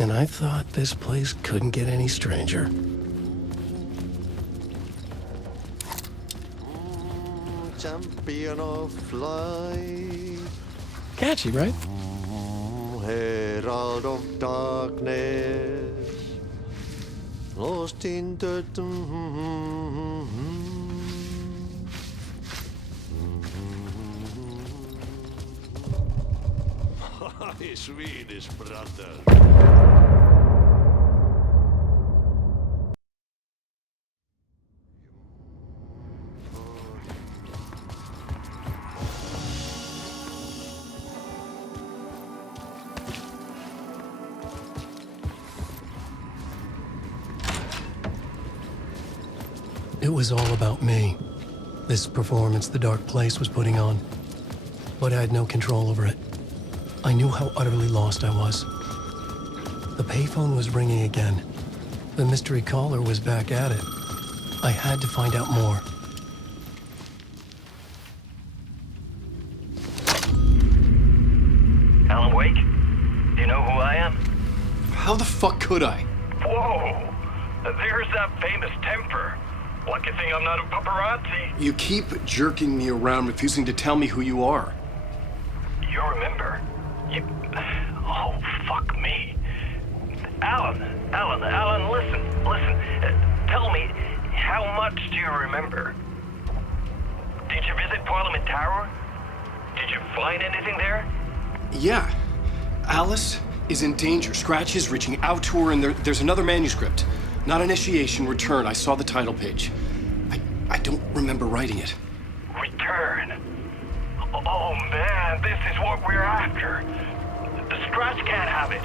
And I thought this place couldn't get any stranger. Champion of light. Catchy, right? Herald of darkness. Lost in the... Swedish brother. It was all about me. This performance the Dark Place was putting on. But I had no control over it. I knew how utterly lost I was. The payphone was ringing again. The mystery caller was back at it. I had to find out more. Alan Wake? Do you know who I am? How the fuck could I? Whoa! There's that famous temper. Lucky thing I'm not a paparazzi. You keep jerking me around, refusing to tell me who you are. You remember? Oh, fuck me. Alan, listen. Tell me, how much do you remember? Did you visit Parliament Tower? Did you find anything there? Yeah. Alice is in danger. Scratch is reaching out to her, and there's another manuscript. Not initiation, return. I saw the title page. I don't remember writing it. Return? Oh man, this is what we're after. The Scratch can't have it.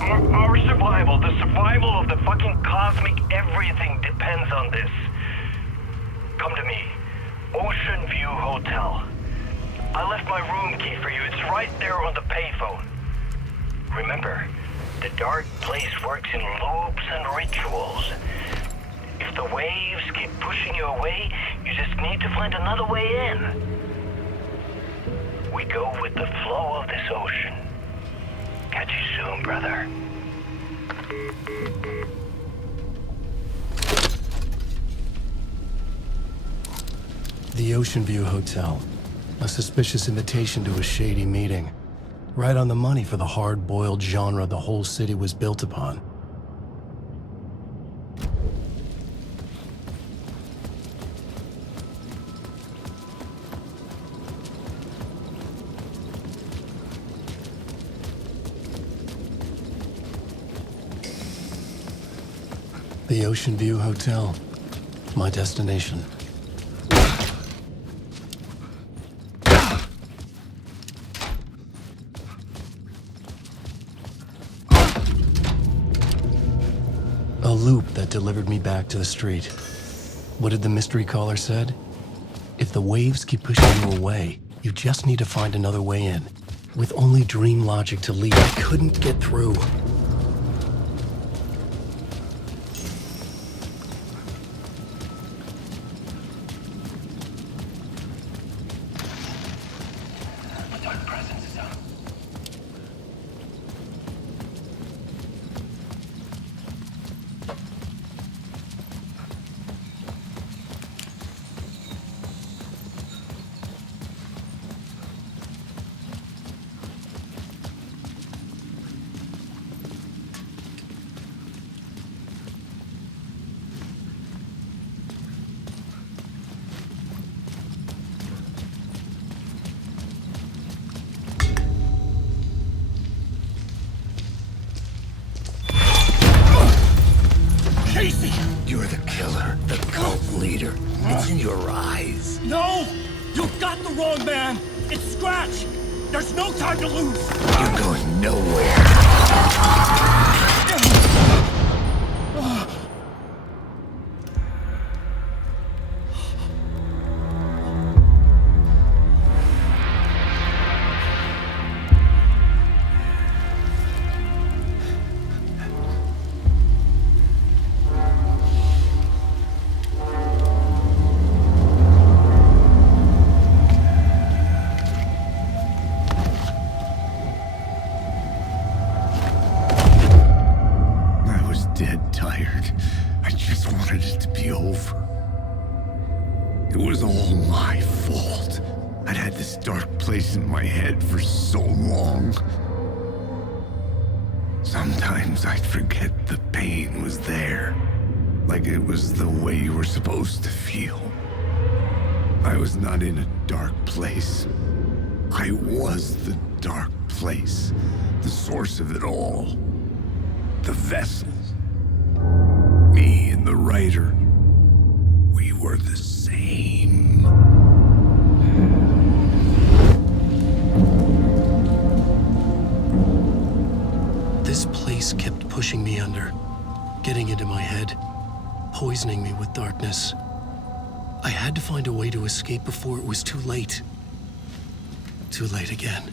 Our survival, the survival of the fucking cosmic everything depends on this. Come to me. Ocean View Hotel. I left my room key for you. It's right there on the payphone. Remember, the Dark Place works in loops and rituals. If the waves keep pushing you away, you just need to find another way in. We go with the flow of this ocean. Catch you soon, brother. The Ocean View Hotel. A suspicious invitation to a shady meeting. Right on the money for the hard-boiled genre the whole city was built upon. The Ocean View Hotel. My destination. A loop that delivered me back to the street. What did the mystery caller said? If the waves keep pushing you away, you just need to find another way in. With only dream logic to lead, I couldn't get through. You're the killer, the cult leader. It's in your eyes. No! You got the wrong man! It's Scratch! There's no time to lose! You're going nowhere. It was all my fault. I'd had this dark place in my head for so long. Sometimes I'd forget the pain was there. Like it was the way you were supposed to feel. I was not in a dark place. I was the dark place. The source of it all. The vessel. Me and the writer. We were the same. This place kept pushing me under, getting into my head, poisoning me with darkness. I had to find a way to escape before it was too late. Too late again.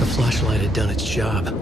The flashlight had done its job.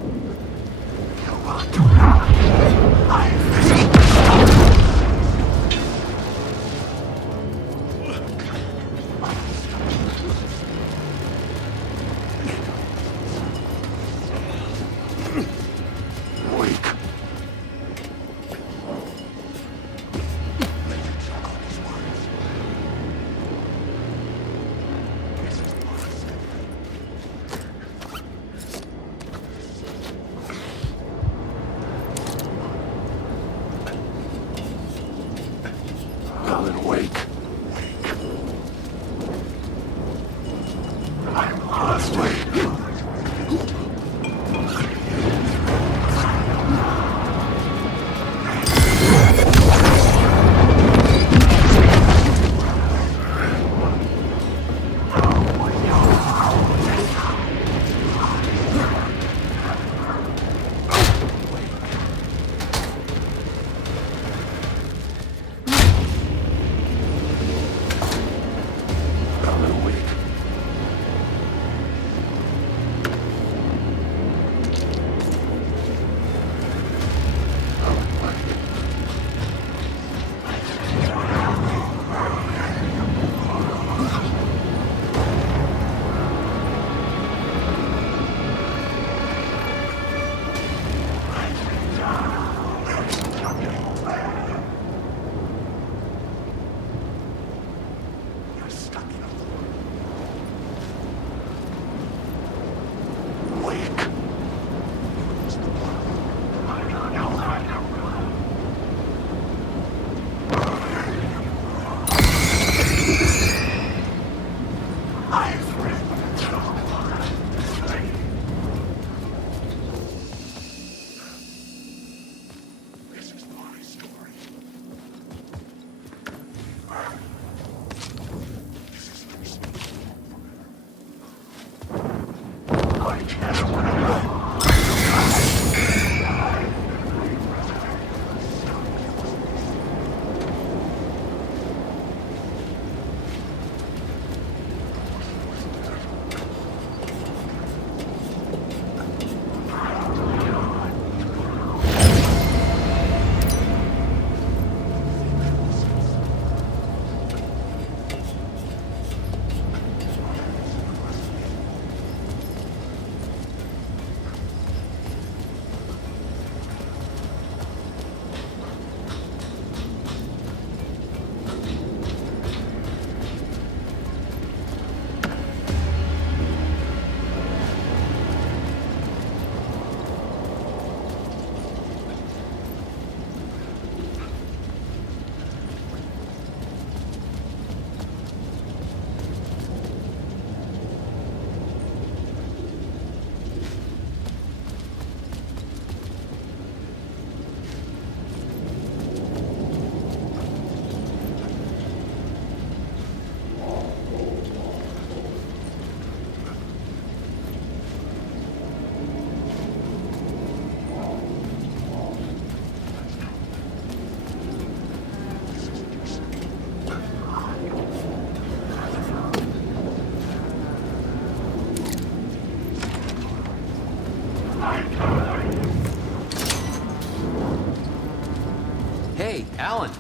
Hey, Alan.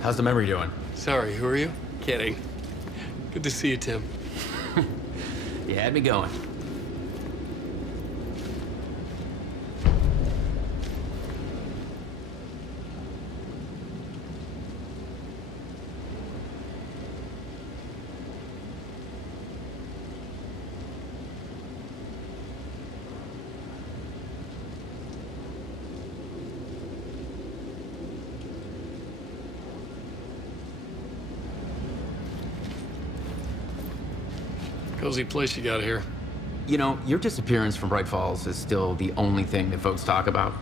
How's the memory doing? Sorry, who are you? Kidding. Good to see you, Tim. You had me going. Cozy place you got here. You know, your disappearance from Bright Falls is still the only thing that folks talk about.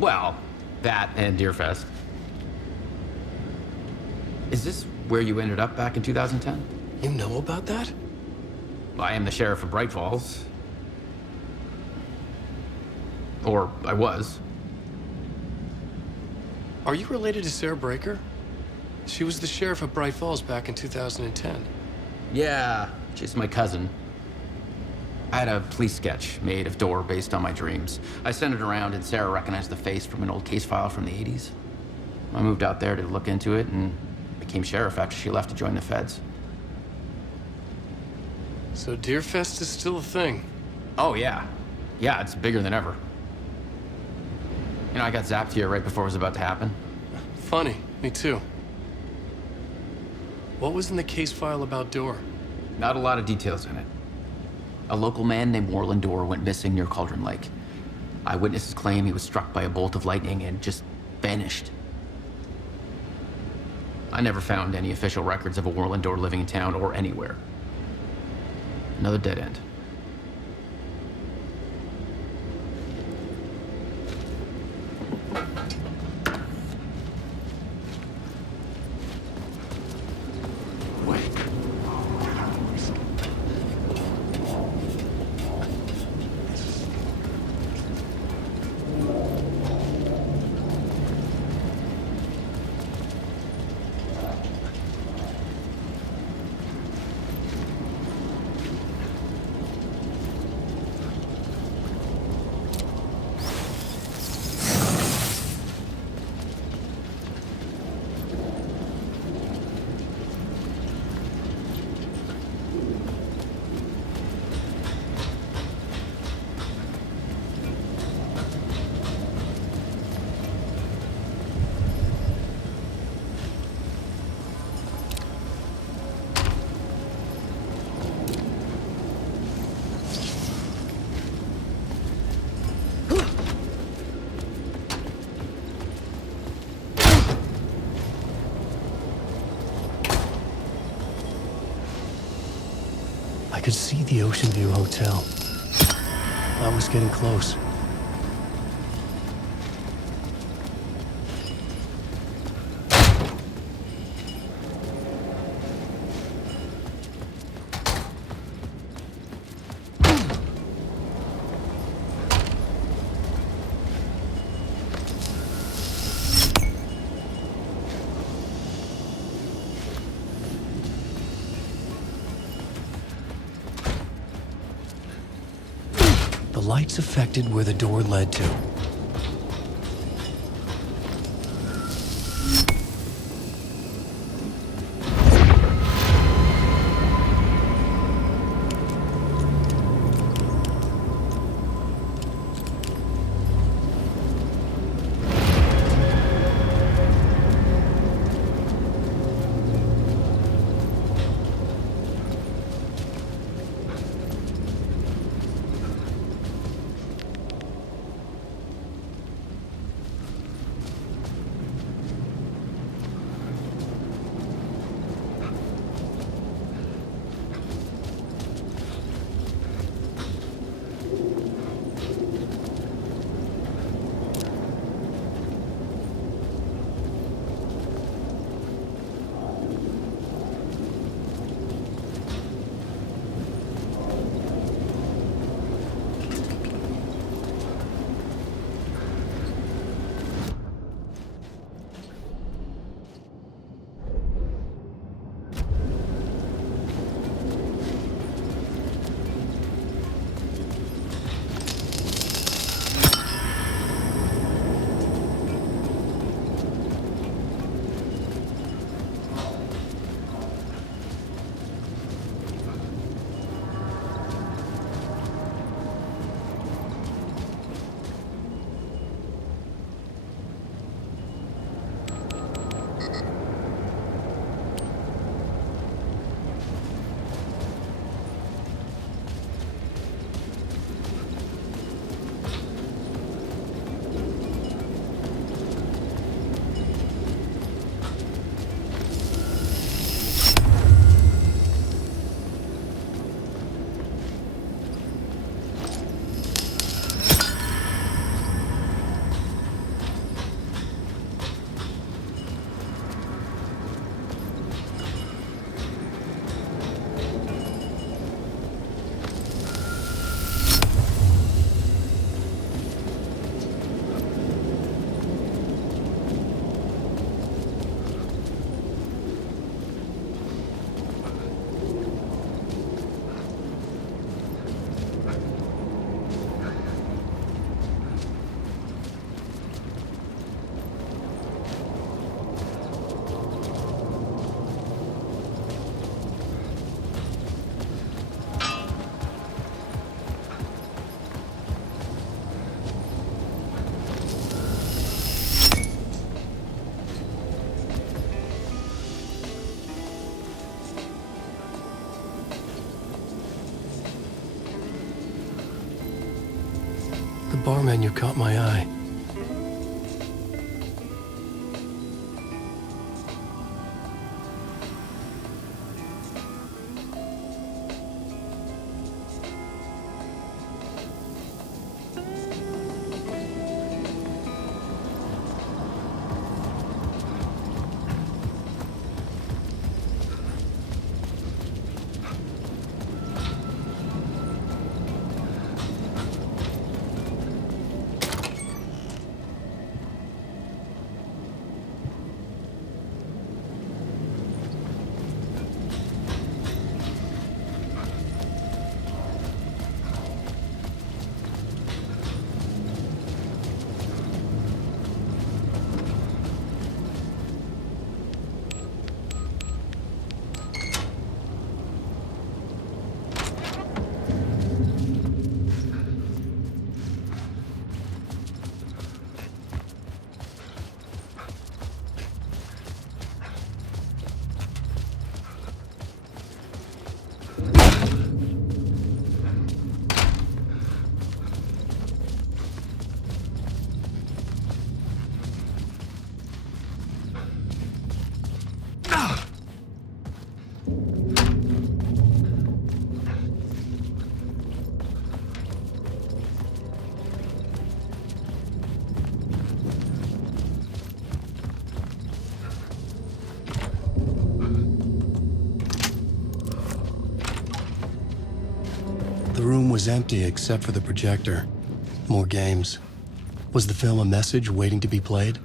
Well, that and Deerfest. Is this where you ended up back in 2010? You know about that? I am the sheriff of Bright Falls. Or I was. Are you related to Sarah Breaker? She was the sheriff of Bright Falls back in 2010. Yeah, she's my cousin. I had a police sketch made of Door based on my dreams. I sent it around and Sarah recognized the face from an old case file from the 80s. I moved out there to look into it and became sheriff after she left to join the feds. So Deerfest is still a thing. Oh, yeah. Yeah, it's bigger than ever. You know, I got zapped here right before it was about to happen. Funny, me too. What was in the case file about Door? Not a lot of details in it. A local man named Warland Door went missing near Cauldron Lake. Eyewitnesses claim he was struck by a bolt of lightning and just vanished. I never found any official records of a Warland Door living in town or anywhere. Another dead end. I could see the Ocean View Hotel. I was getting close. The lights affected where the door led to. bar menu caught my eye. The room was empty except for the projector. More games. Was the film a message waiting to be played?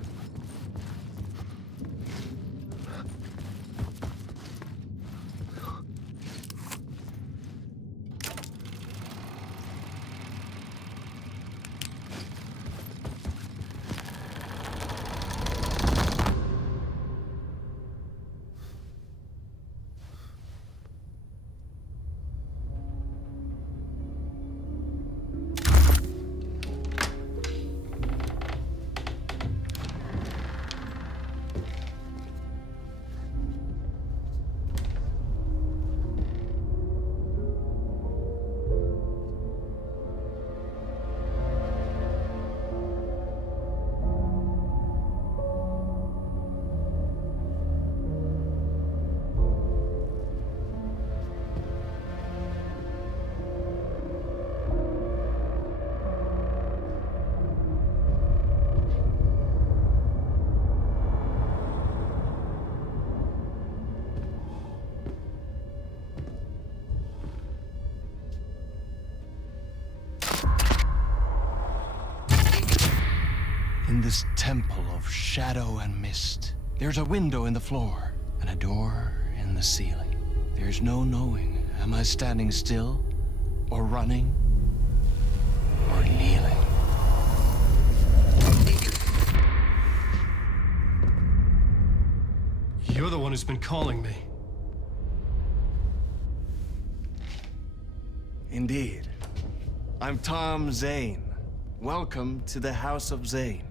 In this temple of shadow and mist, there's a window in the floor and a door in the ceiling. There's no knowing, am I standing still, or running, or kneeling? You're the one who's been calling me. Indeed. I'm Tom Zane. Welcome to the House of Zane.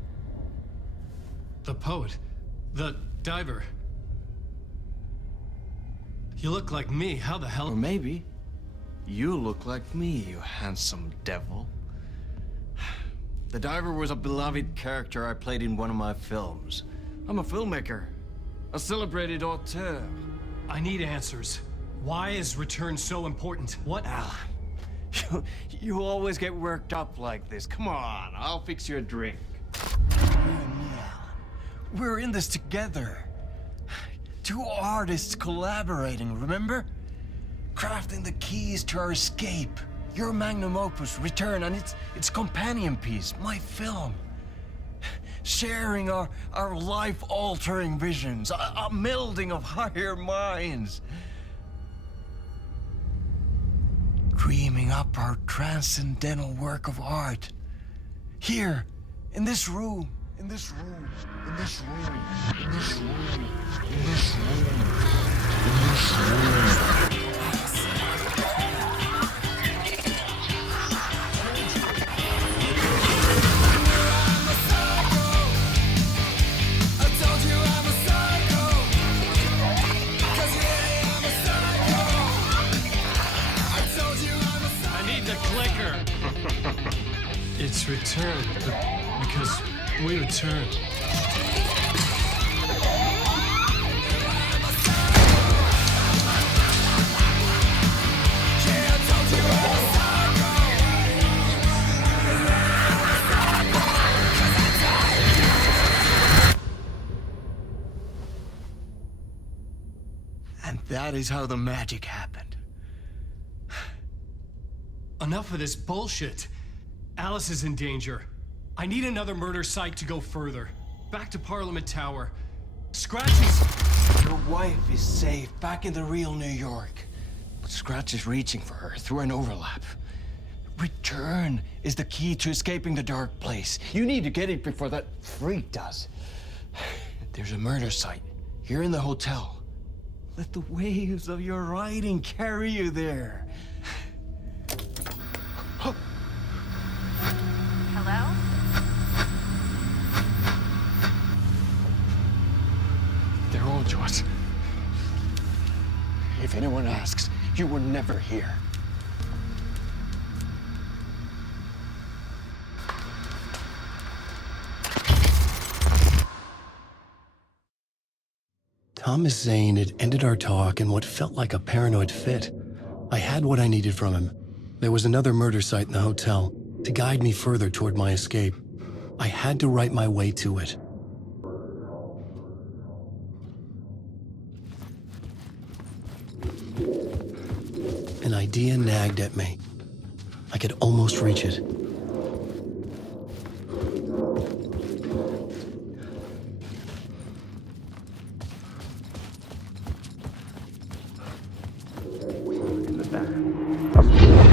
The poet. The diver. You look like me. How the Or hell? maybe you look like me, you handsome devil. The diver was a beloved character I played in one of my films. I'm a filmmaker, a celebrated auteur. I need answers. Why is Return so important? What? Alan, you always get worked up like this. Come on, I'll fix you a drink. We're in this together. Two artists collaborating, remember? Crafting the keys to our escape. Your magnum opus, Return, and its companion piece, my film. Sharing our life-altering visions, a melding of higher minds. Dreaming up our transcendental work of art. Here, in this room, in this room, in this room, in this room, in this room, in this room. It's Return. because we return. And that is how the magic happened. Enough of this bullshit. Alice is in danger. I need another murder site to go further. Back to Parliament Tower. Scratch is... Your wife is safe, back in the real New York. But Scratch is reaching for her through an overlap. Return is the key to escaping the dark place. You need to get it before that freak does. There's a murder site here in the hotel. Let the waves of your writing carry you there. Hello? They're all yours. If anyone asks, you were never here. Thomas Zane had ended our talk in what felt like a paranoid fit. I had what I needed from him. There was another murder site in the hotel to guide me further toward my escape. I had to write my way to it. An idea nagged at me. I could almost reach it.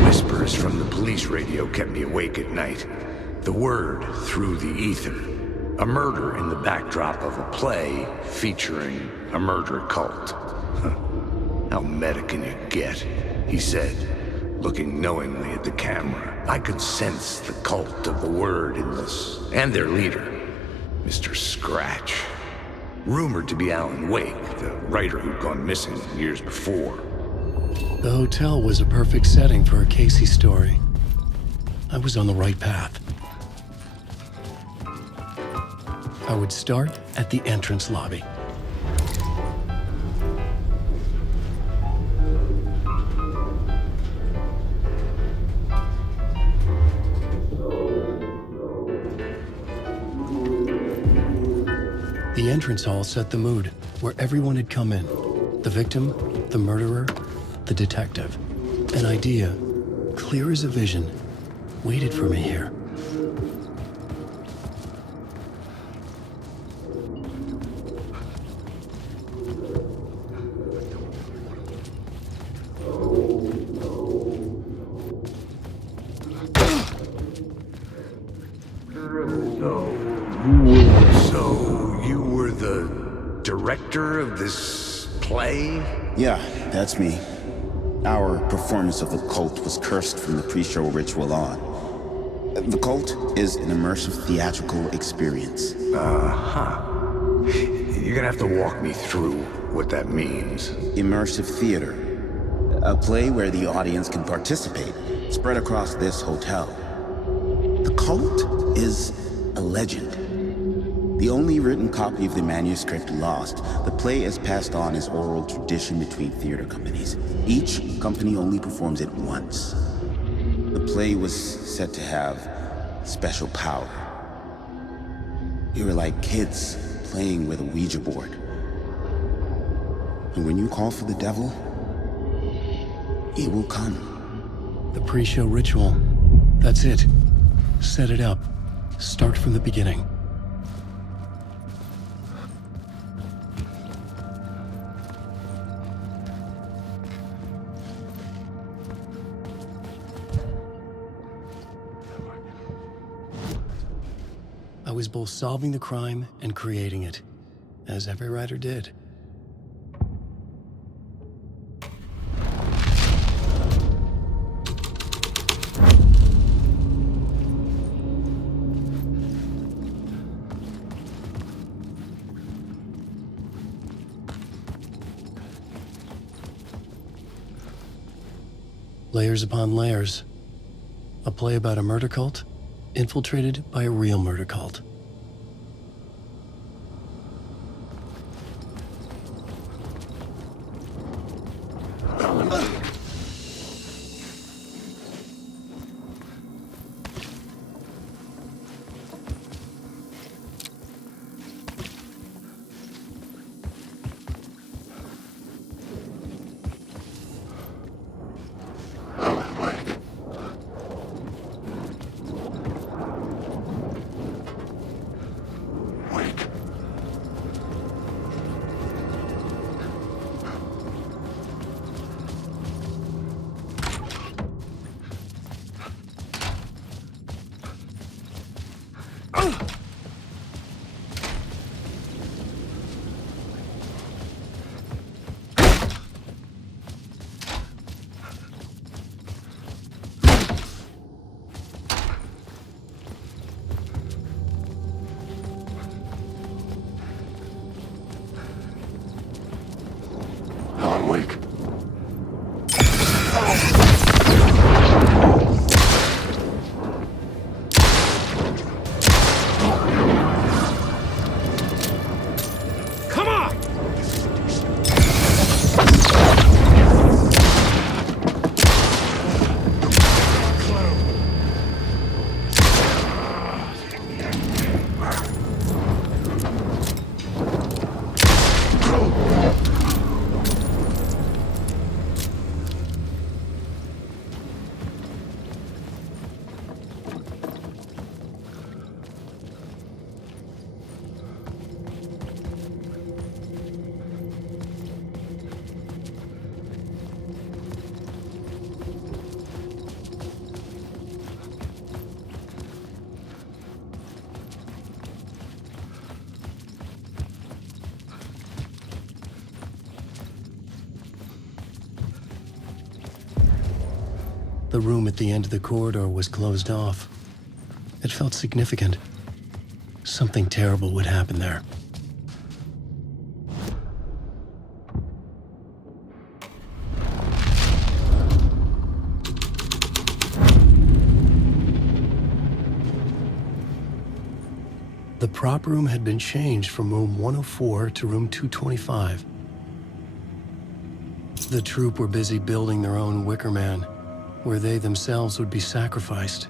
Whispers from the police radio kept me awake at night. The word through the ether. A murder in the backdrop of a play featuring a murder cult. How meta can you get? He said, looking knowingly at the camera. I could sense the cult of the word in this, and their leader, Mr. Scratch. Rumored to be Alan Wake, the writer who'd gone missing years before. The hotel was a perfect setting for a Casey story. I was on the right path. I would start at the entrance lobby. The entrance hall set the mood, where everyone had come in. The victim, the murderer, the detective. An idea, clear as a vision, waited for me here. So, you were the director of this play? Yeah, that's me. Our performance of the cult was cursed from the pre-show ritual on. The cult is an immersive theatrical experience. Uh-huh. You're gonna have to walk me through what that means. Immersive theater. A play where the audience can participate, spread across this hotel. The cult is a legend. The only written copy of the manuscript lost, the play is passed on as oral tradition between theater companies. Each company only performs it once. The play was said to have special power. We were like kids playing with a Ouija board. And when you call for the devil, he will come. The pre-show ritual. That's it. Set it up. Start from the beginning. I was both solving the crime and creating it, as every writer did. Layers upon layers. A play about a murder cult infiltrated by a real murder cult. Alan Wake. Come on! The room at the end of the corridor was closed off. It felt significant. Something terrible would happen there. The prop room had been changed from room 104 to room 225. The troupe were busy building their own Wicker Man, where they themselves would be sacrificed.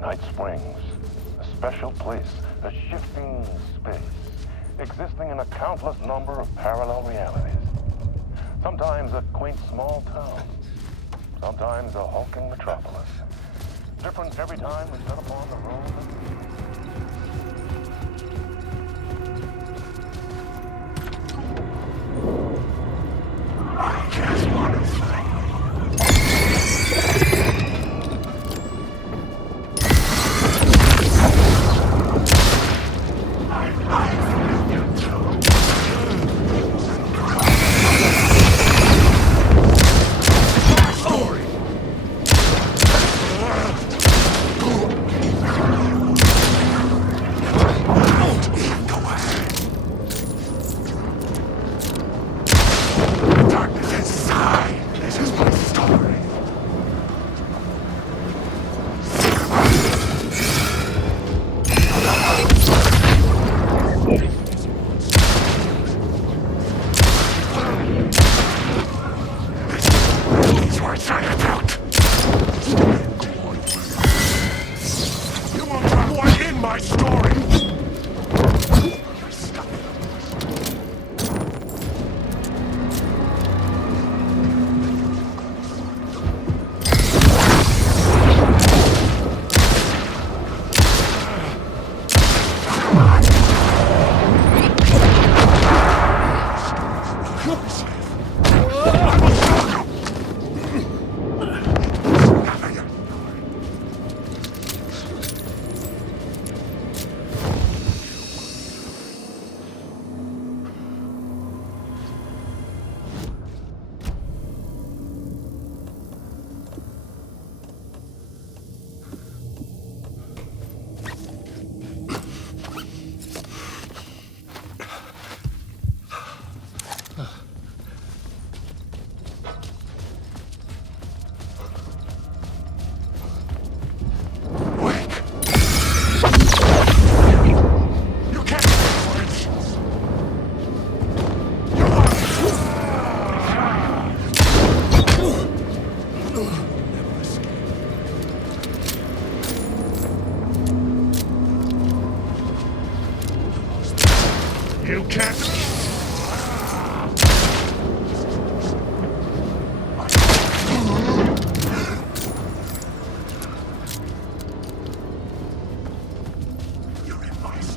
Night Springs, a special place, a shifting space, existing in a countless number of parallel realities. Sometimes a quaint small town. Sometimes a hulking metropolis. Different every time we set upon the road. I just want to find You can't. You're in my story.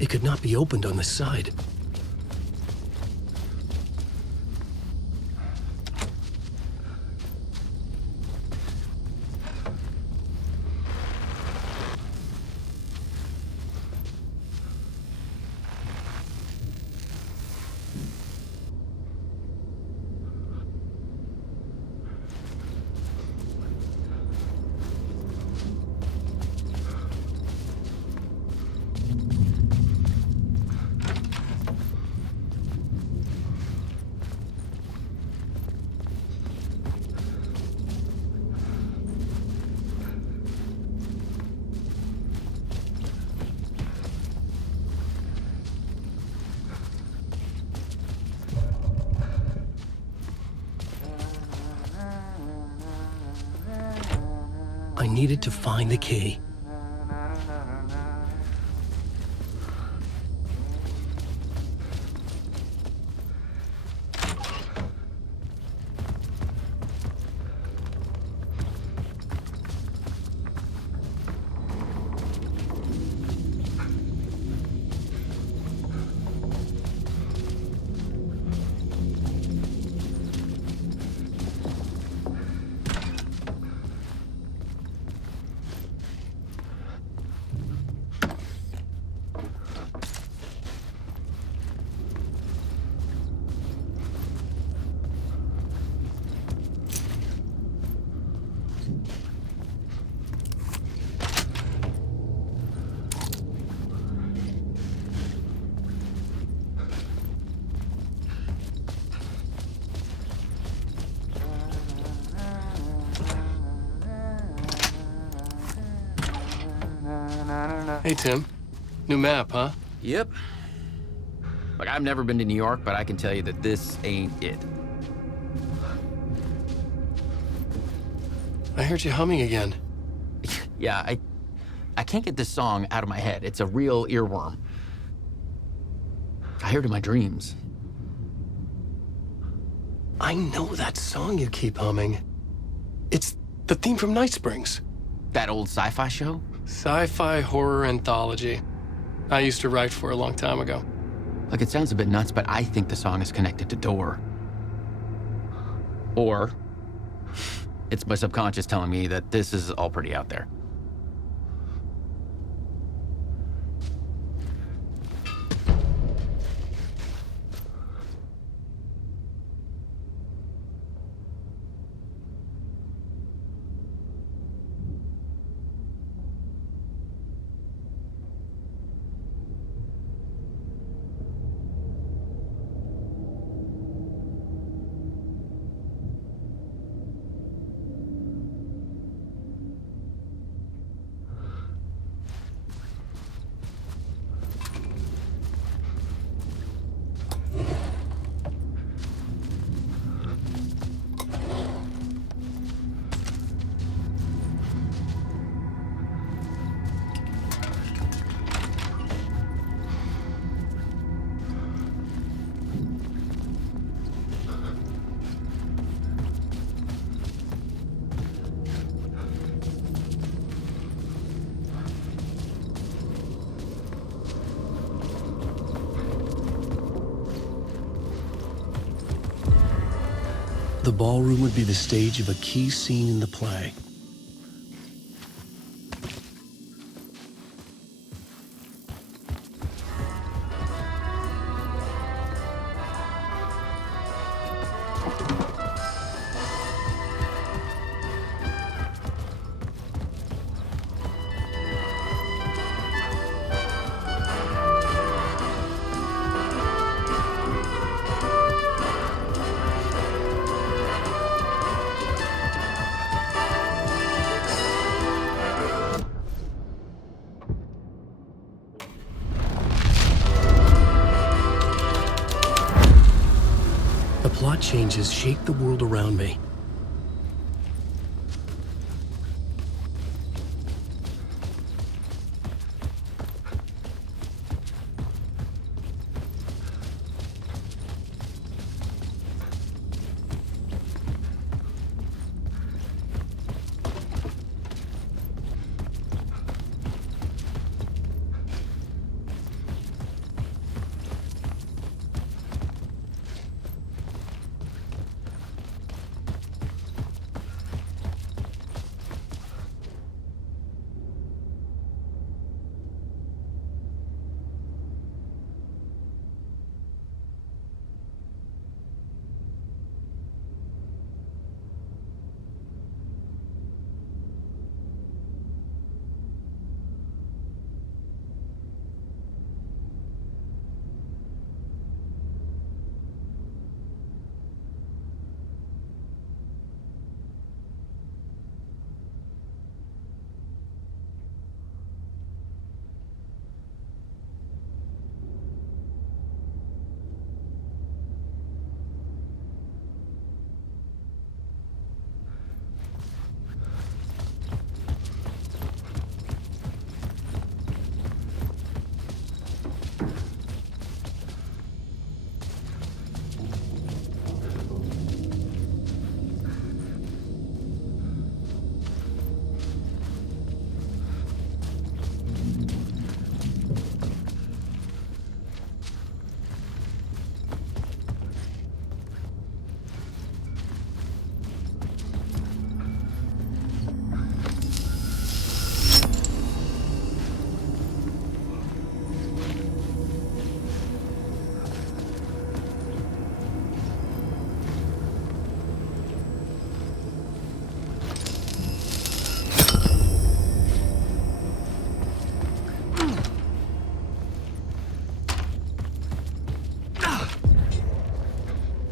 It could not be opened on this side. I needed to find the key. Hey, Tim. New map, huh? Yep. Like, I've never been to New York, but I can tell you that this ain't it. I heard you humming again. Yeah, I can't get this song out of my head. It's a real earworm. I hear it in my dreams. I know that song you keep humming. It's the theme from Night Springs. That old sci-fi show? Sci-fi horror anthology. I used to write for a long time ago. Like, it sounds a bit nuts, but I think the song is connected to Door. Or it's my subconscious telling me that this is all pretty out there. The ballroom would be the stage of a key scene in the play. plot changes shaped the world around me.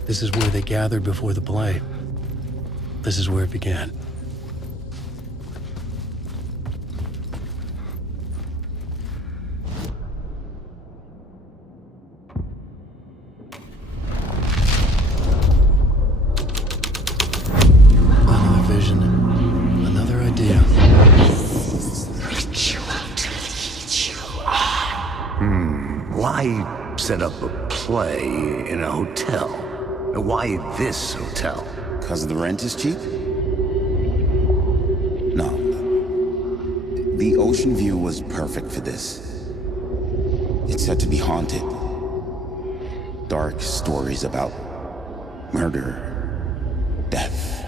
This is where they gathered before the play. This is where it began. Another vision, another idea. Why set up a play in a hotel? Why this hotel? Because the rent is cheap? No. The ocean view was perfect for this. It's said to be haunted. Dark stories about murder, death,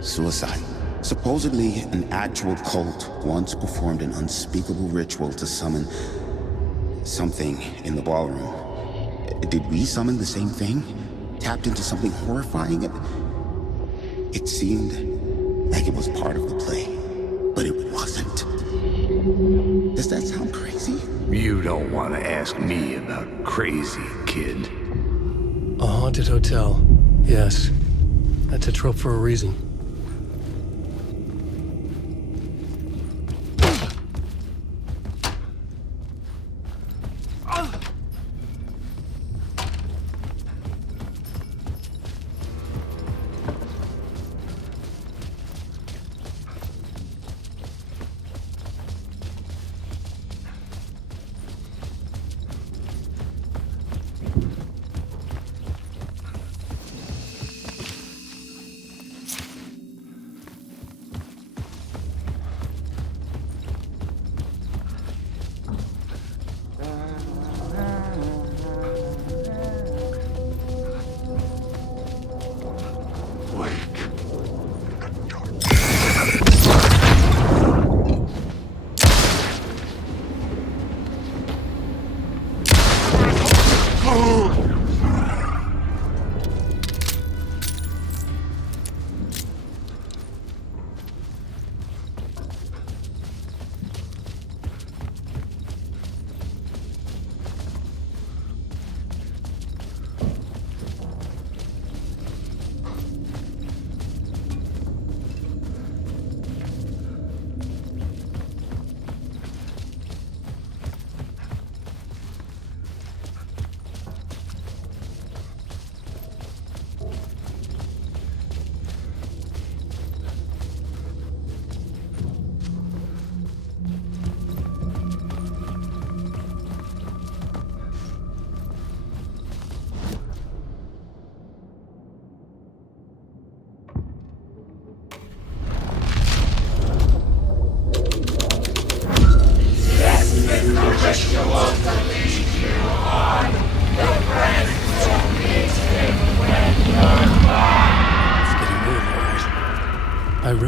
suicide. Supposedly, an actual cult once performed an unspeakable ritual to summon something in the ballroom. Did we summon the same thing? Tapped into something horrifying? It seemed like it was part of the play, but it wasn't. Does that sound crazy? You don't want to ask me about crazy, kid. A haunted hotel. Yes. That's a trope for a reason.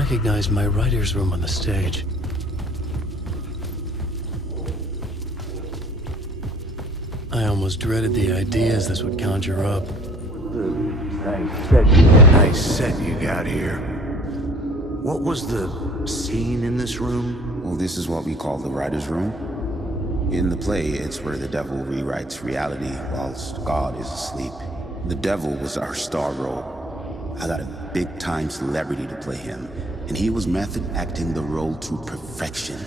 recognized my writer's room on the stage. I almost dreaded the ideas this would conjure up. Nice set you got here. What was the scene in this room? Well, this is what we call the writer's room. In the play, it's where the devil rewrites reality whilst God is asleep. The devil was our star role. I got a big-time celebrity to play him, and he was method acting the role to perfection.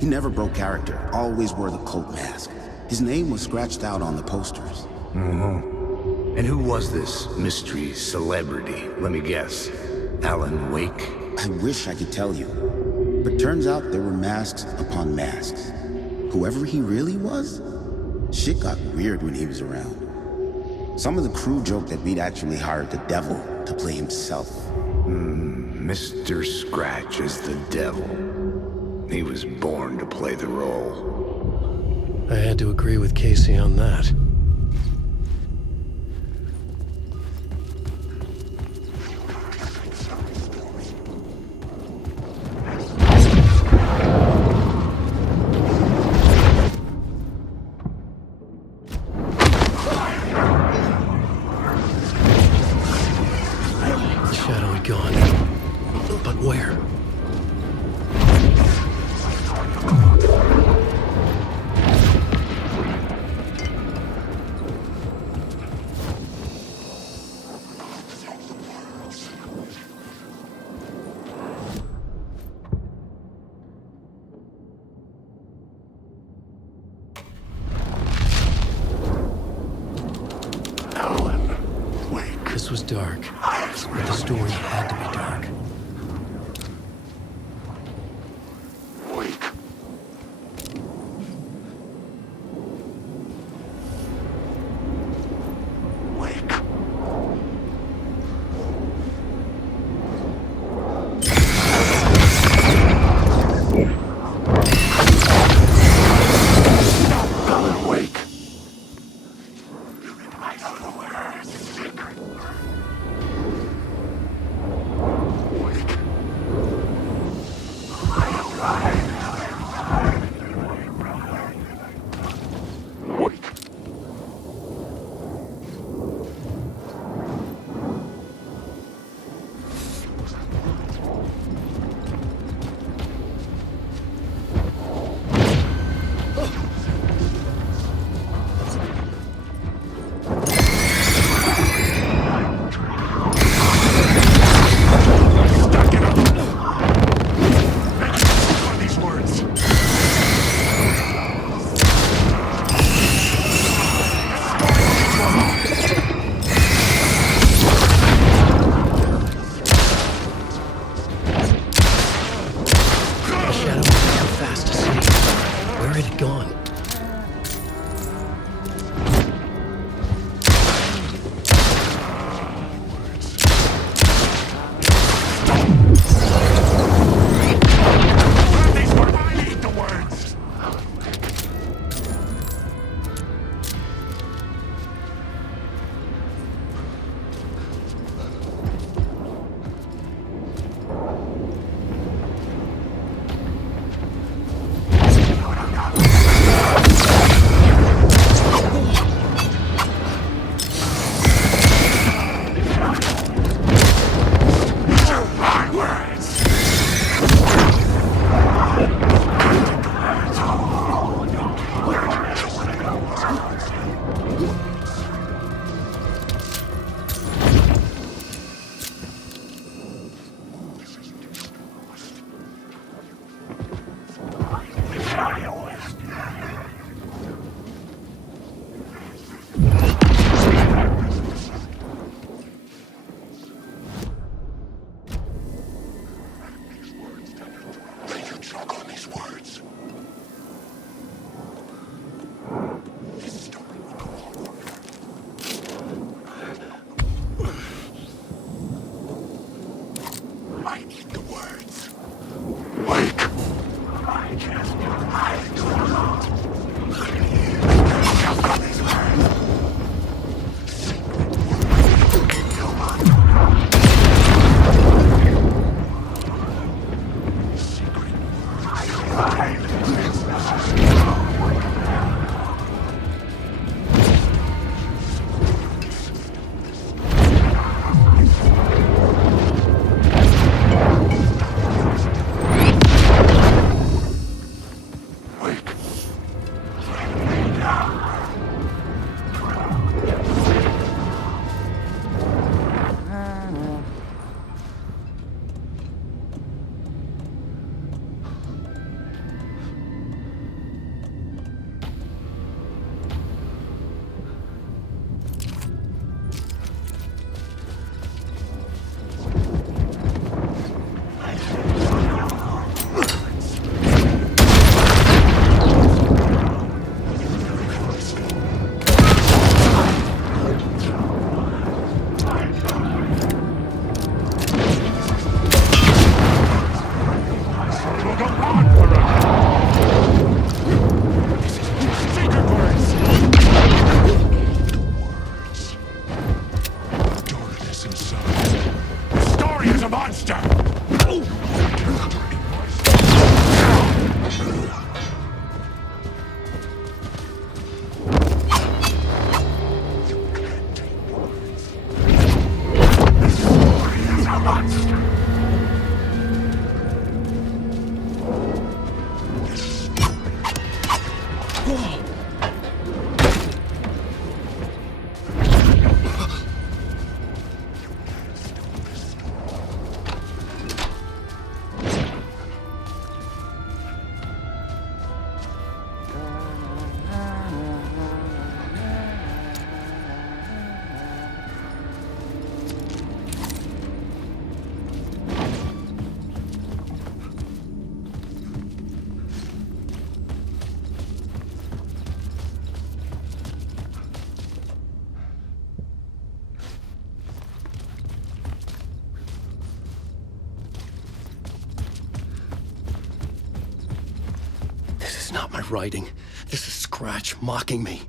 He never broke character, always wore the cult mask. His name was scratched out on the posters. And who was this mystery celebrity? Let me guess. Alan Wake? I wish I could tell you, but turns out there were masks upon masks. Whoever he really was, shit got weird when he was around. Some of the crew joked that we'd actually hired the devil to play himself. Mr. Scratch is the devil. He was born to play the role. I had to agree with Casey on that. This was dark, but the story had to be dark. writing. This is Scratch mocking me.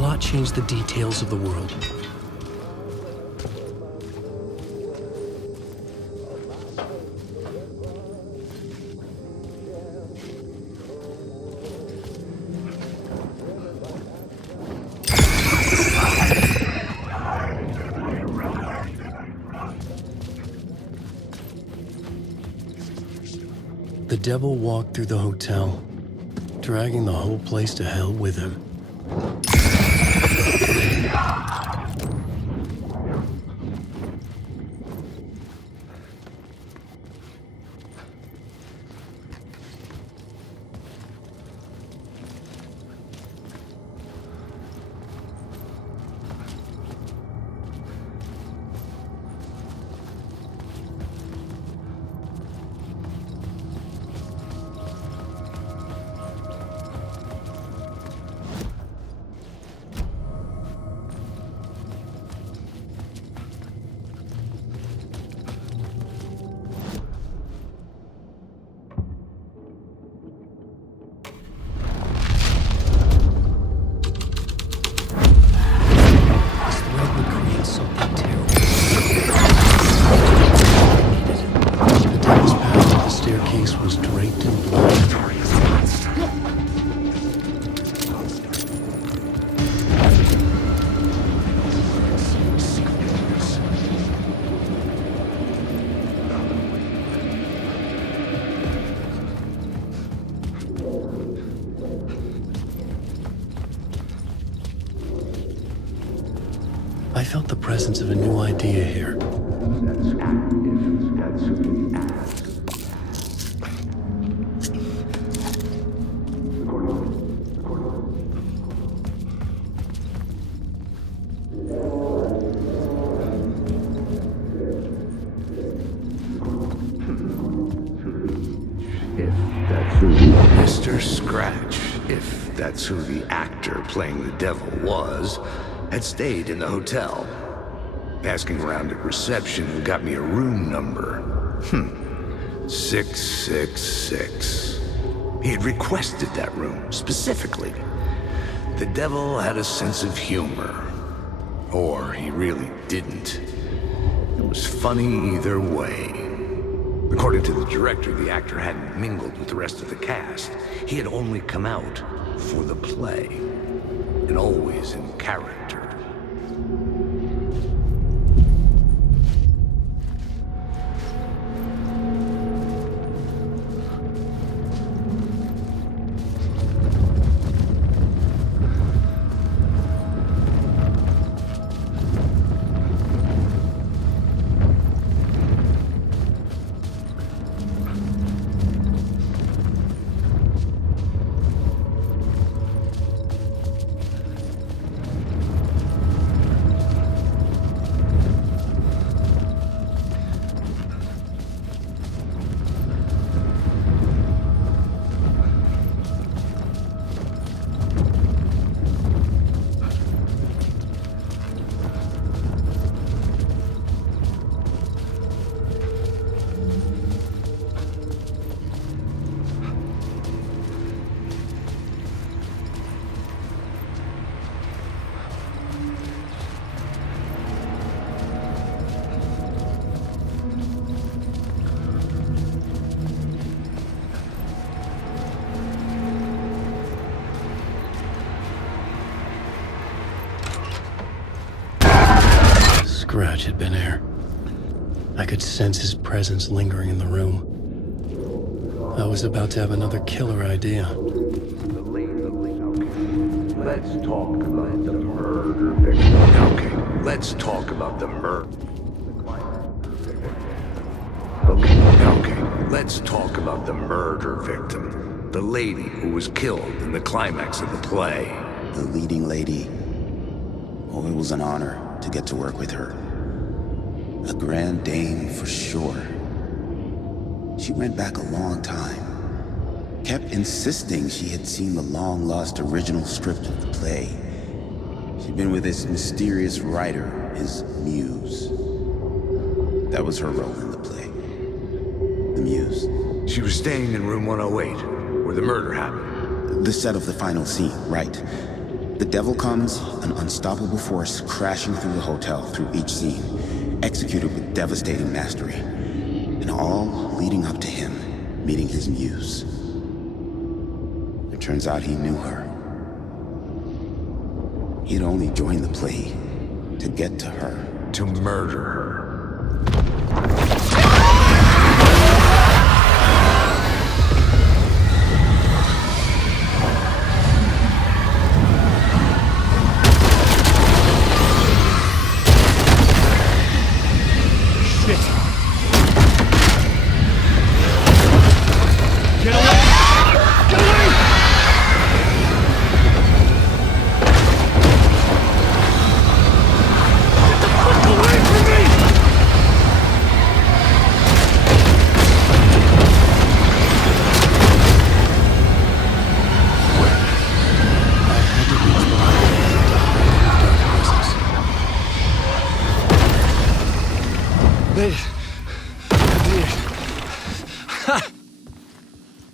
plot changed the details of the world. The devil walked through the hotel, dragging the whole place to hell with him. I felt the presence of a new idea here. Mr. Scratch, if that's who the actor playing the devil was, had stayed in the hotel. Asking around at reception got me a room number. 666. He had requested that room, specifically. The devil had a sense of humor. Or he really didn't. It was funny either way. According to the director, the actor hadn't mingled with the rest of the cast. He had only come out for the play. And always in character. Scratch had been here. I could sense his presence lingering in the room. I was about to have another killer idea. Let's talk about the murder victim. Okay, let's talk about the murder. Okay, let's talk about the murder victim. The lady who was killed in the climax of the play. The leading lady. Oh, it was an honor to get to work with her. A grand dame for sure. She went back a long time. Kept insisting she had seen the long-lost original script of the play. She'd been with this mysterious writer, his muse. That was her role in the play. The muse. She was staying in room 108, where the murder happened. The set of the final scene, right. The devil comes, an unstoppable force crashing through the hotel through each scene, executed with devastating mastery. And all leading up to him meeting his muse. It turns out he knew her. He'd only joined the play to get to her. To murder her.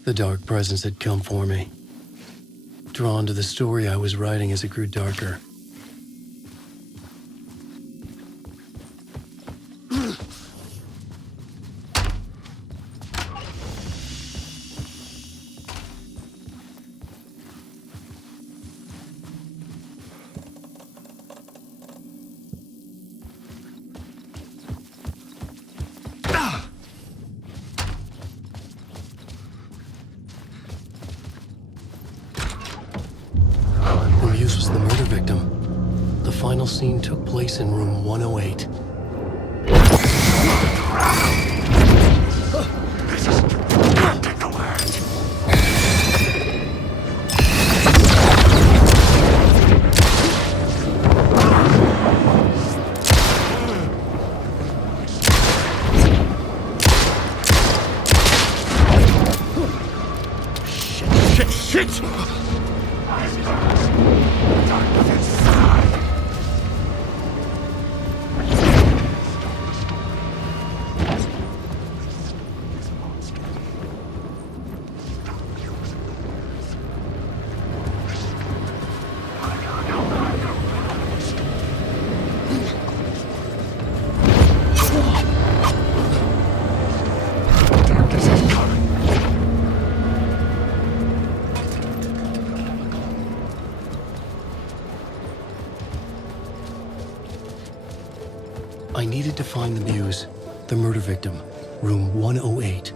The dark presence had come for me, drawn to the story I was writing as it grew darker. Was the murder victim. The final scene took place in room 108. Take the word. Shit! I needed to find the muse, the murder victim, room 108.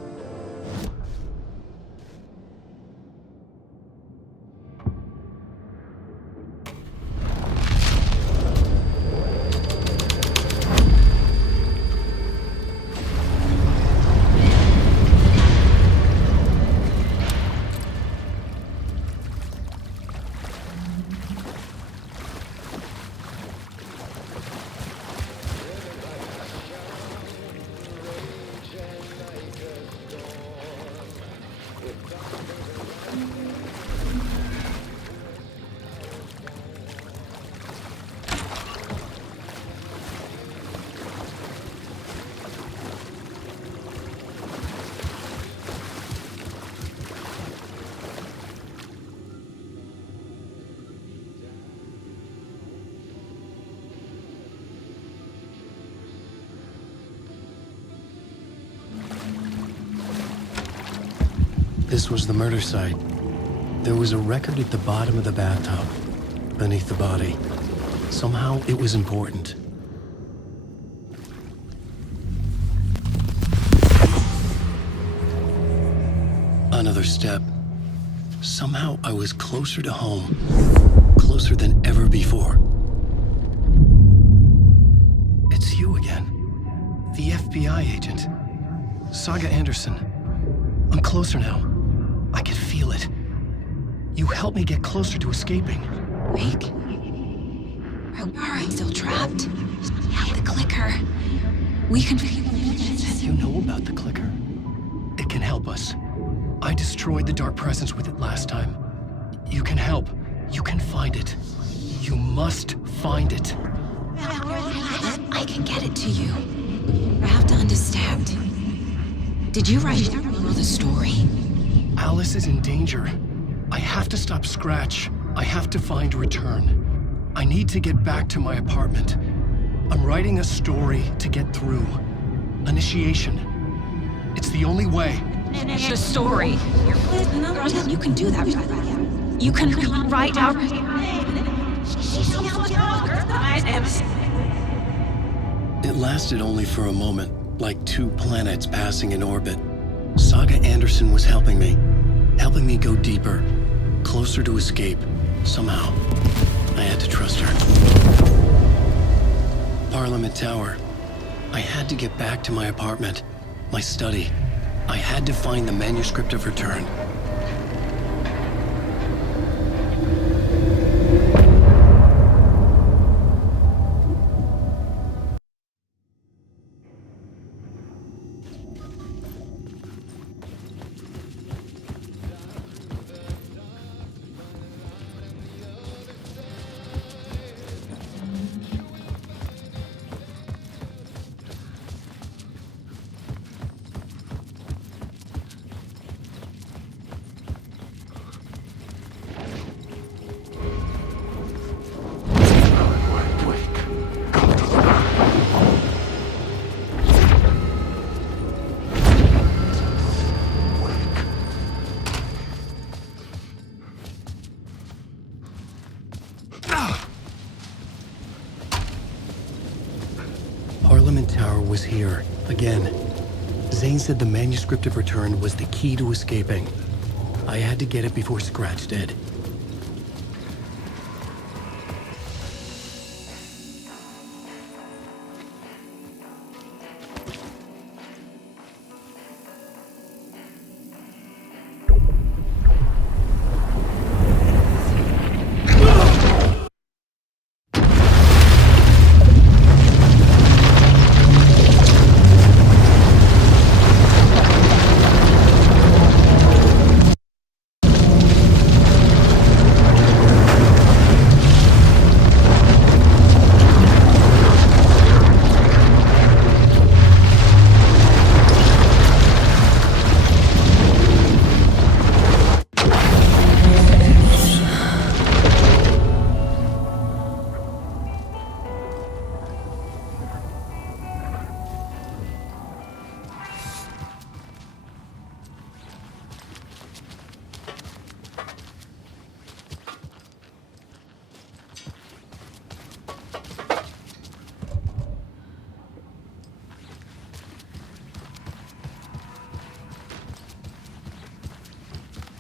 This was the murder site. There was a record at the bottom of the bathtub, beneath the body. Somehow it was important. Another step. Somehow I was closer to home. Closer than ever before. It's you again. The FBI agent. Saga Anderson. I'm closer now. I can feel it. You helped me get closer to escaping. Wake? Are we still trapped? Yeah, the clicker. We can... You know about the clicker. It can help us. I destroyed the dark presence with it last time. You can help. You can find it. You must find it. I can get it to you. I have to understand. Did you write the story? Alice is in danger. I have to stop Scratch. I have to find Return. I need to get back to my apartment. I'm writing a story to get through. Initiation. It's the only way. The story. You can do that. You can write out. It lasted only for a moment, like 2 planets passing in orbit. Saga Anderson was helping me go deeper, closer to escape. Somehow, I had to trust her. Parliament Tower. I had to get back to my apartment, my study. I had to find the manuscript of Return. Parliament Tower was here, again. Zane said the manuscript of Return was the key to escaping. I had to get it before Scratch did.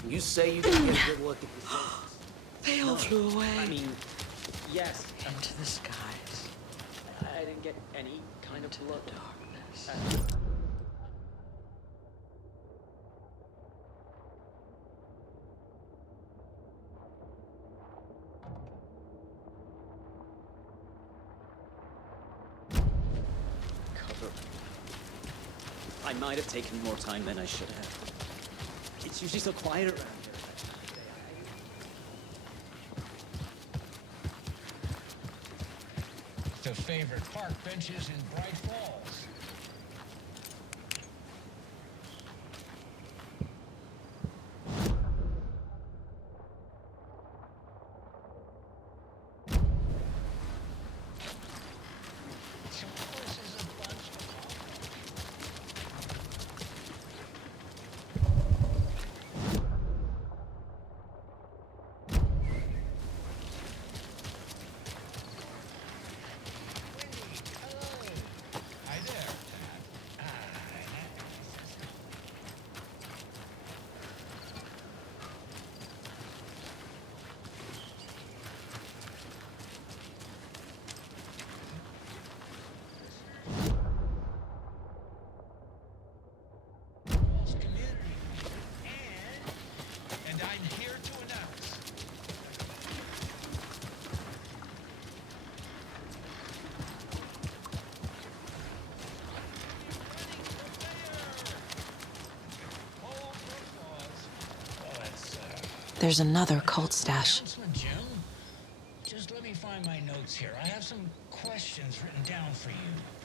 You say you didn't get a good look at the They all flew away. I mean, yes. Into the skies. I didn't get any kind of look. Darkness. Cover. I might have taken more time than I should have. It's usually so quiet around here. The favorite park benches in Bright Falls. There's another cult stash. Jim? Just let me find my notes here. I have some questions written down for you.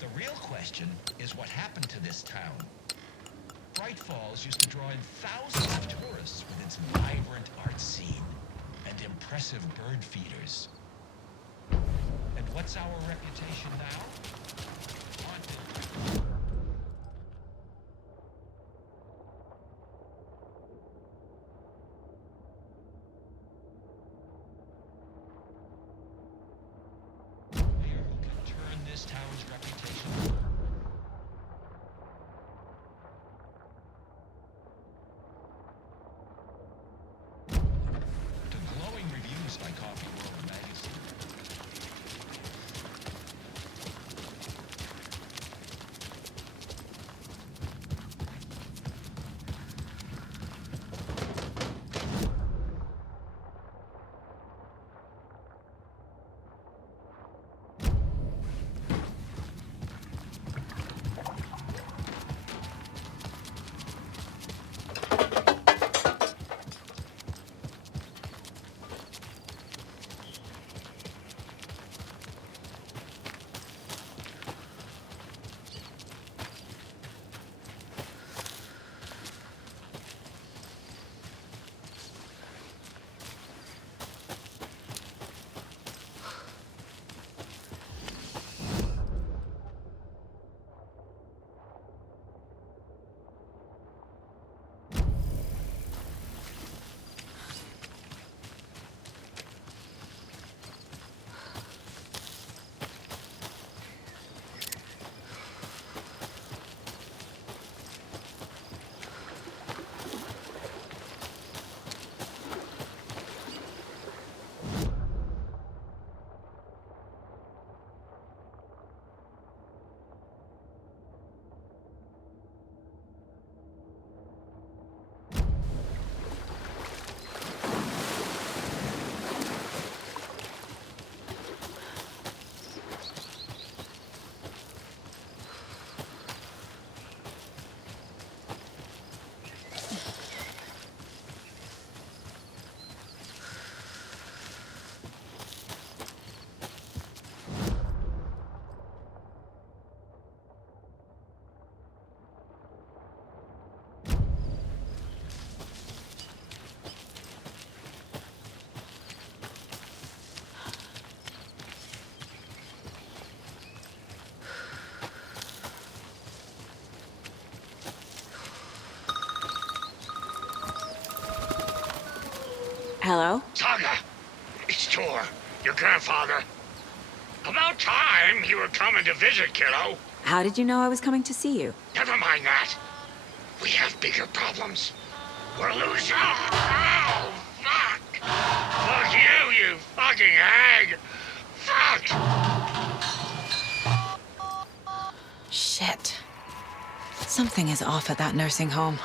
The real question is what happened to this town. Bright Falls used to draw in thousands of tourists with its vibrant art scene. and impressive bird feeders. And what's our reputation now? Haunted. This tower's reputation. To glowing reviews by Coffee World magazine. Hello? Saga! It's Tor, your grandfather. About time you were coming to visit, kiddo. How did you know I was coming to see you? Never mind that. We have bigger problems. We're losing. Oh, fuck! Fuck you, you fucking hag! Fuck! Shit. Something is off at that nursing home.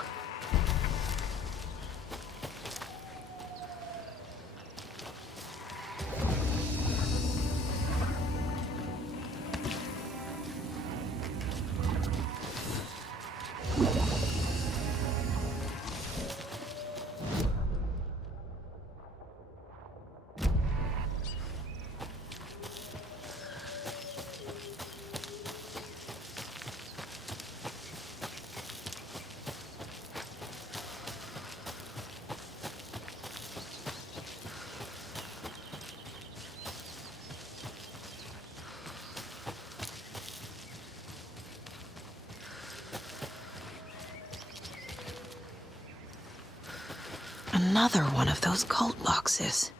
Another one of those cult boxes.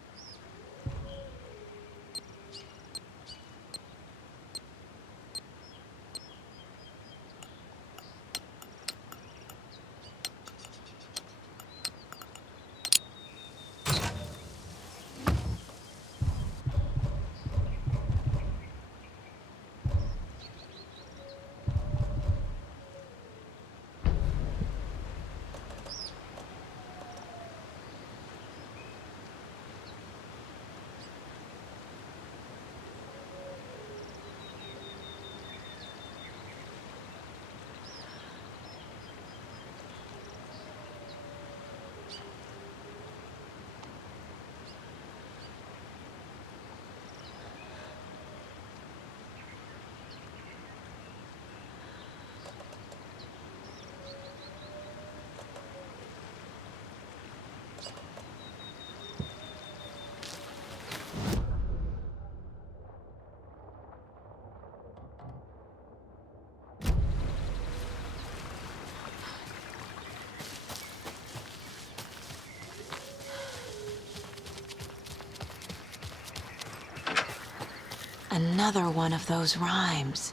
Another one of those rhymes.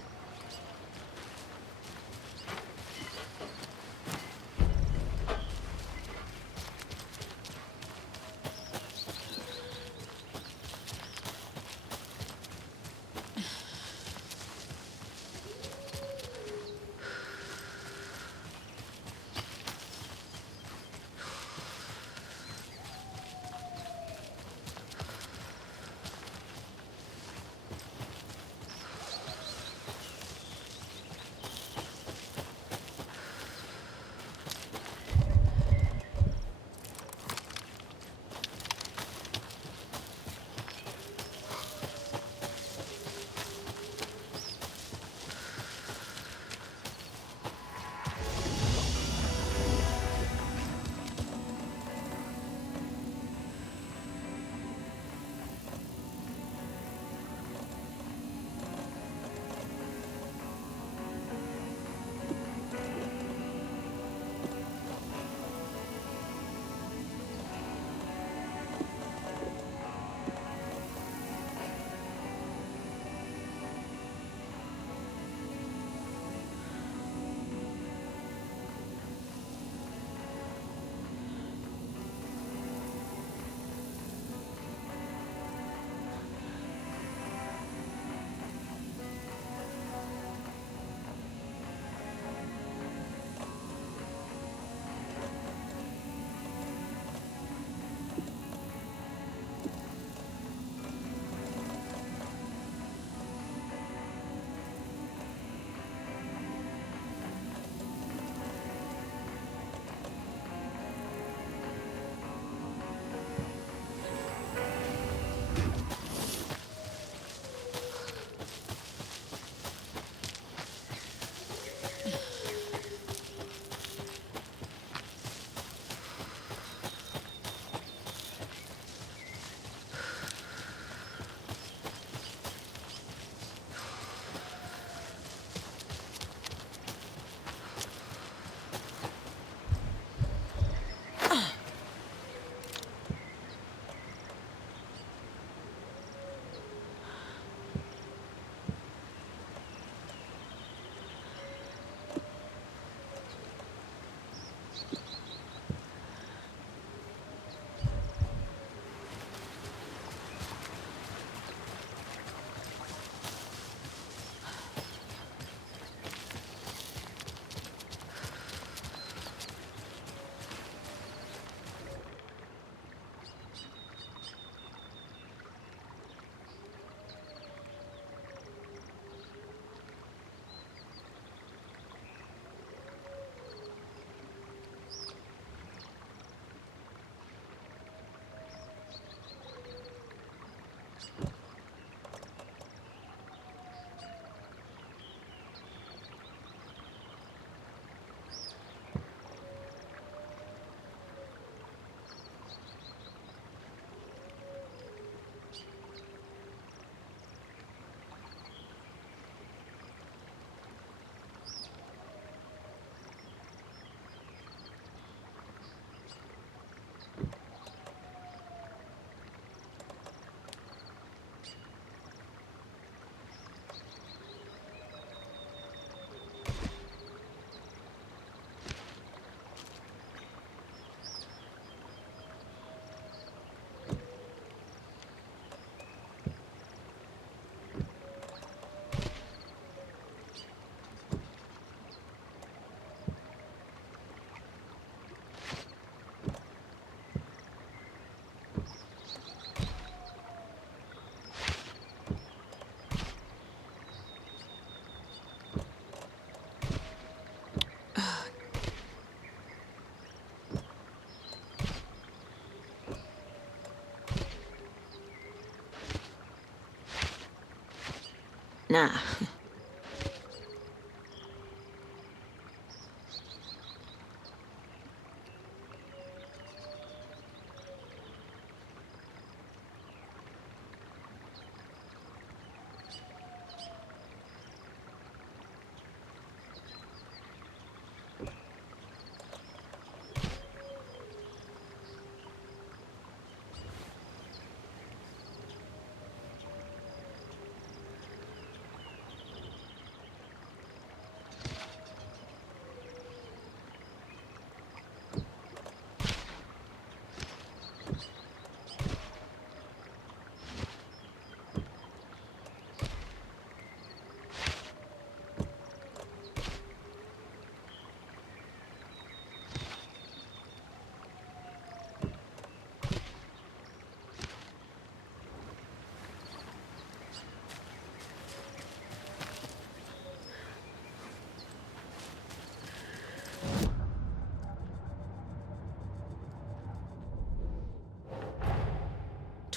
Nah.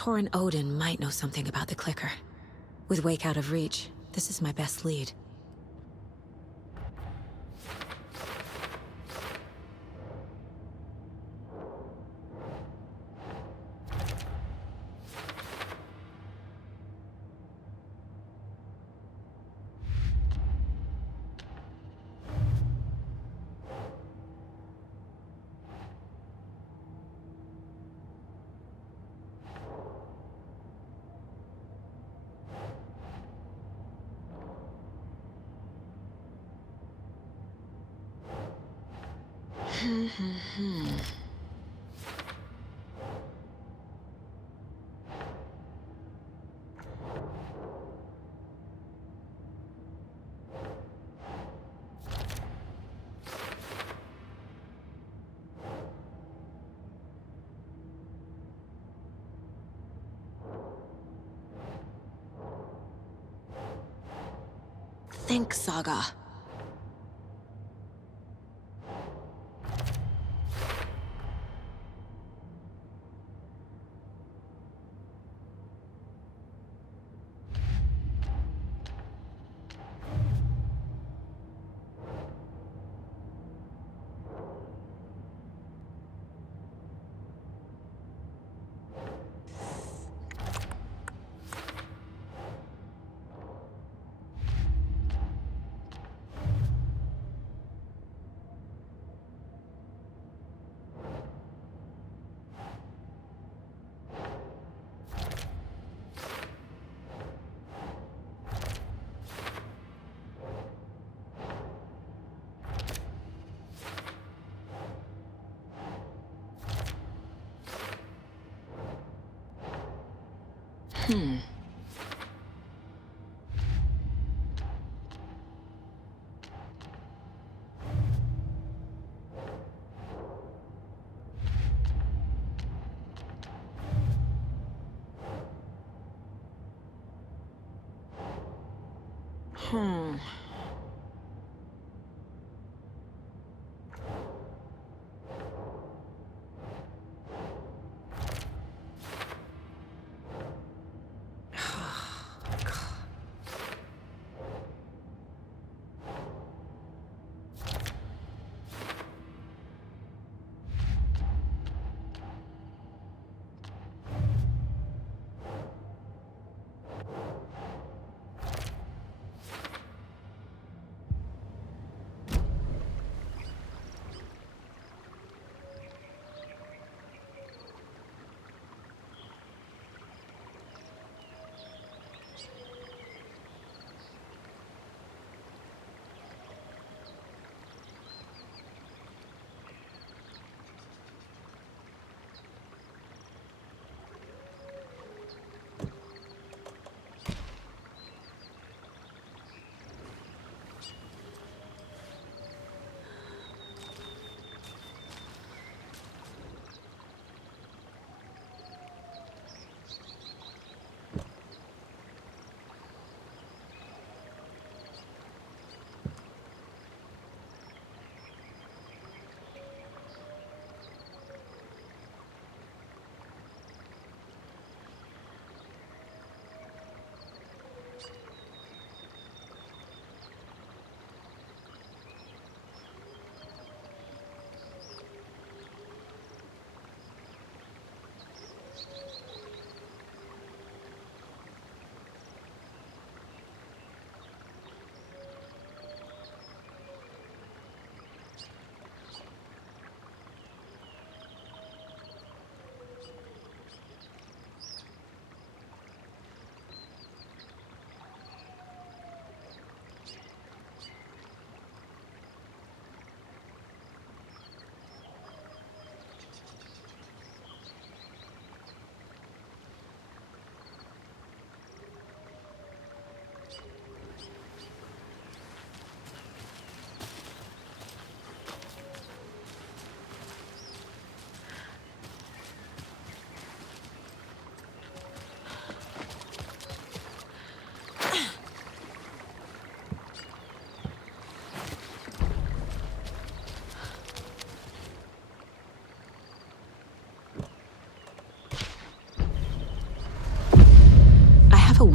Torin Odin might know something about the clicker. With Wake out of reach, this is my best lead. Think, Saga.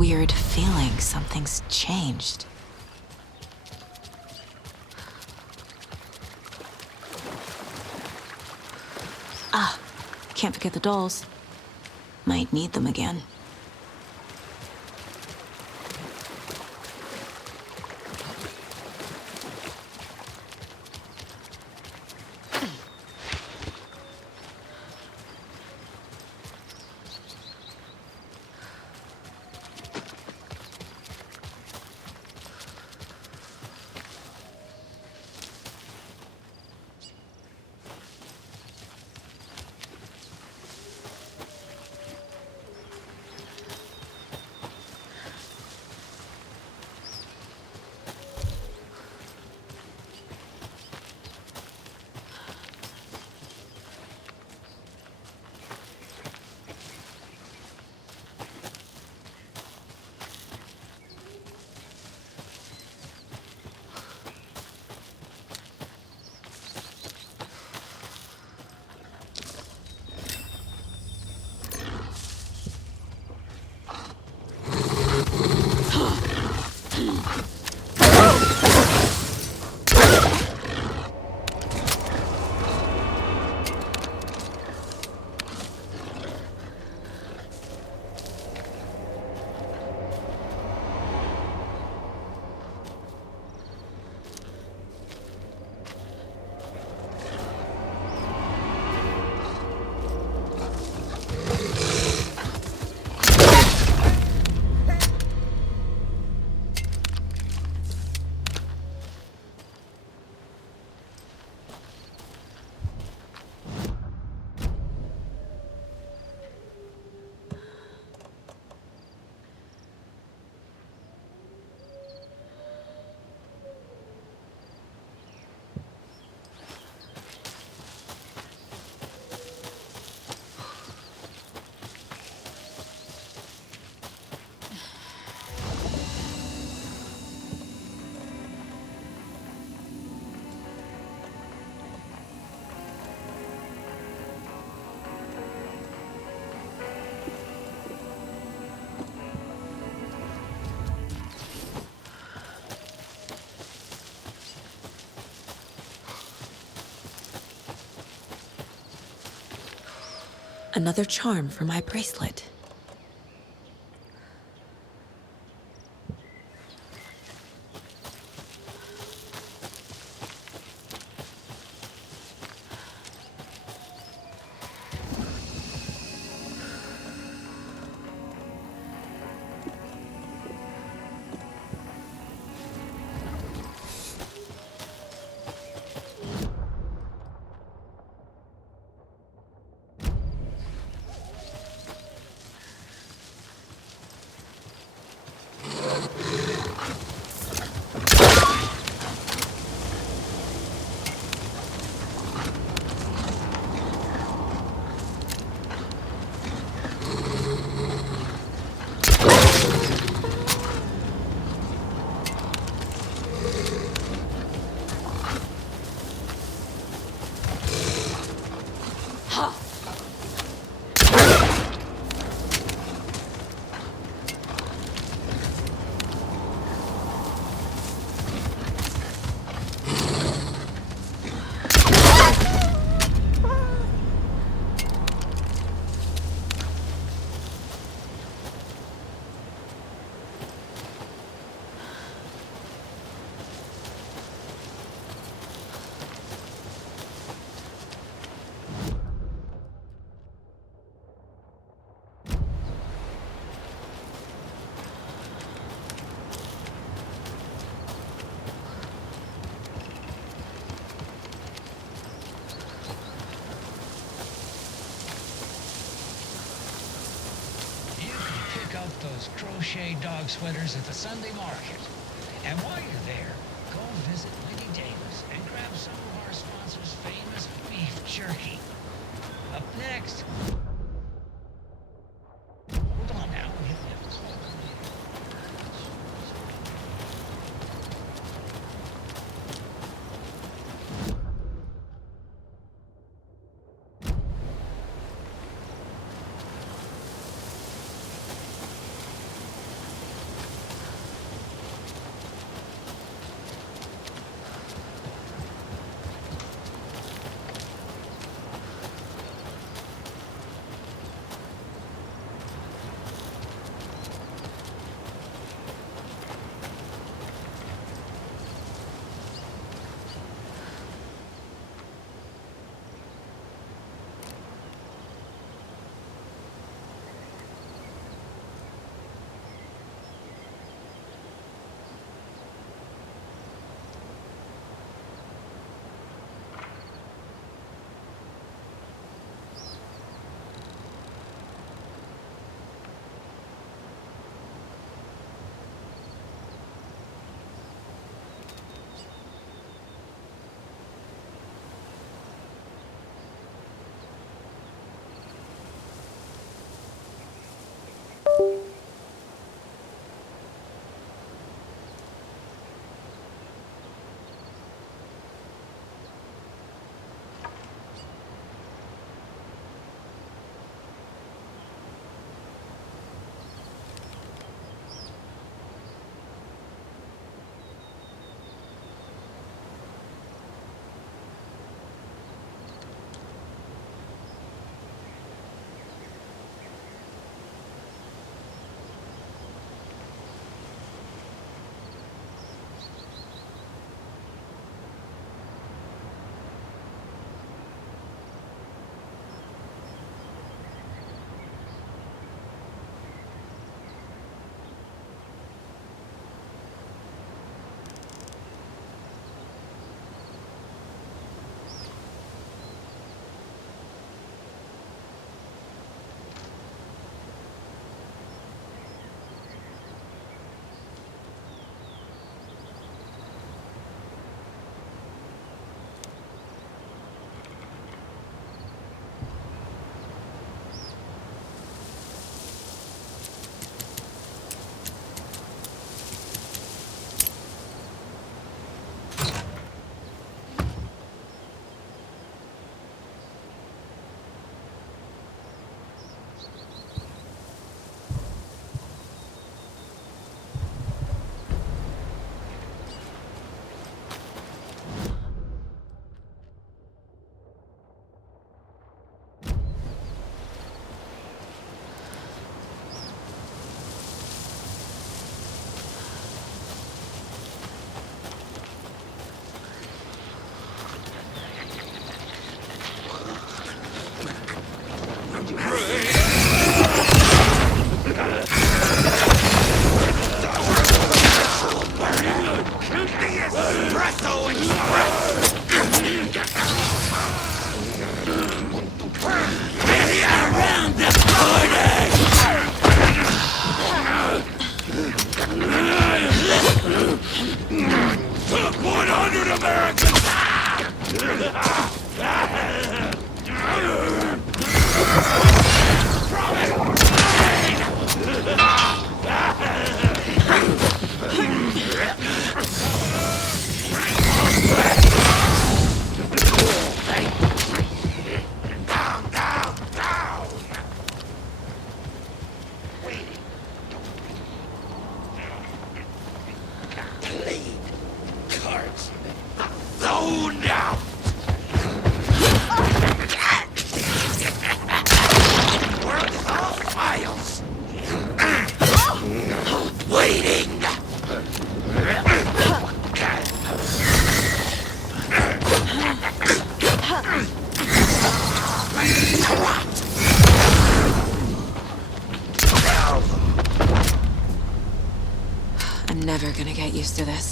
weird feeling something's changed. Ah, can't forget the dolls. Might need them again. Another charm for my bracelet. Those crochet dog sweaters at the Sunday market. And while you're there, go visit Winnie Davis and grab some of our sponsor's famous beef jerky. Up next. Hold on now. espresso and around this morning! Took 100 Americans! Played cards zoned out. World is all files. Waiting. I'm never gonna get used to this.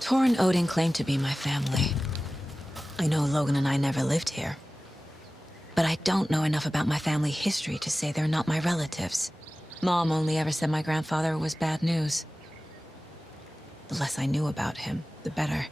Tor and Odin claim to be my family. I know Logan and I never lived here. But I don't know enough about my family history to say they're not my relatives. Mom only ever said my grandfather was bad news. The less I knew about him, the better.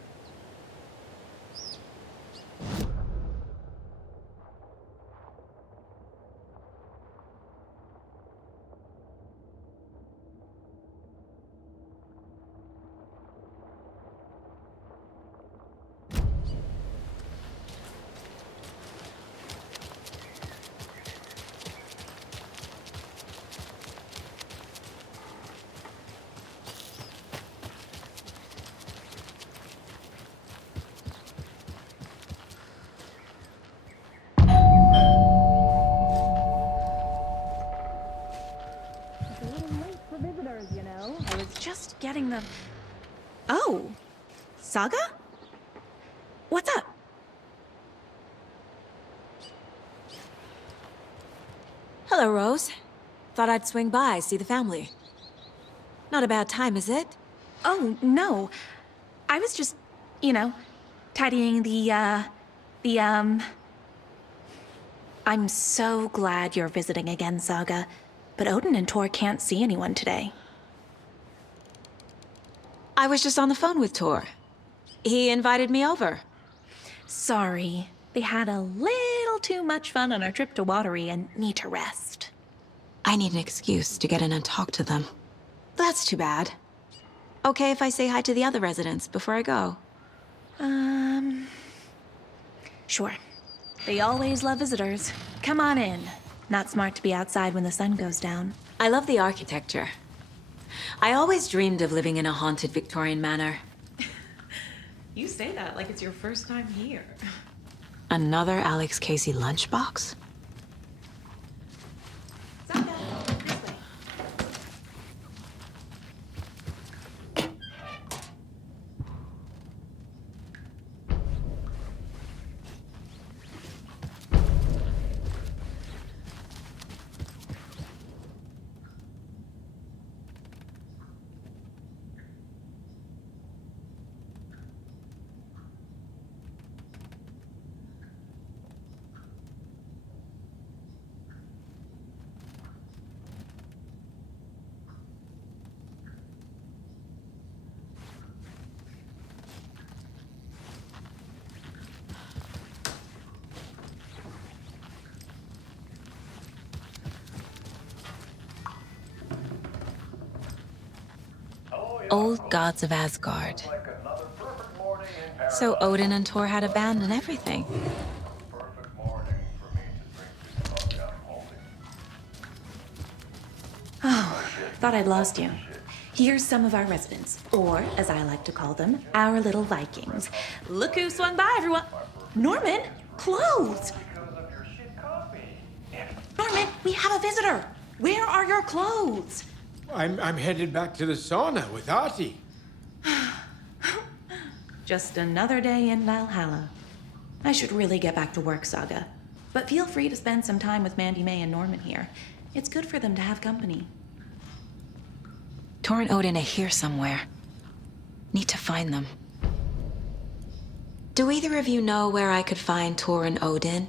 Just getting the... Oh, Saga? What's up? Hello, Rose. Thought I'd swing by, see the family. Not a bad time, is it? Oh, no. I was just, tidying I'm so glad you're visiting again, Saga. But Odin and Tor can't see anyone today. I was just on the phone with Tor. He invited me over. Sorry. They had a little too much fun on our trip to Watery and need to rest. I need an excuse to get in and talk to them. That's too bad. Okay if I say hi to the other residents before I go? Sure. They always love visitors. Come on in. Not smart to be outside when the sun goes down. I love the architecture. I always dreamed of living in a haunted Victorian manor. You say that like it's your first time here. Another Alex Casey lunchbox? Old gods of Asgard. So Odin and Tor had a band and everything. Thought I'd lost you. Here's some of our residents, or as I like to call them, our little Vikings. Look who swung by, everyone. Norman, clothes. Norman, we have a visitor. Where are your clothes? I'm headed back to the sauna with Artie. Just another day in Valhalla. I should really get back to work, Saga. But feel free to spend some time with Mandy May and Norman here. It's good for them to have company. Tor and Odin are here somewhere. Need to find them. Do either of you know where I could find Tor and Odin?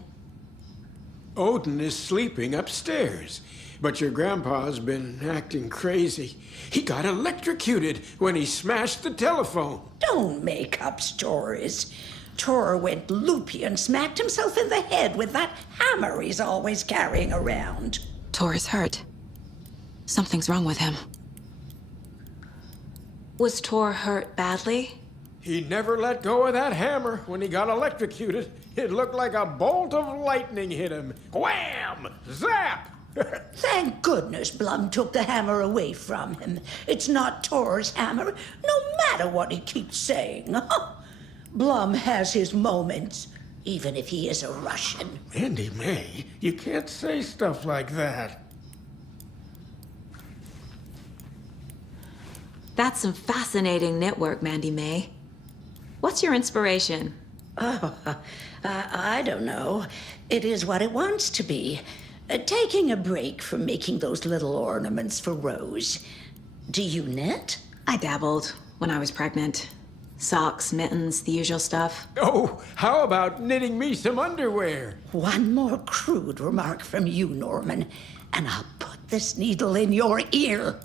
Odin is sleeping upstairs, but your grandpa's been acting crazy. He got electrocuted when he smashed the telephone. Don't make up stories. Tor went loopy and smacked himself in the head with that hammer he's always carrying around. Tor is hurt. Something's wrong with him. Was Tor hurt badly? He never let go of that hammer when he got electrocuted. It looked like a bolt of lightning hit him. Wham! Zap! Thank goodness Blum took the hammer away from him. It's not Tor's hammer, no matter what he keeps saying. Blum has his moments, even if he is a Russian. Mandy May, you can't say stuff like that. That's some fascinating knitwork, Mandy May. What's your inspiration? Oh, I don't know. It is what it wants to be. Taking a break from making those little ornaments for Rose. Do you knit? I dabbled when I was pregnant. Socks, mittens, the usual stuff. Oh, how about knitting me some underwear? One more crude remark from you, Norman, and I'll put this needle in your ear.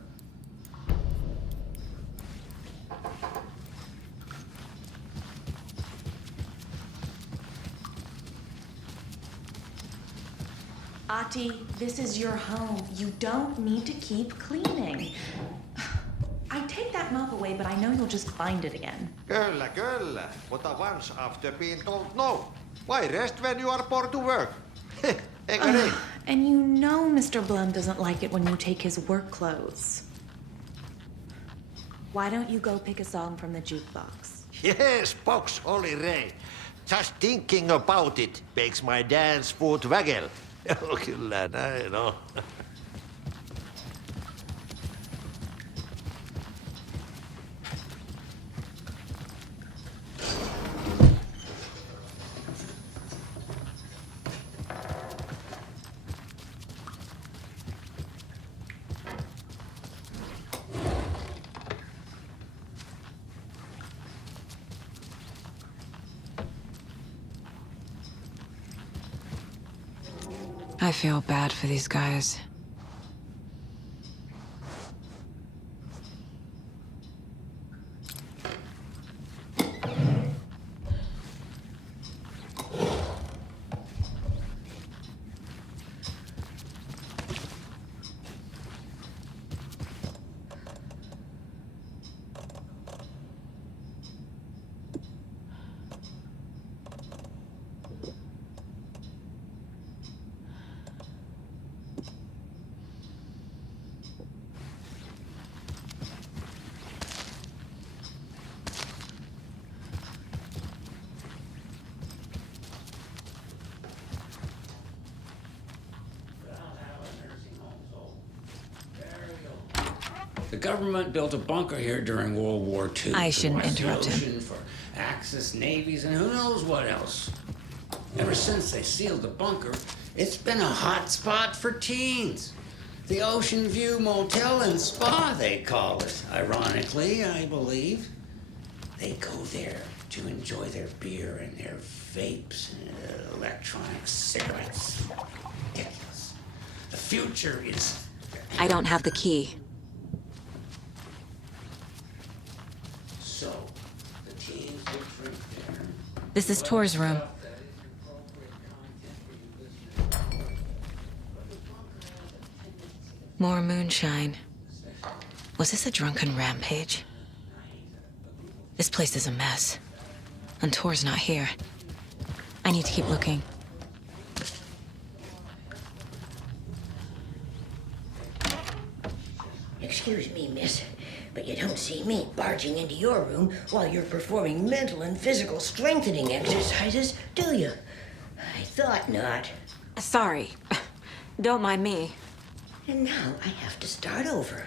Ati, this is your home. You don't need to keep cleaning. I take that mop away, but I know you'll just find it again. Kyllä, kyllä. But once after being told no. Why rest when you are born to work? Eikö niin? And you know Mr. Blum doesn't like it when you take his work clothes. Why don't you go pick a song from the jukebox? Yes, box Olli Ray. Just thinking about it makes my dance foot waggle. Kyllä näin on. I feel bad for these guys. The government built a bunker here during World War II. I shouldn't interrupt him. For Axis navies and who knows what else. Ever since they sealed the bunker, it's been a hot spot for teens. The Ocean View Motel and Spa, they call it. Ironically, I believe. They go there to enjoy their beer and their vapes and electronic cigarettes. Ridiculous. The future is... I don't have the key. So, the teens will drink there. This is Tor's room. More moonshine. Was this a drunken rampage? This place is a mess. And Tor's not here. I need to keep looking. Excuse Excuse me, miss, but you don't see me barging into your room while you're performing mental and physical strengthening exercises, do you? I thought not. Sorry. Don't mind me. And now I have to start over.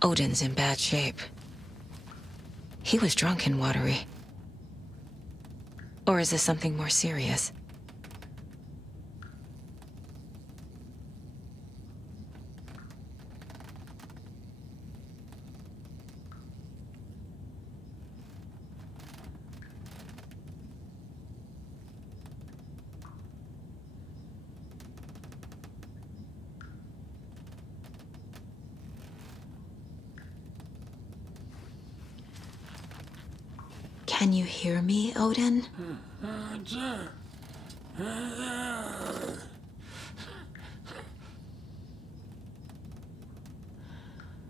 Odin's in bad shape. He was drunk and watery. Or is this something more serious? Can you hear me, Odin?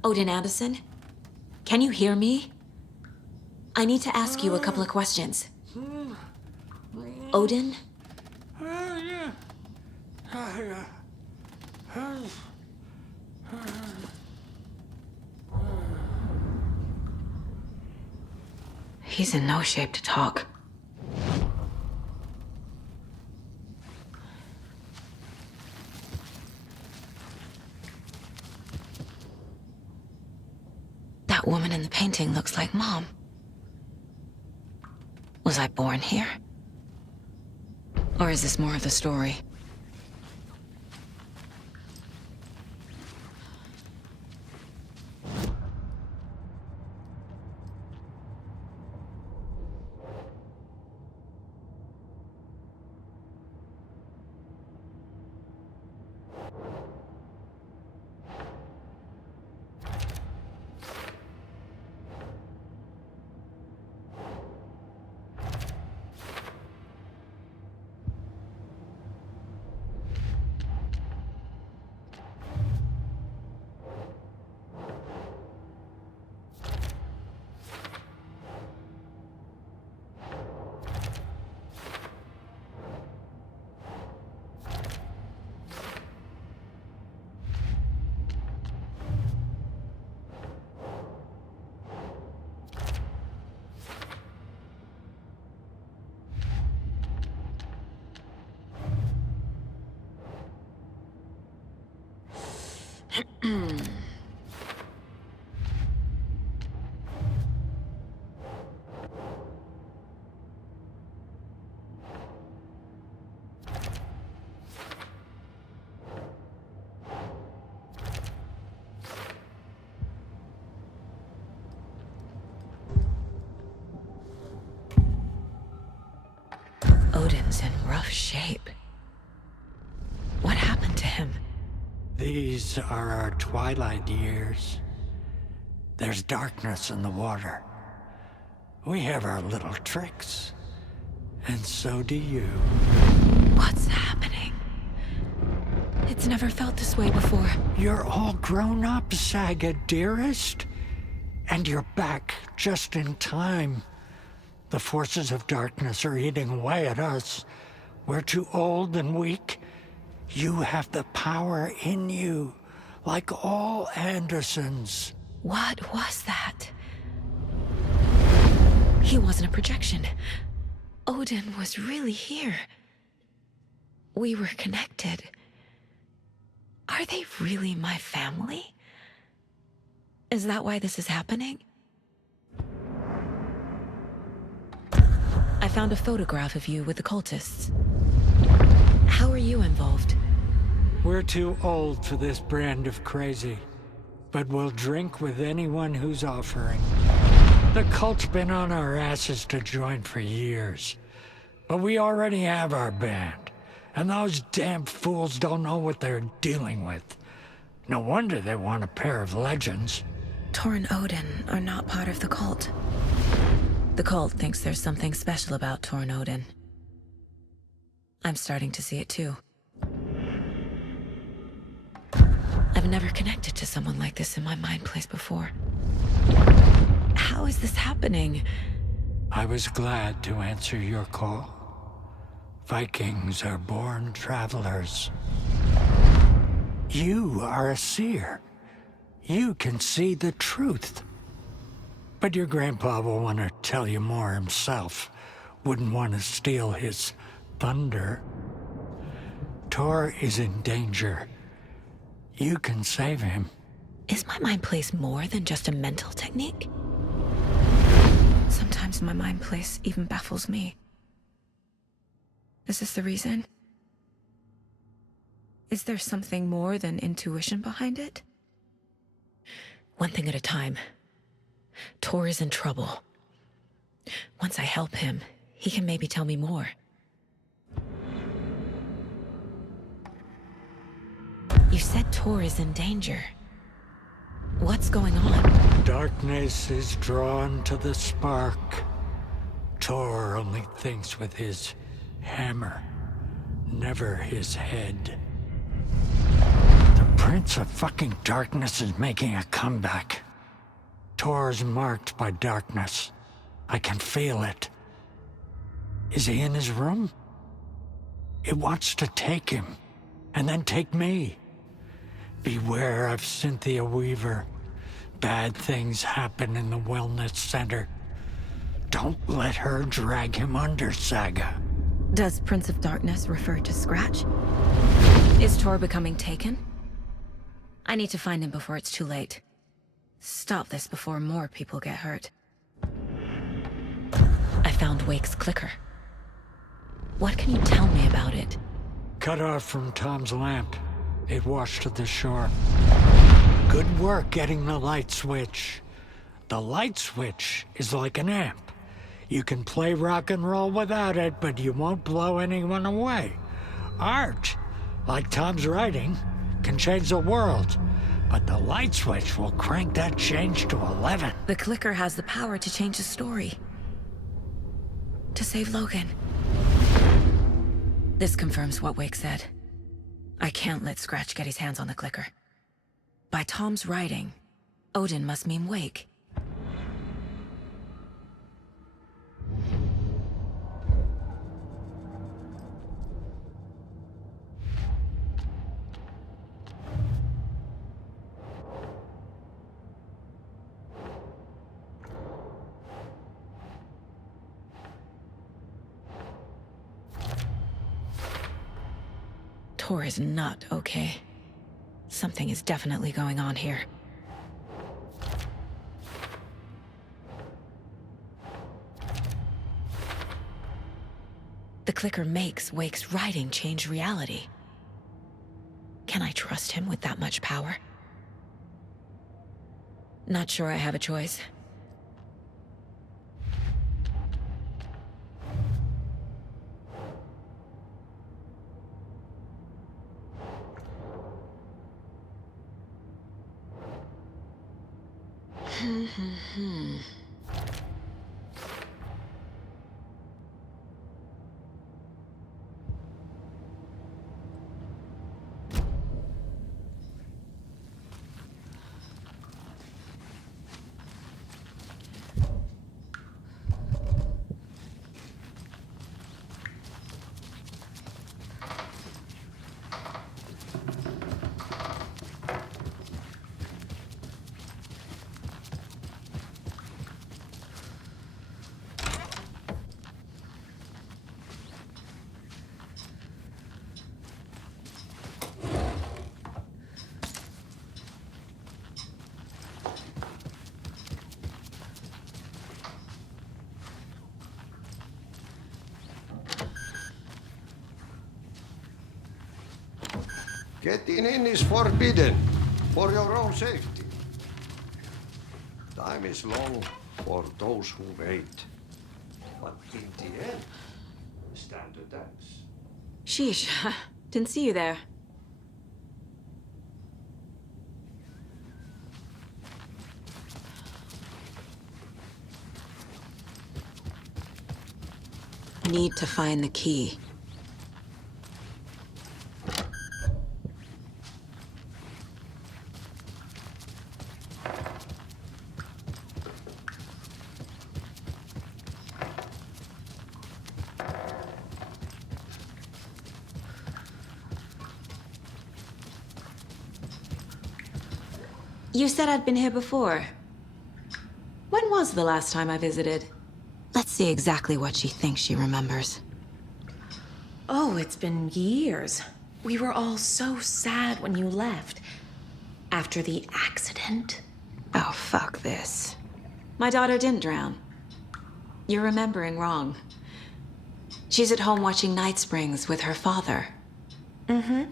Odin Anderson? Can you hear me? I need to ask you a couple of questions. Odin? He's in no shape to talk. That woman in the painting looks like Mom. Was I born here? Or is this more of the story? Odin's in rough shape. What happened to him? These are our twilight years. There's darkness in the water. We have our little tricks. And so do you. What's happening? It's never felt this way before. You're all grown up, Saga, dearest. And you're back just in time. The forces of darkness are eating away at us. We're too old and weak. You have the power in you, like all Andersons. What was that? He wasn't a projection. Odin was really here. We were connected. Are they really my family? Is that why this is happening? I found a photograph of you with the cultists. How are you involved? We're too old for this brand of crazy, but we'll drink with anyone who's offering. The cult's been on our asses to join for years, but we already have our band, and those damn fools don't know what they're dealing with. No wonder they want a pair of legends. Tor and Odin are not part of the cult. The cult thinks there's something special about Tor and Odin. I'm starting to see it too. I've never connected to someone like this in my mind place before. How is this happening? I was glad to answer your call. Vikings are born travelers. You are a seer. You can see the truth. But your grandpa will want to tell you more himself. Wouldn't want to steal his thunder. Tor is in danger. You can save him. Is my mind place more than just a mental technique? Sometimes my mind place even baffles me. Is this the reason? Is there something more than intuition behind it? One thing at a time. Tor is in trouble. Once I help him, he can maybe tell me more. You said Tor is in danger. What's going on? Darkness is drawn to the spark. Tor only thinks with his hammer, never his head. The Prince of fucking Darkness is making a comeback. Tor's marked by darkness. I can feel it. Is he in his room? It wants to take him, and then take me. Beware of Cynthia Weaver. Bad things happen in the wellness center. Don't let her drag him under, Saga. Does Prince of Darkness refer to Scratch? Is Tor becoming taken? I need to find him before it's too late. Stop this before more people get hurt. I found Wake's clicker. What can you tell me about it? Cut off from Tom's lamp. It washed to the shore. Good work getting the light switch. The light switch is like an amp. You can play rock and roll without it, but you won't blow anyone away. Art, like Tom's writing, can change the world, but the light switch will crank that change to 11. The clicker has the power to change the story. To save Logan. This confirms what Wake said. I can't let Scratch get his hands on the clicker. By Tom's writing, Odin must mean Wake. Tor is not okay. Something is definitely going on here. The clicker makes Wake's writing change reality. Can I trust him with that much power? Not sure I have a choice. Getting in is forbidden, for your own safety. Time is long for those who wait. But in the end, stand a dance. Sheesh, didn't see you there. Need to find the key. You said I'd been here before. When was the last time I visited? Let's see exactly what she thinks she remembers. Oh, it's been years. We were all so sad when you left. After the accident. Oh, fuck this. My daughter didn't drown. You're remembering wrong. She's at home watching Night Springs with her father. Mm-hmm.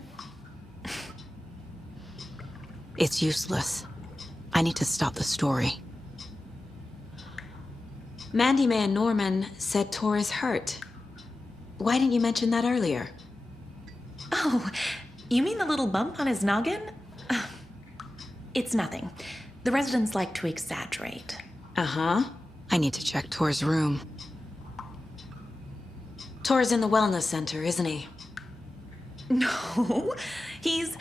It's useless. I need to stop the story. Mandy May and Norman said Tor is hurt. Why didn't you mention that earlier? Oh, you mean the little bump on his noggin? It's nothing. The residents like to exaggerate. Uh-huh. I need to check Tor's room. Tor's in the wellness center, isn't he? No, he's...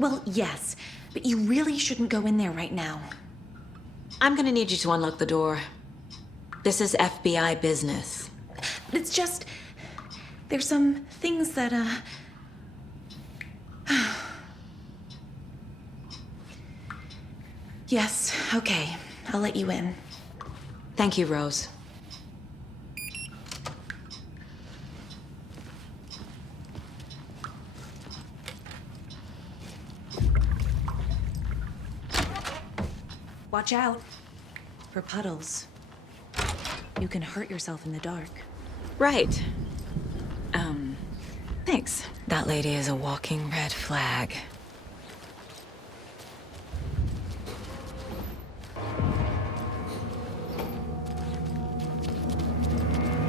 Well, yes, but you really shouldn't go in there right now. I'm gonna need you to unlock the door. This is FBI business. It's just... There's some things that, Yes, okay. I'll let you in. Thank you, Rose. Watch out for puddles. You can hurt yourself in the dark. Right. Thanks. That lady is a walking red flag.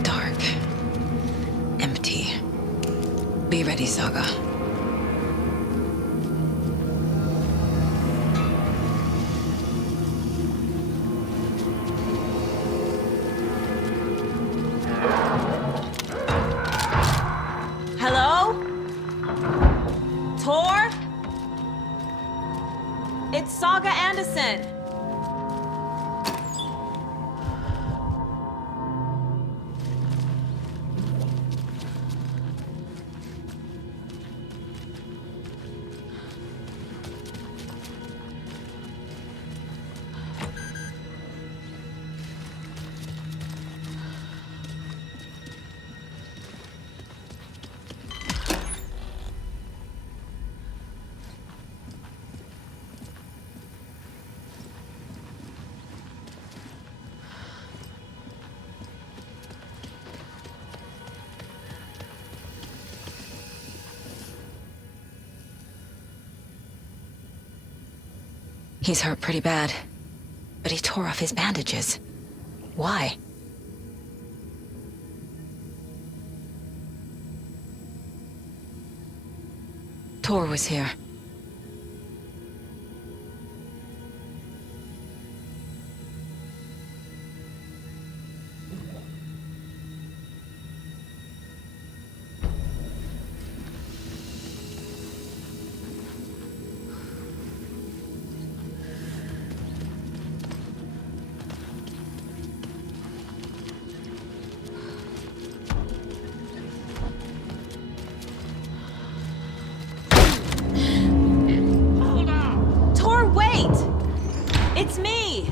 Dark. Empty. Be ready, Saga. Hello? Tor? It's Saga Anderson. He's hurt pretty bad, but he tore off his bandages. Why? Tor was here. Tor, wait! It's me!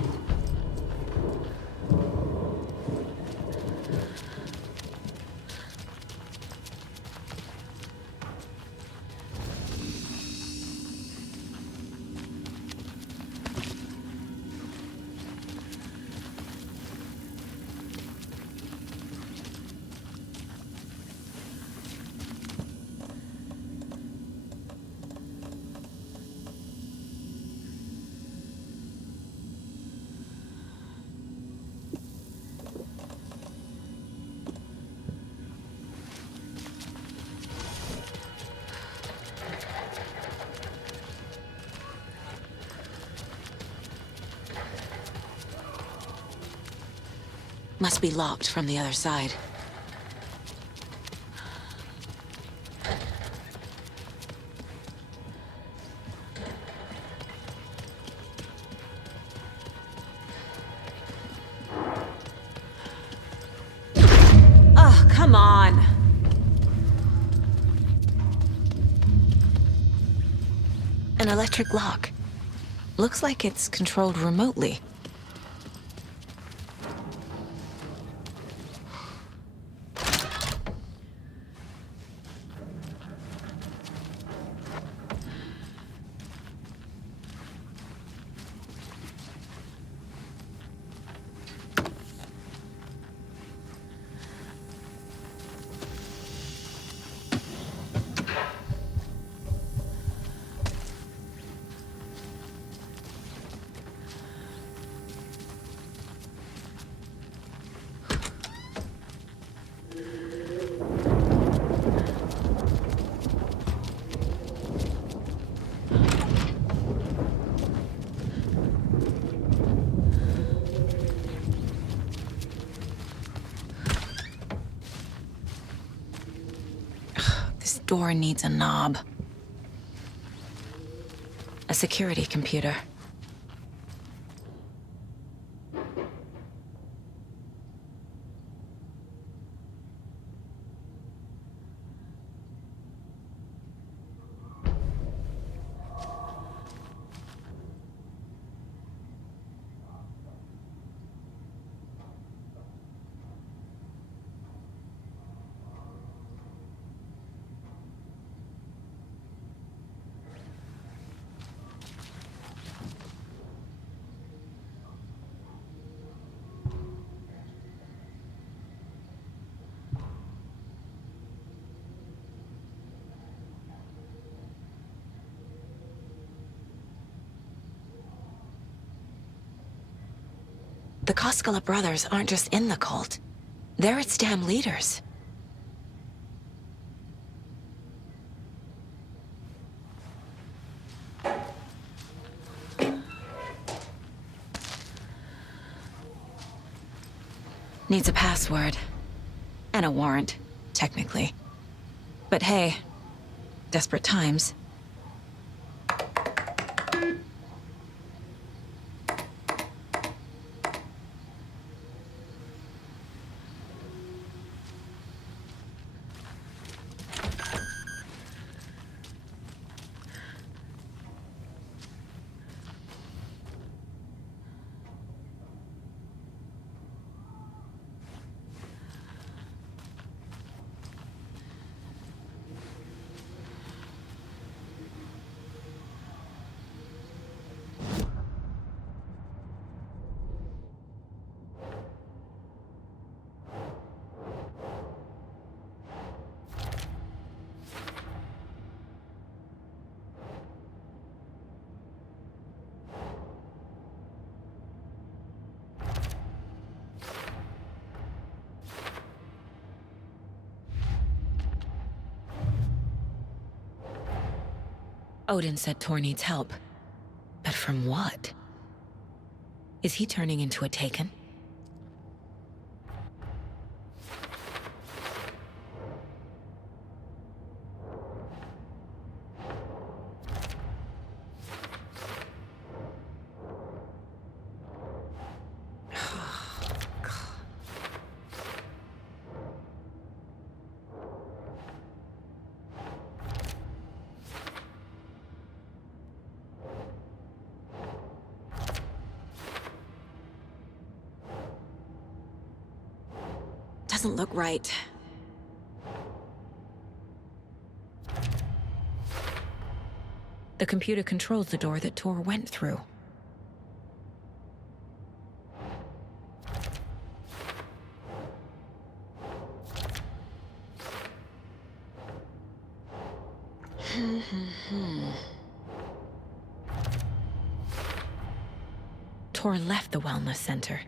Must be locked from the other side. Oh, come on! An electric lock. Looks like it's controlled remotely. This door needs a knob. A security computer. The Koskela brothers aren't just in the cult. They're its damn leaders. Needs a password. And a warrant, technically. But hey, desperate times. Odin said Tor needs help. But from what? Is he turning into a Taken? Doesn't look right. The computer controls the door that Tor went through. Tor left the wellness center.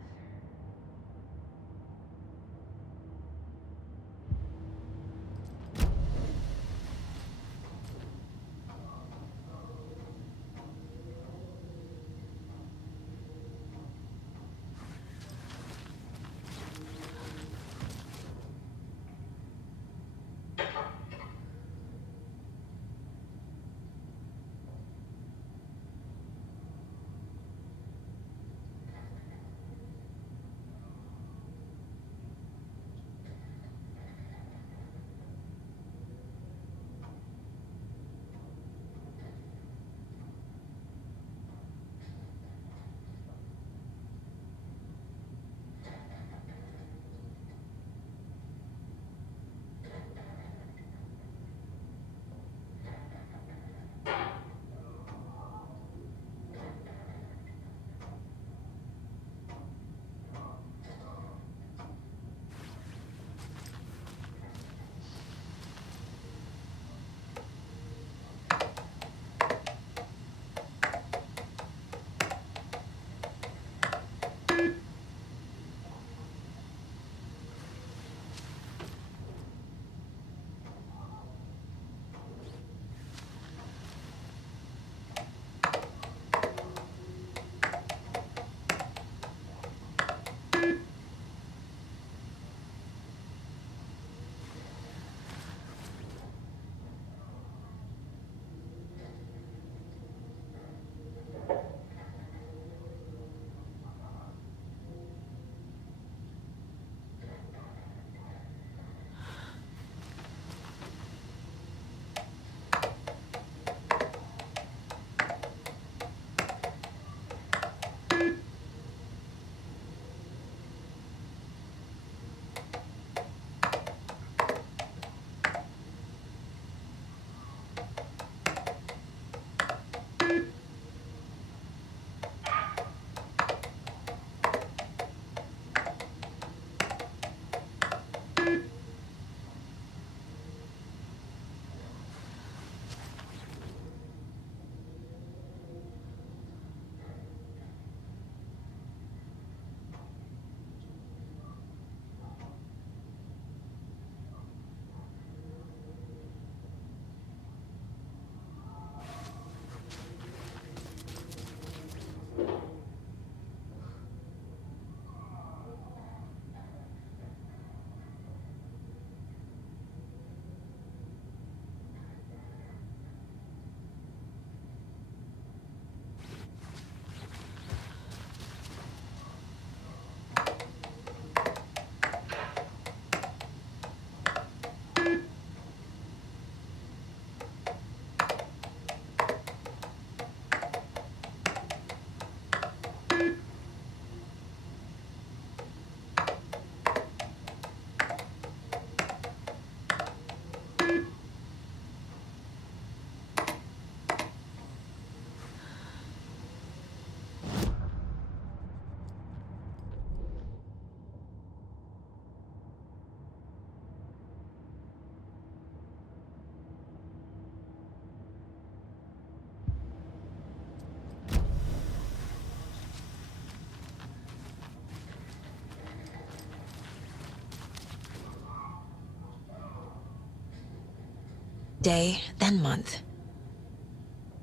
day, then month.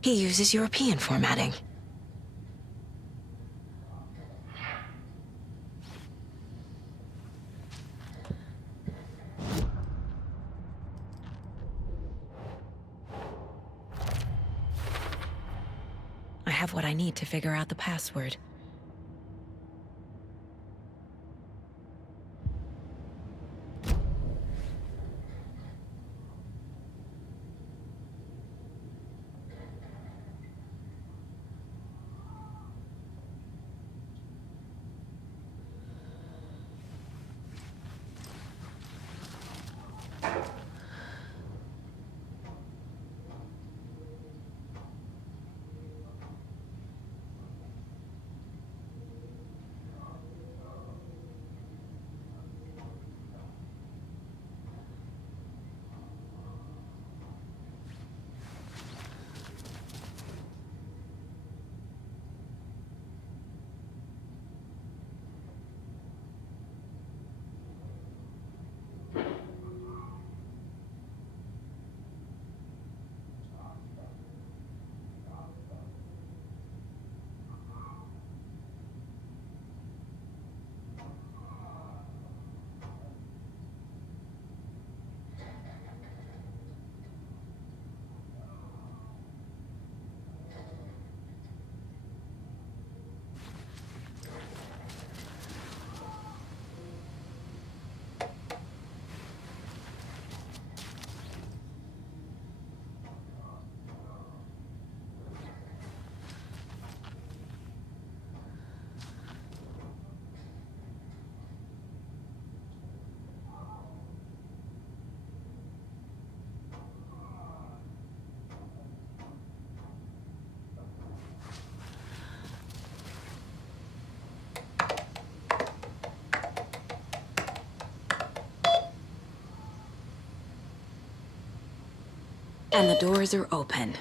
He uses European formatting. I have what I need to figure out the password. And the doors are open.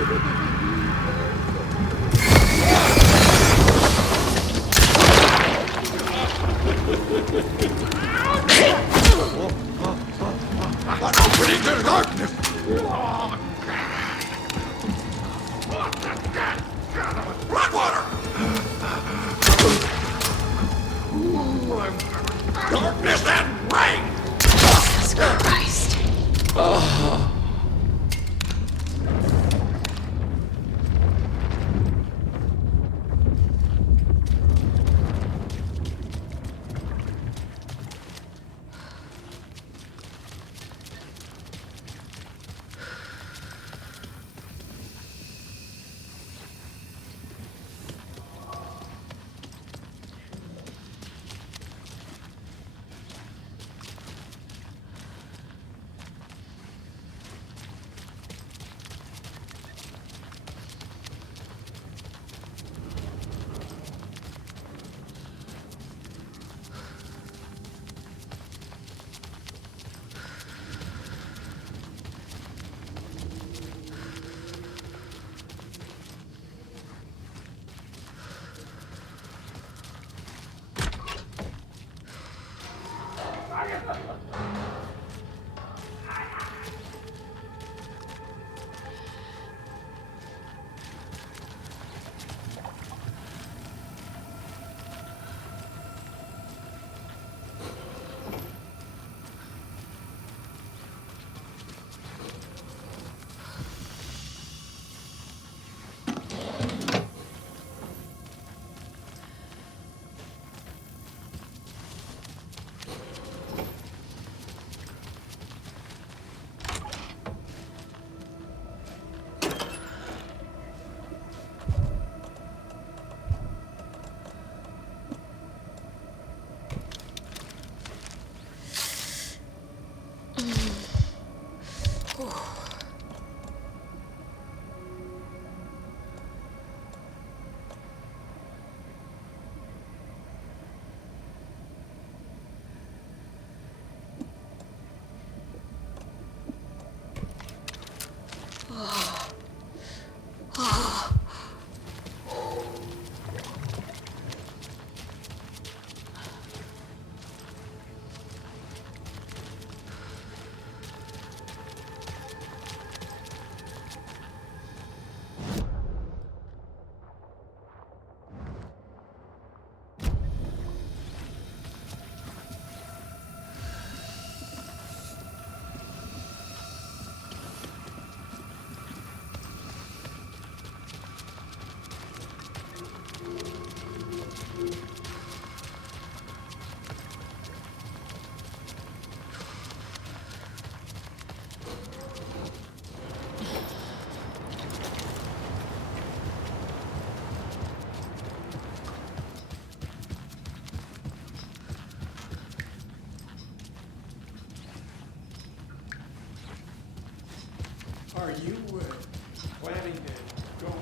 An opening to the darkness! Bloodwater! Darkness and rain! Jesus Christ. Are you planning to go on?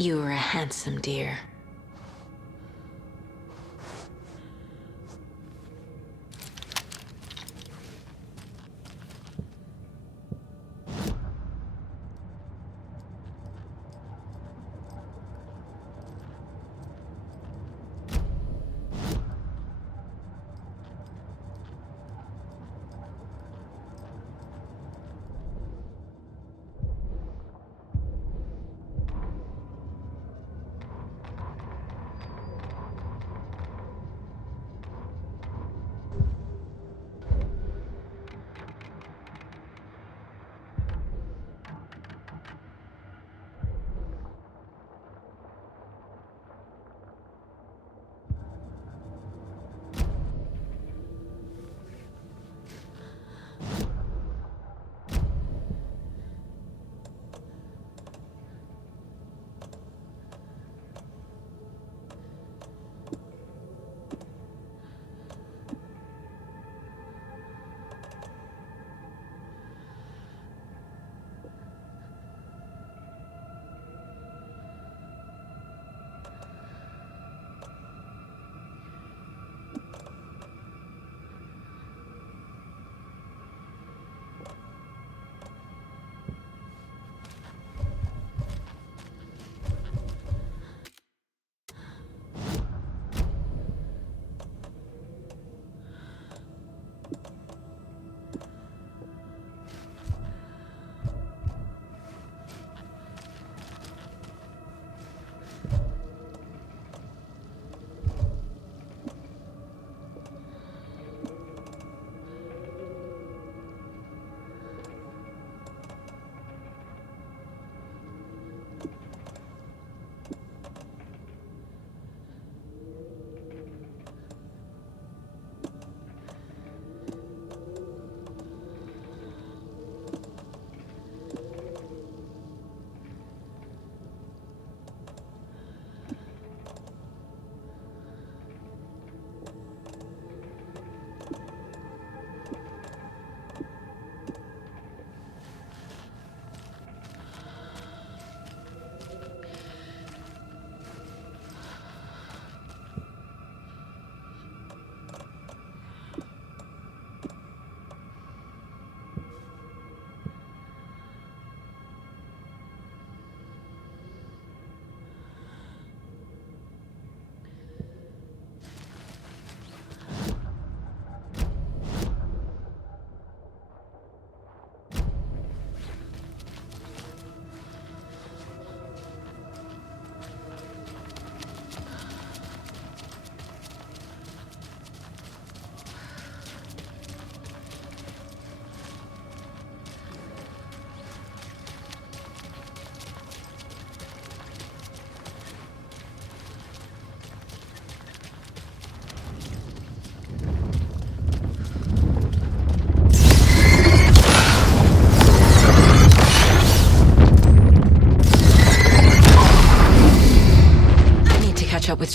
You were a handsome deer.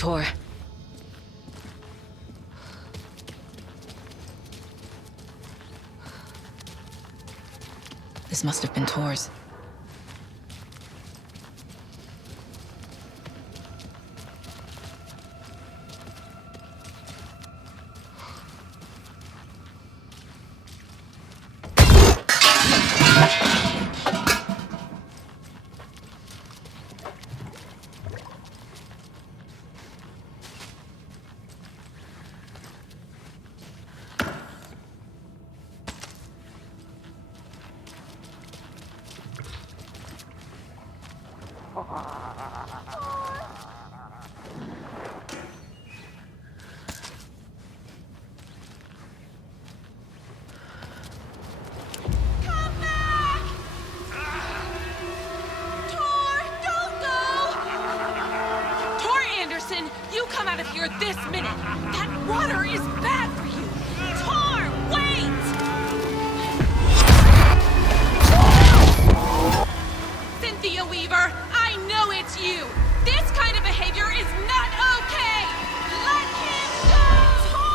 Tor. This must have been Tor's. You come out of here this minute! That water is bad for you! Tor, wait! Cynthia Weaver, I know it's you! This kind of behavior is not okay! Let him go! Tor!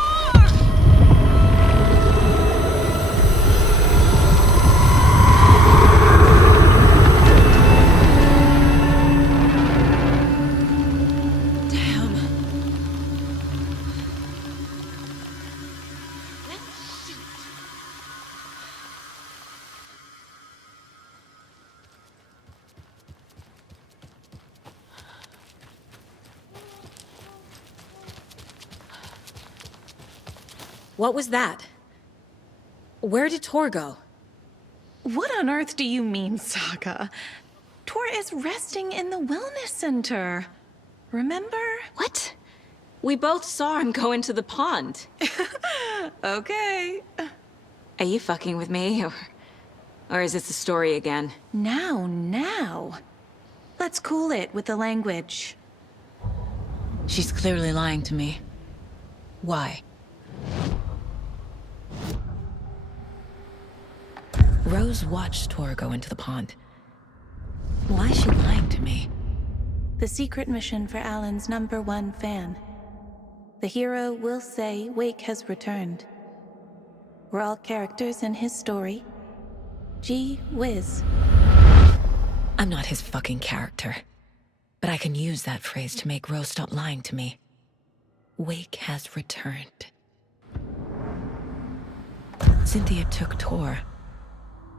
What was that? Where did Tor go? What on earth do you mean, Saga? Tor is resting in the wellness center. Remember? What? We both saw him go into the pond. Okay. Are you fucking with me, or is this a story again? Now. Let's cool it with the language. She's clearly lying to me. Why? Rose watched Tor go into the pond. Why is she lying to me? The secret mission for Alan's #1 fan. The hero will say Wake has returned. We're all characters in his story. Gee whiz. I'm not his fucking character. But I can use that phrase to make Rose stop lying to me. Wake has returned. Cynthia took Tor.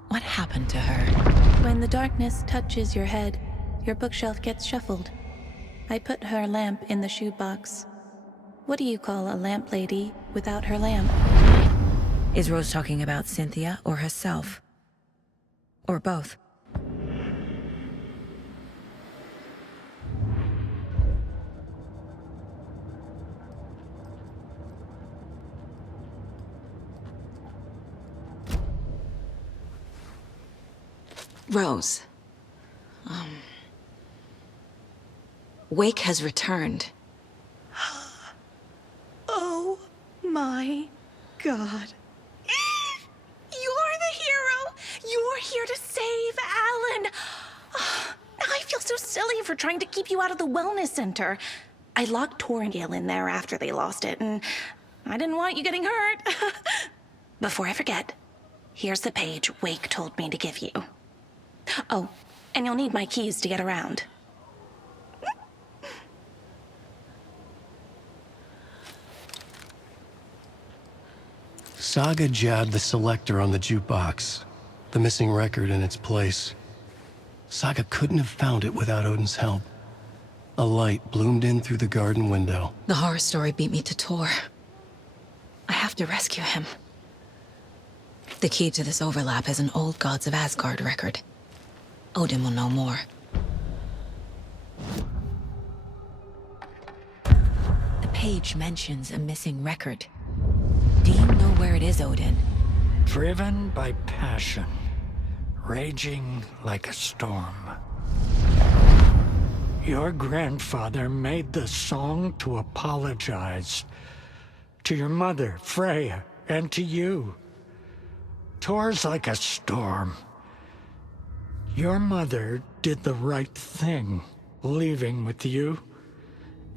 What happened to her? When the darkness touches your head, your bookshelf gets shuffled. I put her lamp in the shoebox. What do you call a lamp lady without her lamp? Is Rose talking about Cynthia or herself? Or both? Rose. Wake has returned. Oh my God. You're the hero! You're here to save Alan! I feel so silly for trying to keep you out of the wellness center. I locked Tor and Gale in there after they lost it, and I didn't want you getting hurt. Before I forget, here's the page Wake told me to give you. Oh, and you'll need my keys to get around. Saga jabbed the selector on the jukebox, the missing record in its place. Saga couldn't have found it without Odin's help. A light bloomed in through the garden window. The horror story beat me to Tor. I have to rescue him. The key to this overlap is an old Gods of Asgard record. Odin will know more. The page mentions a missing record. Do you know where it is, Odin? Driven by passion, raging like a storm. Your grandfather made the song to apologize. To your mother, Freya, and to you. Tor's like a storm. Your mother did the right thing, leaving with you.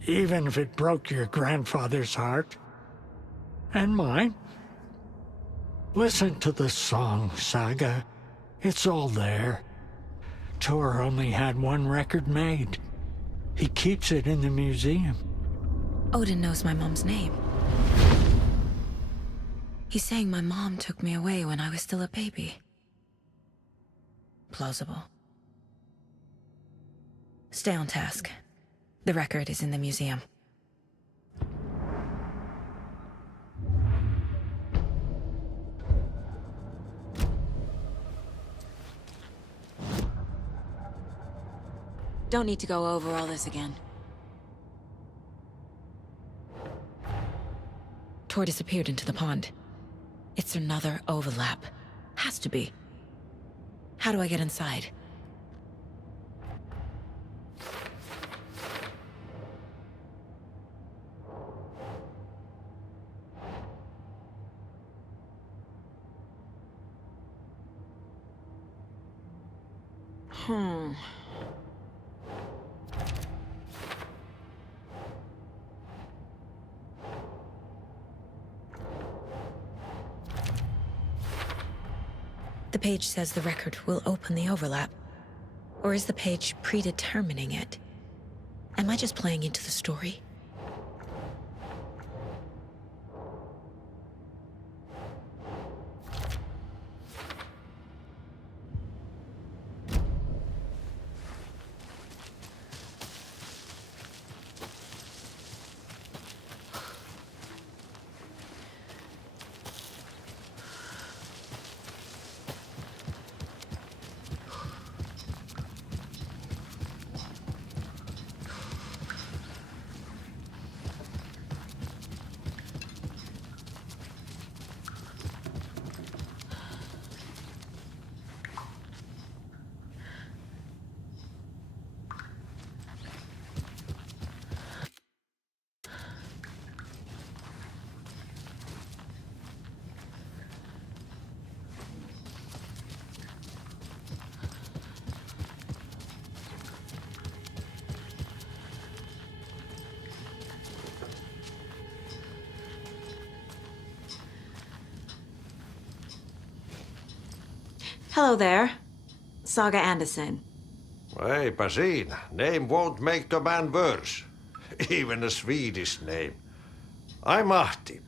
even if it broke your grandfather's heart. And mine. Listen to the song, Saga. It's all there. Tor only had one record made. He keeps it in the museum. Odin knows my mom's name. He's saying my mom took me away when I was still a baby. Plausible. Stay on task. The record is in the museum. Don't need to go over all this again. Tor disappeared into the pond. It's another overlap. Has to be. How do I get inside? The page says the record will open the overlap. Or is the page predetermining it? Am I just playing into the story? Hello there. Saga Anderson. Hey, Basin, name won't make the man worse. Even a Swedish name. I'm Ahti.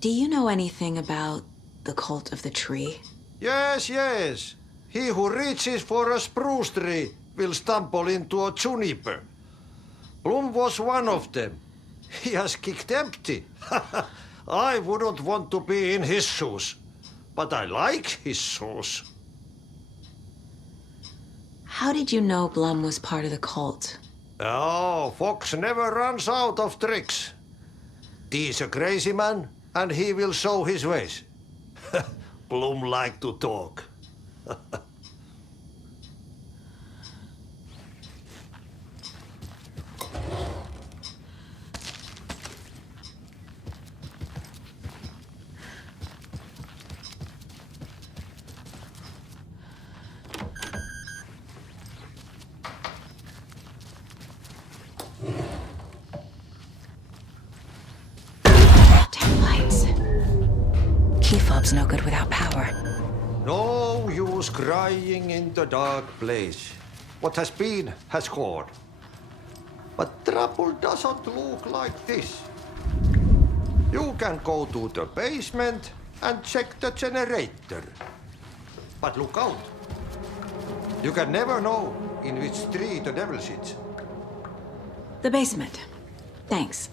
Do you know anything about the cult of the tree? Yes, yes. He who reaches for a spruce tree will stumble into a juniper. Blum was one of them. He has kicked empty. I wouldn't want to be in his shoes. But I like his shoes. How did you know Blum was part of the cult? Oh, Fox never runs out of tricks. He's a crazy man, and he will show his ways. Blum like to talk. Key fob's no good without power. No use crying in the dark place. What has been has gone. But trouble doesn't look like this. You can go to the basement and check the generator. But look out. You can never know in which tree the devil sits. The basement. Thanks.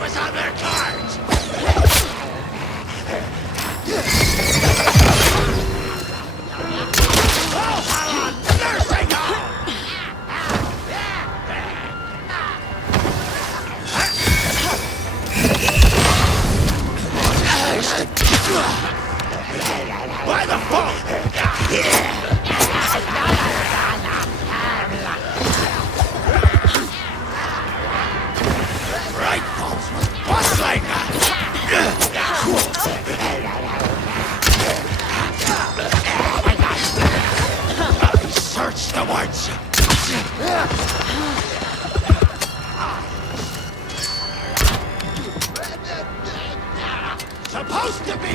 was on their cards! Valhalla nursing home! By the phone! Rifles was bustling! I searched the woods! Supposed to be!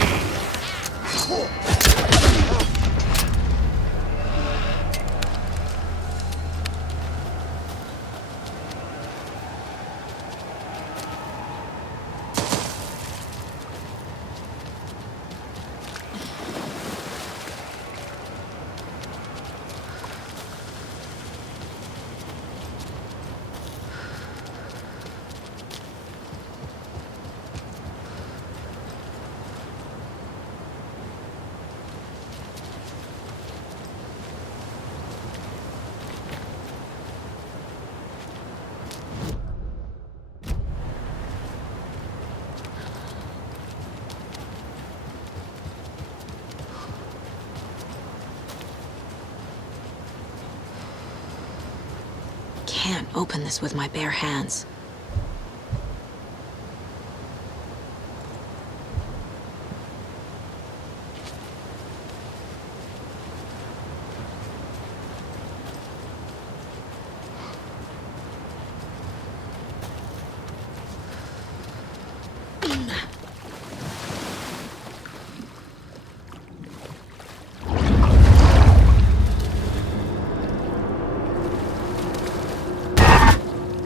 Can't open this with my bare hands.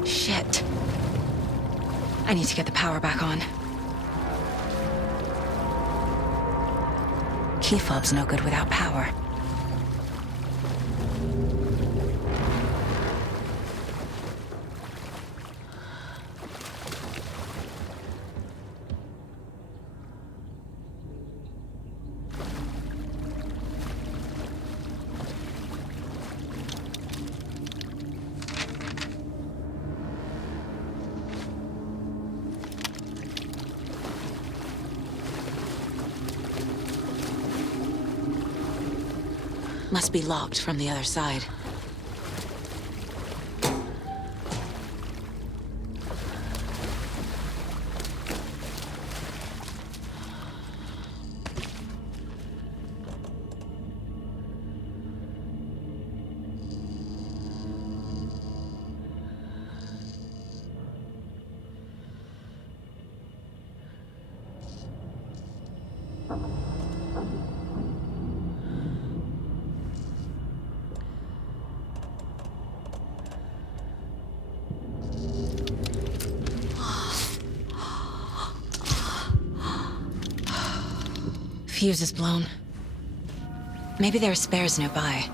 Shit. I need to get the power back on. Key fob's no good without power. Must be locked from the other side. Fuse is blown. Maybe there are spares nearby.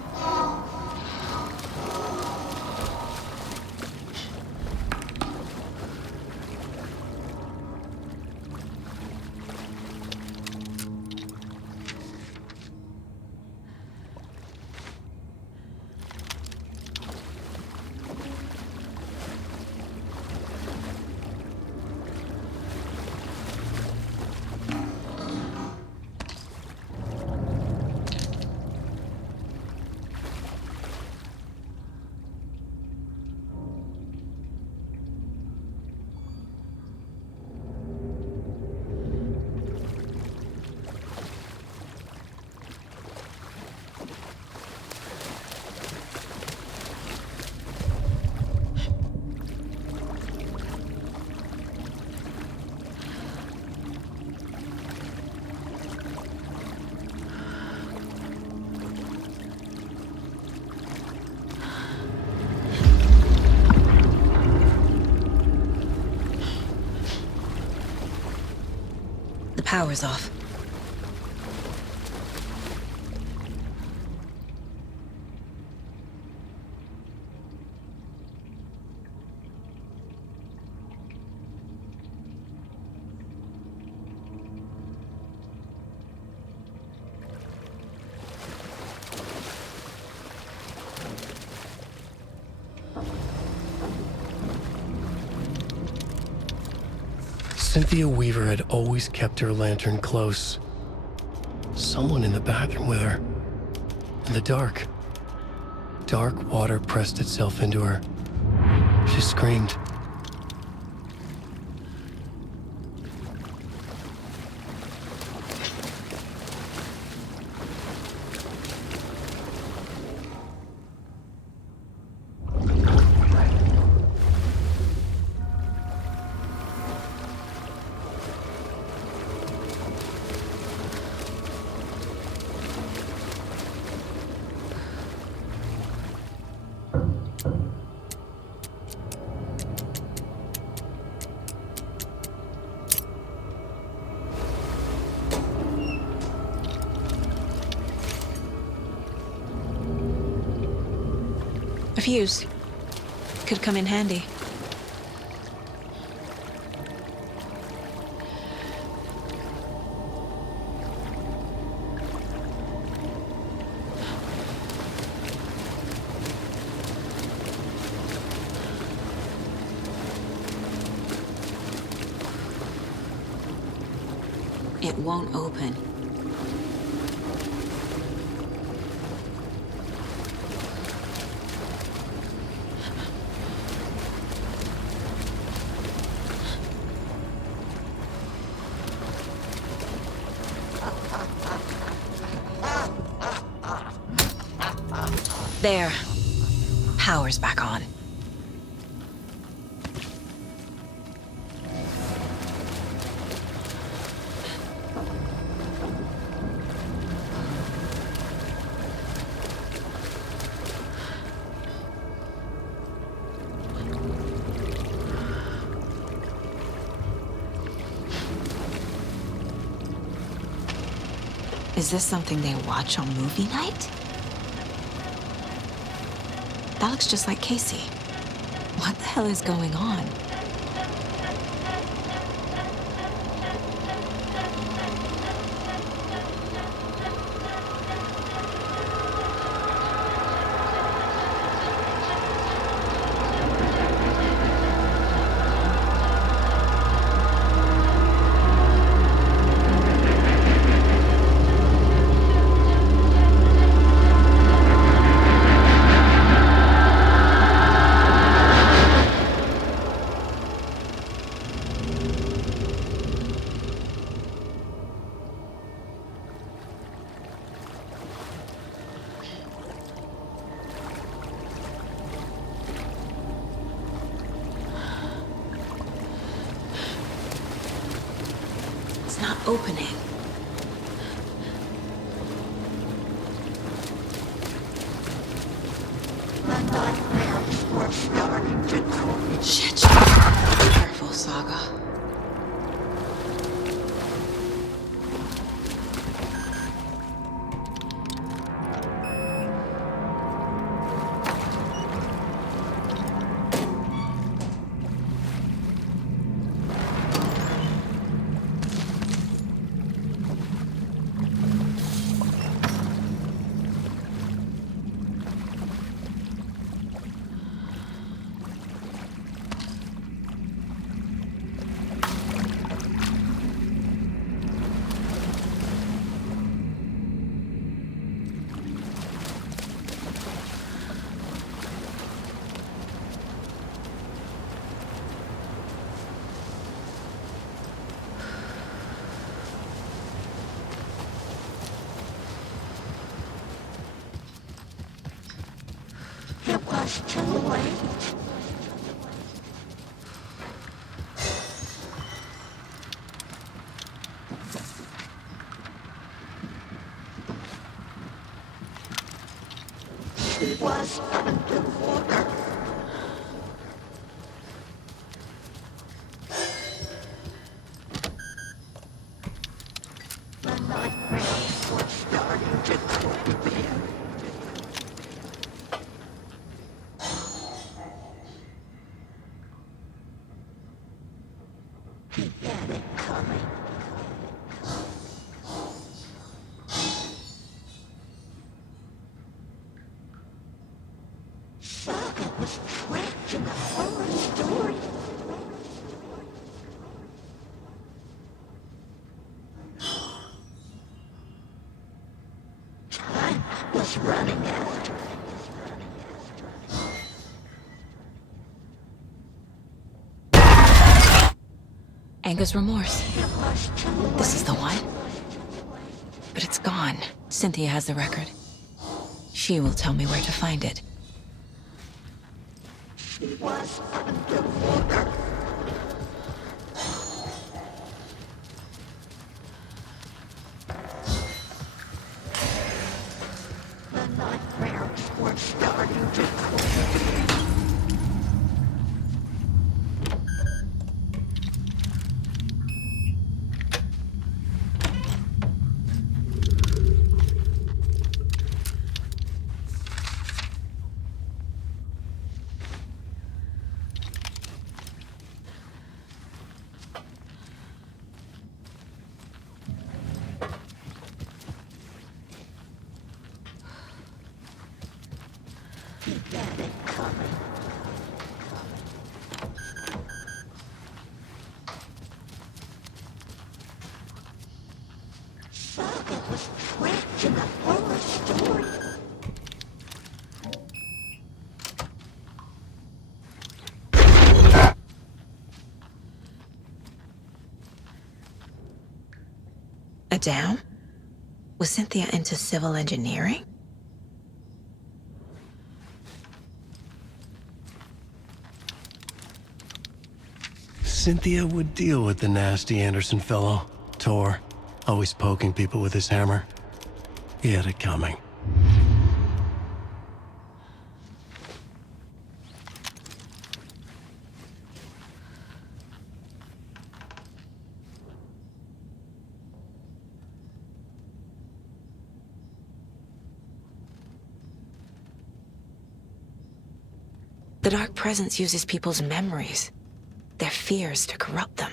The power's off. Cynthia Weaver had always kept her lantern close. Someone in the bathroom with her. In the dark. Dark water pressed itself into her. She screamed. A fuse. Could come in handy. It won't open. There. Power's back on. Is this something they watch on movie night? That looks just like Casey. What the hell is going on? It's not opening. Shit. Careful, Saga. Too late. She was underwater. The nightmares were starting to creep in. He had it coming. Saga was trapped in a horror story. Anger's remorse. This is the one. But it's gone. Cynthia has the record. She will tell me where to find it. She was underwater. The nightmares were starting to come. Saga was trapped in the forest story. A dam? Was Cynthia into civil engineering? Cynthia would deal with the nasty Anderson fellow, Tor, always poking people with his hammer. He had it coming. The Dark Presence uses people's memories, their fears to corrupt them.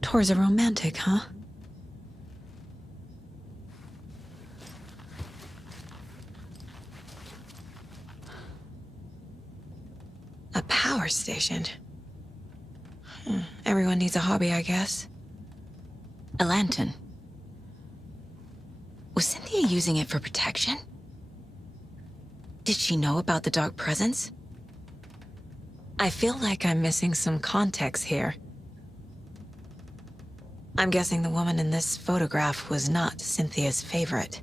Tor's a romantic, huh? A power station. Everyone needs a hobby, I guess. A lantern. Was Cynthia using it for protection? Did she know about the Dark Presence? I feel like I'm missing some context here. I'm guessing the woman in this photograph was not Cynthia's favorite.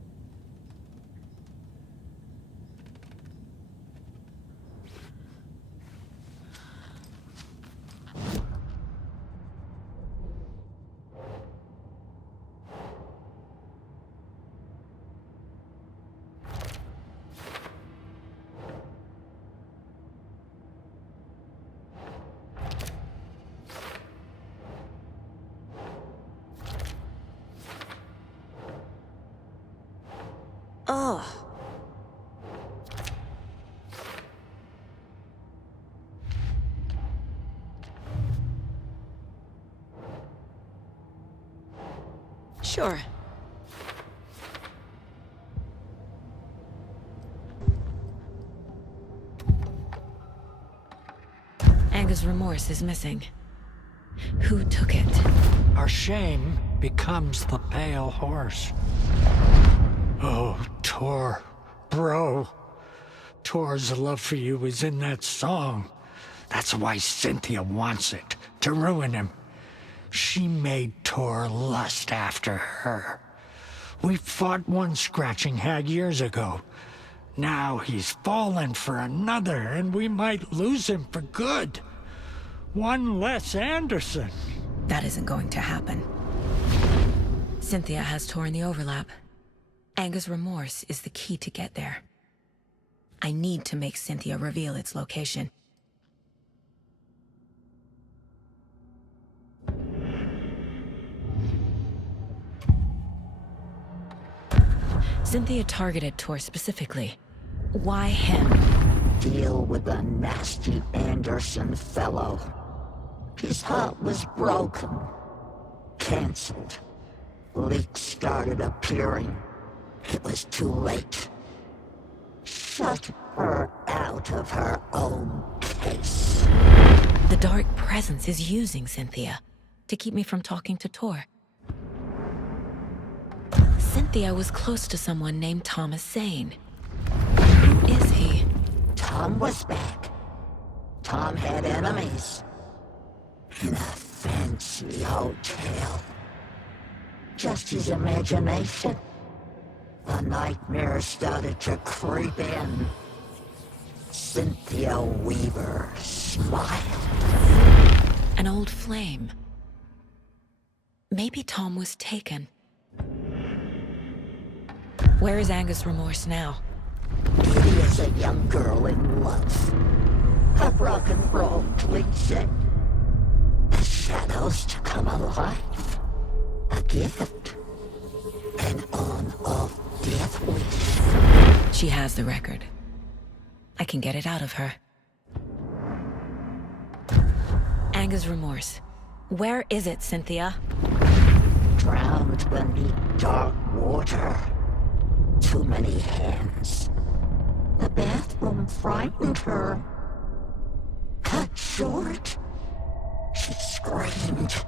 Oh. Sure. Anger's remorse is missing. Who took it? Our shame becomes the pale horse. Oh, Tor, bro. Tor's love for you is in that song. That's why Cynthia wants it, to ruin him. She made Tor lust after her. We fought one scratching hag years ago. Now he's fallen for another, and we might lose him for good. One less Anderson. That isn't going to happen. Cynthia has Tor in the overlap. Anger's remorse is the key to get there. I need to make Cynthia reveal its location. Cynthia targeted Tor specifically. Why him? Deal with the nasty Anderson fellow. His heart was broken. Cancelled. Leaks started appearing. It was too late. Shut her out of her own case. The dark presence is using Cynthia to keep me from talking to Tor. Cynthia was close to someone named Thomas Zane. Who is he? Tom was back. Tom had enemies. In a fancy hotel. Just his imagination. The nightmare started to creep in. Cynthia Weaver smiled. An old flame. Maybe Tom was taken. Where is Angus Remorse now? Kitty is a young girl in love. A rock and roll cliche. The shadows to come alive. A gift. An on-off death wish. She has the record. I can get it out of her. Angus Remorse. Where is it, Cynthia? Drowned beneath dark water. Too many hands. The bathroom frightened her. Cut short. She screamed.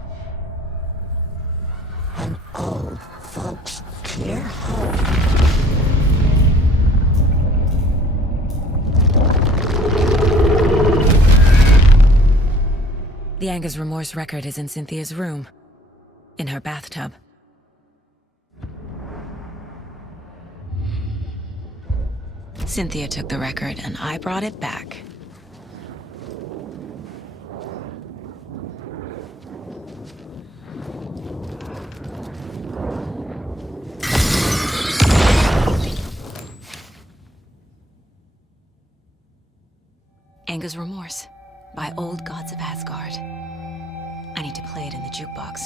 An old folks' care home. The Angus Remorse record is in Cynthia's room. In her bathtub. Cynthia took the record and I brought it back. Angus Remorse by Old Gods of Asgard. I need to play it in the jukebox.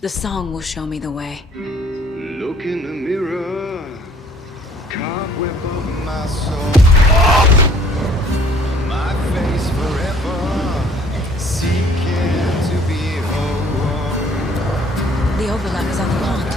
The song will show me the way. Look in the mirror, cobweb of my soul. My face forever, seeking to be whole. The overlap is on the pond.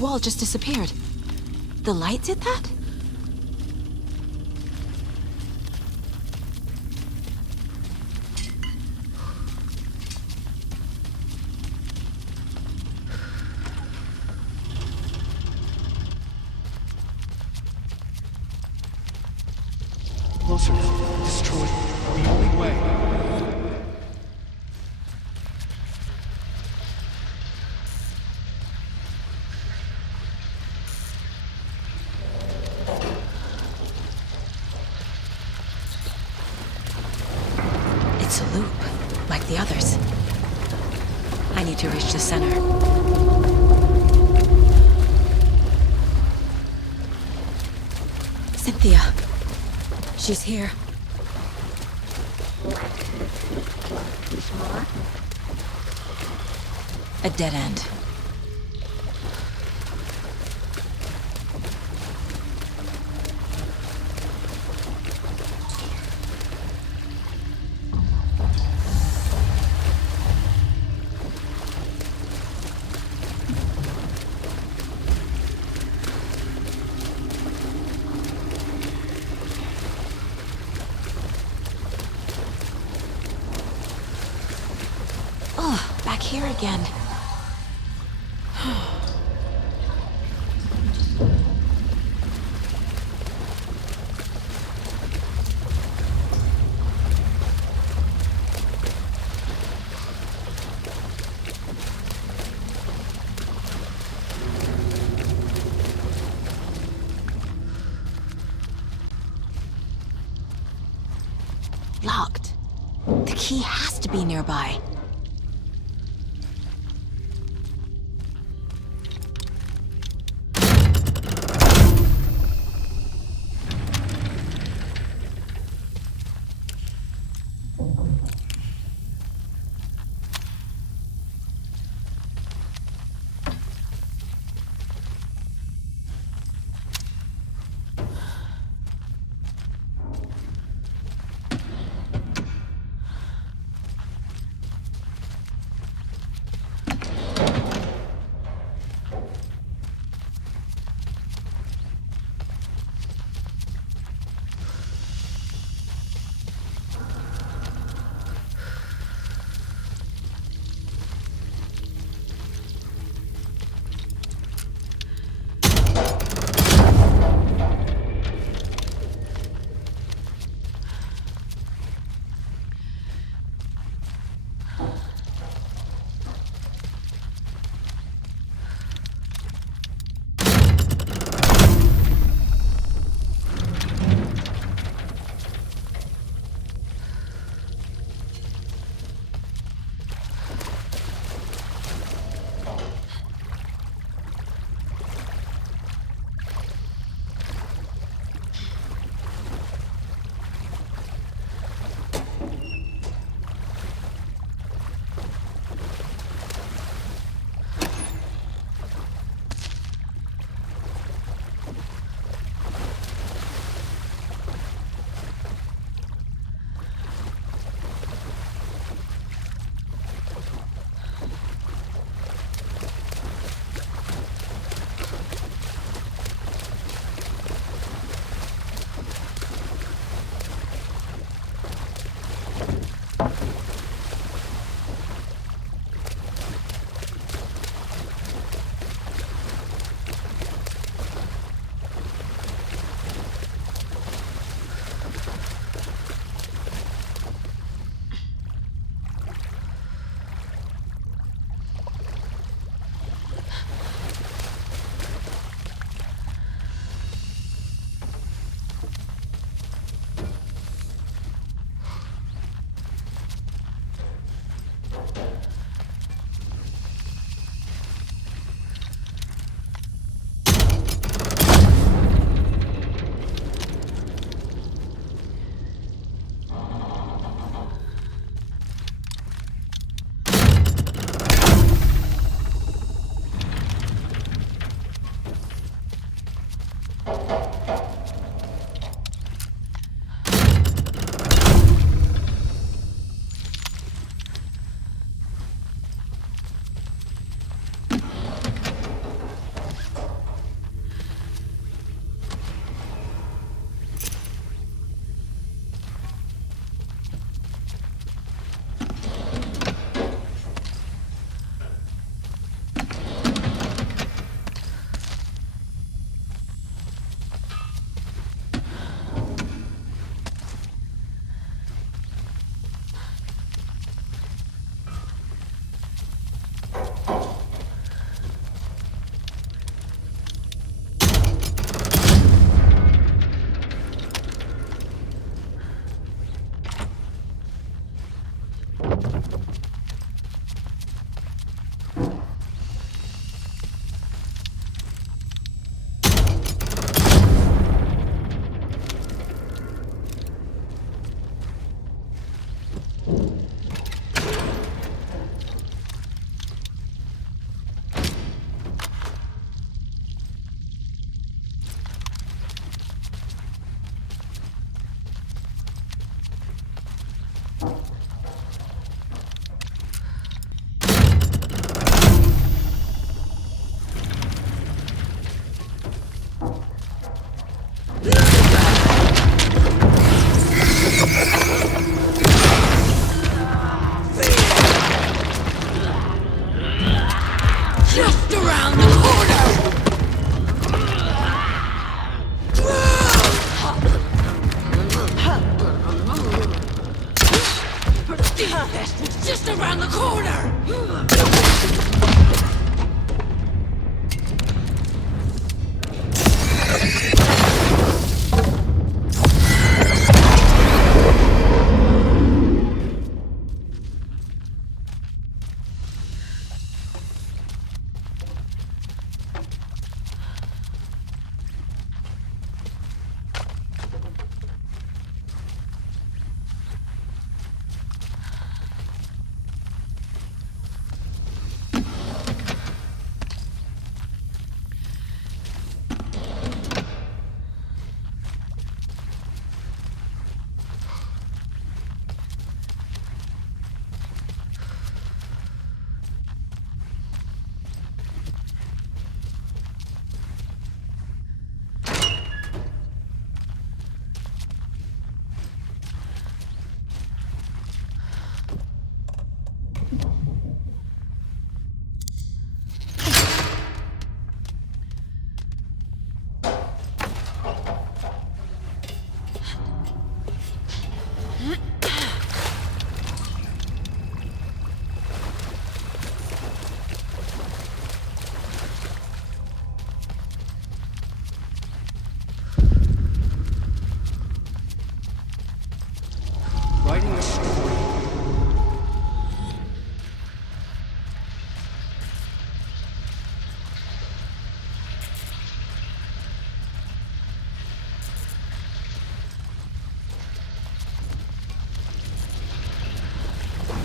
wall just disappeared. The light did that? Closer. Destroy. The only way. It's a loop, like the others. I need to reach the center. Cynthia. She's here. A dead end. Oh, back here again. Locked. The key has to be nearby.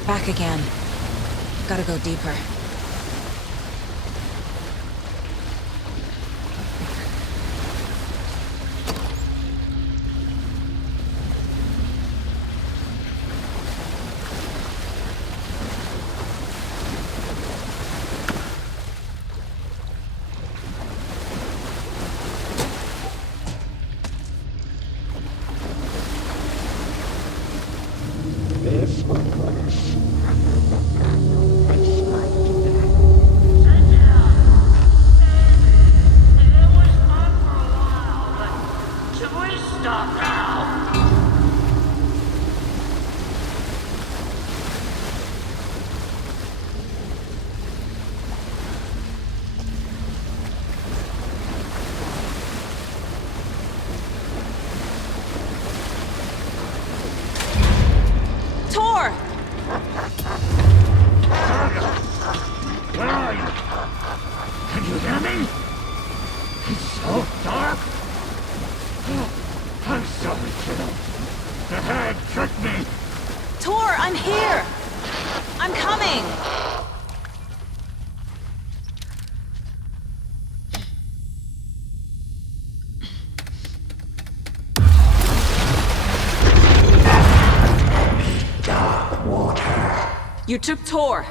Back again. Gotta go deeper. Tor! Where are you? Can you hear me? It's so dark. I'm sorry, kiddo. The hag tricked me. Tor, I'm here! I'm coming! You took Tor.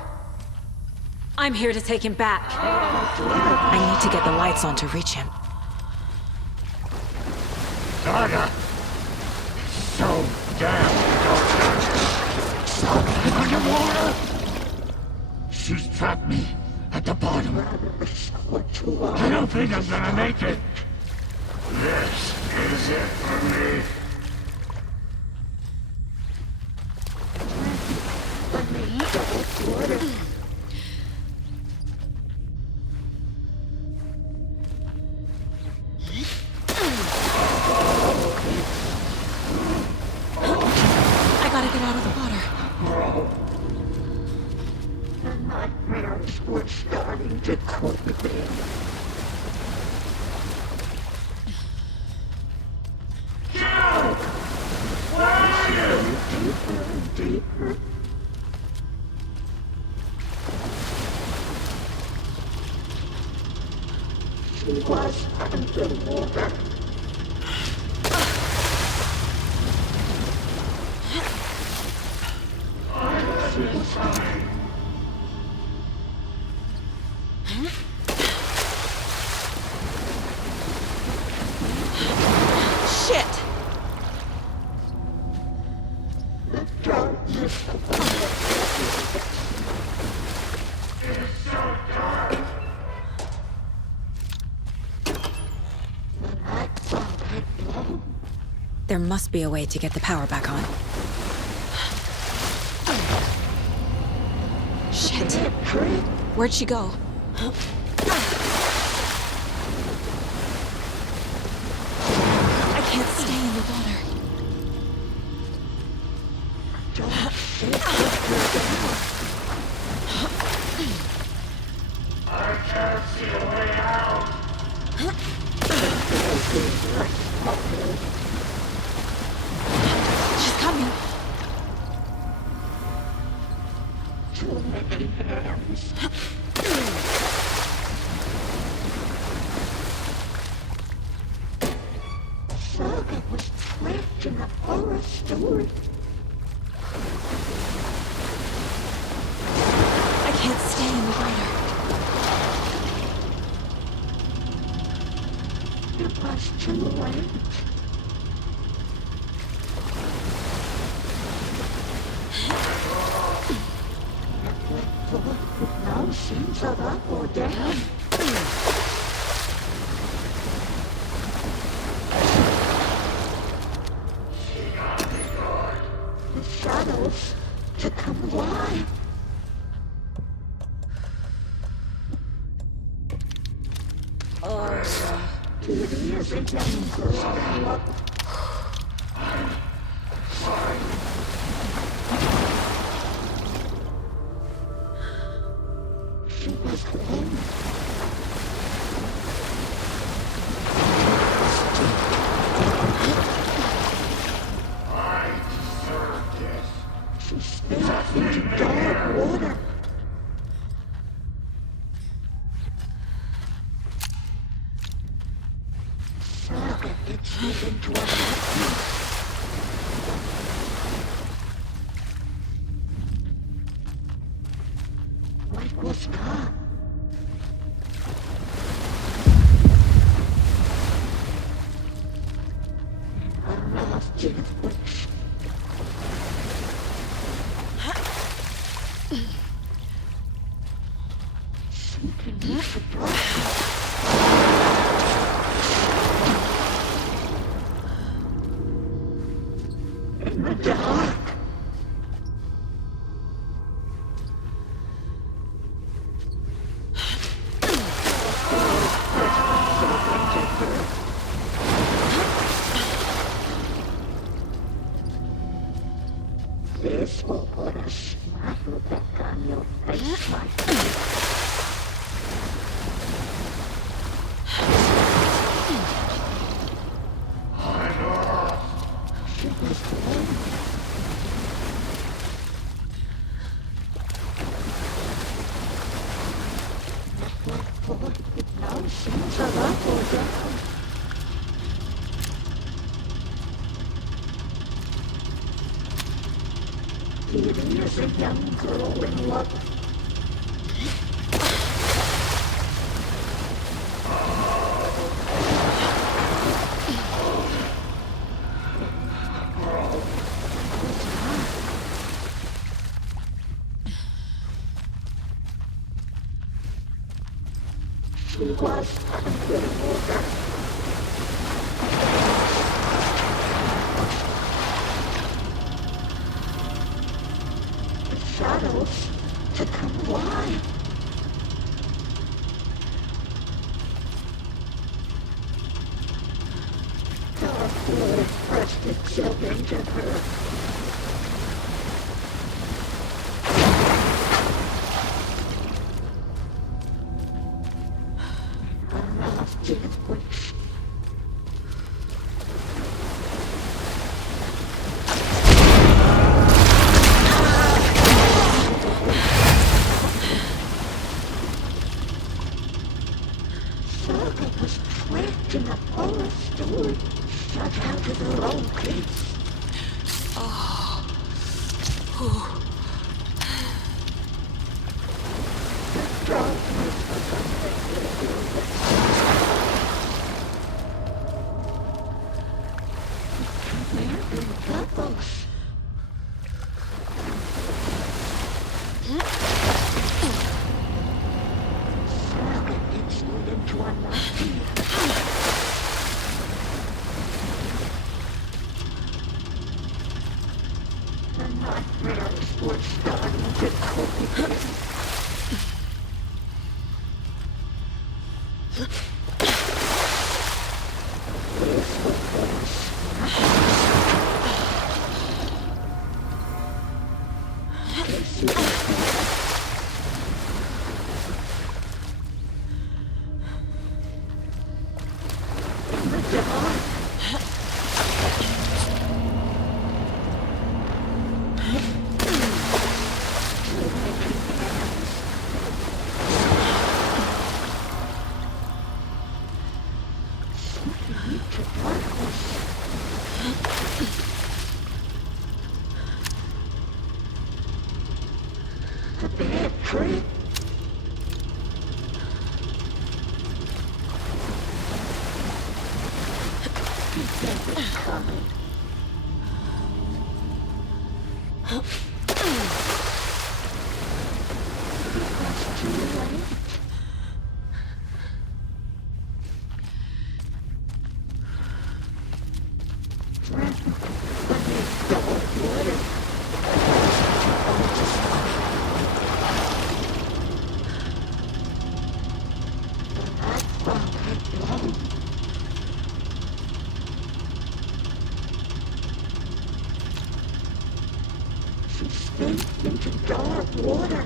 I'm here to take him back. I need to get the lights on to reach him. Saga! So damn dark. Underwater! She's trapped me at the bottom. I don't think I'm gonna make it. This is it for me. I gotta get out of the water. The nightmares were starting to creep in. Joe! Where are you? Deeper and deeper. She was underwater. I feel fine. Shit! The darkness is so dark. There must be a way to get the power back on. Shit. Where'd she go? I can't stay in the water. I can't see a way out. She's coming. Too many hands. Saga was trapped in a forest story. I can't stay in the water. It was too late. No sense of up or down. The shadows to come alive. It is a young girl. I'm sorry. She was home. I deserve this. She spit me to death. It's moving to a what was that? In the dark. This will put a smile back on your face, my friend. She was born. Now she's alive or down. Evie is a young girl in love. She was underwater. The shadows to come alive. Dark water pressed itself into her. Saga was trapped in a horror story, shut out of her own place. Oh. Oh. The darkness was commanding bubbles. Saga instilled into a nightmare. The nightmares were starting to cope. A bad trip. It was coming. It was too late. She sank into dark water.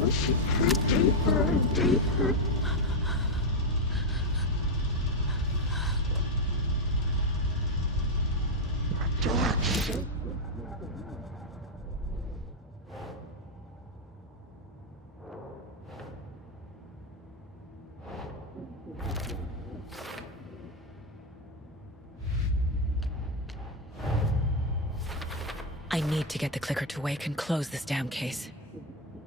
Pushing her deeper and deeper. A dark shape. I need to get the clicker to wake and close this damn case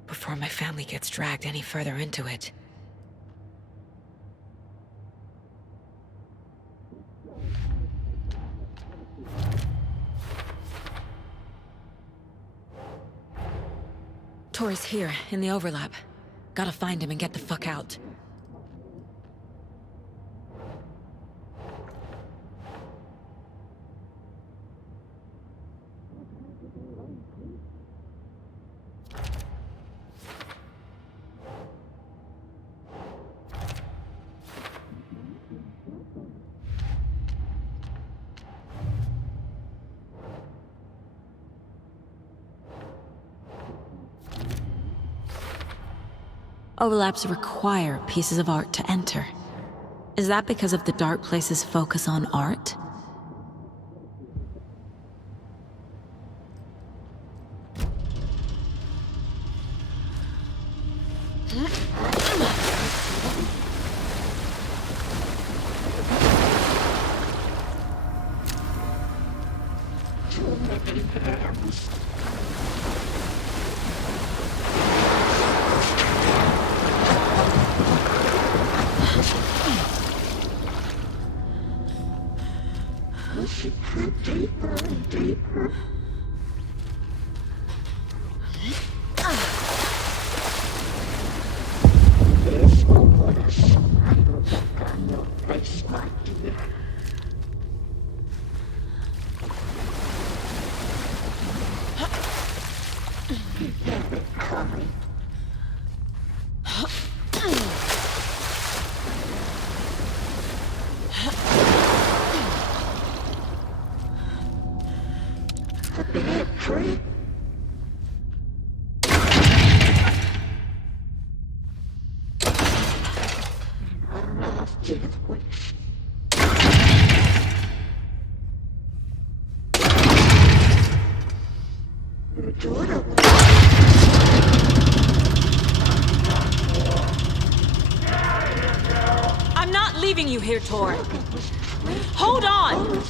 before my family gets dragged any further into it. Tor's here, in the overlap. Gotta find him and get the fuck out. Overlaps require pieces of art to enter. Is that because of the Dark Place's focus on art? I'm not leaving you here, Tor. Hold on!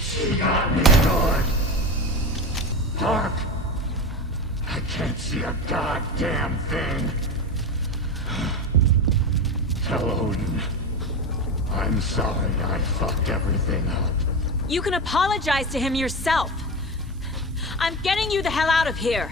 She got me good. Hark! I can't see a goddamn thing. Tell Odin. I'm sorry I fucked everything up. You can apologize to him yourself. I'm getting you the hell out of here.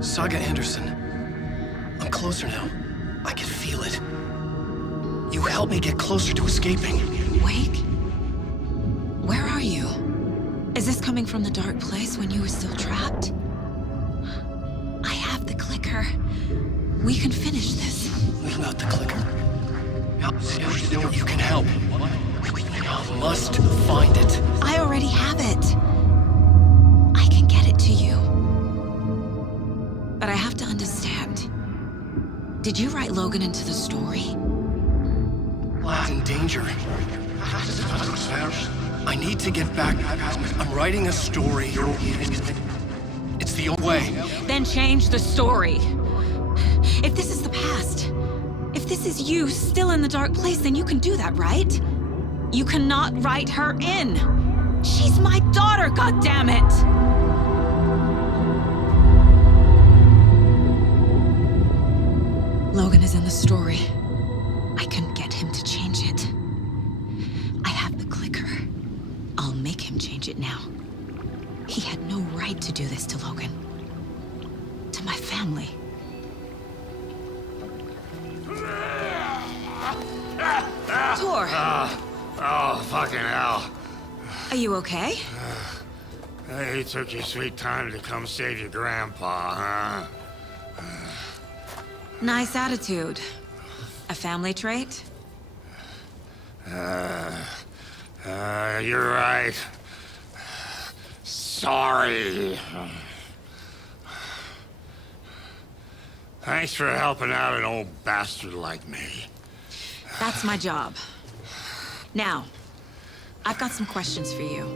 Saga Anderson. I'm closer now. I can feel it. You helped me get closer to escaping. Wake? Where are you? Is this coming from the Dark Place when you were still trapped? clicker, we can finish this. What about the clicker? You can help. You must find it. I already have it. I can get it to you. But I have to understand. Did you write Logan into the story? Lad's in danger. I need to get back. I'm writing a story. It's the only way. Then change the story. If this is the past, if this is you still in the dark place, then you can do that, right? You cannot write her in. She's my daughter, goddammit! Logan is in the story. I can get him to change it. I have the clicker. I'll make him change it now. He had no right to do this to Logan. To my family. Tor! Oh, fucking hell. Are you okay? You took your sweet time to come save your grandpa, huh? Nice attitude. A family trait? You're right. Sorry. Thanks for helping out an old bastard like me. That's my job. Now, I've got some questions for you.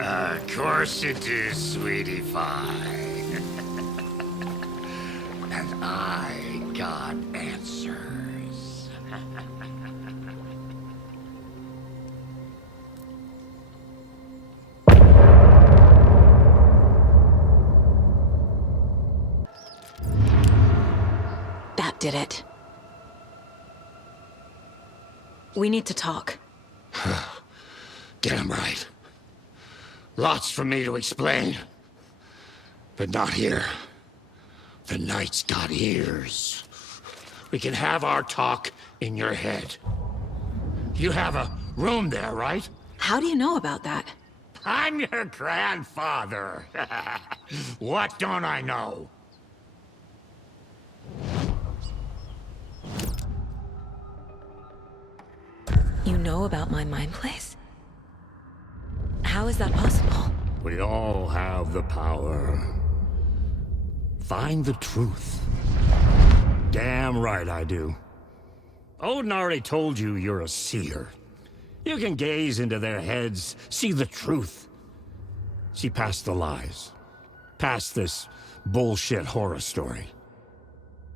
Of course you do, sweetie pie. And I got answers. That did it. We need to talk. Damn right. Lots for me to explain. But not here. The night's got ears. We can have our talk in your head. You have a room there, right? How do you know about that? I'm your grandfather. What don't I know? You know about my mind place? How is that possible? We all have the power. Find the truth. Damn right I do. Odin already told you you're a seer. You can gaze into their heads, see the truth. See past the lies. Past this bullshit horror story.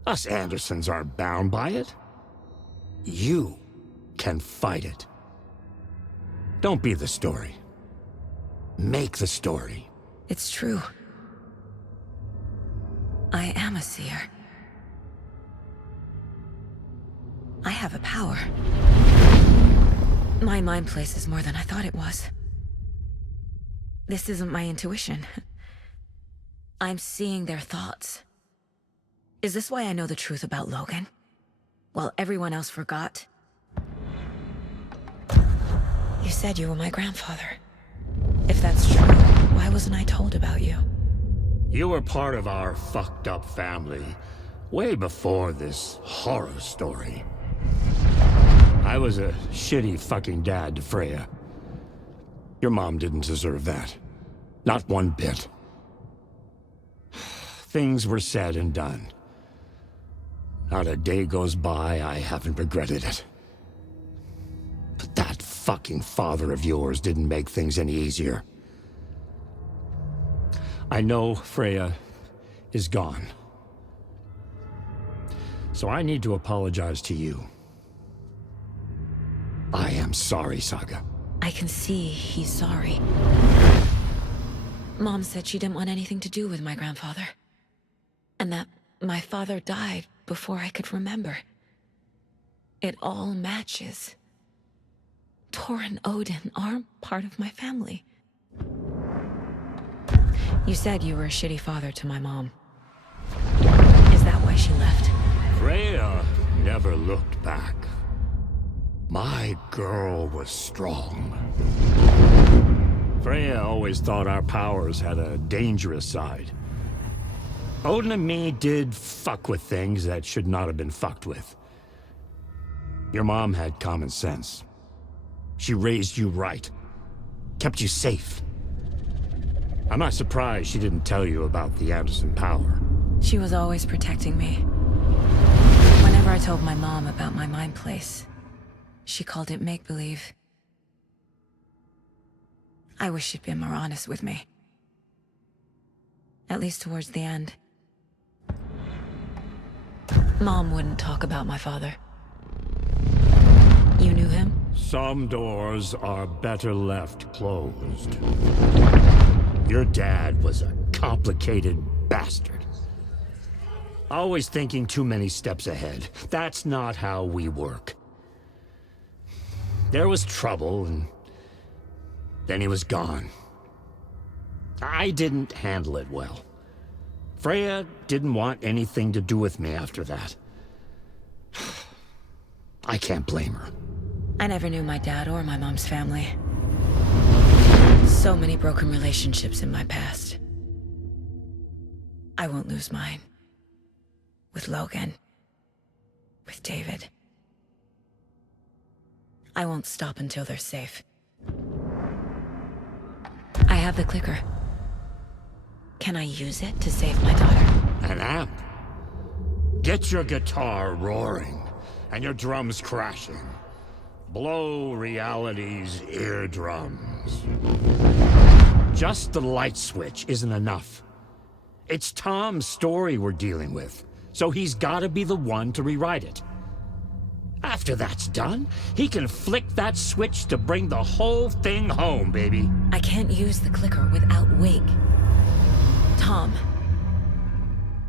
Us Andersons aren't bound by it. You can fight it. Don't be the story. Make the story. It's true. I am a seer. I have a power. My mind place is more than I thought it was. This isn't my intuition. I'm seeing their thoughts. Is this why I know the truth about Logan? While everyone else forgot? You said you were my grandfather. If that's true, why wasn't I told about you? You were part of our fucked up family way before this horror story. I was a shitty fucking dad to Freya. Your mom didn't deserve that. Not one bit. Things were said and done. Not a day goes by I haven't regretted it. But that fucking father of yours didn't make things any easier. I know Freya is gone. So I need to apologize to you. I am sorry, Saga. I can see he's sorry. Mom said she didn't want anything to do with my grandfather. And that my father died before I could remember. It all matches. Tor and Odin aren't part of my family. You said you were a shitty father to my mom. Is that why she left? Freya never looked back. My girl was strong. Freya always thought our powers had a dangerous side. Odin and me did fuck with things that should not have been fucked with. Your mom had common sense. She raised you right. Kept you safe. I'm not surprised she didn't tell you about the Anderson power. She was always protecting me. Whenever I told my mom about my mind place, she called it make-believe. I wish she'd been more honest with me. At least towards the end. Mom wouldn't talk about my father. You knew him? Some doors are better left closed. Your dad was a complicated bastard. Always thinking too many steps ahead. That's not how we work. There was trouble, and then he was gone. I didn't handle it well. Freya didn't want anything to do with me after that. I can't blame her. I never knew my dad or my mom's family. So many broken relationships in my past. I won't lose mine. With Logan. With David. I won't stop until they're safe. I have the clicker. Can I use it to save my daughter? An amp? Get your guitar roaring, and your drums crashing. Blow reality's eardrums. Just the light switch isn't enough. It's Tom's story we're dealing with, so he's gotta be the one to rewrite it. After that's done, he can flick that switch to bring the whole thing home, baby. I can't use the clicker without Wake. Tom.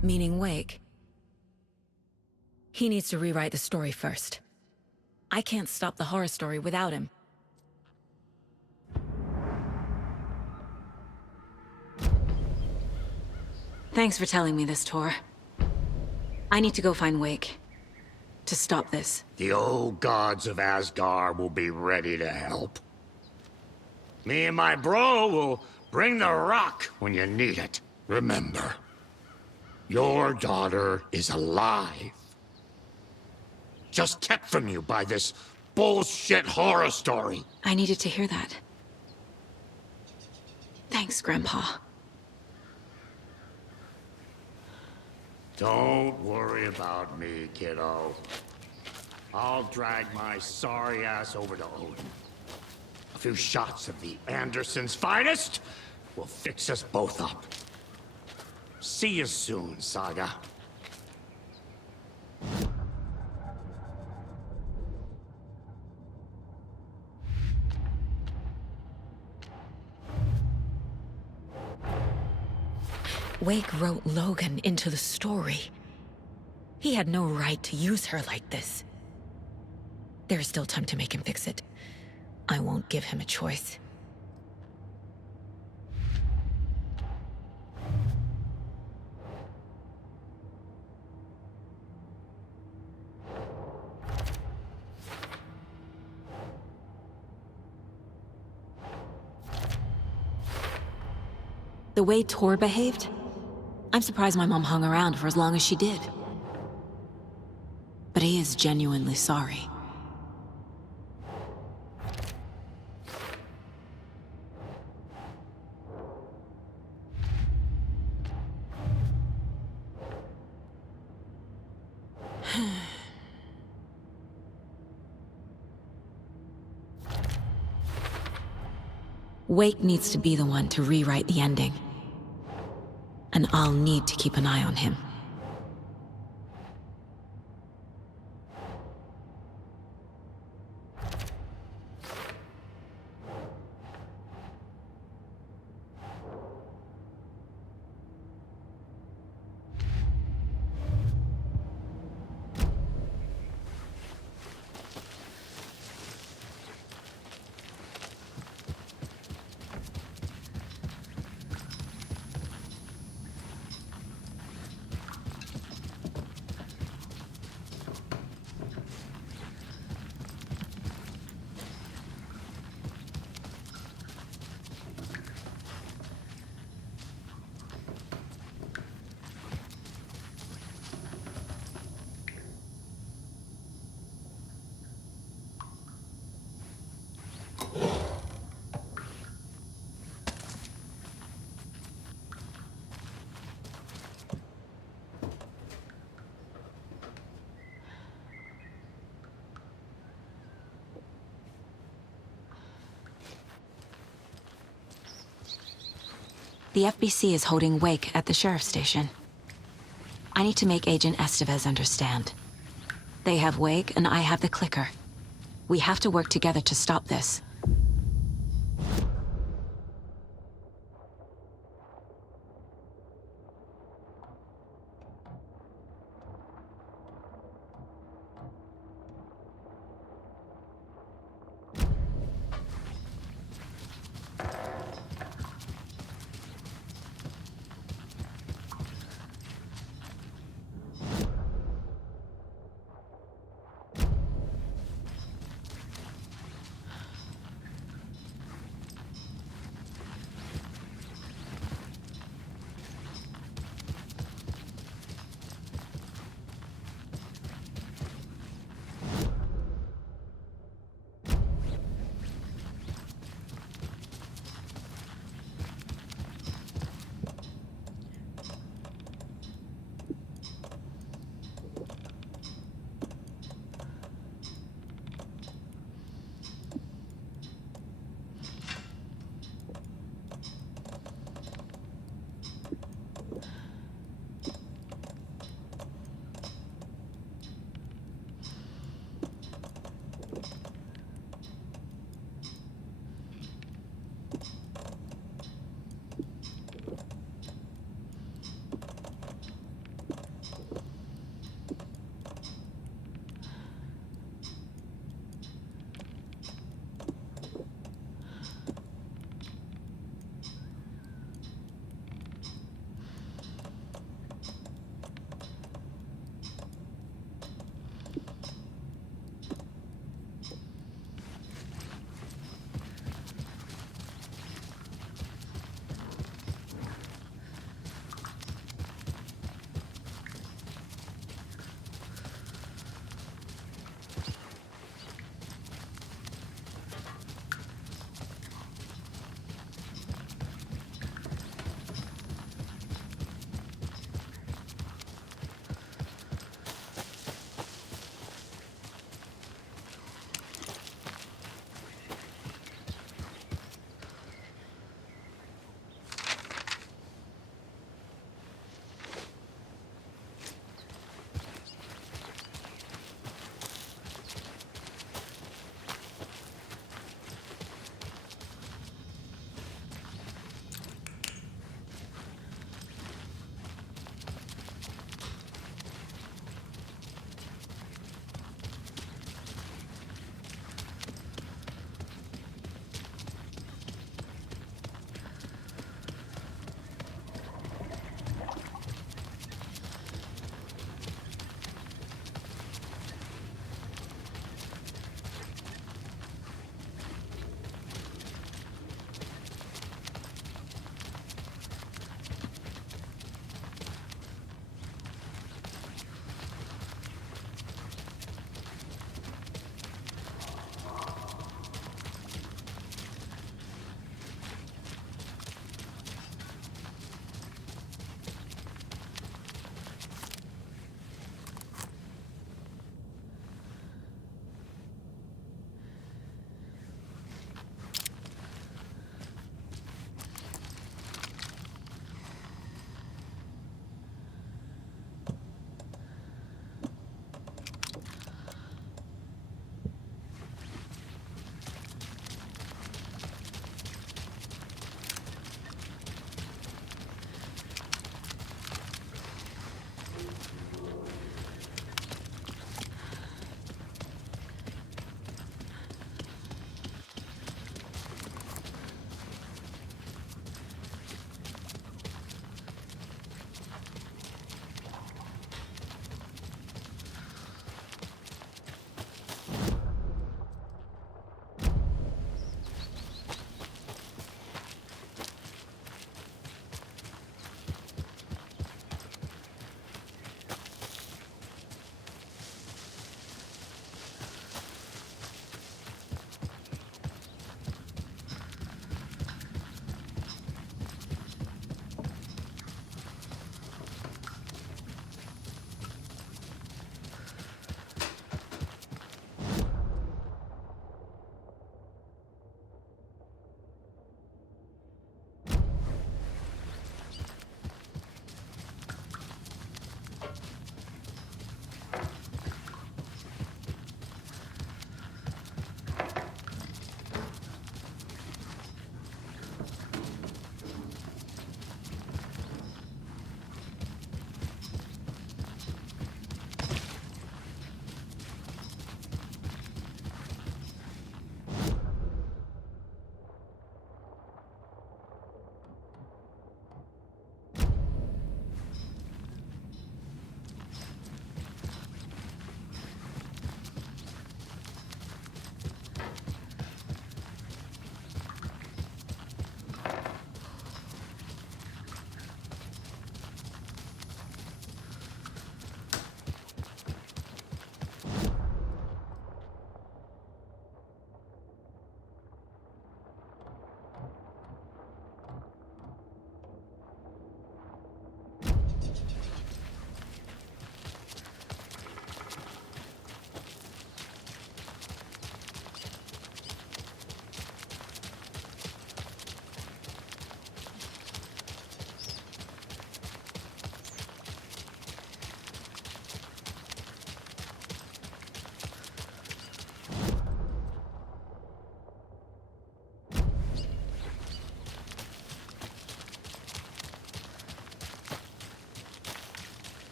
Meaning Wake. He needs to rewrite the story first. I can't stop the horror story without him. Thanks for telling me this, Tor. I need to go find Wake. To stop this. The old gods of Asgard will be ready to help. Me and my bro will bring the rock when you need it. Remember, your daughter is alive. Just kept from you by this bullshit horror story. I needed to hear that. Thanks, Grandpa. Don't worry about me, kiddo. I'll drag my sorry ass over to Odin. A few shots of the Andersons' finest will fix us both up. See you soon, Saga. Wake wrote Logan into the story. He had no right to use her like this. There is still time to make him fix it. I won't give him a choice. The way Tor behaved, I'm surprised my mom hung around for as long as she did. But he is genuinely sorry. Wake needs to be the one to rewrite the ending. And I'll need to keep an eye on him. The FBC is holding Wake at the sheriff's station. I need to make Agent Estevez understand. They have Wake, and I have the clicker. We have to work together to stop this.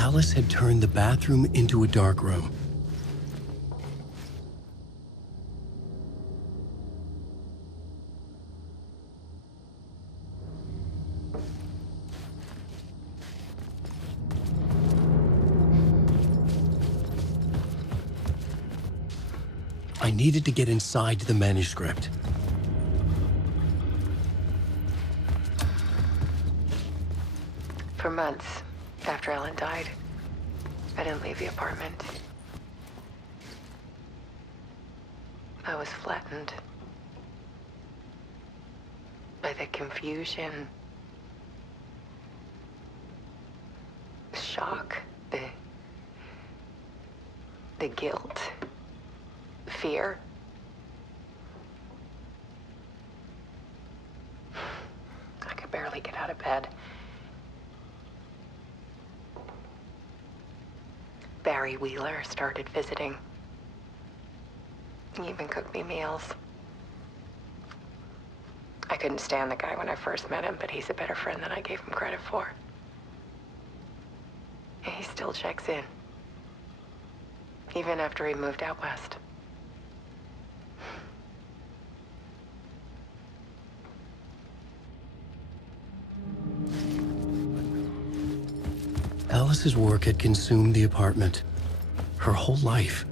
Alice had turned the bathroom into a dark room. I needed to get inside the manuscript. For months after Ellen died, I didn't leave the apartment. I was flattened by the confusion, the shock, the guilt, fear. I could barely get out of bed. Barry Wheeler started visiting. He even cooked me meals. I couldn't stand the guy when I first met him, but he's a better friend than I gave him credit for. And he still checks in, even after he moved out west. Alice's work had consumed the apartment, her whole life.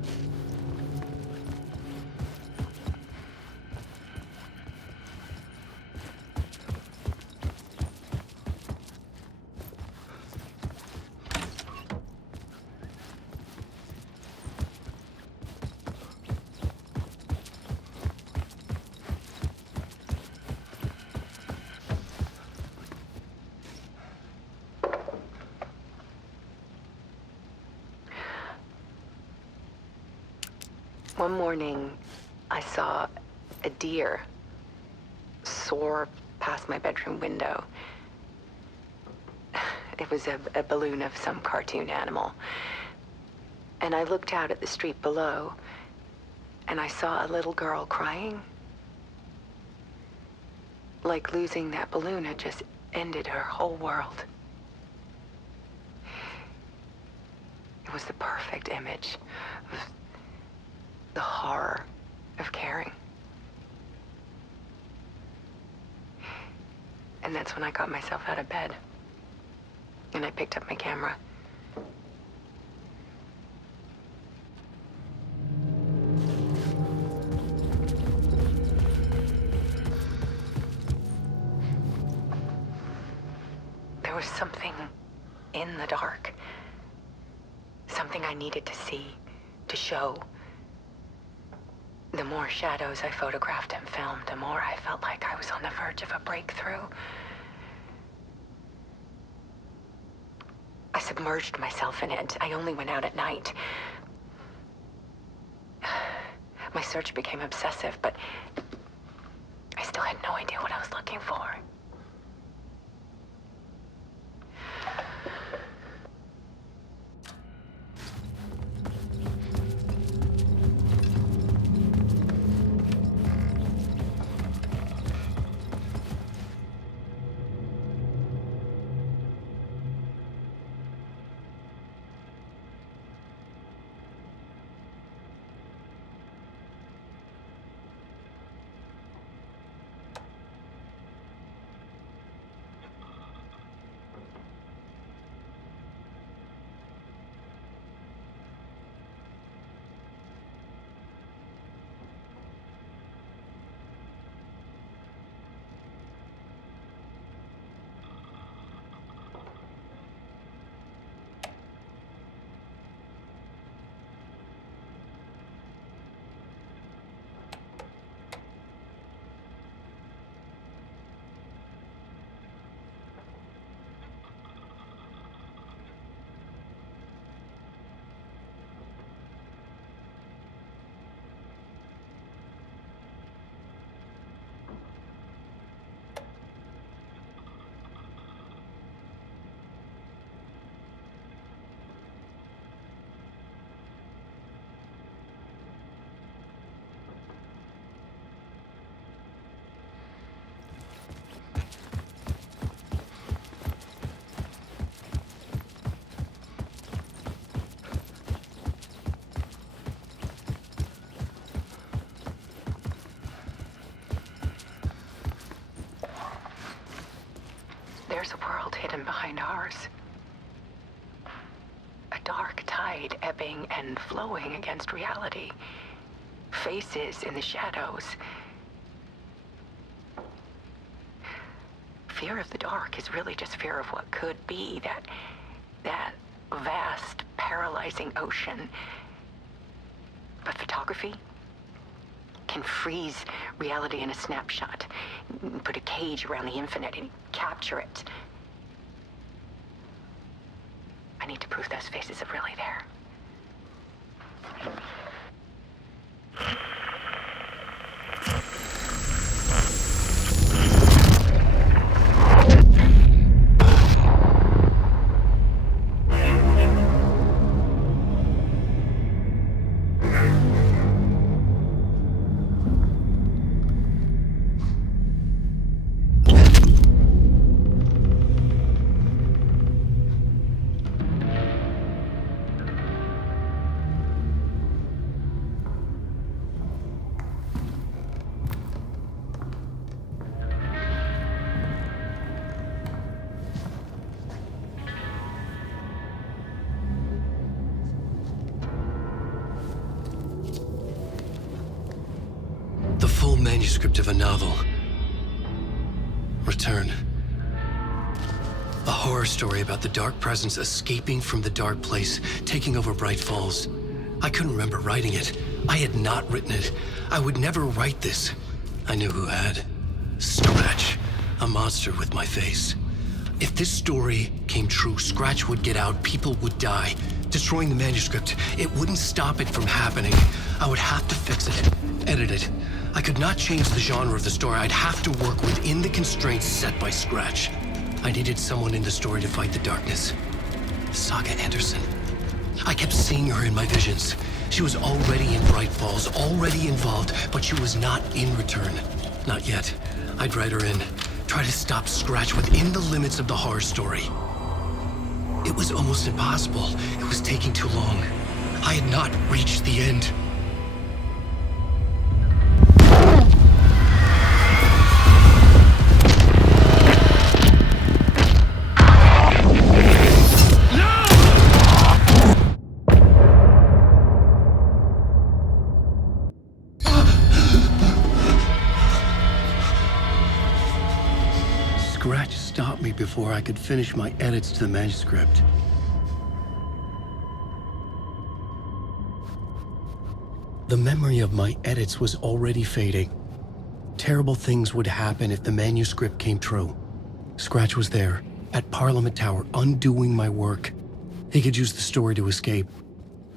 One morning, I saw a deer soar past my bedroom window. It was a balloon of some cartoon animal. And I looked out at the street below, and I saw a little girl crying. Like losing that balloon had just ended her whole world. It was the perfect image of the horror of caring. And that's when I got myself out of bed. And I picked up my camera. There was something in the dark. Something I needed to see, to show. The more shadows I photographed and filmed, the more I felt like I was on the verge of a breakthrough. I submerged myself in it. I only went out at night. My search became obsessive, but I still had no idea what I was looking for. hidden behind ours. A dark tide ebbing and flowing against reality. Faces in the shadows. Fear of the dark is really just fear of what could be, that vast, paralyzing ocean. But photography can freeze reality in a snapshot, put a cage around the infinite and capture it. I need to prove those faces are really there. Manuscript of a novel. Return. A horror story about the dark presence escaping from the dark place, taking over Bright Falls. I couldn't remember writing it. I had not written it. I would never write this. I knew who had. Scratch. A monster with my face. If this story came true, Scratch would get out, people would die. Destroying the manuscript, it wouldn't stop it from happening. I would have to fix it, edit it. I could not change the genre of the story. I'd have to work within the constraints set by Scratch. I needed someone in the story to fight the darkness. Saga Anderson. I kept seeing her in my visions. She was already in Bright Falls, already involved, but she was not in Return. Not yet. I'd write her in, try to stop Scratch within the limits of the horror story. It was almost impossible. It was taking too long. I had not reached the end. Scratch stopped me before I could finish my edits to the manuscript. The memory of my edits was already fading. Terrible things would happen if the manuscript came true. Scratch was there, at Parliament Tower, undoing my work. He could use the story to escape.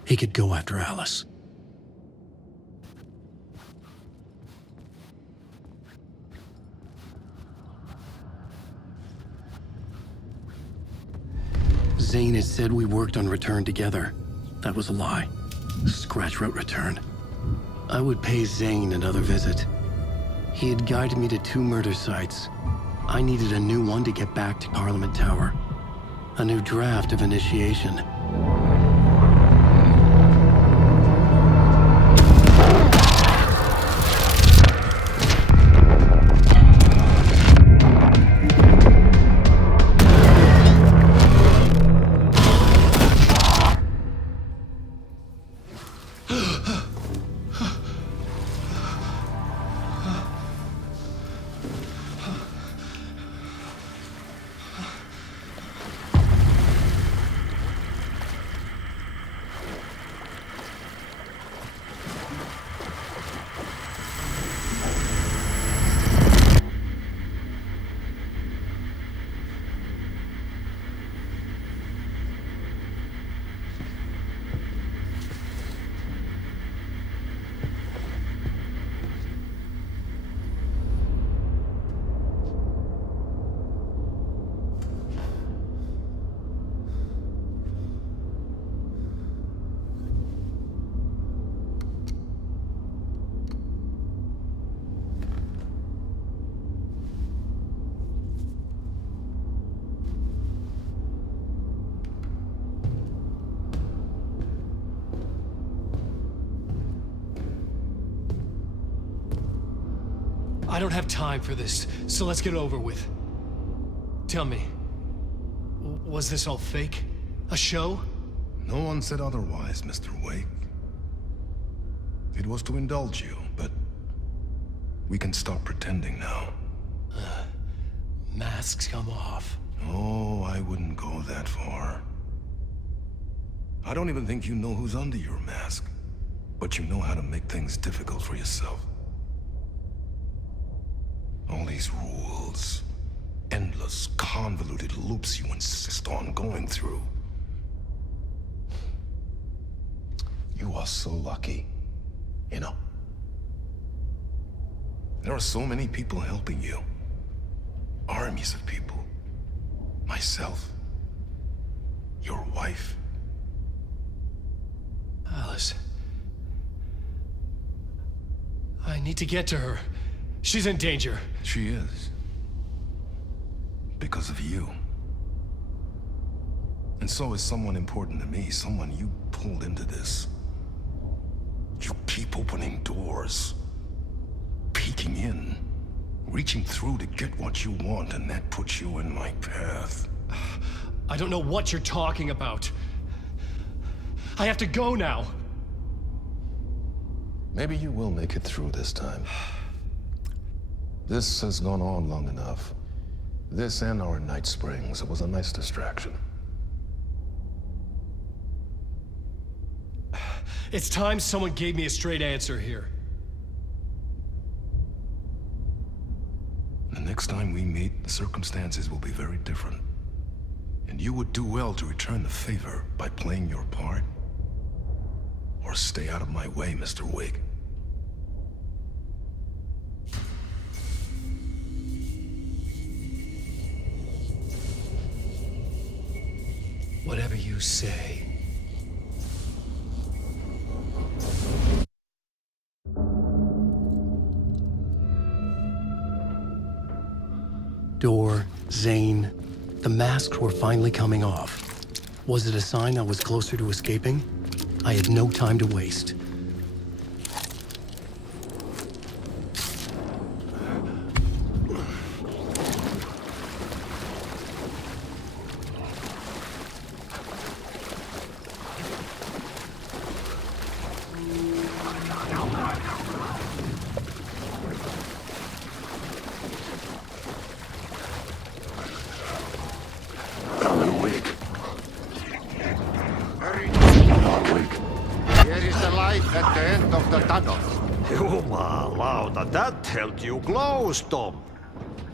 He could go after Alice. Zane had said we worked on Return together. That was a lie. Scratch wrote Return. I would pay Zane another visit. He had guided me to 2 murder sites. I needed a new one to get back to Parliament Tower. A new draft of Initiation. I don't have time for this, so let's get it over with. Tell me, Was this all fake? A show? No one said otherwise, Mr. Wake. It was to indulge you, but we can stop pretending now. Masks come off. Oh, I wouldn't go that far. I don't even think you know who's under your mask, but you know how to make things difficult for yourself. All these rules, endless, convoluted loops you insist on going through. You are so lucky, you know. There are so many people helping you. Armies of people. Myself. Your wife. Alice. I need to get to her. She's in danger. She is. Because of you. And so is someone important to me, someone you pulled into this. You keep opening doors. Peeking in. Reaching through to get what you want, and that puts you in my path. I don't know what you're talking about. I have to go now. Maybe you will make it through this time. This has gone on long enough. This and our Night Springs. It was a nice distraction. It's time someone gave me a straight answer here. The next time we meet, the circumstances will be very different. And you would do well to return the favor by playing your part. Or stay out of my way, Mr. Wake. Whatever you say. Door, Zane, the masks were finally coming off. Was it a sign I was closer to escaping? I had no time to waste. At the end of the tunnel. Jumalauta, that held you close, Tom.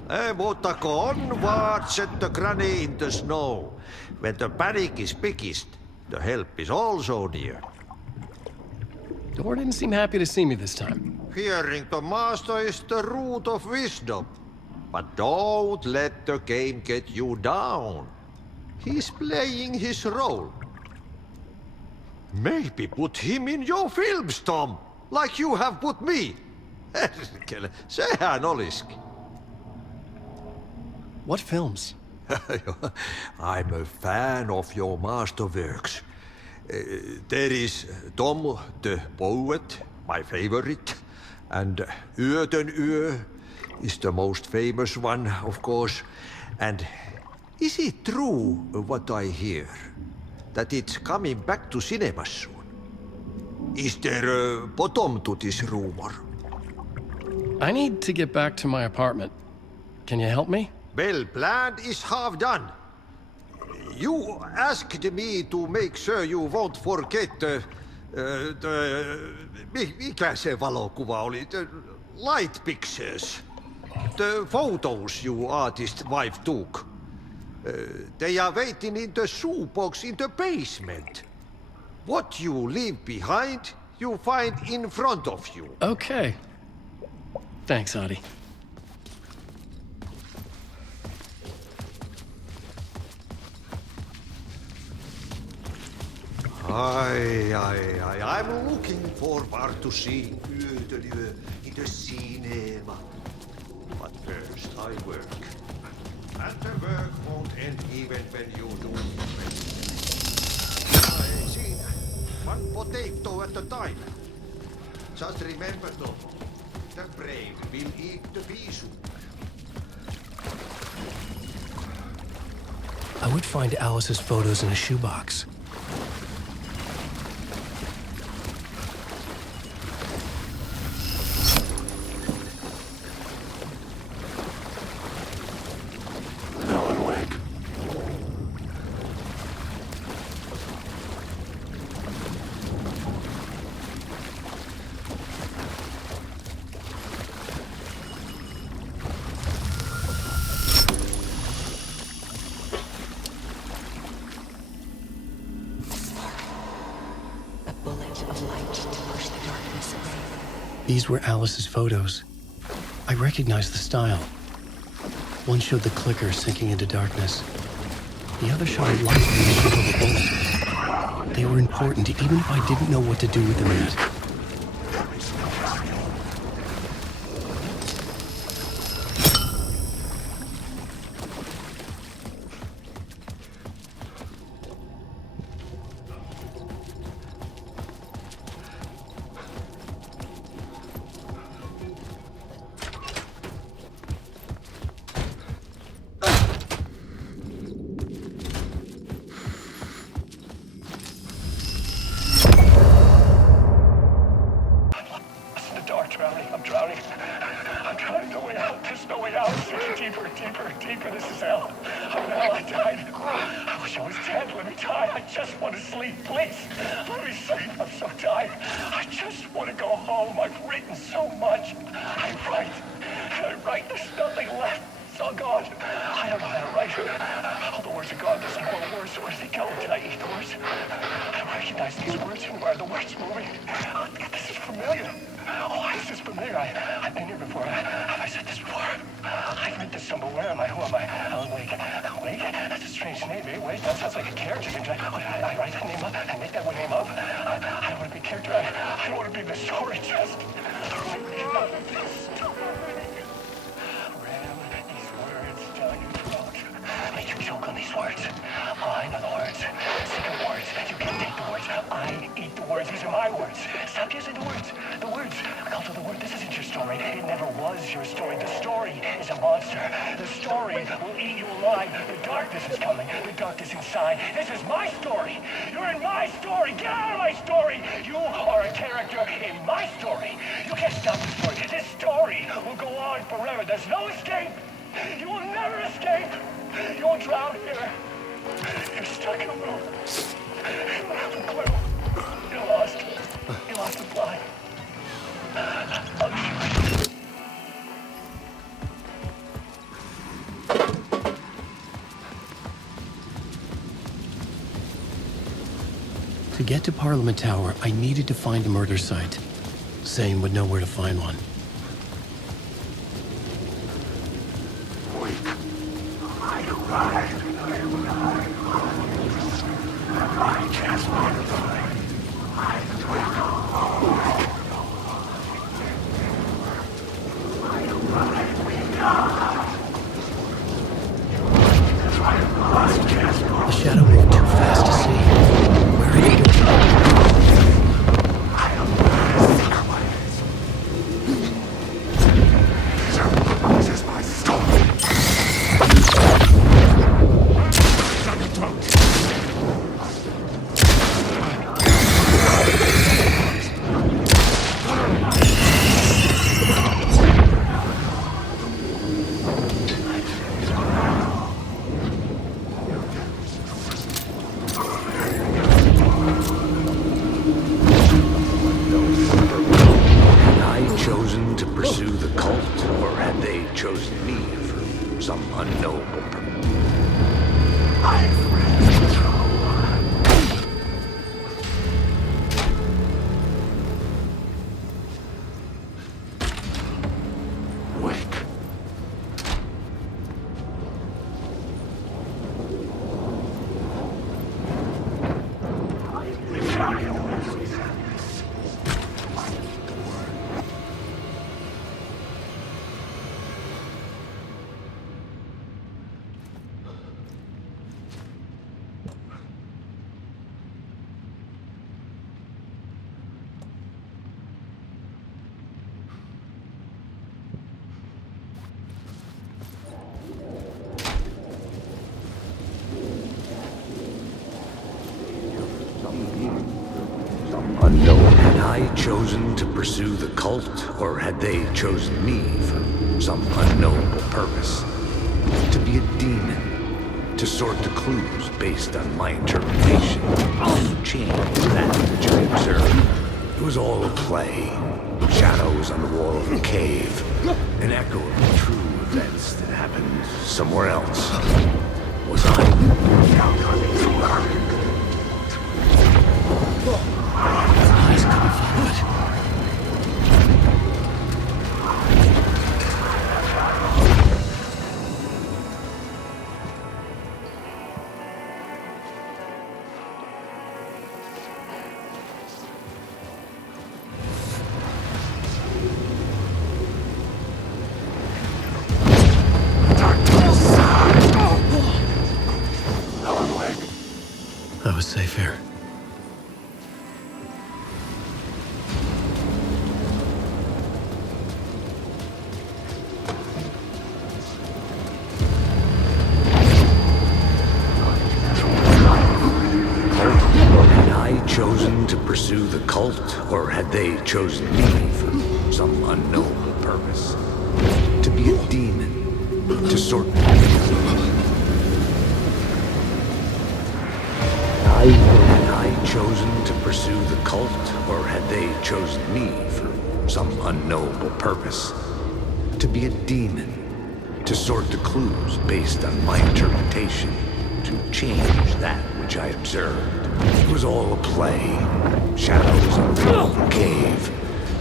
Mutta go onward, said the granny in the snow. When the panic is biggest, the help is also near. Door didn't seem happy to see me this time. Fearing the master is the root of wisdom. But don't let the game get you down. He's playing his role. Maybe put him in your films, Tom, like you have put me. Sehän olisikin. What films? I'm a fan of your masterworks. There is Tom the Poet, my favorite, and Yöten Yö is the most famous one, of course. And is it true what I hear? That it's coming back to cinemas soon? Is there a bottom to this rumor? I need to get back to my apartment. Can you help me? Well, plan is half done. You asked me to make sure you won't forget mikä se valokuva oli? The light pictures. The photos your artist wife took. They are waiting in the shoebox in the basement. What you leave behind, you find in front of you. Okay. Thanks, Adi. I'm looking forward to seeing Yöten Yö in the cinema. But first I work. And the work won't end even when you do it. Siinä. One potato at a time. Just remember, Tom, the brave will eat the pea soup. I would find Alice's photos in a shoebox. Alan Wake. A bullet of light to push the darkness away. These were Alice's photos. I recognized the style. One showed the clicker sinking into darkness. The other showed a light in the shape of a bullet. They were important even if I didn't know what to do with them yet. deeper. This is hell. Oh no, I died. I wish I was dead. Let me die. I just want to sleep, please. Let me sleep. I'm so tired. I just want to go home. I've written so much. I write. There's nothing left. It's all gone. I don't know how to write. All the words are gone. There's no more words. Where do they go? Did I eat the words? I don't recognize these words. Who are the words moving? Oh, this is familiar. Oh, why is this familiar? I've been here before. Have I said this before? I've read this somewhere. Where am I? Who am I? Alan Wake. Wake? That's a strange name, eh? Wake? That sounds like a character name. I write that name up. I make that one name up. I don't want to be a character. I don't want to be the story just. Ram these words down your throat. Make you choke on these words. Oh, I know the words. Secret words. You can't take the words. I eat the words. These are my words. Stop using the words. The words. Cult of the word. This isn't your story. It never was your story. The story is a monster. The story will eat you alive. The darkness is coming. The darkness inside. This is my story. You're in my story. Get out of my story. You are a character in my story. You can't stop the story. This story will go on forever. There's no escape. You will never escape. You will drown here. You're stuck in a room. You don't have a clue. You're lost. You lost the plot. I'll shoot you. To get to Parliament Tower, I needed to find a murder site. Zane would know where to find one. The shadow moved too fast to see. Where did it go? This is my story. unknown. Had I chosen to pursue the cult, or had they chosen me for some unknowable purpose? To be a demon, to sort the clues based on my interpretation, to change that which I observed. It was all a play. Shadows on the wall of a cave, an echo of the true events that happened somewhere else. Was I? Eyes couldn't follow it. I was safe here. Had I chosen to pursue the cult, or had they chosen me for some unknowable purpose? To be a demon, to sort Had I chosen to pursue the cult, or had they chosen me for some unknowable purpose? To be a demon, to sort the clues based on my interpretation, to change that which I observed. It was all a play. Shadows on the wall of a cave,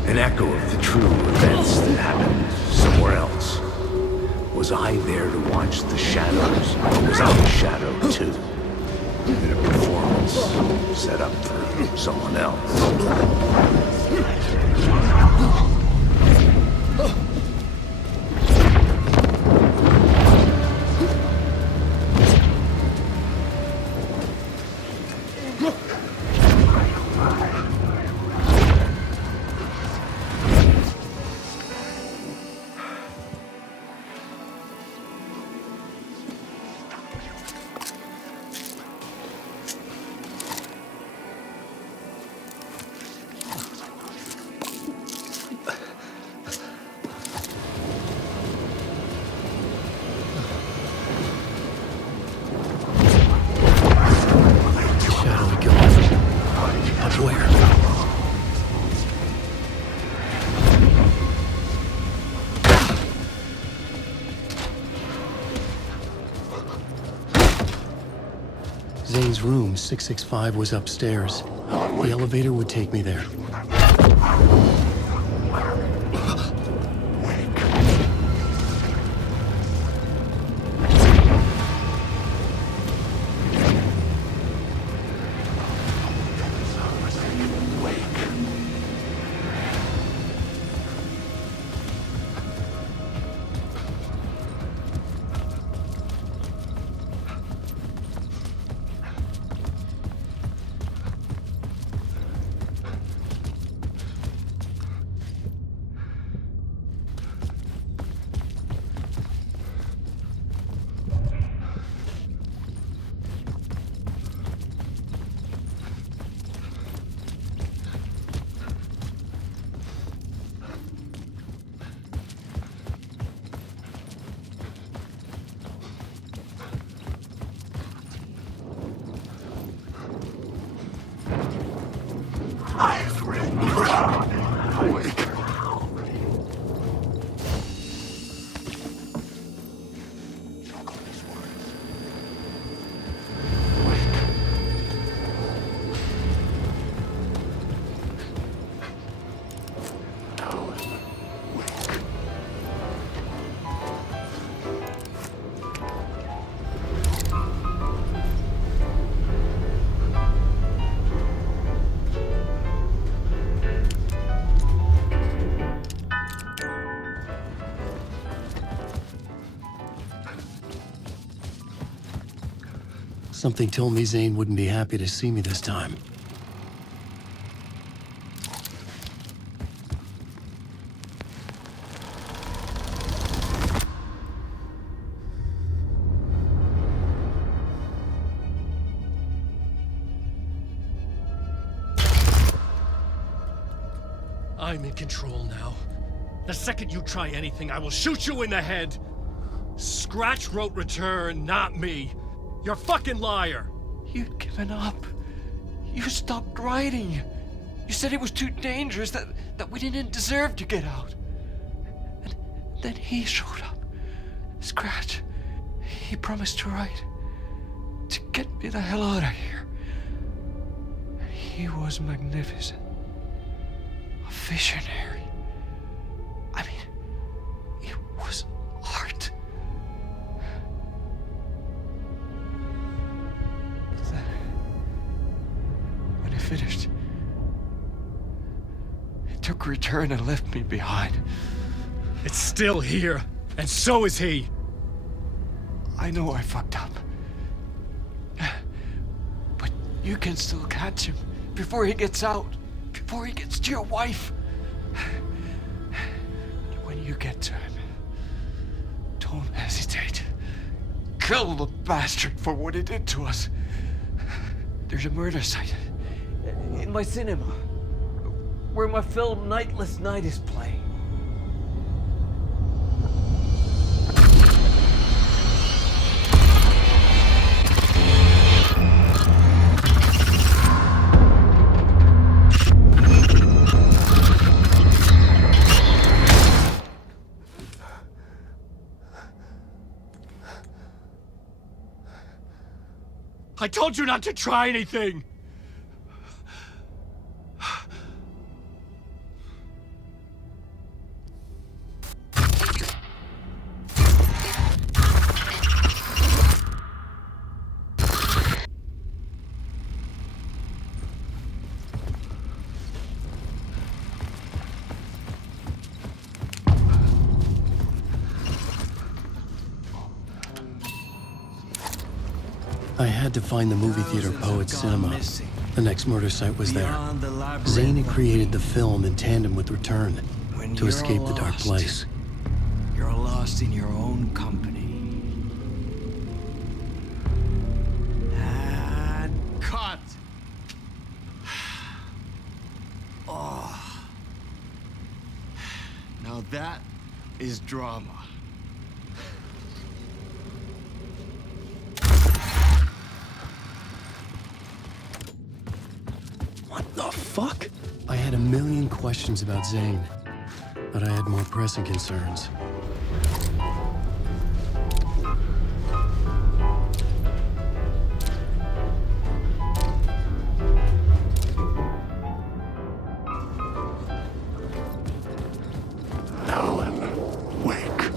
an echo of the true events that happened somewhere else. Was I there to watch the shadows, or was I a shadow too? In a performance set up for someone else. Zane's room, 665, was upstairs. The elevator would take me there. Something told me Zane wouldn't be happy to see me this time. I'm in control now. The second you try anything, I will shoot you in the head. Scratch wrote return, not me. You're a fucking liar. You'd given up. You stopped writing. You said it was too dangerous, that we didn't deserve to get out. And then he showed up. Scratch. He promised to write. To get me the hell out of here. He was magnificent. A visionary. I mean, it was art. But then, when he finished, he took a return and left me behind. It's still here, and so is he. I know I fucked up. But you can still catch him before he gets out, before he gets to your wife. When you get to him, don't hesitate. Kill the bastard for what he did to us. There's a murder site in my cinema where my film Nightless Night is playing. I told you not to try anything! I had to find the movie theater Poet Cinema. The next murder site was there. Zane had created the film in tandem with Return to escape the dark place. You're lost in your own company. And cut! Oh. Now that is drama. What the fuck? I had a million questions about Zane, but I had more pressing concerns. Alan, wake.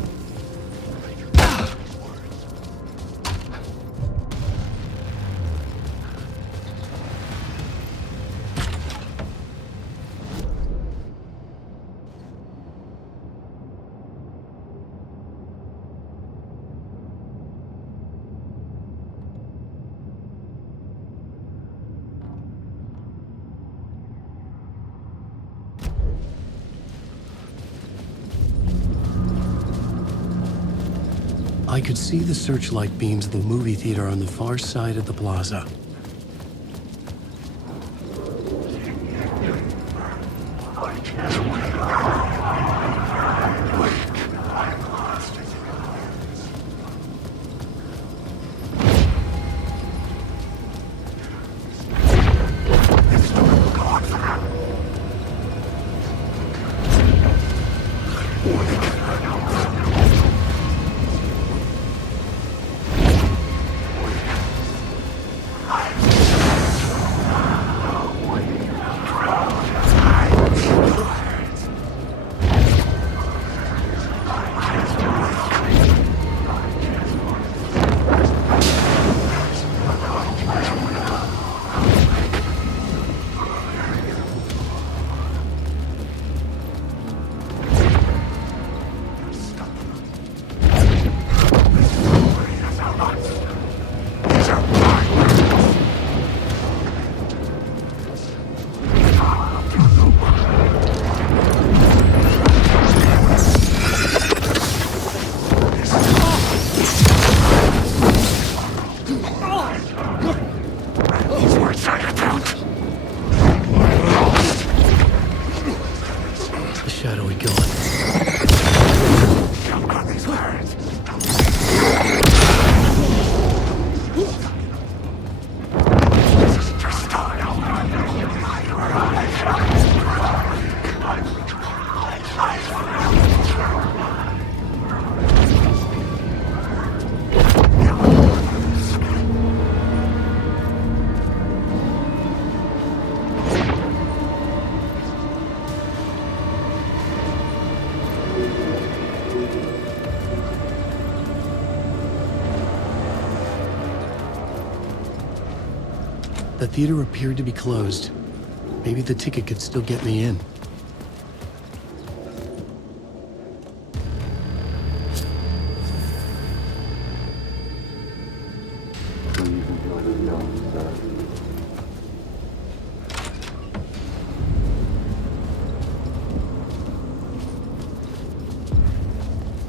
I could see the searchlight beams of the movie theater on the far side of the plaza. shadowy god. Choke on these words. The theater appeared to be closed. Maybe the ticket could still get me in.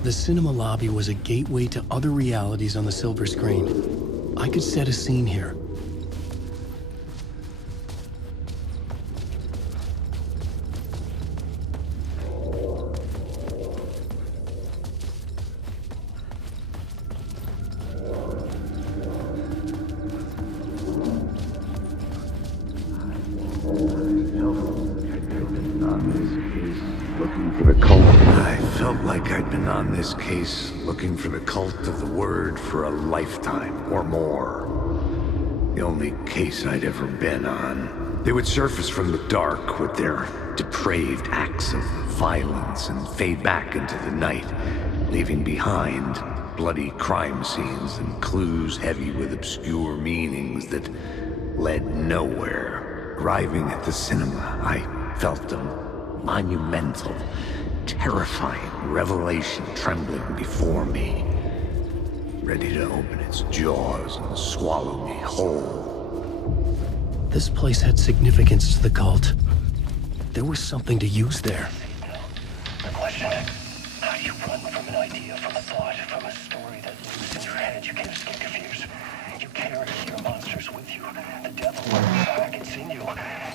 The cinema lobby was a gateway to other realities on the silver screen. I could set a scene here. I felt like I'd been on this case looking for the cult of the word for a lifetime or more. The only case I'd ever been on. They would surface from the dark with their depraved acts of violence and fade back into the night, leaving behind bloody crime scenes and clues heavy with obscure meanings that led nowhere. Arriving at the cinema, I felt a monumental, terrifying revelation trembling before me, ready to open its jaws and swallow me whole. This place had significance to the cult. There was something to use there. The question, how do you run from an idea, from a thought, from a story that lives in your head? You can't escape your fears. You carry your monsters with you. The devil is back, it's in you.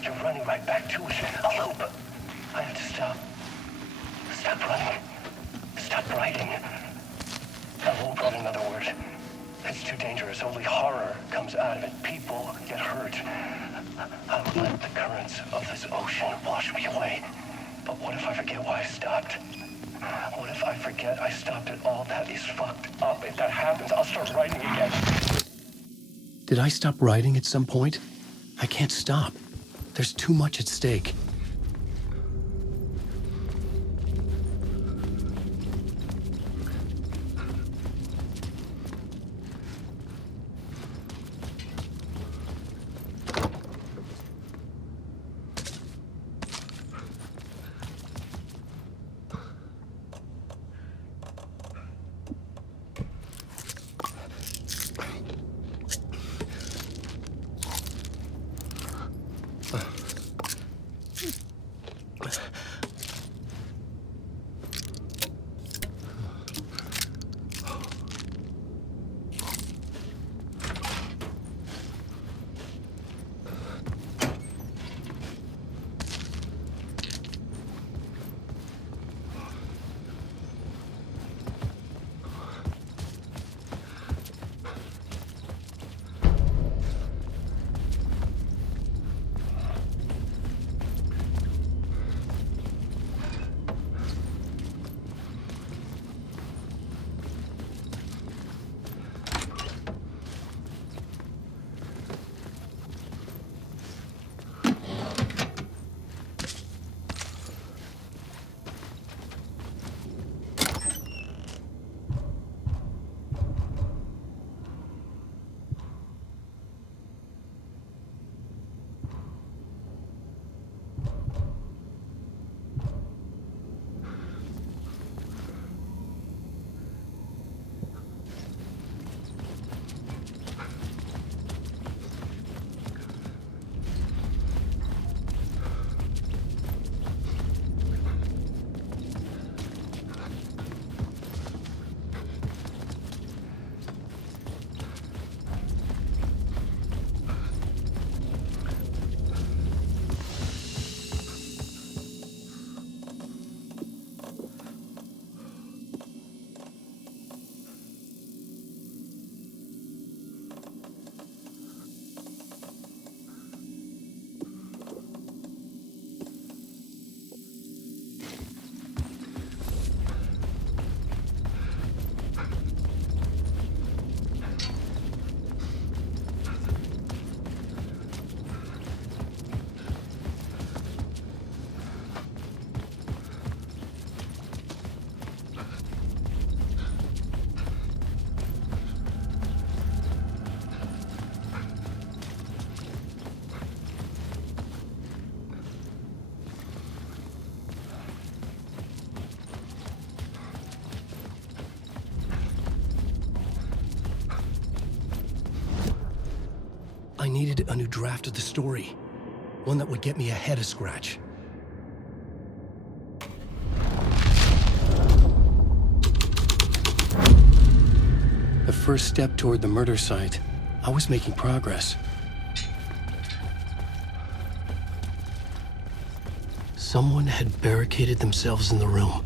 You're running right back to it. A loop. I have to stop. Stop running. Stop writing. I won't write another word. It's too dangerous. Only horror comes out of it. People get hurt. I will let the currents of this ocean wash me away. But what if I forget why I stopped? What if I forget I stopped it all? That is fucked up. If that happens, I'll start writing again. Did I stop writing at some point? I can't stop. There's too much at stake. needed a new draft of the story. One that would get me ahead of Scratch. The first step toward the murder site, I was making progress. Someone had barricaded themselves in the room.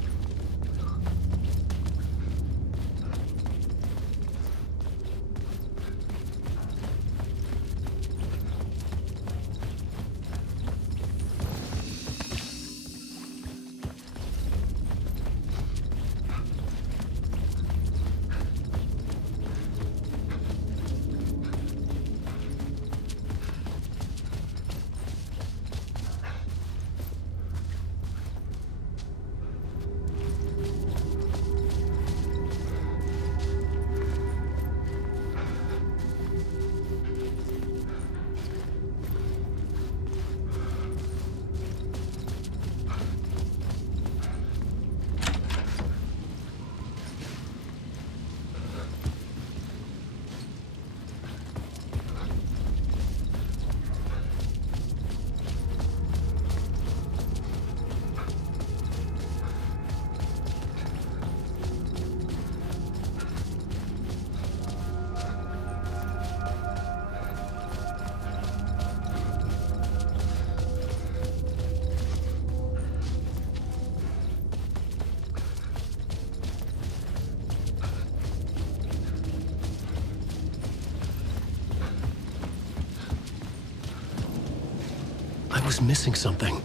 I was missing something.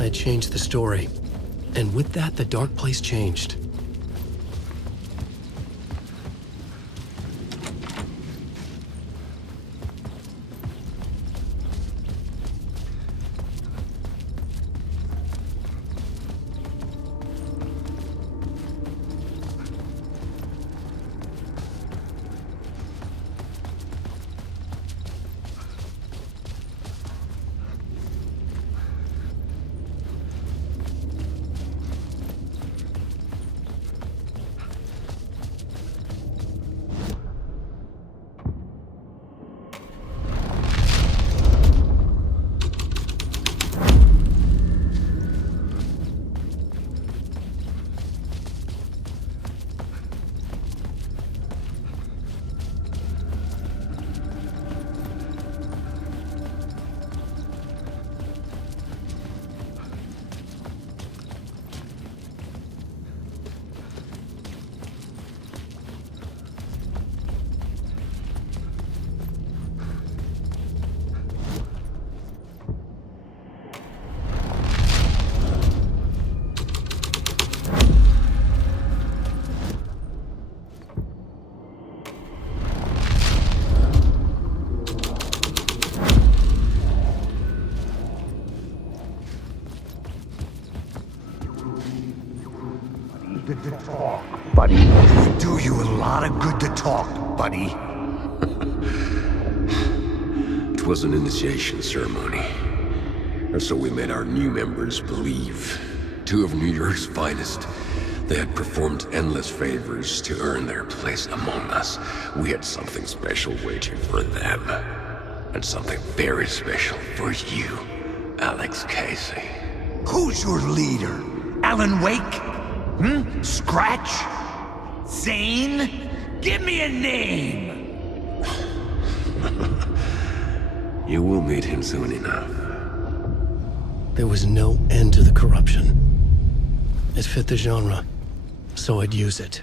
I changed the story. And with that, the dark place changed. Good to talk, buddy. Do you a lot of good to talk, buddy. It was an initiation ceremony. Or so we made our new members believe. Two of New York's finest. They had performed endless favors to earn their place among us. We had something special waiting for them. And something very special for you, Alex Casey. Who's your leader? Alan Wake? Scratch? Zane? Give me a name! You will meet him soon enough. There was no end to the corruption. It fit the genre, so I'd use it.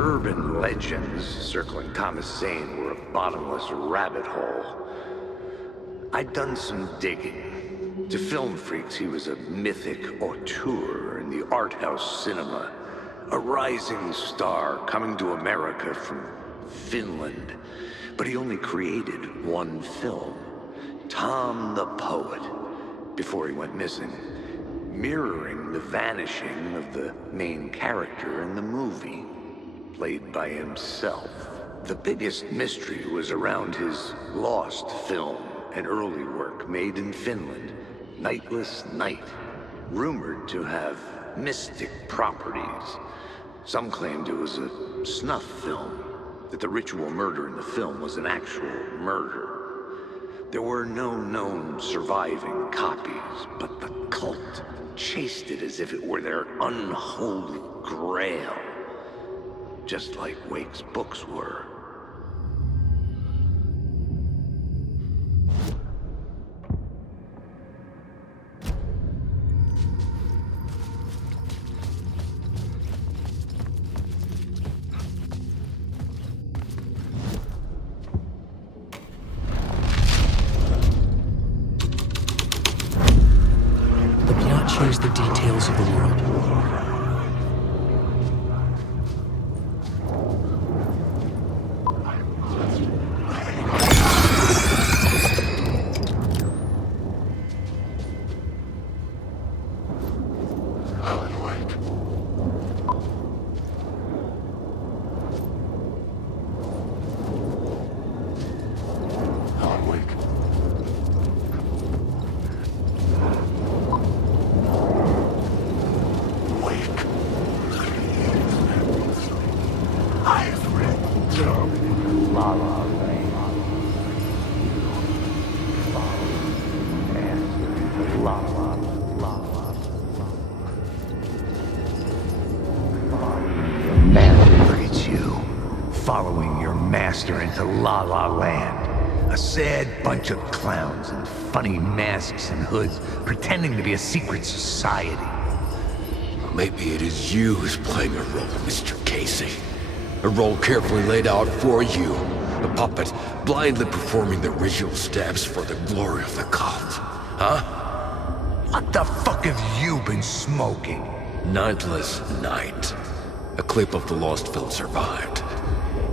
Urban legends circling Thomas Zane were a bottomless rabbit hole. I'd done some digging. To film freaks, he was a mythic auteur in the art house cinema. A rising star coming to America from Finland. But he only created one film, Tom the Poet, before he went missing, mirroring the vanishing of the main character in the movie, played by himself. The biggest mystery was around his lost film, an early work made in Finland, Nightless Night, rumored to have mystic properties. Some claimed it was a snuff film, that the ritual murder in the film was an actual murder. There were no known surviving copies, but the cult chased it as if it were their unholy grail, just like Wake's books were. Change the details of the world. Following your master into La La Land. A sad bunch of clowns in funny masks and hoods, pretending to be a secret society. Maybe it is you who's playing a role, Mr. Casey. A role carefully laid out for you. A puppet blindly performing the ritual steps for the glory of the cult. Huh? What the fuck have you been smoking? Nightless Night. A clip of the lost film survived.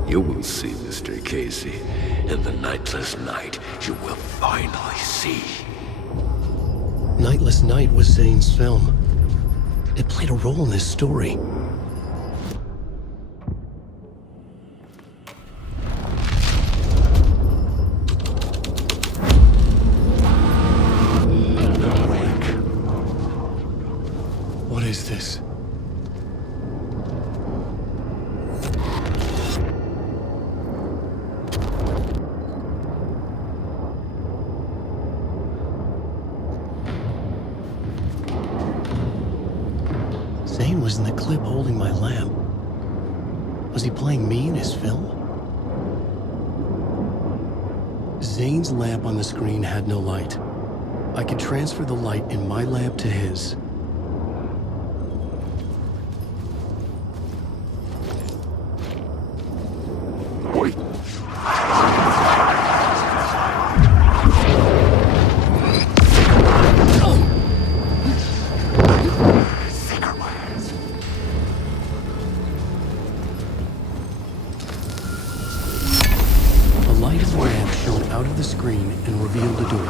You will see, Mr. Casey. In the Nightless Night, you will finally see. Nightless Night was Zane's film. It played a role in this story. What is this? Zane was in the clip holding my lamp. Was he playing me in his film? Zane's lamp on the screen had no light. I could transfer the light in my lamp to his. out of the screen and revealed a door.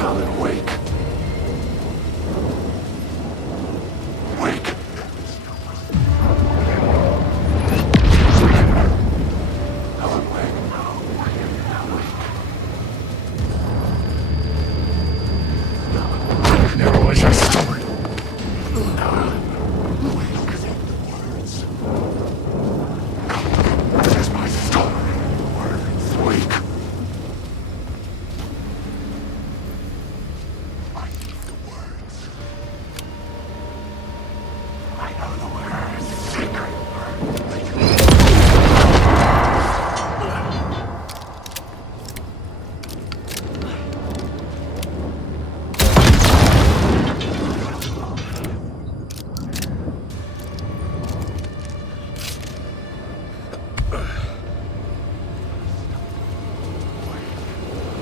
Alan, wake. Wake. Alan, wake. There was a story. That's my story. Words. Wake. I need the words. I know the words. Secret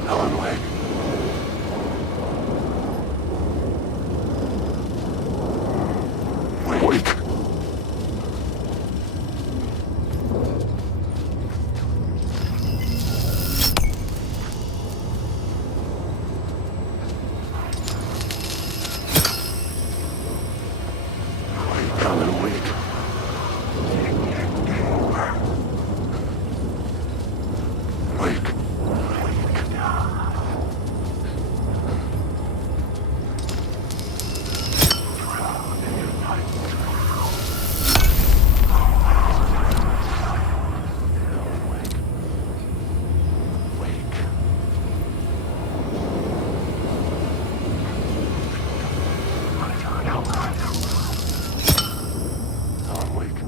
Alan, wake. Wake. Alan, wake. Wake. Alan, wake.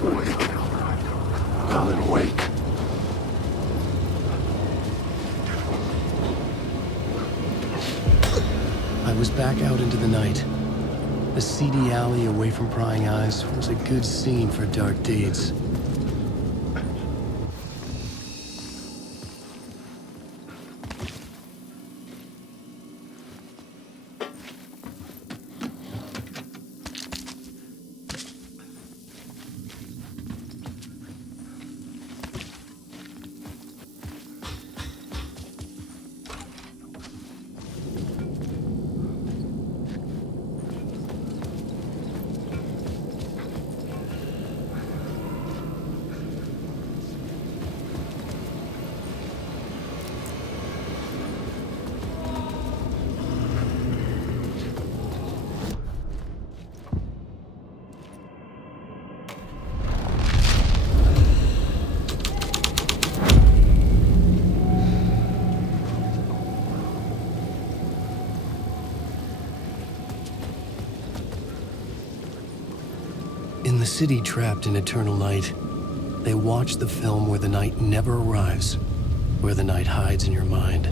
Wake. Alan, wake. I was back out into the night. The seedy alley away from prying eyes was a good scene for dark deeds. In the city trapped in eternal night, they watch the film where the night never arrives, where the night hides in your mind.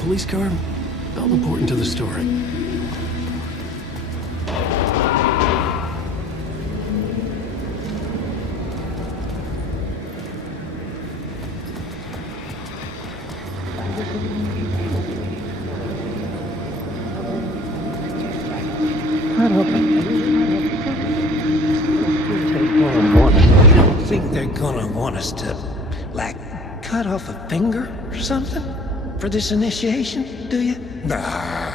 Police car felt important to the story. You don't think they're gonna want us to, like, cut off a finger or something for this initiation, do you? Nah.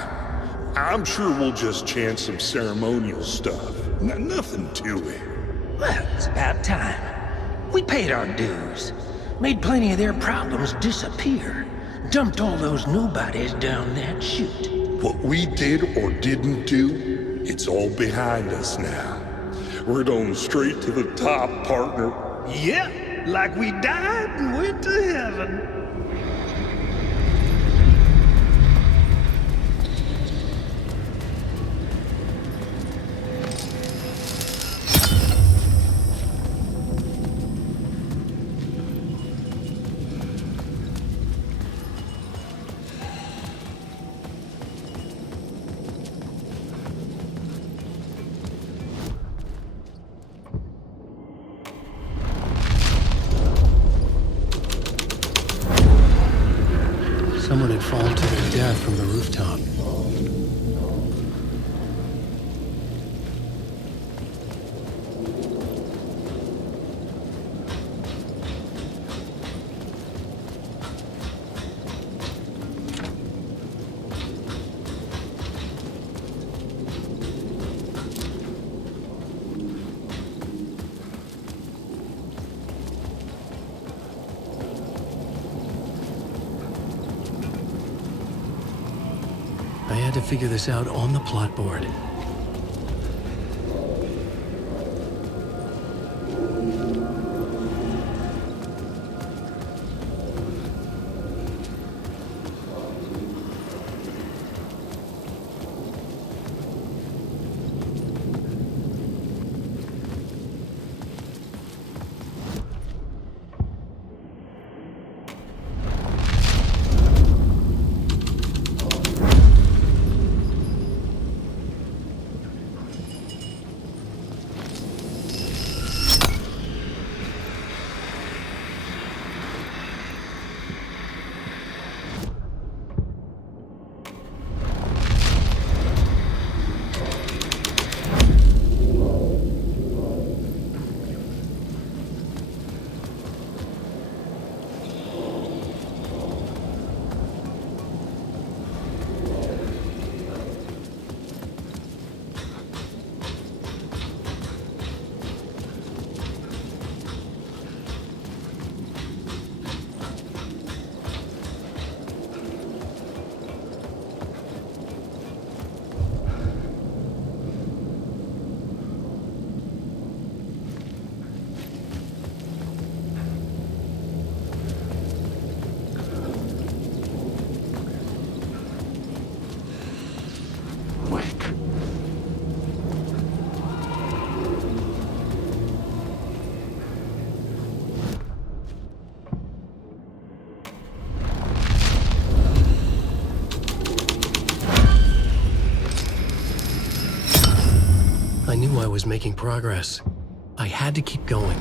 I'm sure we'll just chant some ceremonial stuff. Nothing to it. Well, it's about time. We paid our dues. Made plenty of their problems disappear. Dumped all those nobodies down that chute. What we did or didn't do, it's all behind us now. We're going straight to the top, partner. Yeah, like we died and went to heaven. Someone had fallen to their death from the rooftop. I had to figure this out on the plot board. I knew I was making progress. I had to keep going.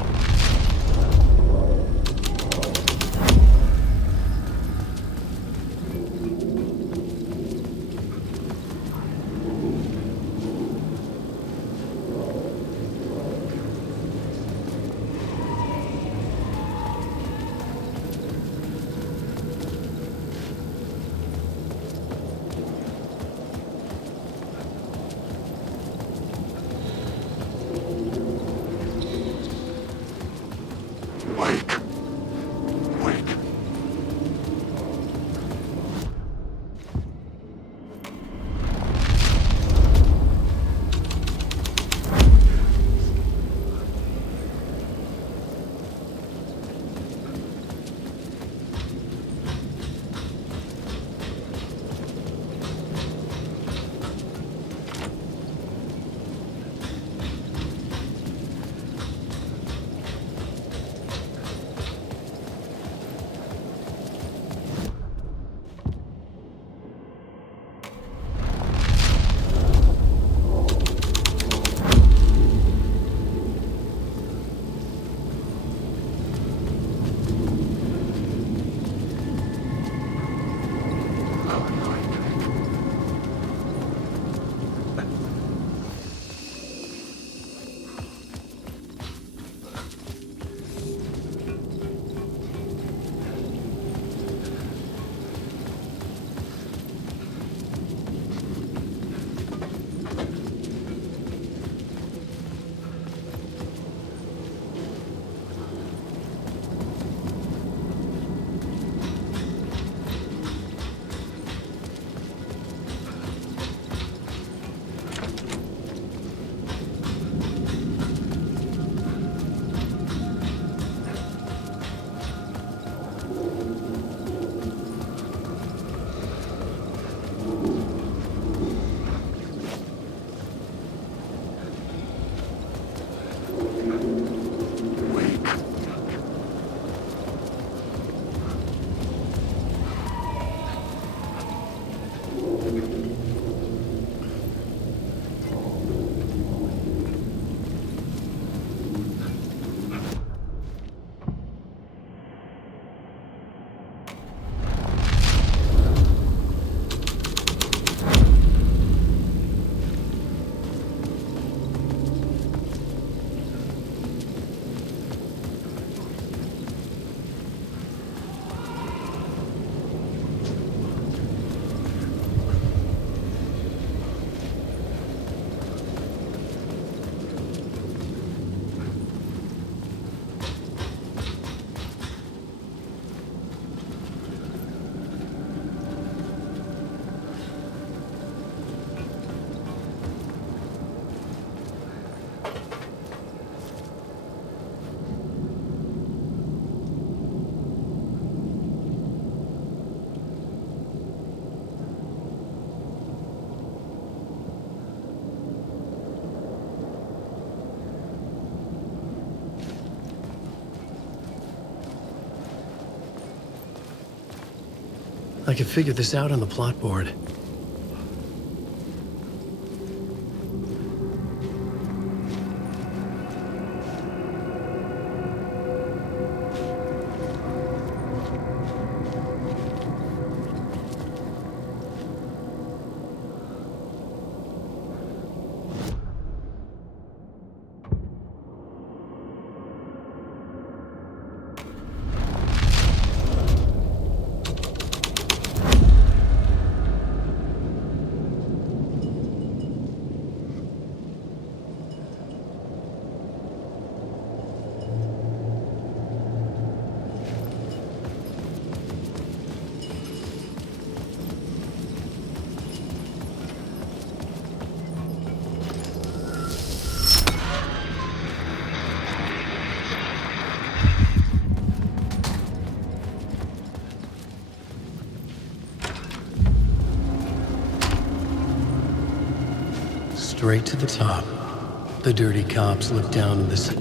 I could figure this out on the plot board. Straight to the top. The dirty cops look down in this.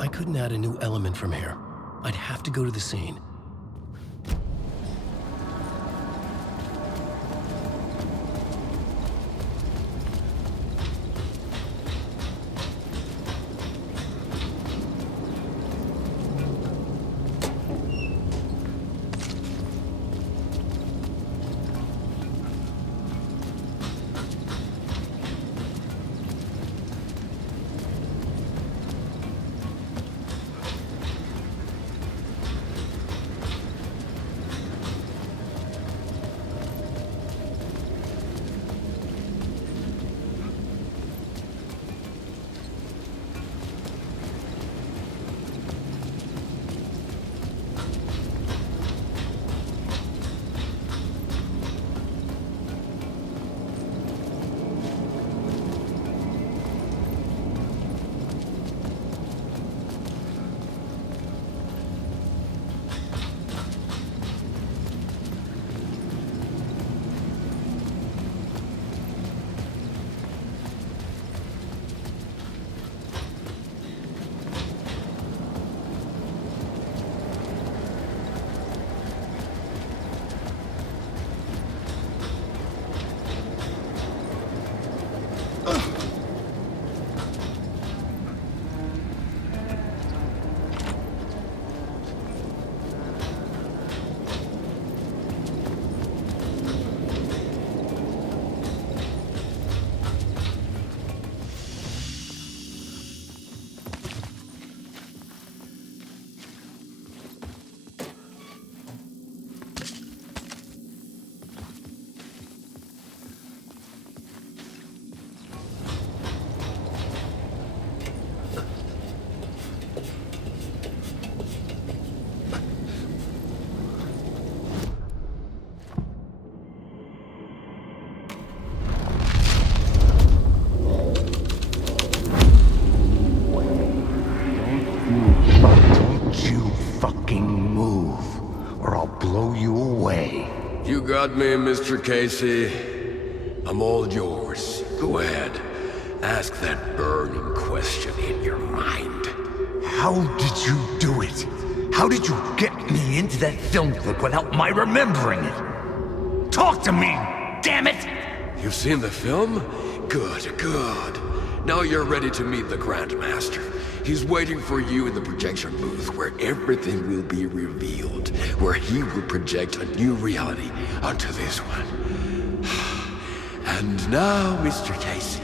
I couldn't add a new element from here. I'd have to go to the scene. You got me, Mr. Casey. I'm all yours. Go ahead. Ask that burning question in your mind. How did you do it? How did you get me into that film clip without my remembering it? Talk to me, damn it! You've seen the film? Good, good. Now you're ready to meet the Grandmaster. He's waiting for you in the projection booth where everything will be revealed, where he will project a new reality onto this one. And now, Mr. Casey,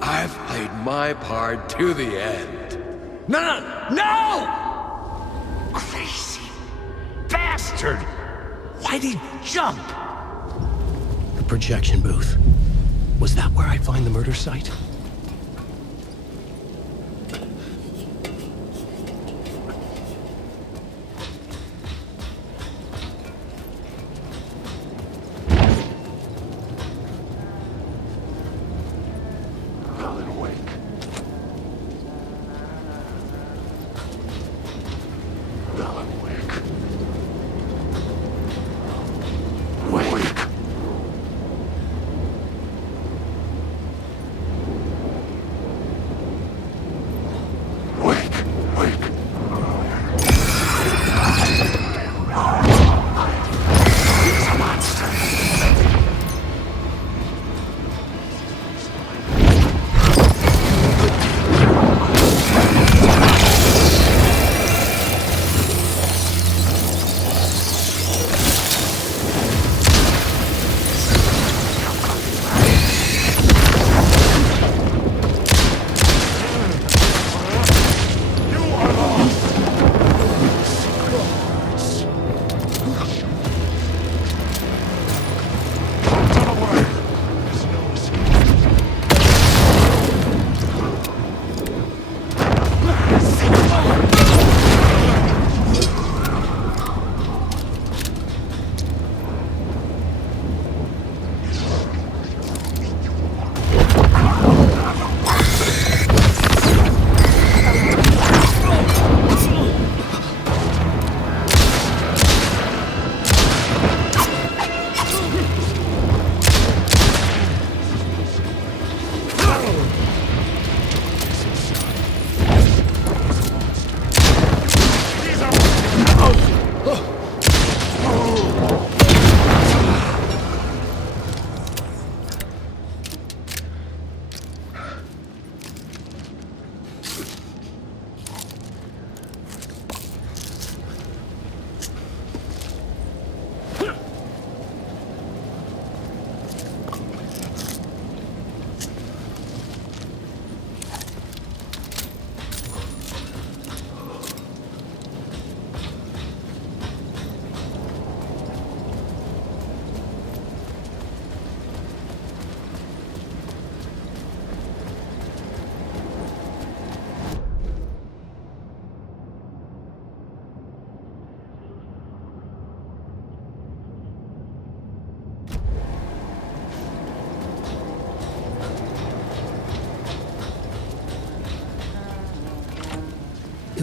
I've played my part to the end. No! Crazy bastard! Why'd he jump? The projection booth. Was that where I'd find the murder site?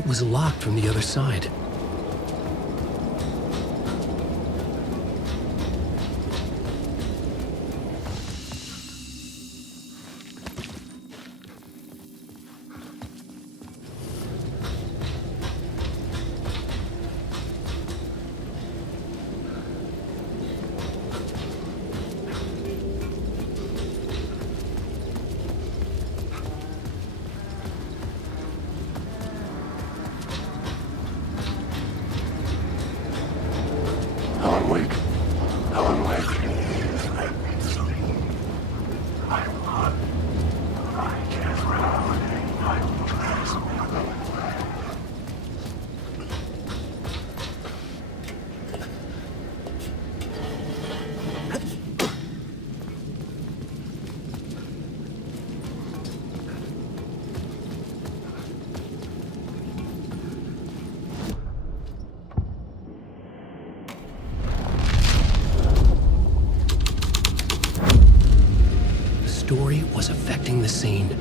was locked from the other side. Alan Wake. Alan Wake. The story was affecting the scene.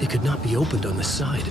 It could not be opened on the side.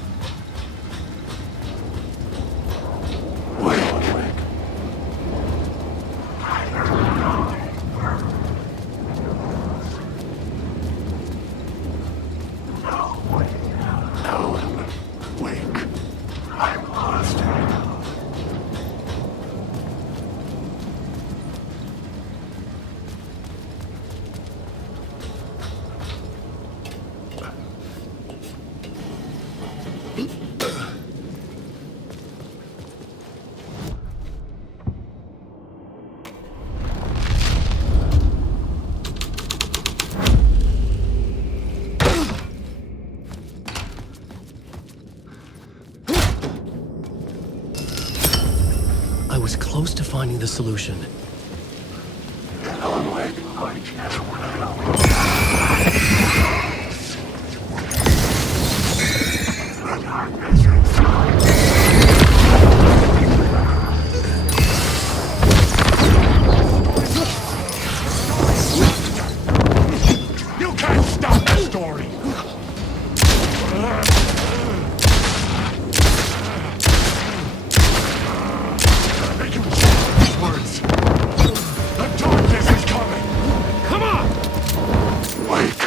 I was close to finding the solution. Alan Wake. You can't stop the story! Words. The darkness is coming! Come on! Wake.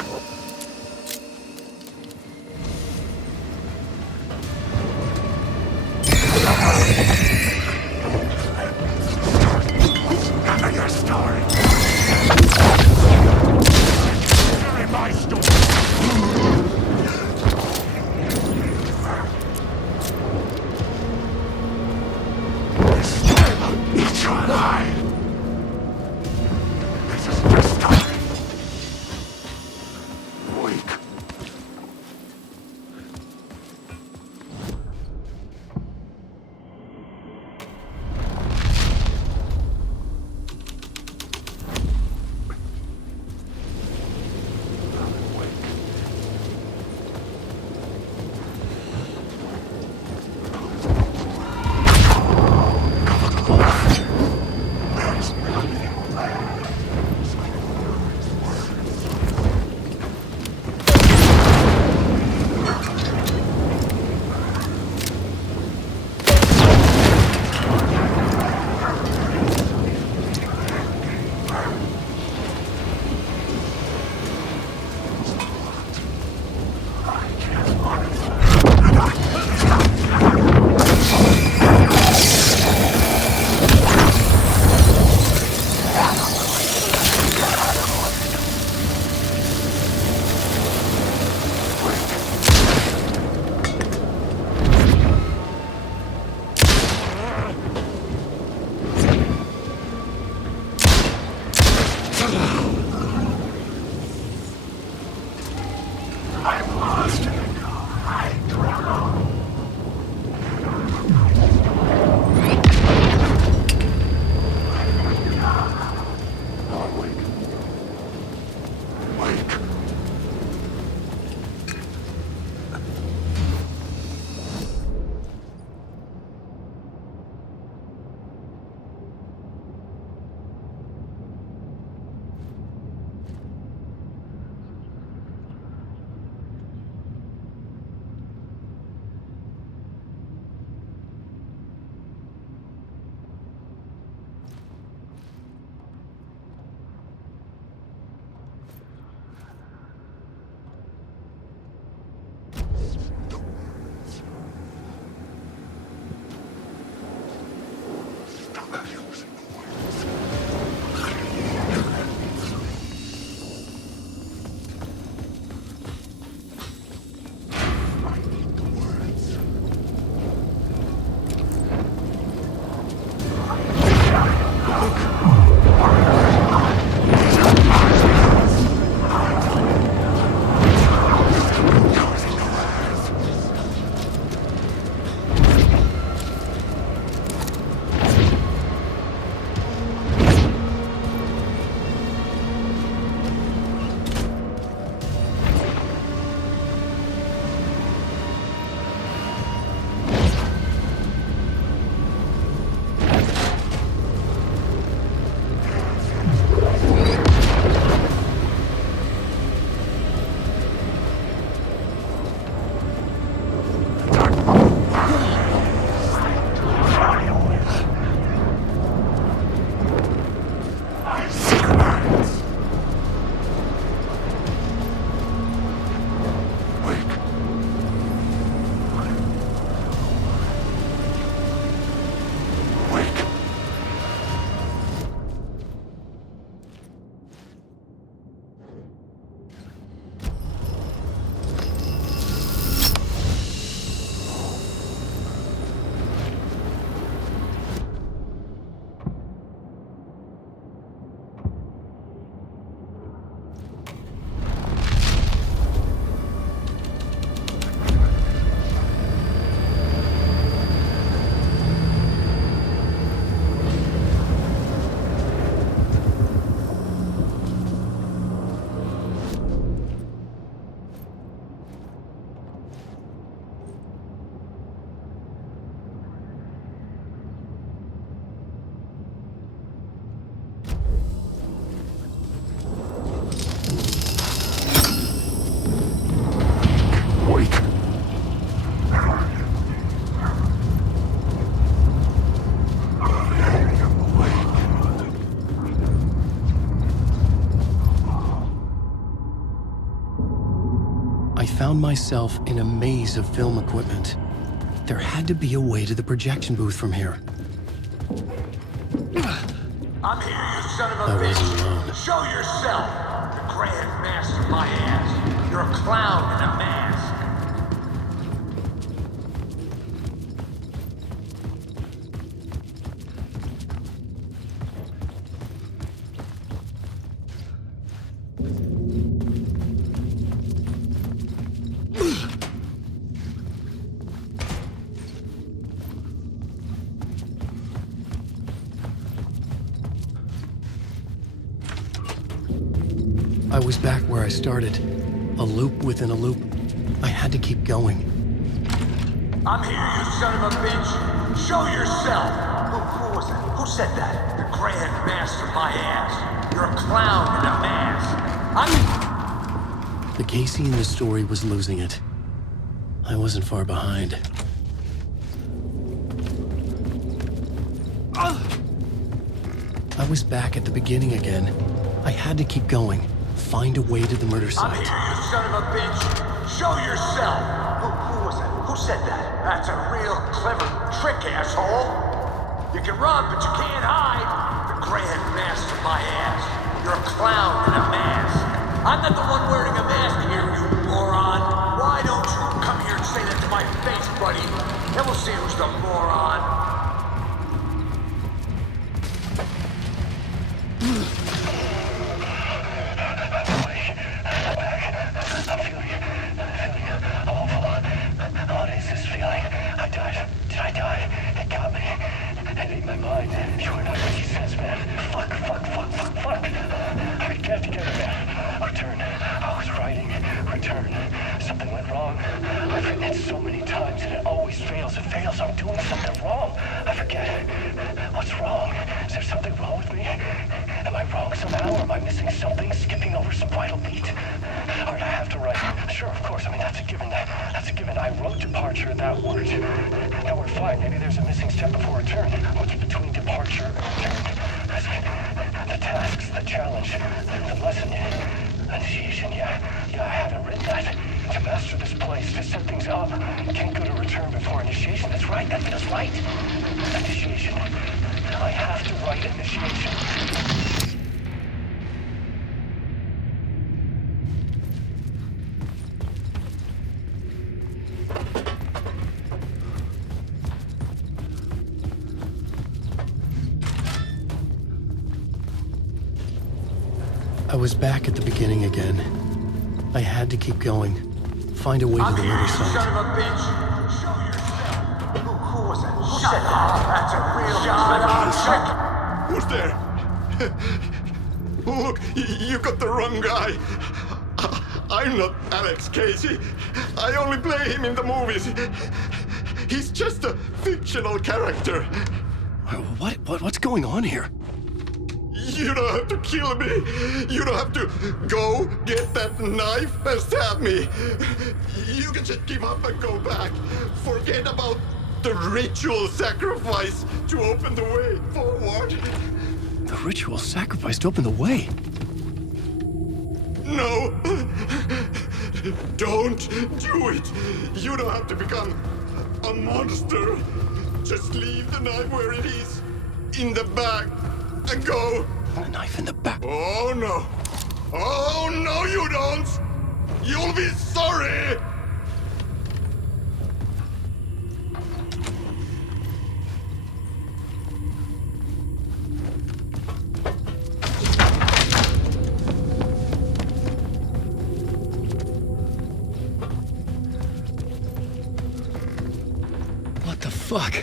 Wait. I found myself in a maze of film equipment. There had to be a way to the projection booth from here. I'm here, you son of a I bitch. wasn't alone. Show yourself. The Grand Master, my ass. You're a clown in a mask. I was back where I started. A loop within a loop. I had to keep going. I'm here, you son of a bitch. Show yourself. Who was that? Who said that? The Grand Master, my ass. You're a clown in a mask. The Casey in the story was losing it. I wasn't far behind. I was back at the beginning again. I had to keep going. Find a way to the murder I'm site. here, you son of a bitch. Show yourself. Who was that? Who said that? That's a real clever trick, asshole. You can run, but you can't hide. The Grand Master, my ass. You're a clown in a mask. I'm not the one wearing a mask here, you moron. Why don't you come here and say that to my face, buddy? Then we'll see who's the moron. What is this feeling? I died. Did I die? It got me. It ate my mind. You are not what he says, man. Fuck. I can't get it, man. Return. I was writing. Return. Something went wrong. I've written it so many times and it always fails. It fails. I'm doing something wrong. I forget. What's wrong? Is there something wrong with me? Am I wrong somehow? Or am I missing something? Skipping over some vital beat? Or do I have to write? Sure, of course. I mean, that's a given. That's a given. I wrote departure in that word. Now we're fine. Maybe there's a missing step before return. What's between departure and return? The tasks, the challenge, the lesson, initiation. Yeah, I haven't written that. To master this place, to set things up. Can't go to return before initiation. That's right. That feels right. Initiation. I have to write initiation. I was back at the beginning again. I had to keep going. Find a way to the murder Son site. of a bitch. Show yourself. Who was that? Who said that? That's a real clever trick. Who's there? Look, you got the wrong guy. I'm not Alex Casey. I only play him in the movies. He's just a fictional character. What's going on here? You don't have to kill me. You don't have to go get that knife and stab me. You can just give up and go back. Forget about the ritual sacrifice to open the way forward. The ritual sacrifice to open the way? No. Don't do it. You don't have to become a monster. Just leave the knife where it is. In the bag. And go. A knife in the back. Oh, no. Oh, no, you don't. You'll be sorry. What the fuck?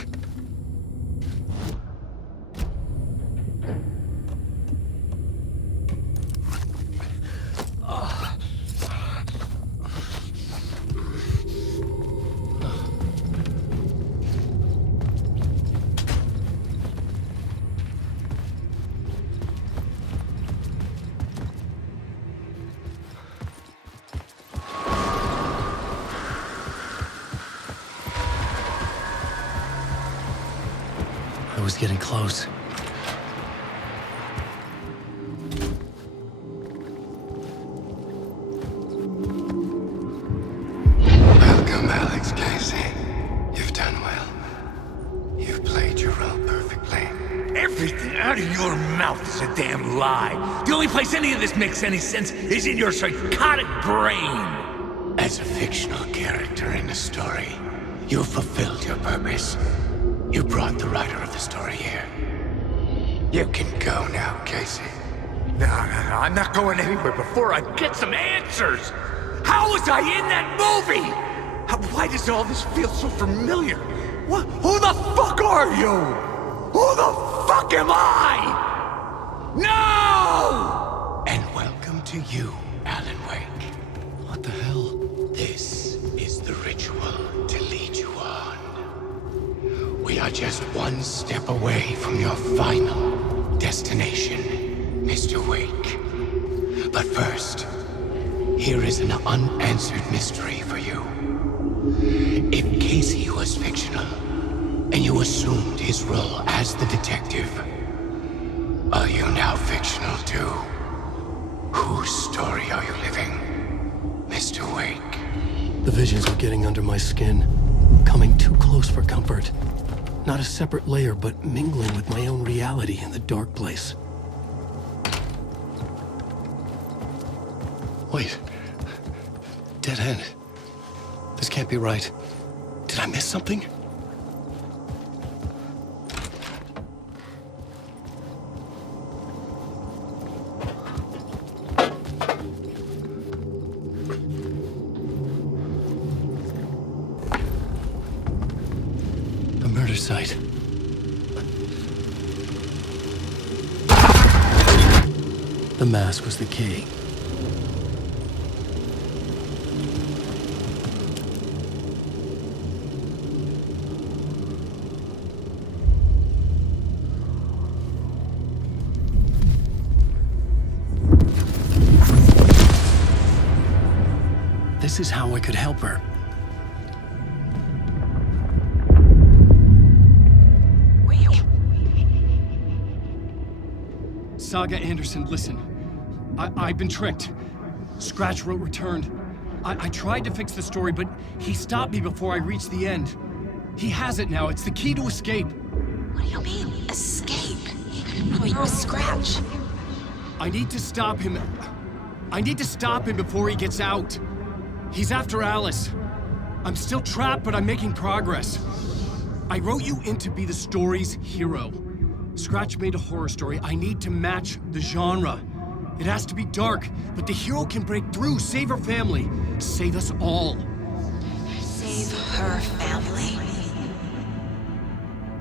was getting close. Welcome, Alex Casey. You've done well. You've played your role perfectly. Everything out of your mouth is a damn lie. The only place any of this makes any sense is in your psychotic brain. As a fictional character in a story, you fulfilled your purpose. You brought the writer of the story here. You can go now, Casey. No, I'm not going anywhere before I get some answers. How was I in that movie? Why does all this feel so familiar? What? Who the fuck are you? Who the fuck am I? No! And welcome to you, Alan Wake. What the hell? This is the ritual to lead you on. We are just one step away from your final destination, Mr. Wake. But first, here is an unanswered mystery for you. If Casey was fictional, and you assumed his role as the detective, are you now fictional too? Whose story are you living, Mr. Wake? The visions were getting under my skin, coming too close for comfort. Not a separate layer, but mingling with my own reality in the dark place. Wait. Dead end. This can't be right. Did I miss something? Site. The mask was the key. This is how I could help her. Saga Anderson, listen. I've been tricked. Scratch wrote returned. I tried to fix the story, but he stopped me before I reached the end. He has it now. It's the key to escape. What do you mean, escape? You're Scratch. I need to stop him. I need to stop him before he gets out. He's after Alice. I'm still trapped, but I'm making progress. I wrote you in to be the story's hero. Scratch made a horror story. I need to match the genre. It has to be dark, but the hero can break through, save her family, save us all. Save her family?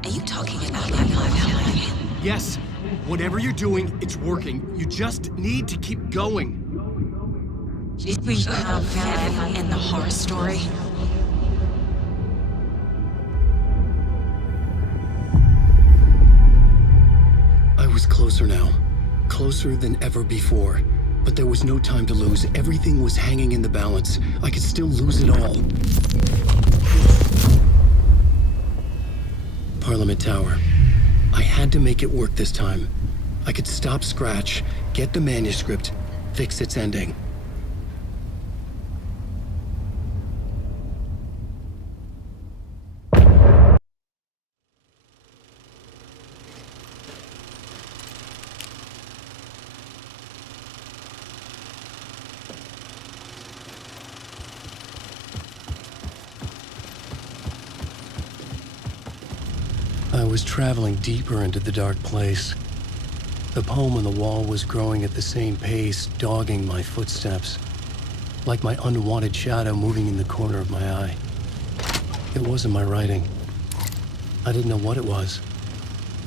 Are you talking about my family? Yes, whatever you're doing, it's working. You just need to keep going. Did we have family in the horror story? I was closer now. Closer than ever before. But there was no time to lose. Everything was hanging in the balance. I could still lose it all. Parliament Tower. I had to make it work this time. I could stop Scratch, get the manuscript, fix its ending. I was traveling deeper into the dark place. The poem on the wall was growing at the same pace, dogging my footsteps, like my unwanted shadow moving in the corner of my eye. It wasn't my writing. I didn't know what it was.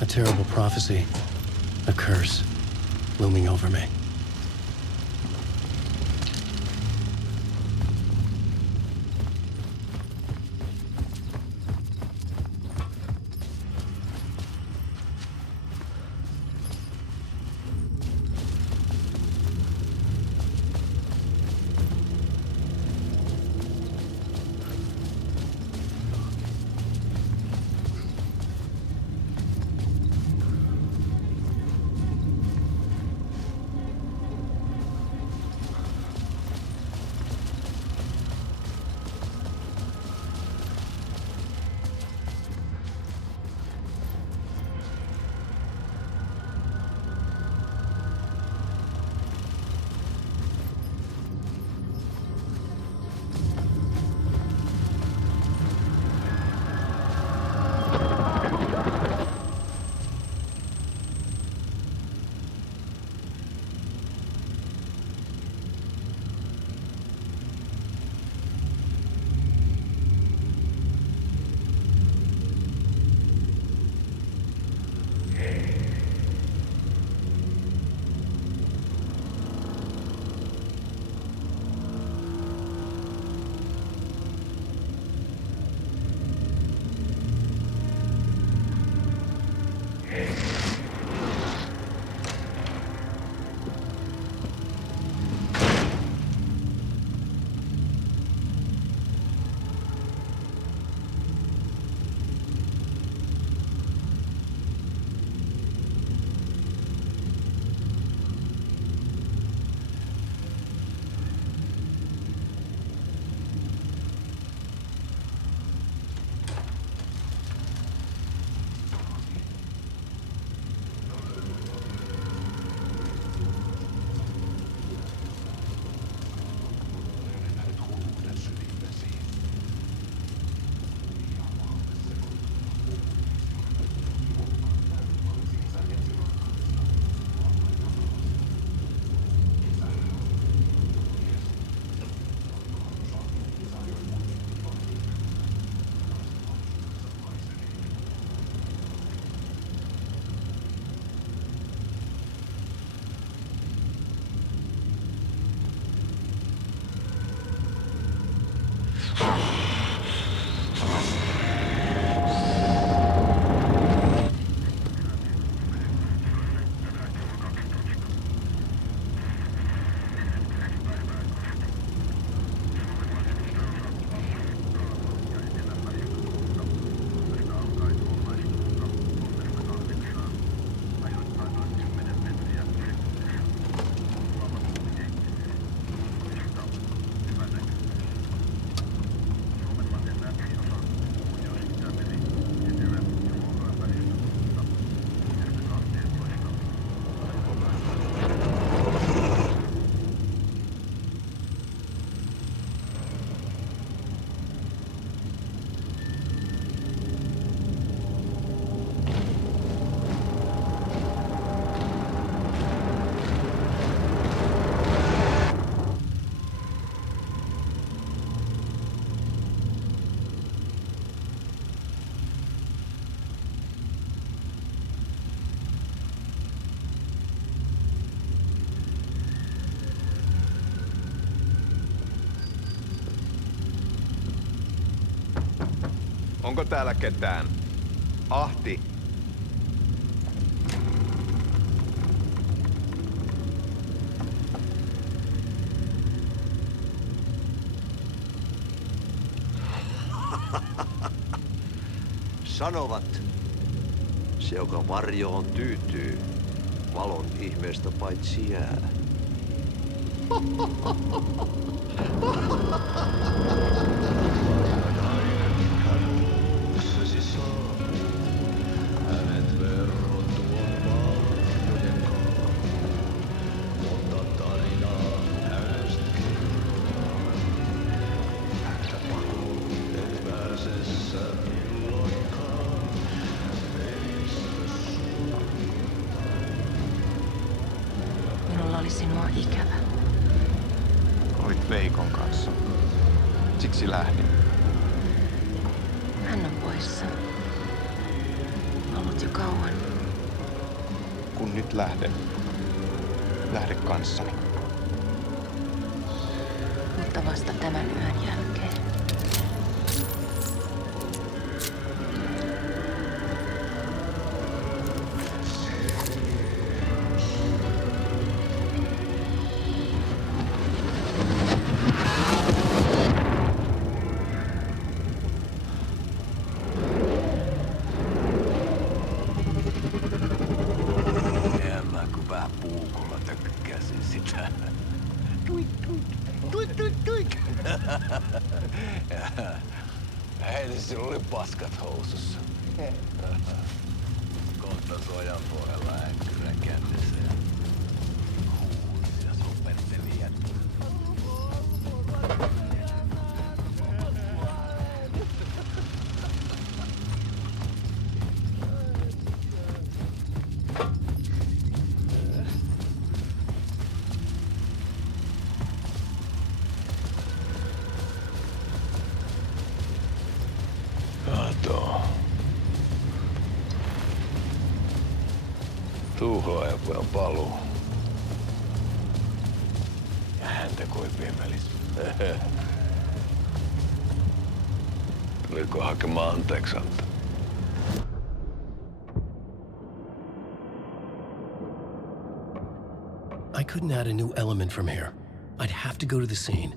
A terrible prophecy, a curse, looming over me. Onko täällä ketään? Ahti. Sanovat, se joka varjoon tyytyy, valon ihmeestä paitsi jää. Minulla oli sinua ikävä. Olit Veikon kanssa. Siksi lähdin. Hän on poissa. Ollut jo kauan. Kun nyt lähden, lähde kanssani. Mutta vasta tämän yön jälkeen. Hei, sillä oli paskat housussa. Kohta sojan pohjalla änkyrä kännessä ja huusi ja sopetteli jättä. Tuhlaajapojan paluu. Ja häntä kuin piemelis. Tuliko hakemaan anteeksi antaa? I couldn't add a new element from here. I'd have to go to the scene.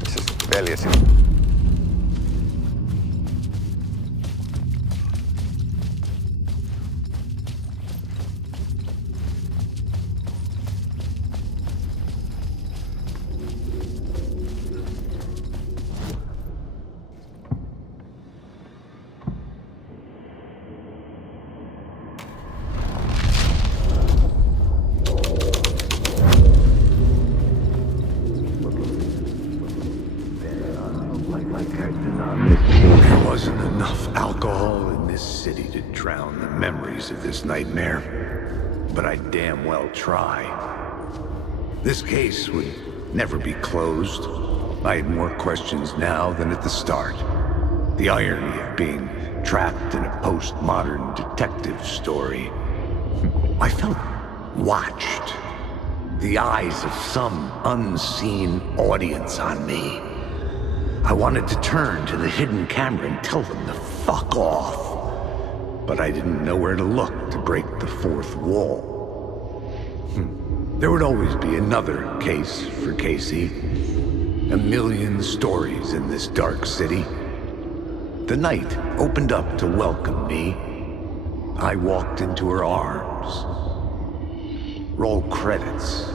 Missäs veljesi? There wasn't enough alcohol in this city to drown the memories of this nightmare, but I'd damn well try. This case would never be closed. I had more questions now than at the start. The irony of being trapped in a postmodern detective story. I felt watched. The eyes of some unseen audience on me. I wanted to turn to the hidden camera and tell them to fuck off. But I didn't know where to look to break the fourth wall. There would always be another case for Casey. A million stories in this dark city. The night opened up to welcome me. I walked into her arms. Roll credits.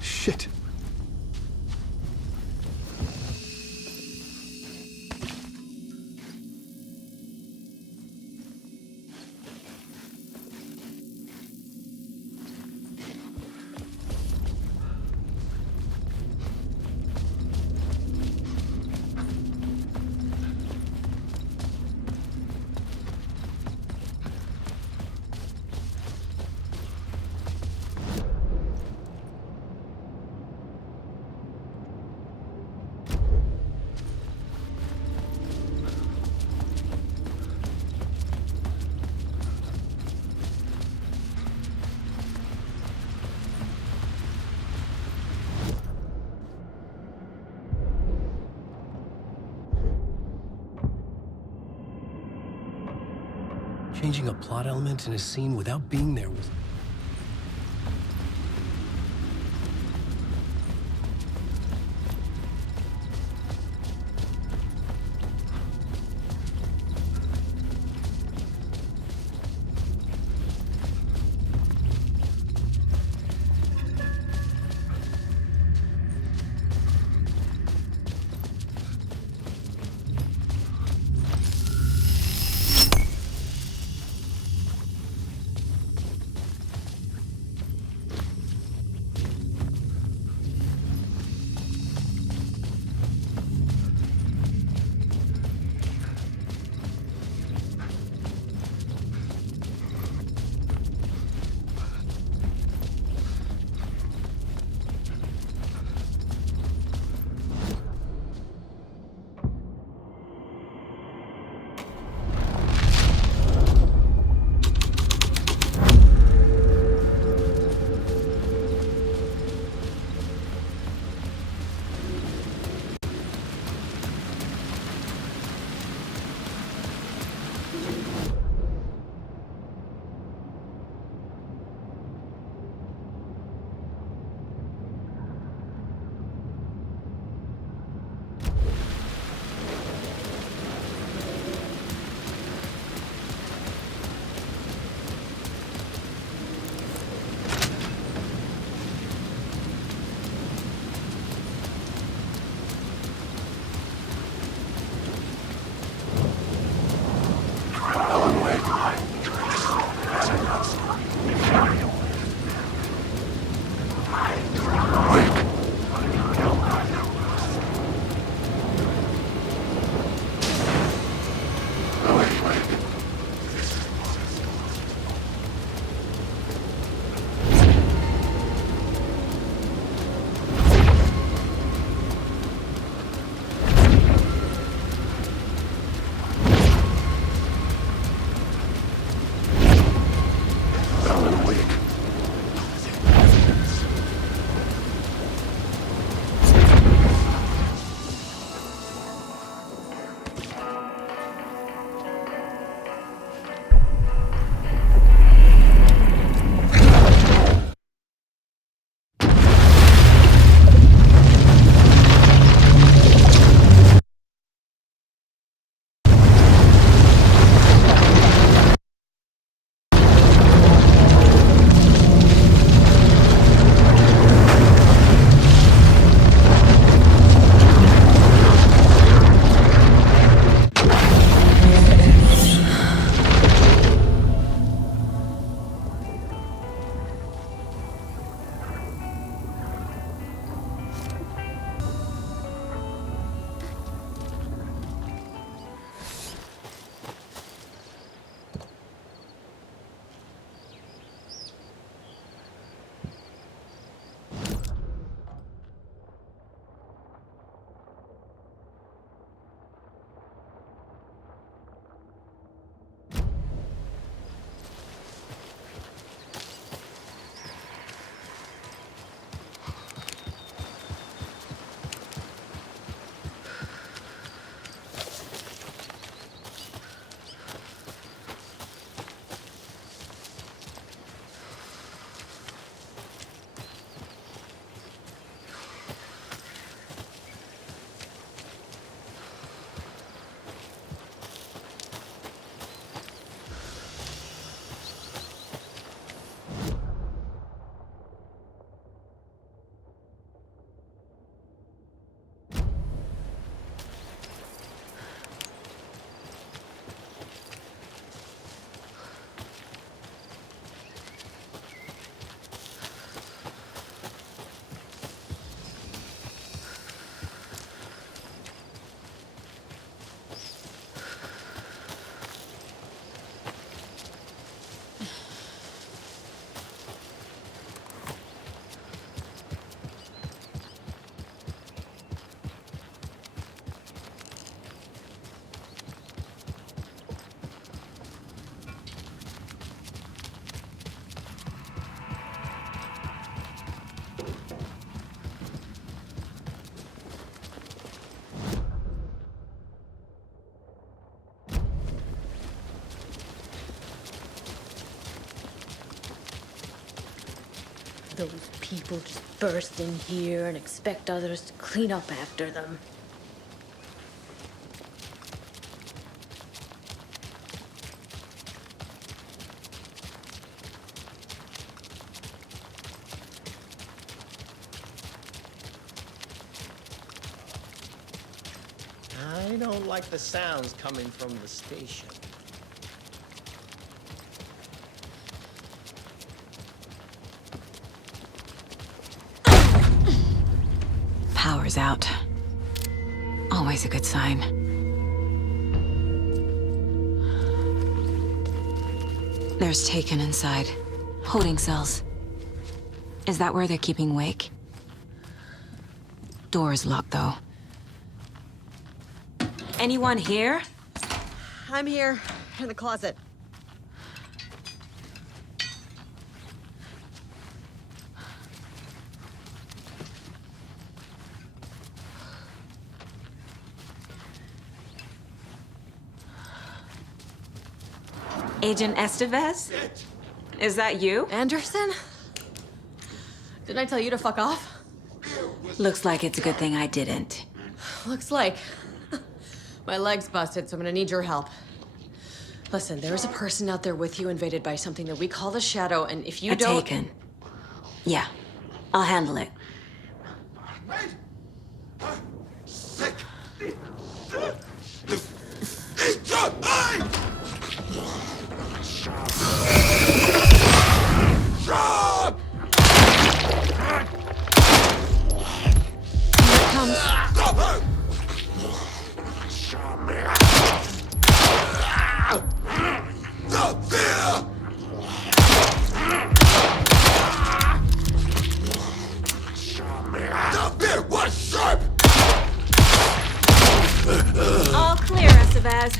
Shit. Changing a plot element in a scene without being there was... Those people just burst in here and expect others to clean up after them. I don't like the sounds coming from the station. Power's out. Always a good sign. There's Taken inside. Holding cells. Is that where they're keeping Wake? Door's locked, though. Anyone here? I'm here, in the closet. Agent Estevez? Is that you? Anderson? Didn't I tell you to fuck off? Looks like it's a good thing I didn't. Looks like. My leg's busted, so I'm gonna need your help. Listen, there is a person out there with you invaded by something that we call the Shadow, and if you don't... Taken. Yeah, I'll handle it. All clear, Estevez.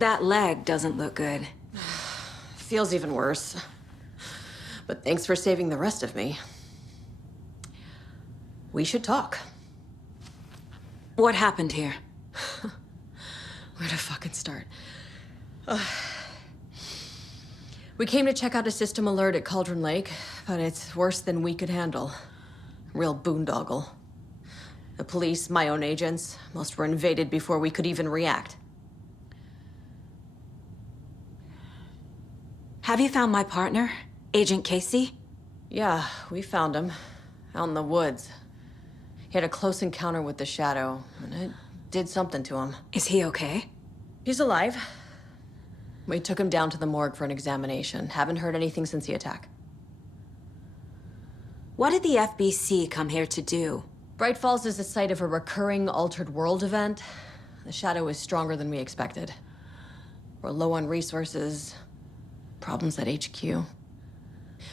That leg doesn't look good. Feels even worse. But thanks for saving the rest of me. We should talk. What happened here? Where to fucking start? We came to check out a system alert at Cauldron Lake, but it's worse than we could handle. Real boondoggle. The police, my own agents, most were invaded before we could even react. Have you found my partner, Agent Casey? Yeah, we found him. Out in the woods. He had a close encounter with the Shadow, and it did something to him. Is he okay? He's alive. We took him down to the morgue for an examination. Haven't heard anything since the attack. What did the FBC come here to do? Bright Falls is the site of a recurring Altered World event. The Shadow is stronger than we expected. We're low on resources. Problems at HQ.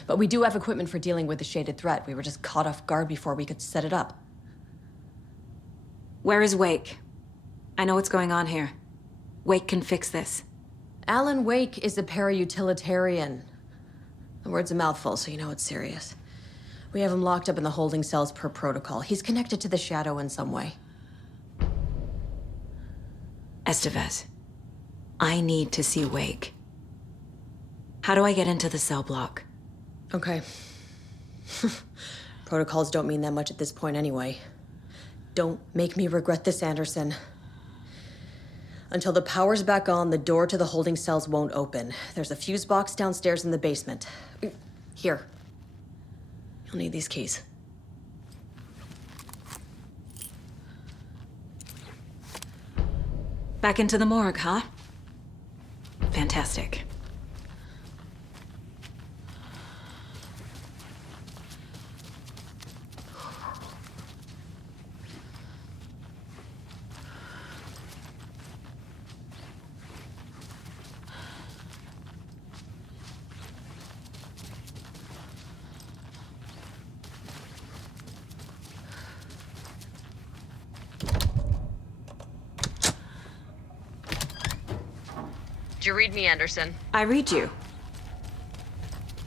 But we do have equipment for dealing with the shaded threat. We were just caught off guard before we could set it up. Where is Wake? I know what's going on here. Wake can fix this. Alan Wake is a para-utilitarian. The word's a mouthful, so you know it's serious. We have him locked up in the holding cells per protocol. He's connected to the Shadow in some way. Estevez, I need to see Wake. How do I get into the cell block? Okay. Protocols don't mean that much at this point anyway. Don't make me regret this, Anderson. Until the power's back on, the door to the holding cells won't open. There's a fuse box downstairs in the basement. Here. You'll need these keys. Back into the morgue, huh? Fantastic. Did you read me, Anderson? I read you.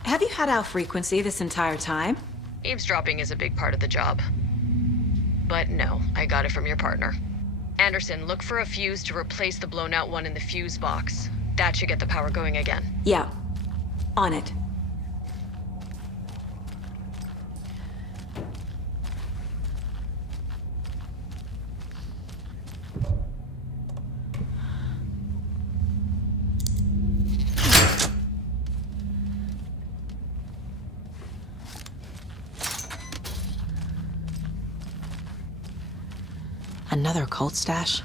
Have you had our frequency this entire time? Eavesdropping is a big part of the job. But no, I got it from your partner. Anderson, look for a fuse to replace the blown out one in the fuse box. That should get the power going again. Yeah. On it. Another cult stash?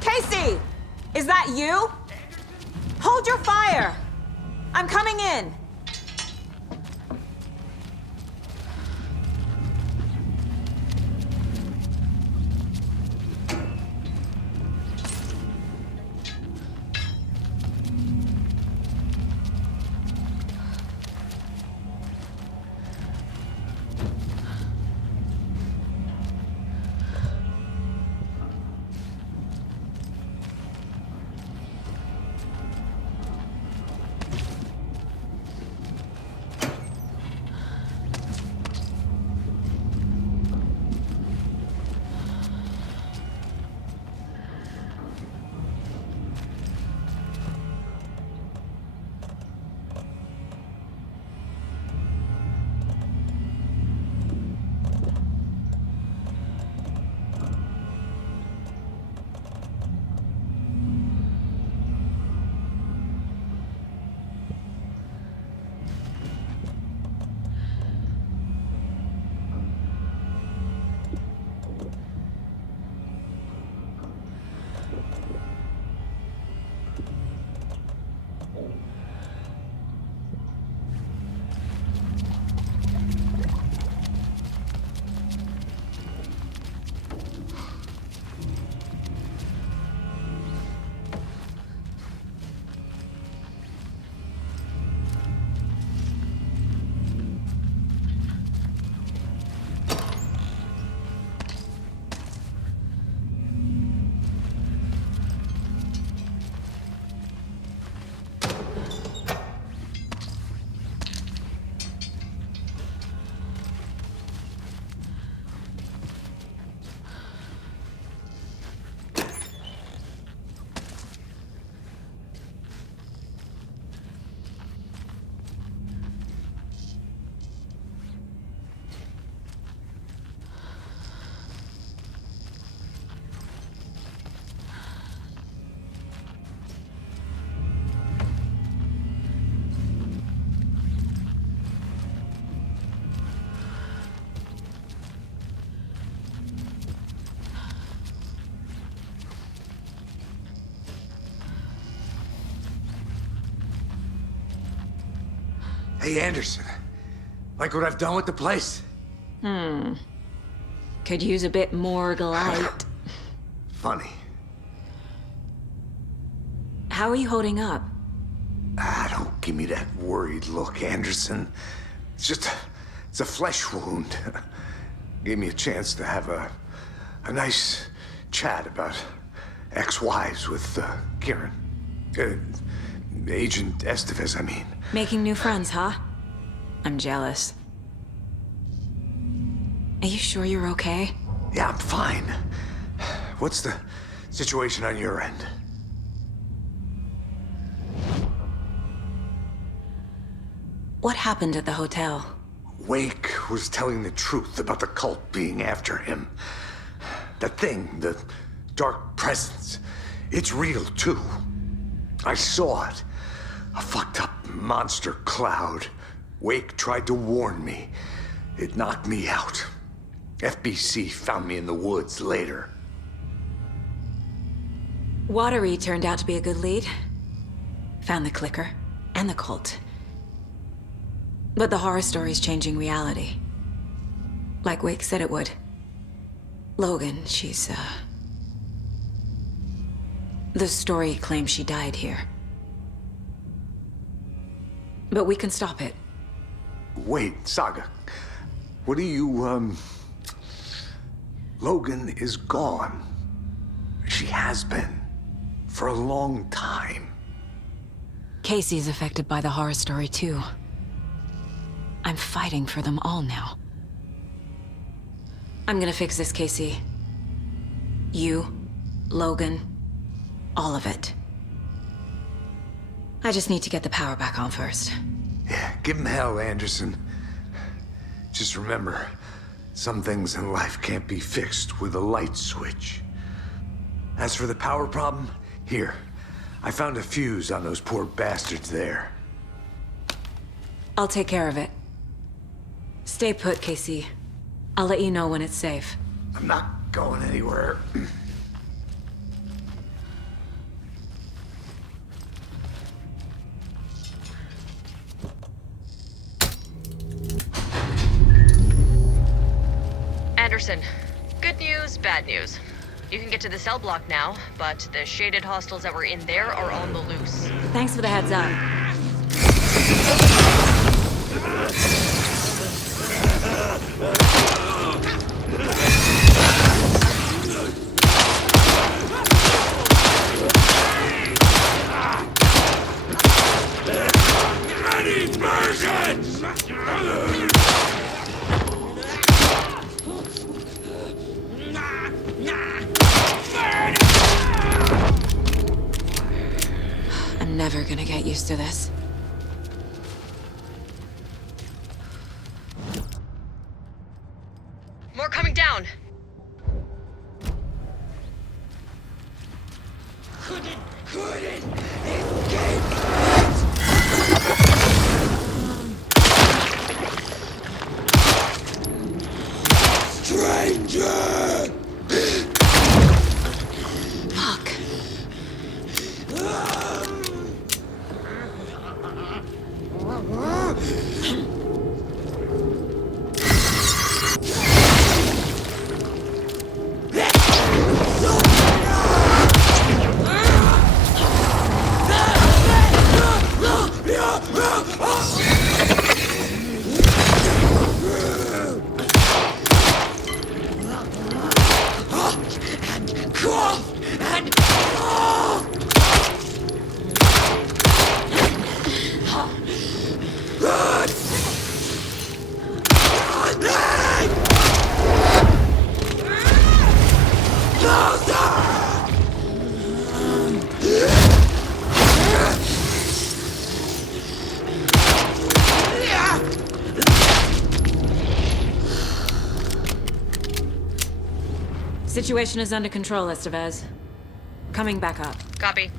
Casey! Is that you? Hold your fire! I'm coming in! Hey, Anderson. Like what I've done with the place? Could use a bit more light. Funny. How are you holding up? Don't give me that worried look, Anderson. It's a flesh wound. Gave me a chance to have a nice chat about ex-wives with Kieran. Agent Estevez, I mean. Making new friends, huh? I'm jealous. Are you sure you're okay? Yeah, I'm fine. What's the situation on your end? What happened at the hotel? Wake was telling the truth about the cult being after him. That thing, the dark presence, it's real too. I saw it. A fucked up monster cloud. Wake tried to warn me. It knocked me out. FBC found me in the woods later. Watery turned out to be a good lead. Found the clicker and the cult. But the horror story's changing reality. Like Wake said it would. Logan, she's, the story claims she died here. But we can stop it. Wait, Saga. What do you, Logan is gone. She has been. For a long time. Casey's affected by the horror story, too. I'm fighting for them all now. I'm gonna fix this, Casey. You, Logan, all of it. I just need to get the power back on first. Yeah, give him hell, Anderson. Just remember, some things in life can't be fixed with a light switch. As for the power problem, here. I found a fuse on those poor bastards there. I'll take care of it. Stay put, Casey. I'll let you know when it's safe. I'm not going anywhere. Anderson, good news, bad news. You can get to the cell block now, but the shaded hostiles that were in there are on the loose. Thanks for the heads up. I'm never gonna get used to this. More coming down. Couldn't Stranger! Fuck. Situation is under control, Estevez. Coming back up. Copy.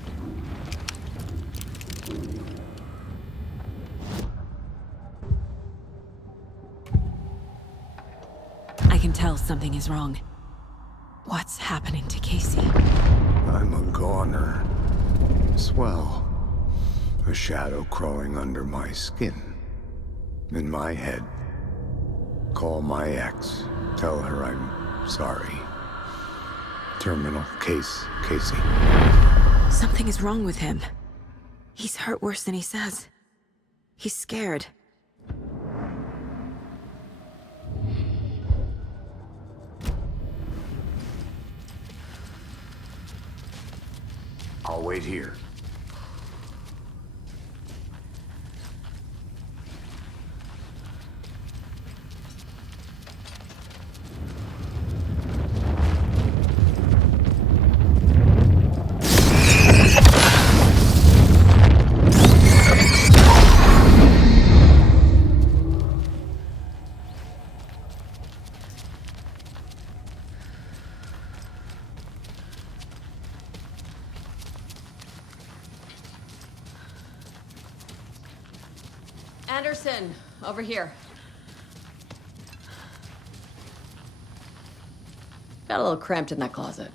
I can tell something is wrong. What's happening to Casey? I'm a goner. Swell. A shadow crawling under my skin. In my head, call my ex. Tell her I'm sorry. Terminal case, Casey. Something is wrong with him. He's hurt worse than he says. He's scared. I'll wait here. Anderson, over here. Got a little cramped in that closet.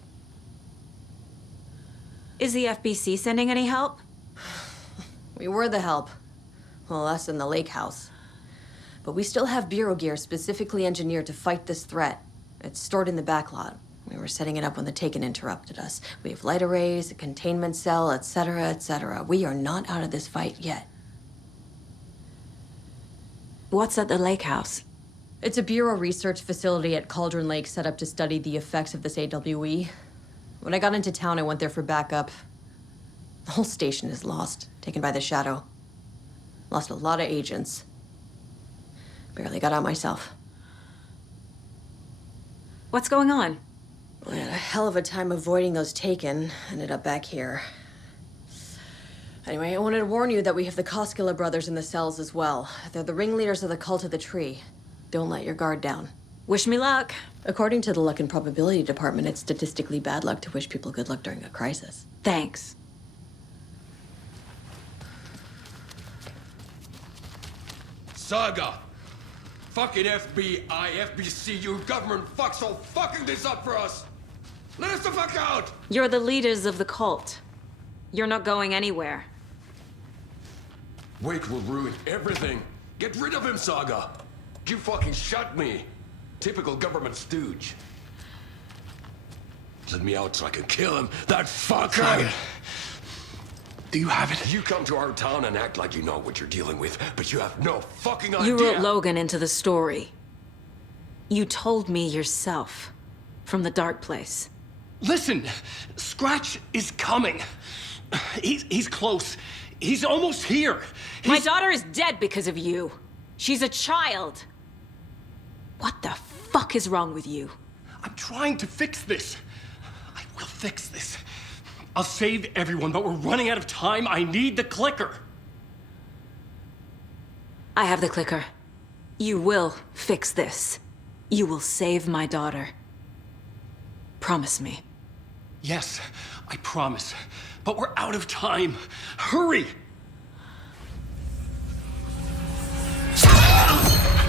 Is the FBC sending any help? We were the help. Well, us in the lake house. But we still have Bureau gear specifically engineered to fight this threat. It's stored in the backlot. We were setting it up when the Taken interrupted us. We have light arrays, a containment cell, etc., etc. We are not out of this fight yet. What's at the lake house? It's a Bureau research facility at Cauldron Lake set up to study the effects of this AWE. When I got into town, I went there for backup. The whole station is lost, taken by the Shadow. Lost a lot of agents. Barely got out myself. What's going on? We had a hell of a time avoiding those Taken. Ended up back here. Anyway, I wanted to warn you that we have the Koskela brothers in the cells as well. They're the ringleaders of the Cult of the Tree. Don't let your guard down. Wish me luck. According to the Luck and Probability Department, it's statistically bad luck to wish people good luck during a crisis. Thanks. Saga! Fucking FBI, FBC, you government fucks all fucking this up for us! Let us the fuck out! You're the leaders of the cult. You're not going anywhere. Wake will ruin everything. Get rid of him, Saga! You fucking shot me! Typical government stooge. Let me out so I can kill him, that fucker! Saga. Do you have it? You come to our town and act like you know what you're dealing with, but you have no fucking idea! You wrote Logan into the story. You told me yourself. From the dark place. Listen! Scratch is coming. He's close. He's almost here. My daughter is dead because of you. She's a child. What the fuck is wrong with you? I'm trying to fix this. I will fix this. I'll save everyone, but we're running out of time. I need the clicker. I have the clicker. You will fix this. You will save my daughter. Promise me. Yes, I promise. But we're out of time. Hurry!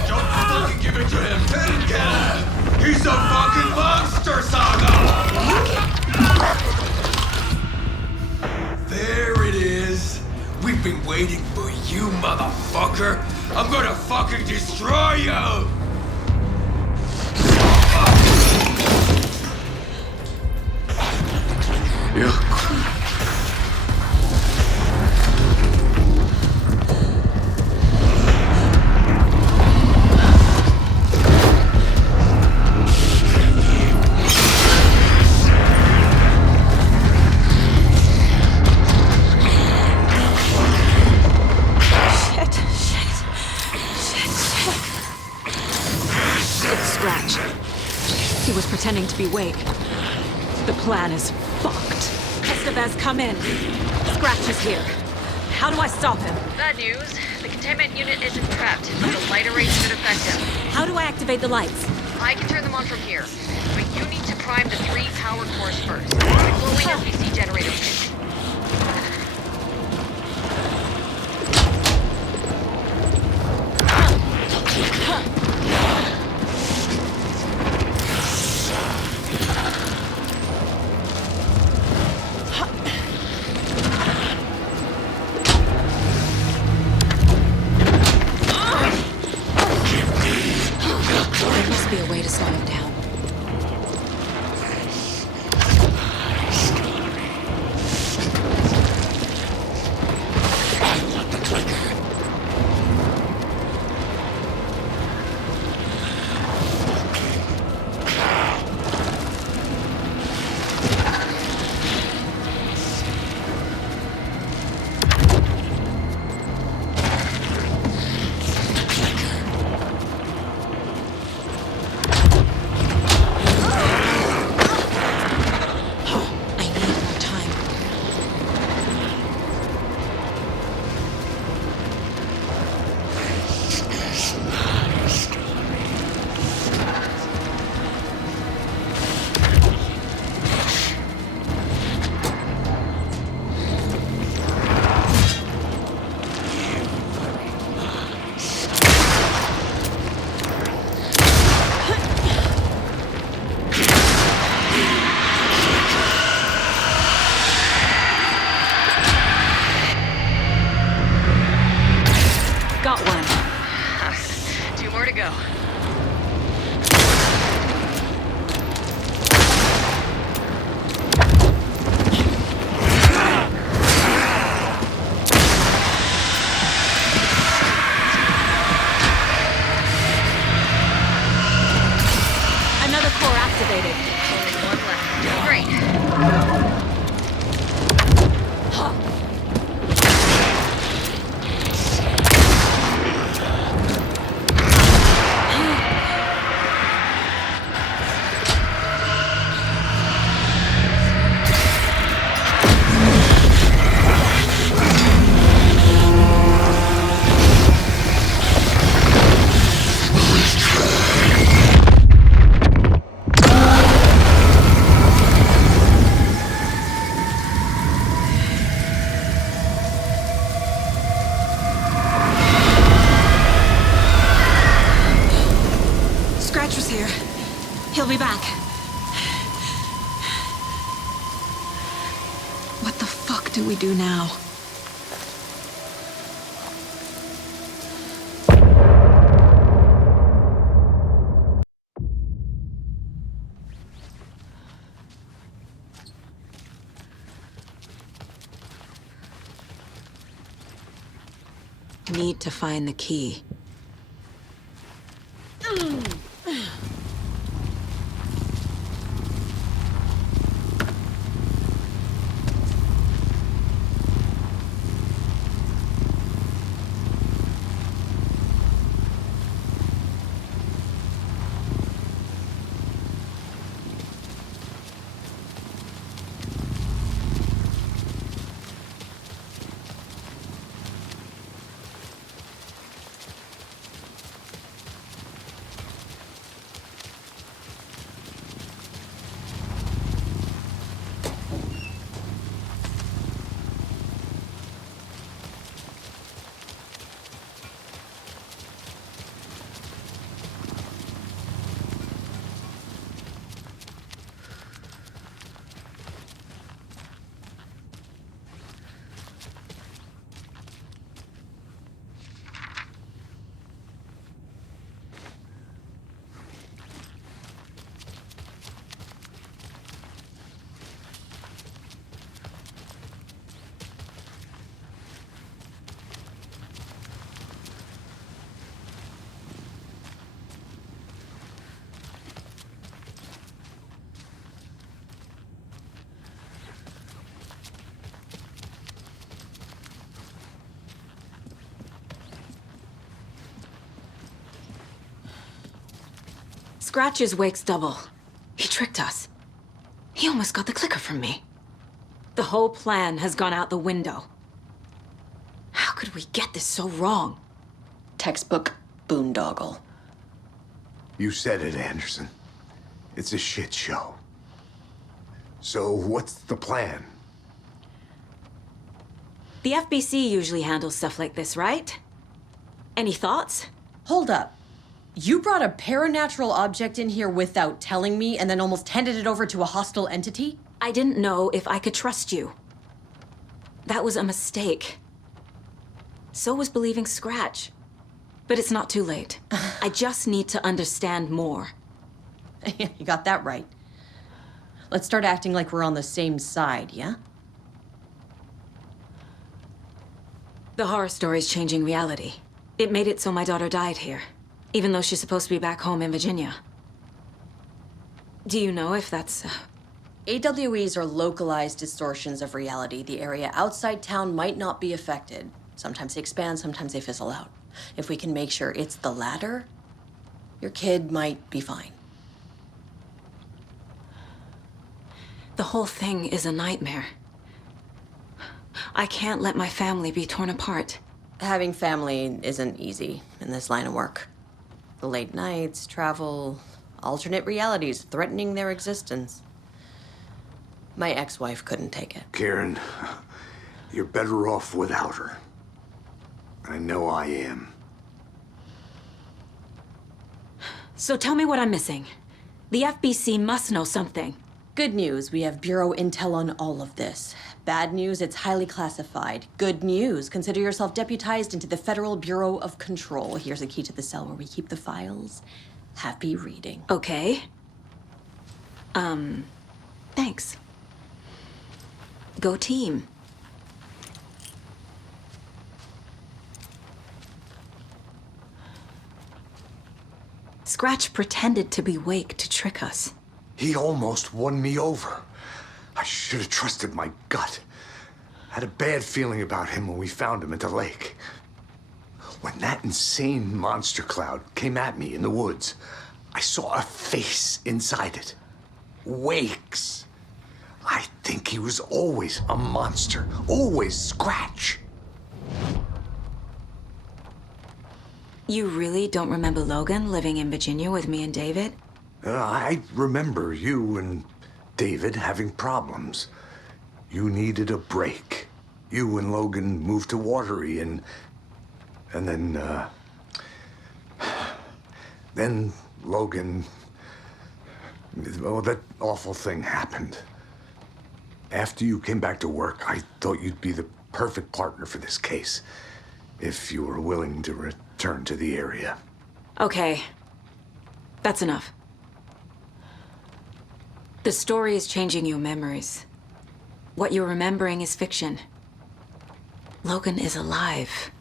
Don't fucking give it to him! Get him! He's a fucking monster, Saga! There it is! We've been waiting for you, motherfucker! I'm gonna fucking destroy you! Pretending to be Wake. The plan is fucked. Estevez, come in. Scratch is here. How do I stop him? Bad news. The containment unit isn't trapped, but the light array should affect him. How do I activate the lights? I can turn them on from here, but you need to prime the 3 power cores first. The glowing SBC generator switch. slow him down. Got one. 2 more to go. Another core activated. Only 1 left. Great. Scratch was here. He'll be back. What the fuck do we do now? Need to find the key. Scratch's wake's double. He tricked us. He almost got the clicker from me. The whole plan has gone out the window. How could we get this so wrong? Textbook boondoggle. You said it, Anderson. It's a shit show. So what's the plan? The FBC usually handles stuff like this, right? Any thoughts? Hold up. You brought a paranatural object in here without telling me and then almost handed it over to a hostile entity? I didn't know if I could trust you. That was a mistake. So was believing Scratch. But it's not too late. I just need to understand more. You got that right. Let's start acting like we're on the same side, yeah? The horror story's changing reality. It made it so my daughter died here, even though she's supposed to be back home in Virginia. Do you know if that's... AWEs are localized distortions of reality. The area outside town might not be affected. Sometimes they expand, sometimes they fizzle out. If we can make sure it's the latter, your kid might be fine. The whole thing is a nightmare. I can't let my family be torn apart. Having family isn't easy in this line of work. The late nights, travel, alternate realities threatening their existence. My ex-wife couldn't take it. Karen, you're better off without her. I know I am. So tell me what I'm missing. The FBC must know something. Good news, we have Bureau intel on all of this. Bad news, it's highly classified. Good news, consider yourself deputized into the Federal Bureau of Control. Here's a key to the cell where we keep the files. Happy reading. Okay. Thanks. Go team. Scratch pretended to be Wake to trick us. He almost won me over. I should have trusted my gut. Had a bad feeling about him when we found him at the lake. When that insane monster cloud came at me in the woods, I saw a face inside it. Wake's. I think he was always a monster. Always Scratch. You really don't remember Logan living in Virginia with me and David? I remember you and David having problems. You needed a break. You and Logan moved to Watery and then Logan, oh, that awful thing happened. After you came back to work, I thought you'd be the perfect partner for this case, if you were willing to return to the area. Okay. That's enough. The story is changing your memories. What you're remembering is fiction. Logan is alive.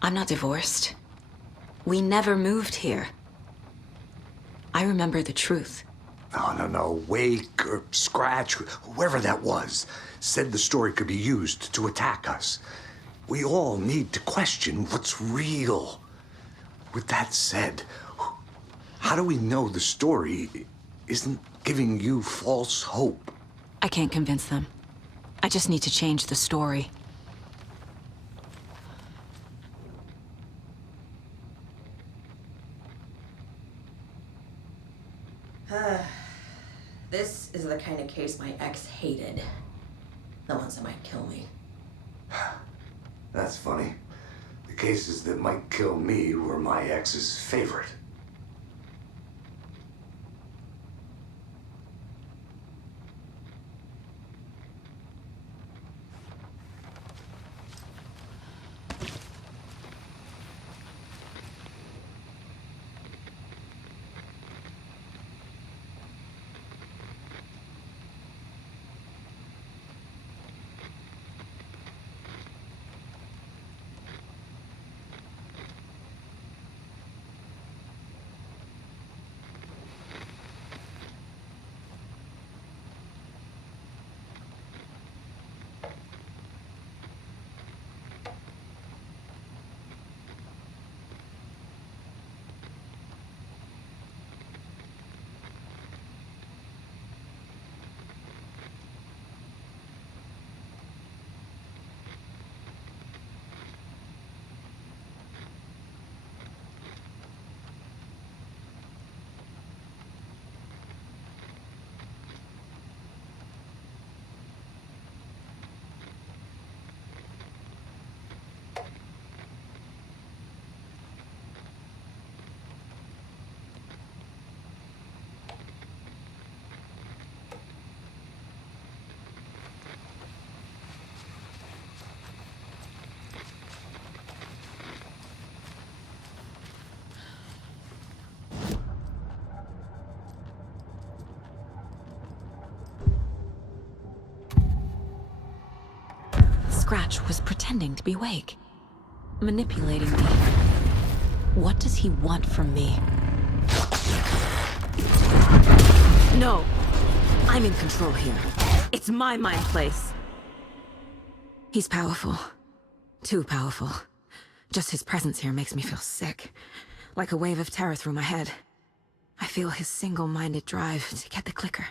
I'm not divorced. We never moved here. I remember the truth. No. Wake or Scratch, whoever that was, said the story could be used to attack us. We all need to question what's real. With that said, how do we know the story isn't giving you false hope? I can't convince them. I just need to change the story. This is the kind of case my ex hated. The ones that might kill me. That's funny. The cases that might kill me were my ex's favorite. Scratch was pretending to be awake, manipulating me. What does he want from me? No! I'm in control here. It's my mind place. He's powerful. Too powerful. Just his presence here makes me feel sick. Like a wave of terror through my head. I feel his single-minded drive to get the clicker.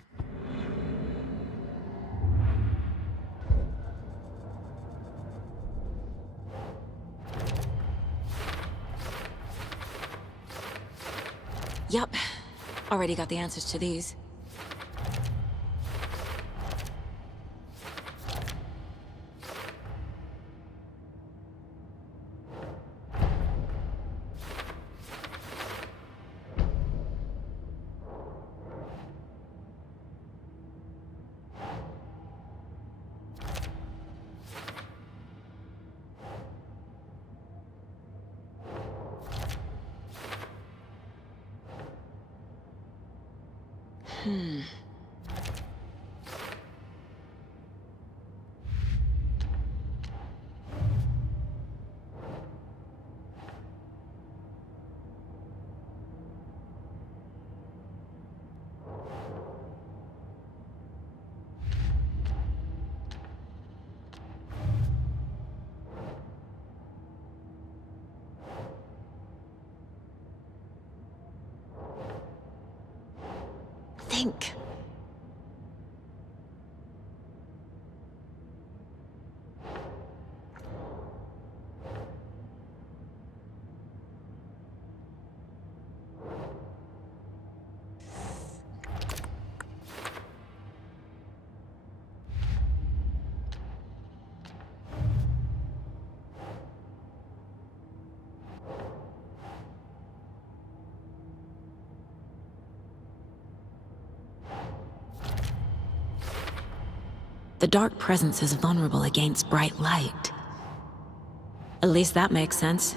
Yup. Already got the answers to these. Think. The dark presence is vulnerable against bright light. At least that makes sense.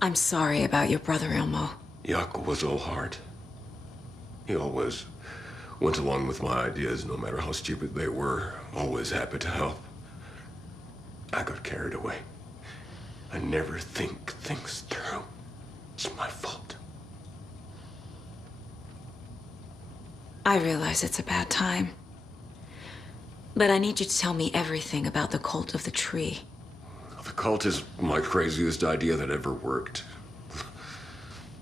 I'm sorry about your brother, Ilmo. Jaakko was all heart. He always went along with my ideas, no matter how stupid they were. Always happy to help. I got carried away. I never think things through. It's my fault. I realize it's a bad time. But I need you to tell me everything about the Cult of the Tree. The cult is my craziest idea that ever worked.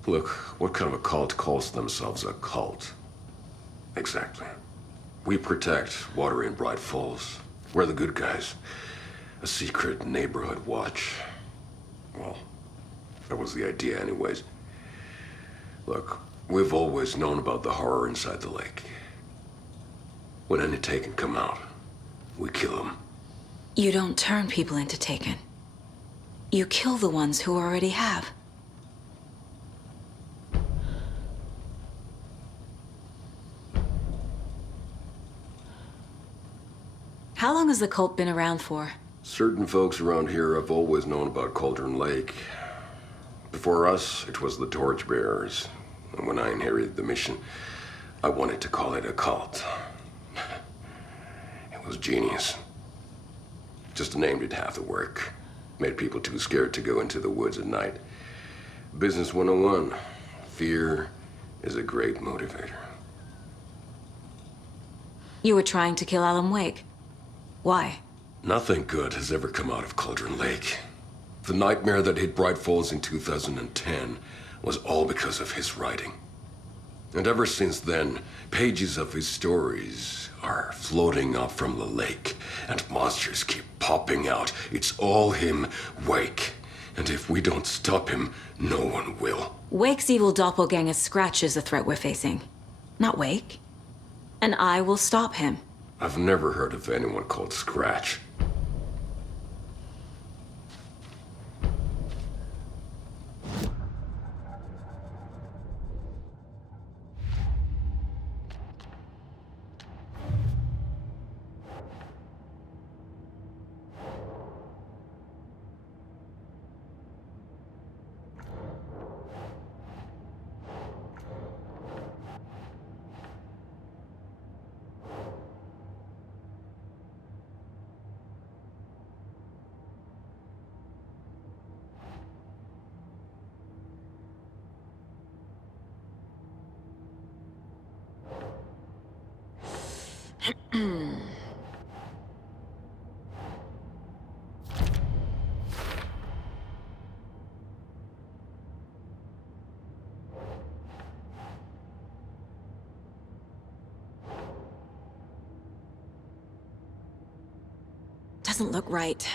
Look, what kind of a cult calls themselves a cult? Exactly. We protect water in Bright Falls. We're the good guys. A secret neighborhood watch. Well, that was the idea anyways. Look, we've always known about the horror inside the lake. When any Taken come out, we kill them. You don't turn people into Taken. You kill the ones who already have. How long has the cult been around for? Certain folks around here have always known about Cauldron Lake. Before us, it was the Torchbearers. And when I inherited the mission, I wanted to call it a cult. It was genius. Just a name did half the work. Made people too scared to go into the woods at night. Business 101. Fear is a great motivator. You were trying to kill Alan Wake. Why? Nothing good has ever come out of Cauldron Lake. The nightmare that hit Bright Falls in 2010 was all because of his writing. And ever since then, pages of his stories are floating up from the lake, and monsters keep popping out. It's all him, Wake. And if we don't stop him, no one will. Wake's evil doppelganger Scratch is the threat we're facing. Not Wake. And I will stop him. I've never heard of anyone called Scratch. Doesn't look right.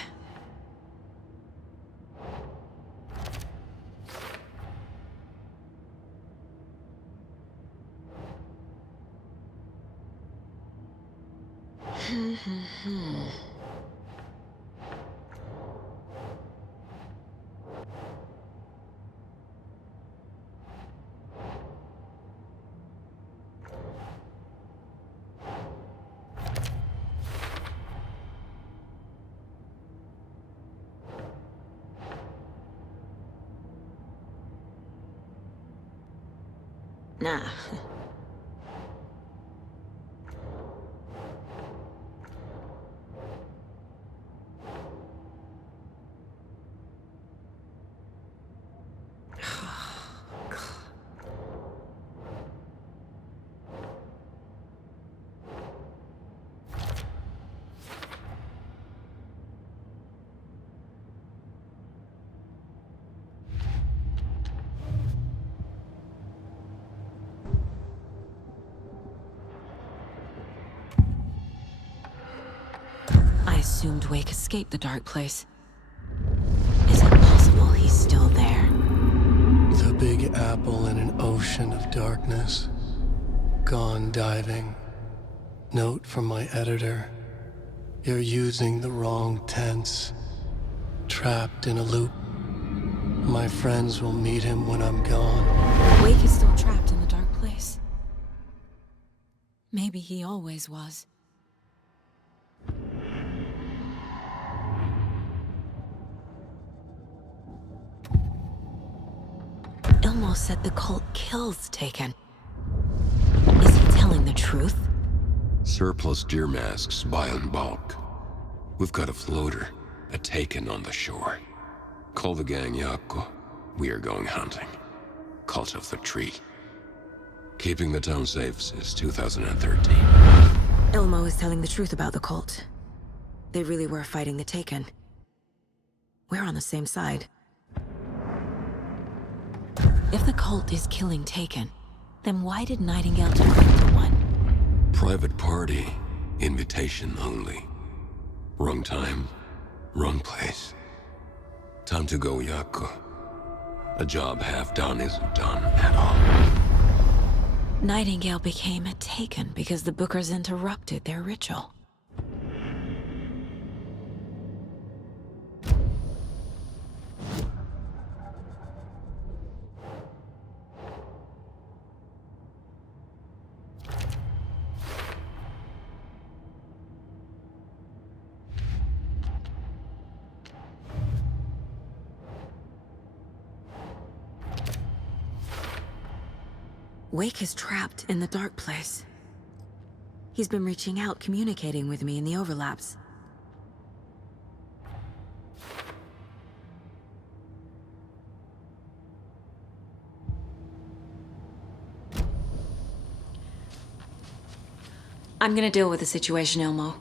Nah. I assumed Wake escaped the dark place. Is it possible he's still there? The Big Apple in an ocean of darkness. Gone diving. Note from my editor. You're using the wrong tense. Trapped in a loop. My friends will meet him when I'm gone. Wake is still trapped in the dark place. Maybe he always was. Elmo said the cult kills Taken. Is he telling the truth? Surplus deer masks buy in bulk. We've got a floater, a Taken on the shore. Call the gang Yako. We are going hunting. Cult of the Tree. Keeping the town safe since 2013. Elmo is telling the truth about the cult. They really were fighting the Taken. We're on the same side. If the cult is killing Taken, then why did Nightingale turn into one? Private party. Invitation only. Wrong time, wrong place. Time to go, Yako. A job half done isn't done at all. Nightingale became a Taken because the Bookers interrupted their ritual. Wake is trapped in the dark place. He's been reaching out, communicating with me in the overlaps. I'm gonna deal with the situation, Elmo.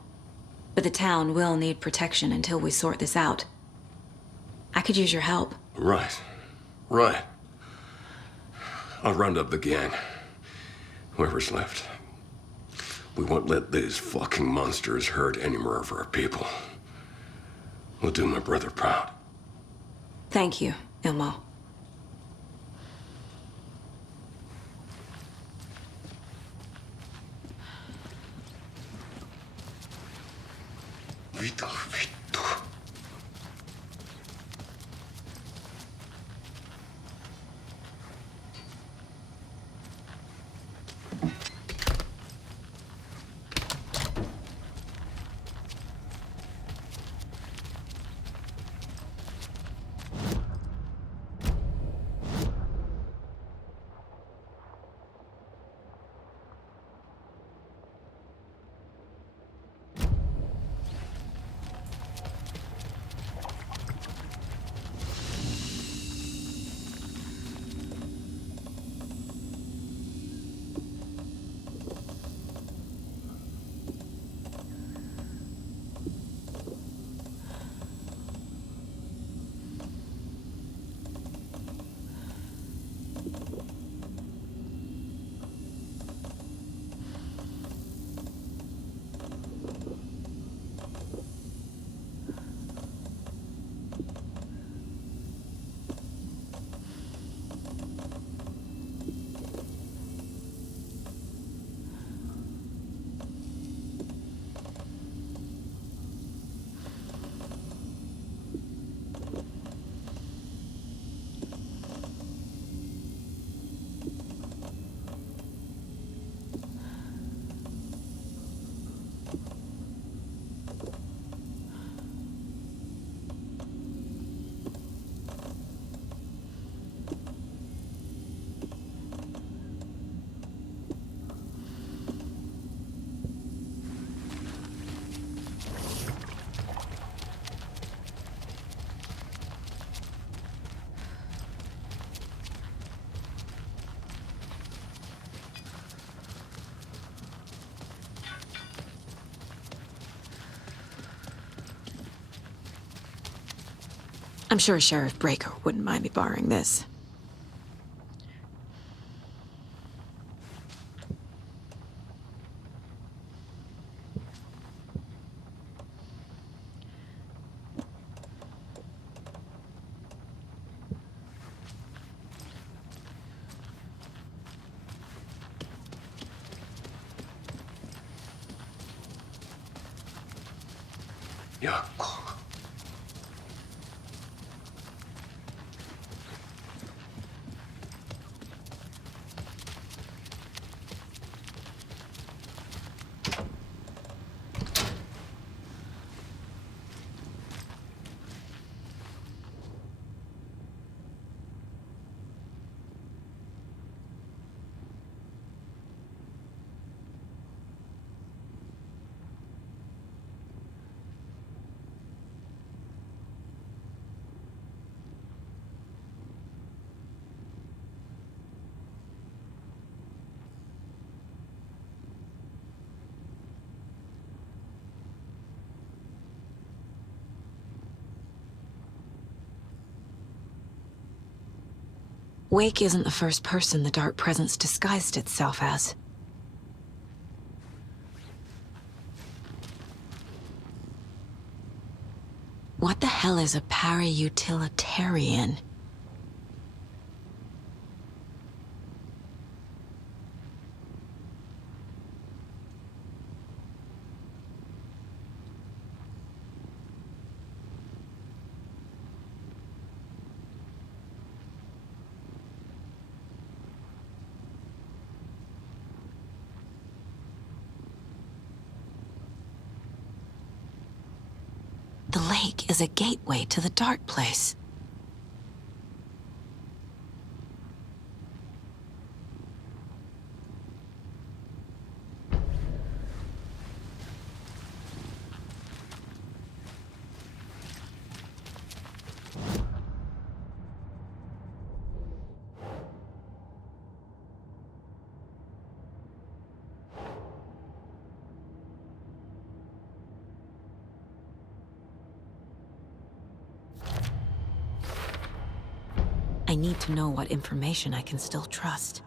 But the town will need protection until we sort this out. I could use your help. Right. I'll round up the gang. Whoever's left. We won't let these fucking monsters hurt any more of our people. We'll do my brother proud. Thank you, Elmo. Vito. I'm sure Sheriff Breaker wouldn't mind me borrowing this. Yeah. Wake isn't the first person the Dark Presence disguised itself as. What the hell is a para-utilitarian? The lake is a gateway to the Dark Place. I need to know what information I can still trust.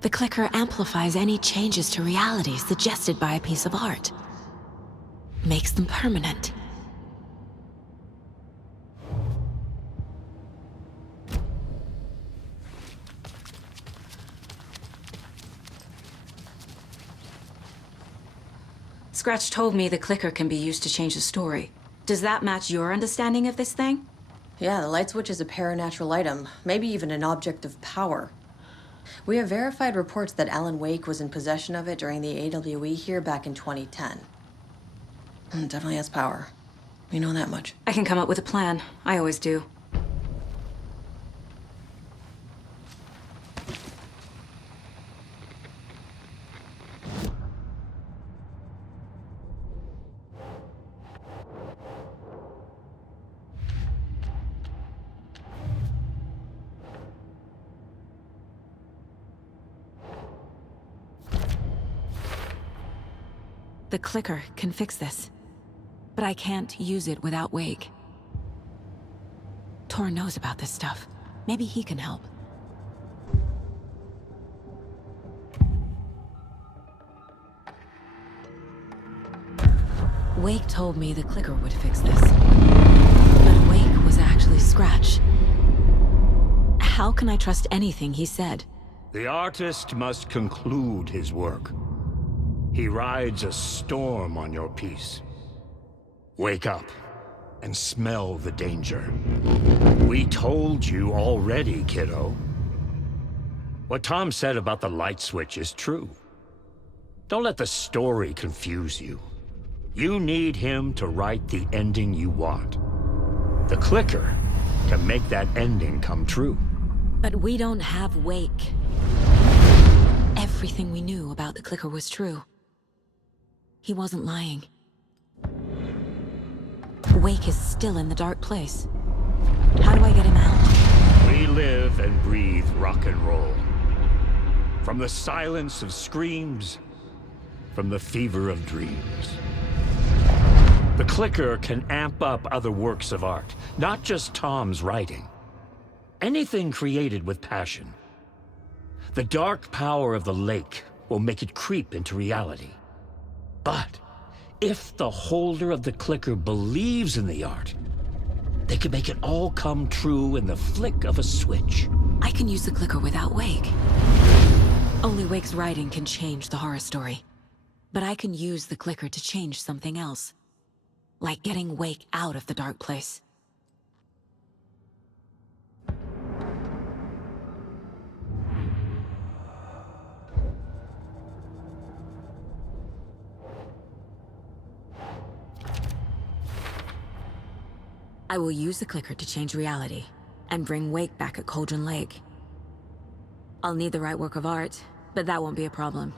The clicker amplifies any changes to reality suggested by a piece of art. Makes them permanent. Scratch told me the clicker can be used to change the story. Does that match your understanding of this thing? Yeah, the light switch is a paranatural item, maybe even an object of power. We have verified reports that Alan Wake was in possession of it during the AWE here back in 2010. It definitely has power. We know that much. I can come up with a plan. I always do. The clicker can fix this. But I can't use it without Wake. Tor knows about this stuff. Maybe he can help. Wake told me the clicker would fix this. But Wake was actually Scratch. How can I trust anything he said? The artist must conclude his work. He rides a storm on your piece. Wake up and smell the danger. We told you already, kiddo. What Tom said about the light switch is true. Don't let the story confuse you. You need him to write the ending you want. The clicker can make that ending come true. But we don't have Wake. Everything we knew about the clicker was true. He wasn't lying. Wake is still in the Dark Place. How do I get him out? We live and breathe rock and roll. From the silence of screams, from the fever of dreams. The clicker can amp up other works of art, not just Tom's writing. Anything created with passion. The dark power of the lake will make it creep into reality. But if the holder of the clicker believes in the art, they can make it all come true in the flick of a switch. I can use the clicker without Wake. Only Wake's writing can change the horror story. But I can use the clicker to change something else. Like getting Wake out of the Dark Place. I will use the clicker to change reality, and bring Wake back at Cauldron Lake. I'll need the right work of art, but that won't be a problem.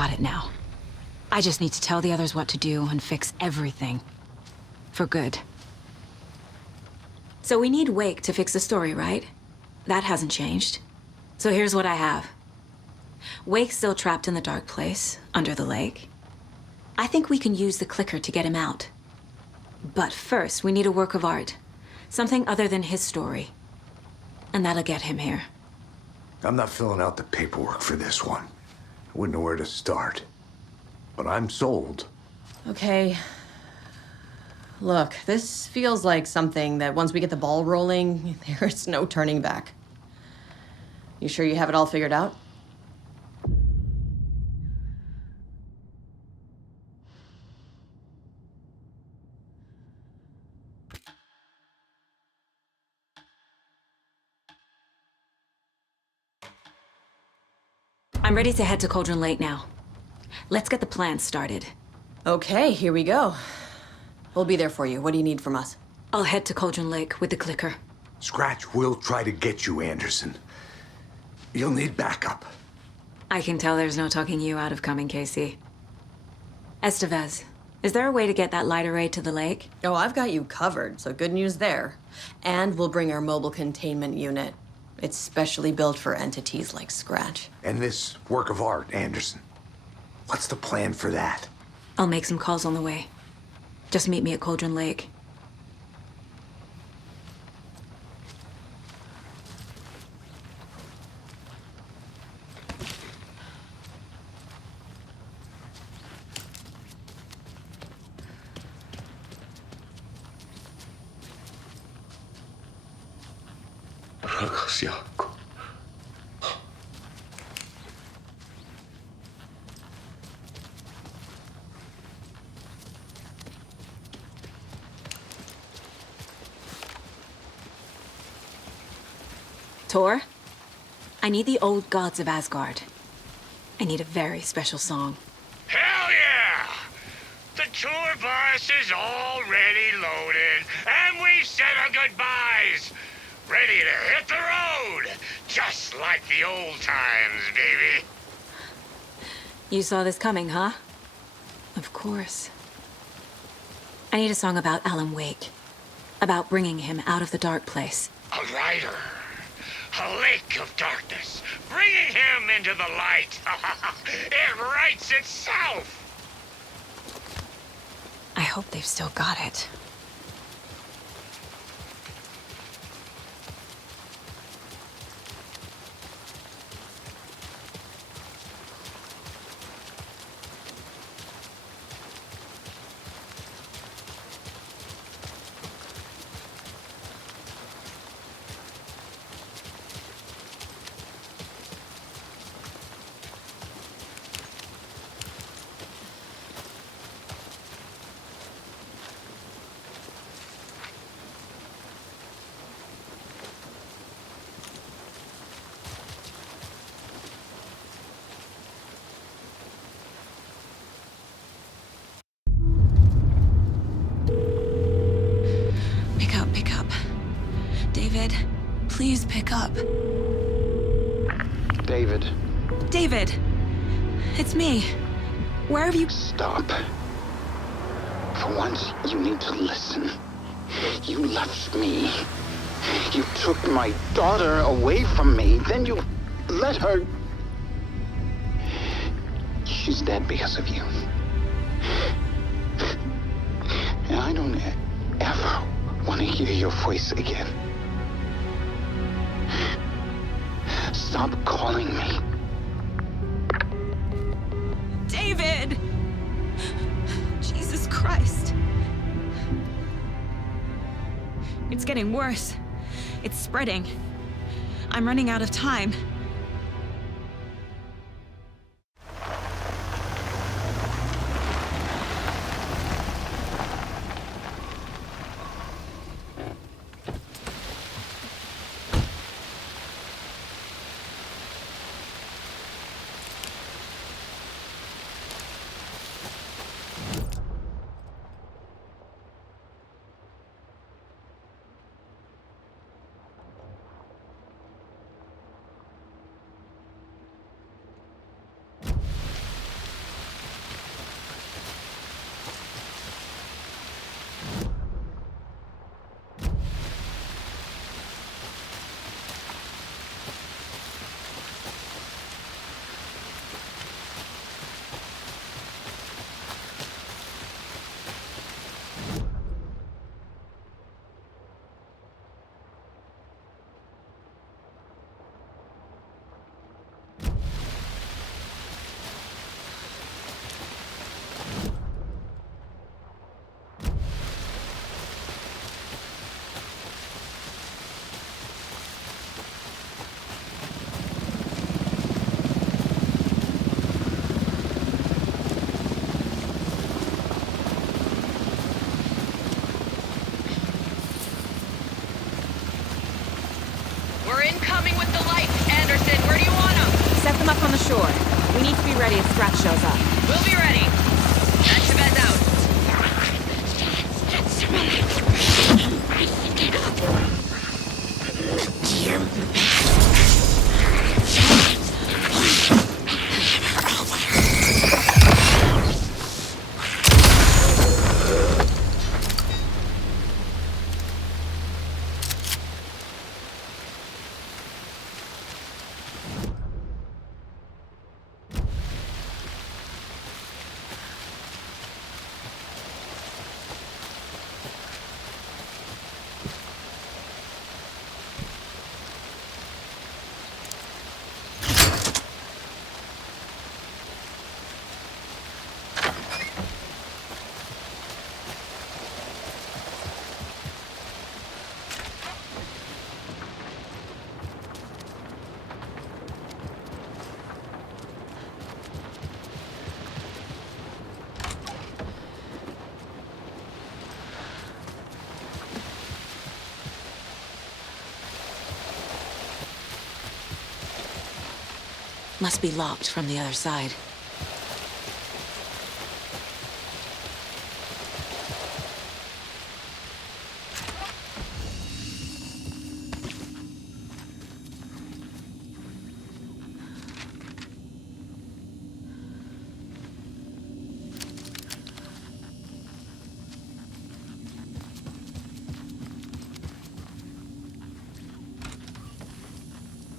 got it now. I just need to tell the others what to do and fix everything. For good. So we need Wake to fix the story, right? That hasn't changed. So here's what I have. Wake's still trapped in the dark place, under the lake. I think we can use the clicker to get him out. But first, we need a work of art. Something other than his story. And that'll get him here. I'm not filling out the paperwork for this one. I wouldn't know where to start. But I'm sold. Okay. Look, this feels like something that once we get the ball rolling, there's no turning back. You sure you have it all figured out? I'm ready to head to Cauldron Lake now. Let's get the plan started. Okay, here we go. We'll be there for you. What do you need from us? I'll head to Cauldron Lake with the clicker. Scratch will try to get you, Anderson. You'll need backup. I can tell there's no talking you out of coming, Casey. Estevez, is there a way to get that light array to the lake? Oh, I've got you covered, so good news there. And we'll bring our mobile containment unit. It's specially built for entities like Scratch. And this work of art, Anderson. What's the plan for that? I'll make some calls on the way. Just meet me at Cauldron Lake. Tor, I need the old gods of Asgard. I need a very special song. Hell yeah! The tour bus is already loaded, and we said our goodbyes. Ready to hit the road, just like the old times, baby. You saw this coming, huh? Of course. I need a song about Alan Wake. About bringing him out of the dark place. A rider. A lake of darkness, bringing him into the light. It writes itself. I hope they've still got it. David, please pick up. David. David! It's me. Where have you... Stop. For once, you need to listen. You left me. You took my daughter away from me. Then you let her... She's dead because of you. And I don't ever want to hear your voice again. Stop calling me. David! Jesus Christ. It's getting worse. It's spreading. I'm running out of time. We're incoming with the lights. Anderson, where do you want them? Set them up on the shore. We need to be ready if Scratch shows up. We'll be ready. Estevez out. Must be locked from the other side.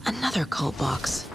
Another cult box.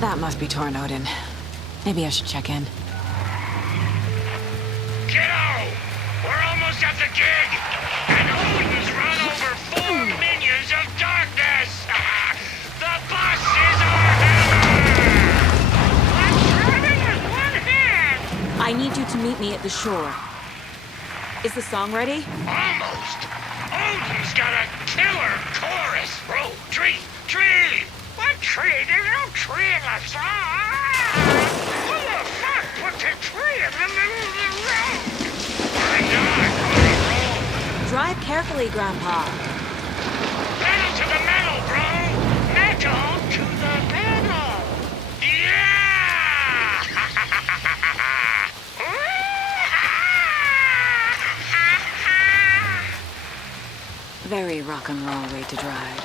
That must be Torn Odin. Maybe I should check in. Kiddo! We're almost at the gig! And Odin's run over 4 minions of darkness! The bus is our hammer! I'm driving with one hand! I need you to meet me at the shore. Is the song ready? Almost! Odin's got a killer chorus! Bro, tree! Tree! What tree? There's no tree in the song! Who the fuck put the tree in the middle of the road? I'm not gonna roll! Drive carefully, Grandpa. Pedal to the metal, bro! Metal to the metal! Yeah! Very rock and roll way to drive.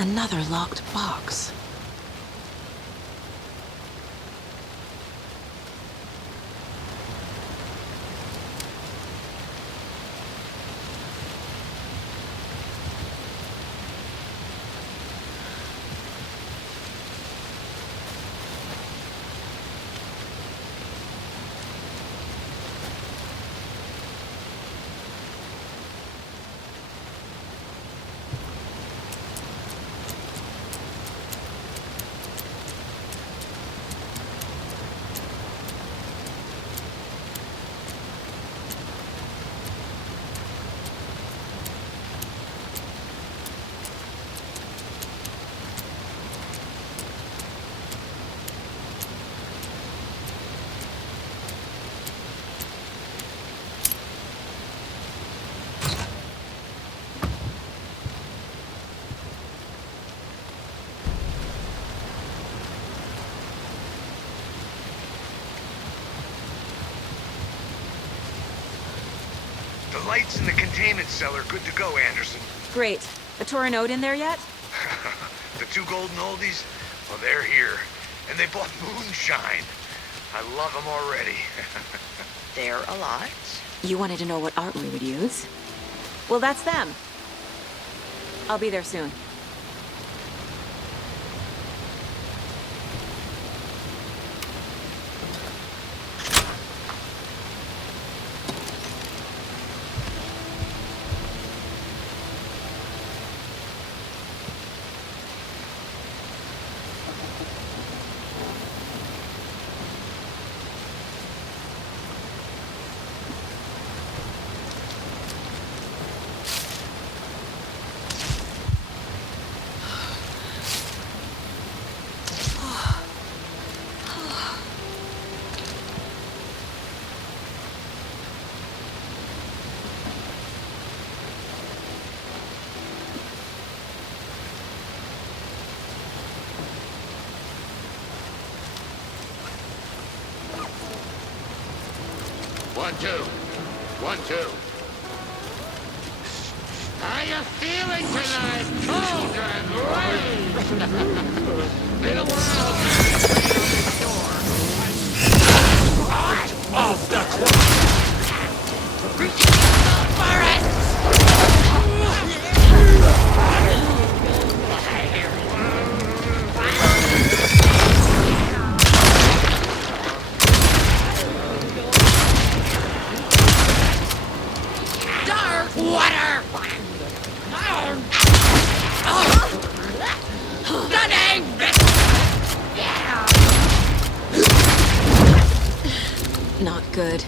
Another locked box. The lights in the containment cellar good to go, Anderson. Great. A Torin Ode in there yet? The two golden oldies? Well, they're here. And they bought moonshine. I love them already. They're a lot. You wanted to know what art we would use? Well, that's them. I'll be there soon. One, two. 1, 2. How you feeling tonight, children? Been a while. Oh, that's Not good.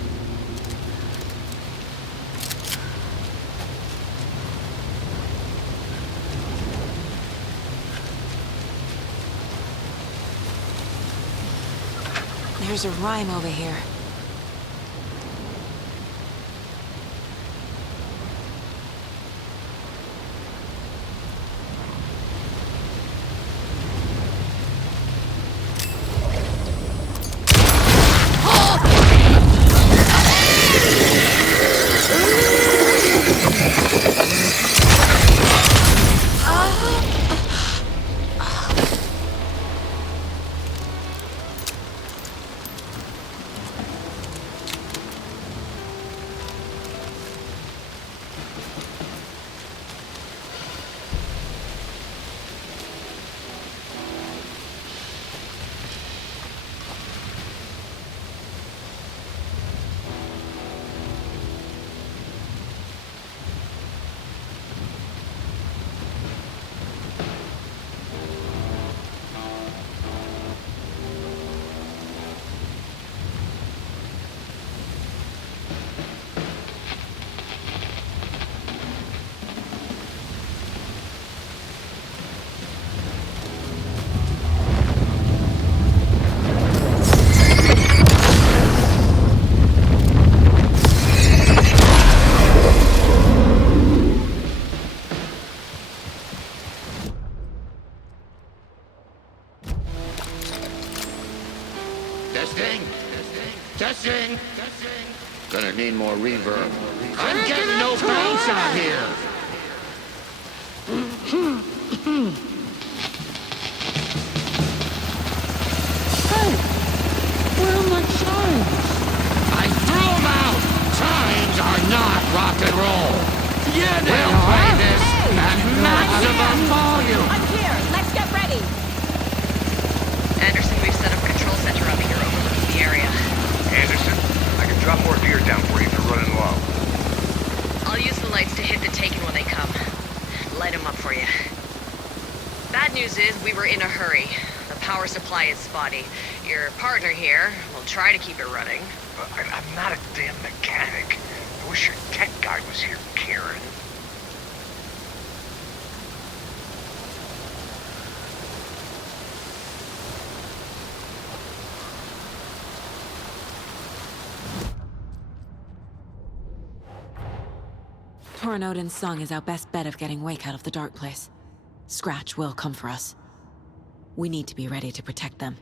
There's a rhyme over here. Testing. Gonna need more reverb. I'm getting no bounce out here. rock and roll. Yeah, they We'll play this at maximum volume. I'm here. Let's get ready. Anderson, we've set up a control center up here overlooking the area. Anderson, I can drop more gear down for you if you're running low. I'll use the lights to hit the Taken when they come. Light them up for you. Bad news is we were in a hurry. The power supply is spotty. Your partner here will try to keep it running. But I'm not a damn mechanic. I wish your tech guy was here, Karen. Torin Odin's song is our best bet of getting Wake out of the dark place. Scratch will come for us. We need to be ready to protect them.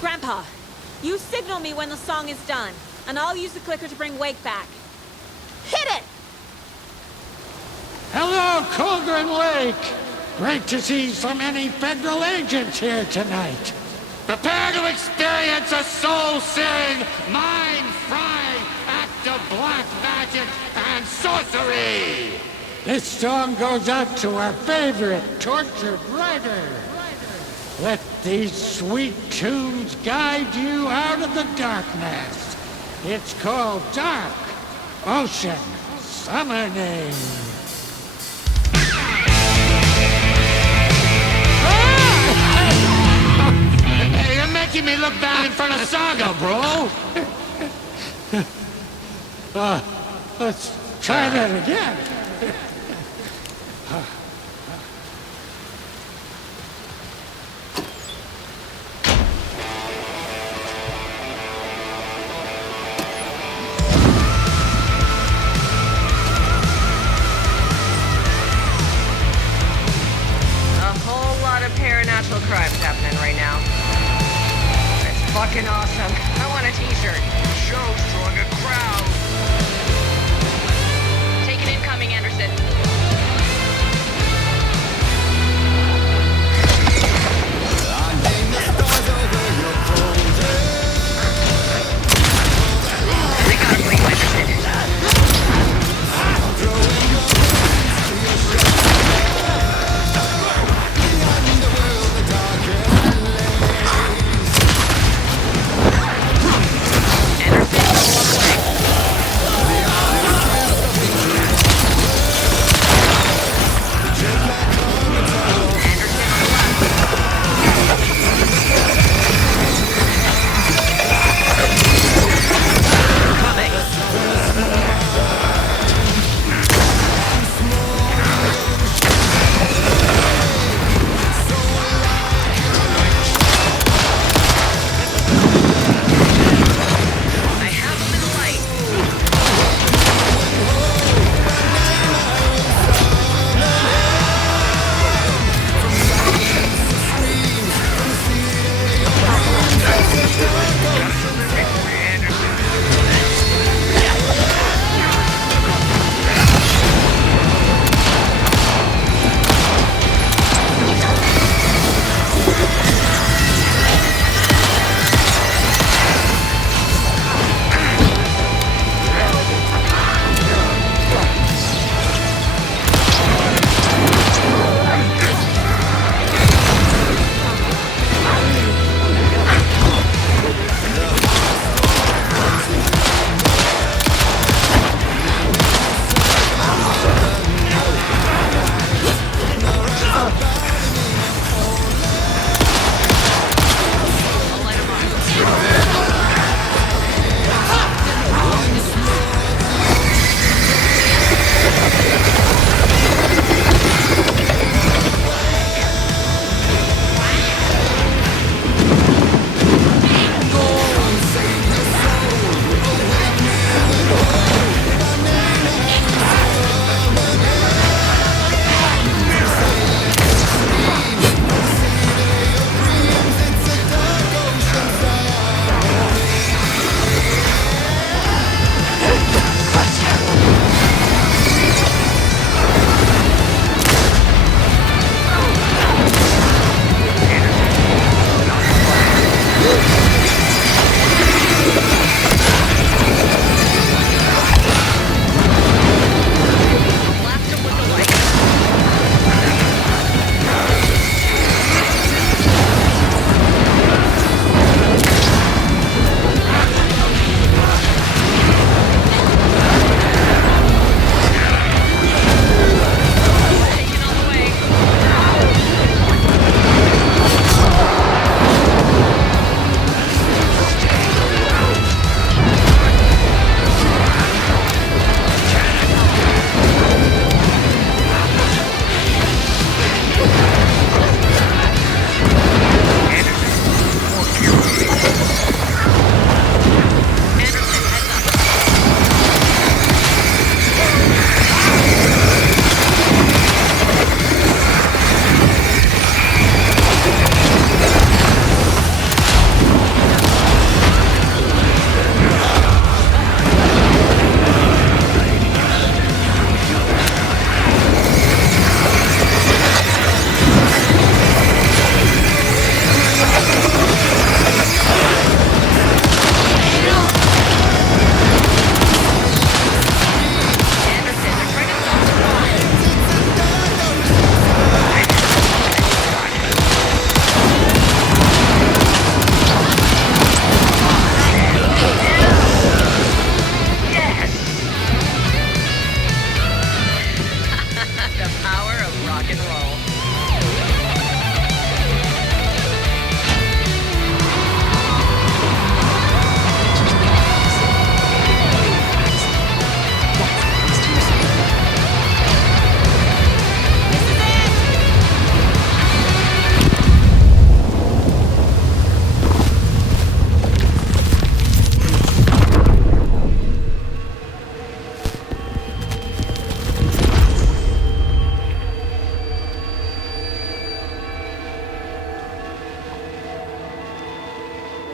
Grandpa, you signal me when the song is done, and I'll use the clicker to bring Wake back. Hit it! Hello, Colgren Lake. Great to see so many federal agents here tonight. Prepare to experience a soul-searing, mind-frying act of black magic and sorcery. This song goes out to our favorite tortured writer. Let these sweet tunes guide you out of the darkness. It's called Dark Ocean Summoning. Hey, you're making me look bad in front of Saga, bro. Let's try that again. Paranatural crimes happening right now. It's fucking awesome. I want a t-shirt. Show's drawing a crowd. Take an incoming, Anderson. They got him, Anderson.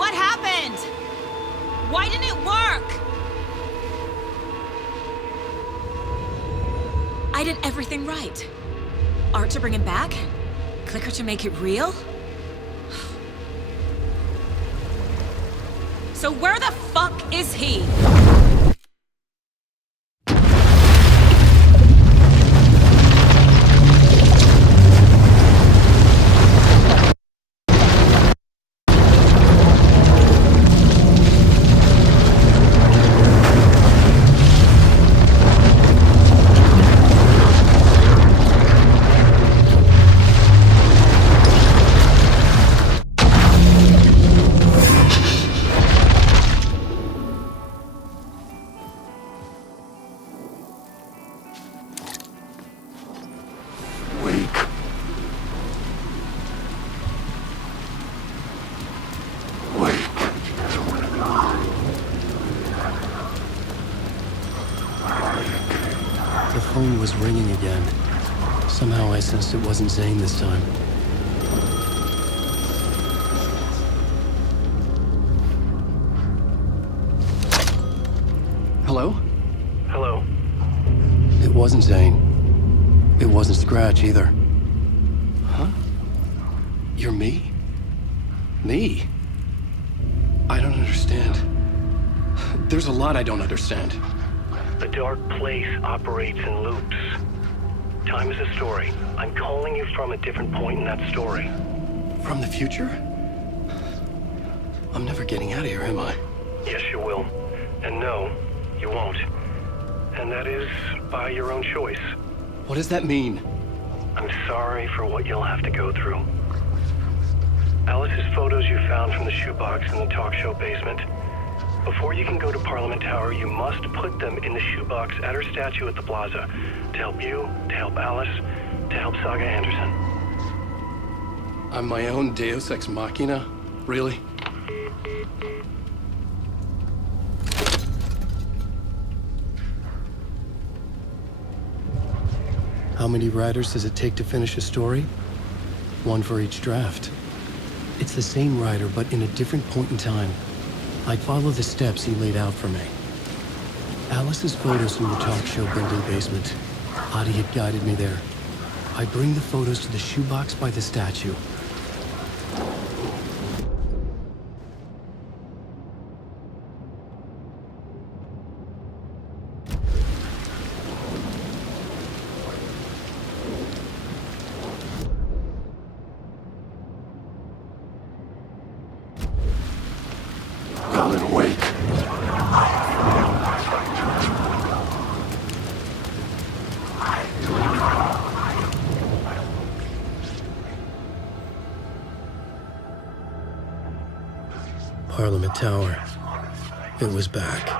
What happened? Why didn't it work? I did everything right. Art to bring him back? Clicker to make it real? So where the fuck is he? The phone was ringing again. Somehow I sensed it wasn't Zane this time. Hello? Hello. It wasn't Zane. It wasn't Scratch either. Huh? You're me? Me? I don't understand. There's a lot I don't understand. The Dark Place operates in loops. Time is a story. I'm calling you from a different point in that story. From the future? I'm never getting out of here, am I? Yes, you will. And no, you won't. And that is by your own choice. What does that mean? I'm sorry for what you'll have to go through. Alice's photos you found from the shoebox in the talk show basement. Before you can go to Parliament Tower, you must put them in the shoebox at her statue at the plaza. To help you, to help Alice, to help Saga Anderson. I'm my own Deus Ex Machina? Really? How many writers does it take to finish a story? One for each draft. It's the same writer, but in a different point in time. I'd follow the steps he laid out for me. Alice's photos from the talk show building basement. Adi had guided me there. I bring the photos to the shoebox by the statue. Colin, wake. Parliament Tower. It was back.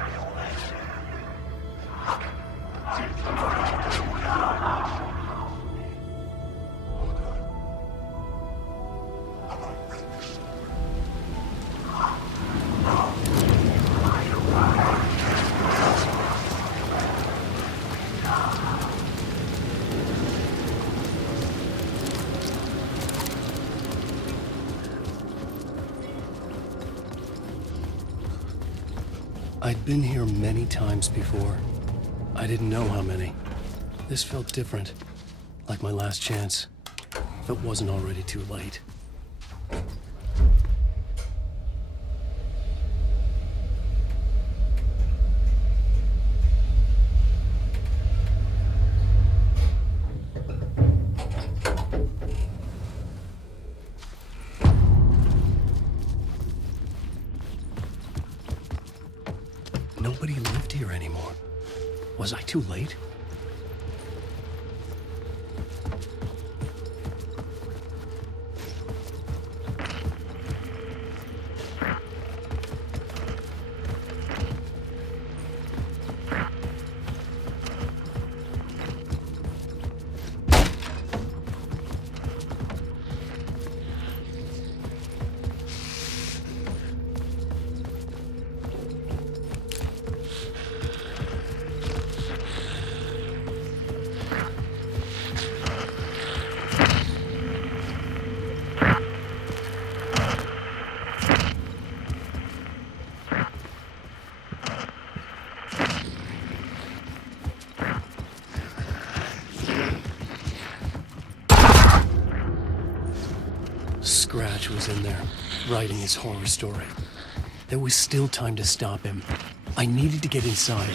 I'd been here many times before. I didn't know how many. This felt different, like my last chance, if it wasn't already too late. Nobody lived here anymore. Was I too late? Scratch was in there, writing his horror story. There was still time to stop him. I needed to get inside.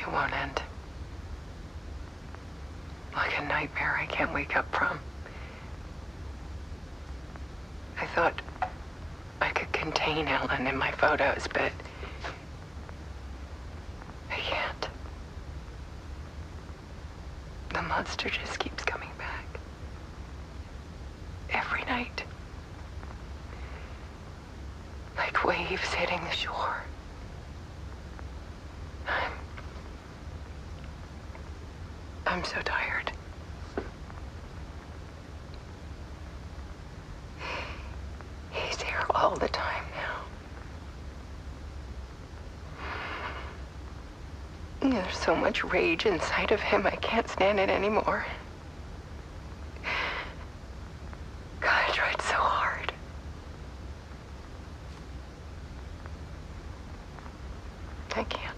It won't end. Like a nightmare I can't wake up from. I thought I could contain Ellen in my photos, but I can't. The monster just keeps coming back. Every night. Like waves hitting the shore. I'm so tired. He's here all the time now. There's so much rage inside of him, I can't stand it anymore. God, I tried so hard. I can't.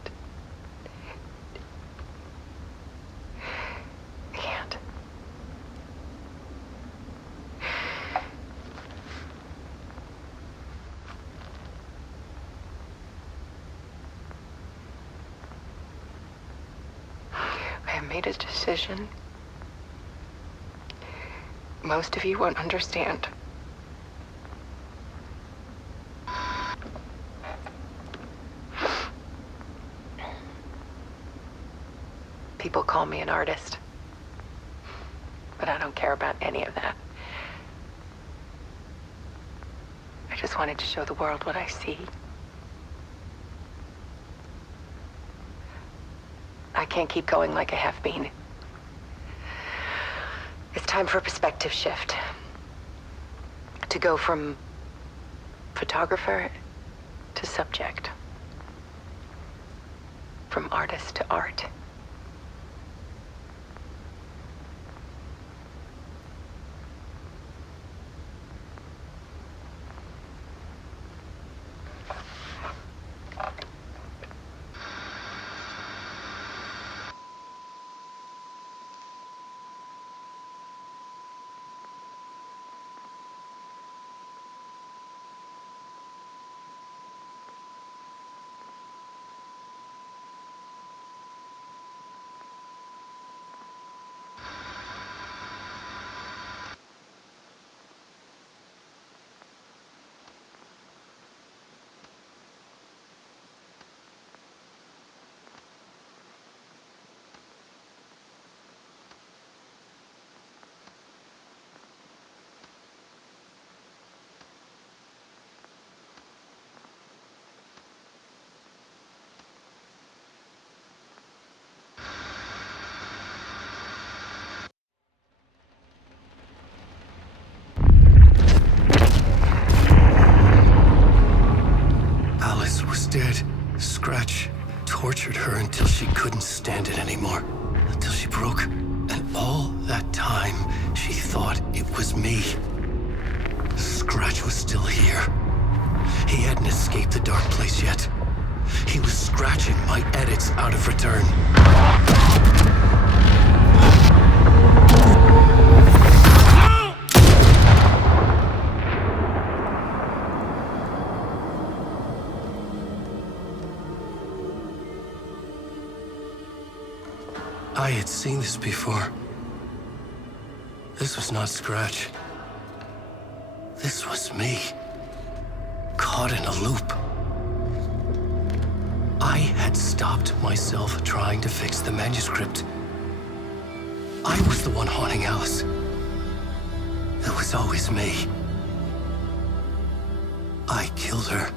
I made a decision. Most of you won't understand. People call me an artist, but I don't care about any of that. I just wanted to show the world what I see. I can't keep going like a half-bean. It's time for a perspective shift. To go from photographer to subject. From artist to art. Dead. Scratch tortured her until she couldn't stand it anymore. Until she broke. And all that time, she thought it was me. Scratch was still here. He hadn't escaped the dark place yet. He was scratching my edits out of return. I had seen this before. This was not Scratch. This was me. Caught in a loop. I had stopped myself trying to fix the manuscript. I was the one haunting Alice. It was always me. I killed her.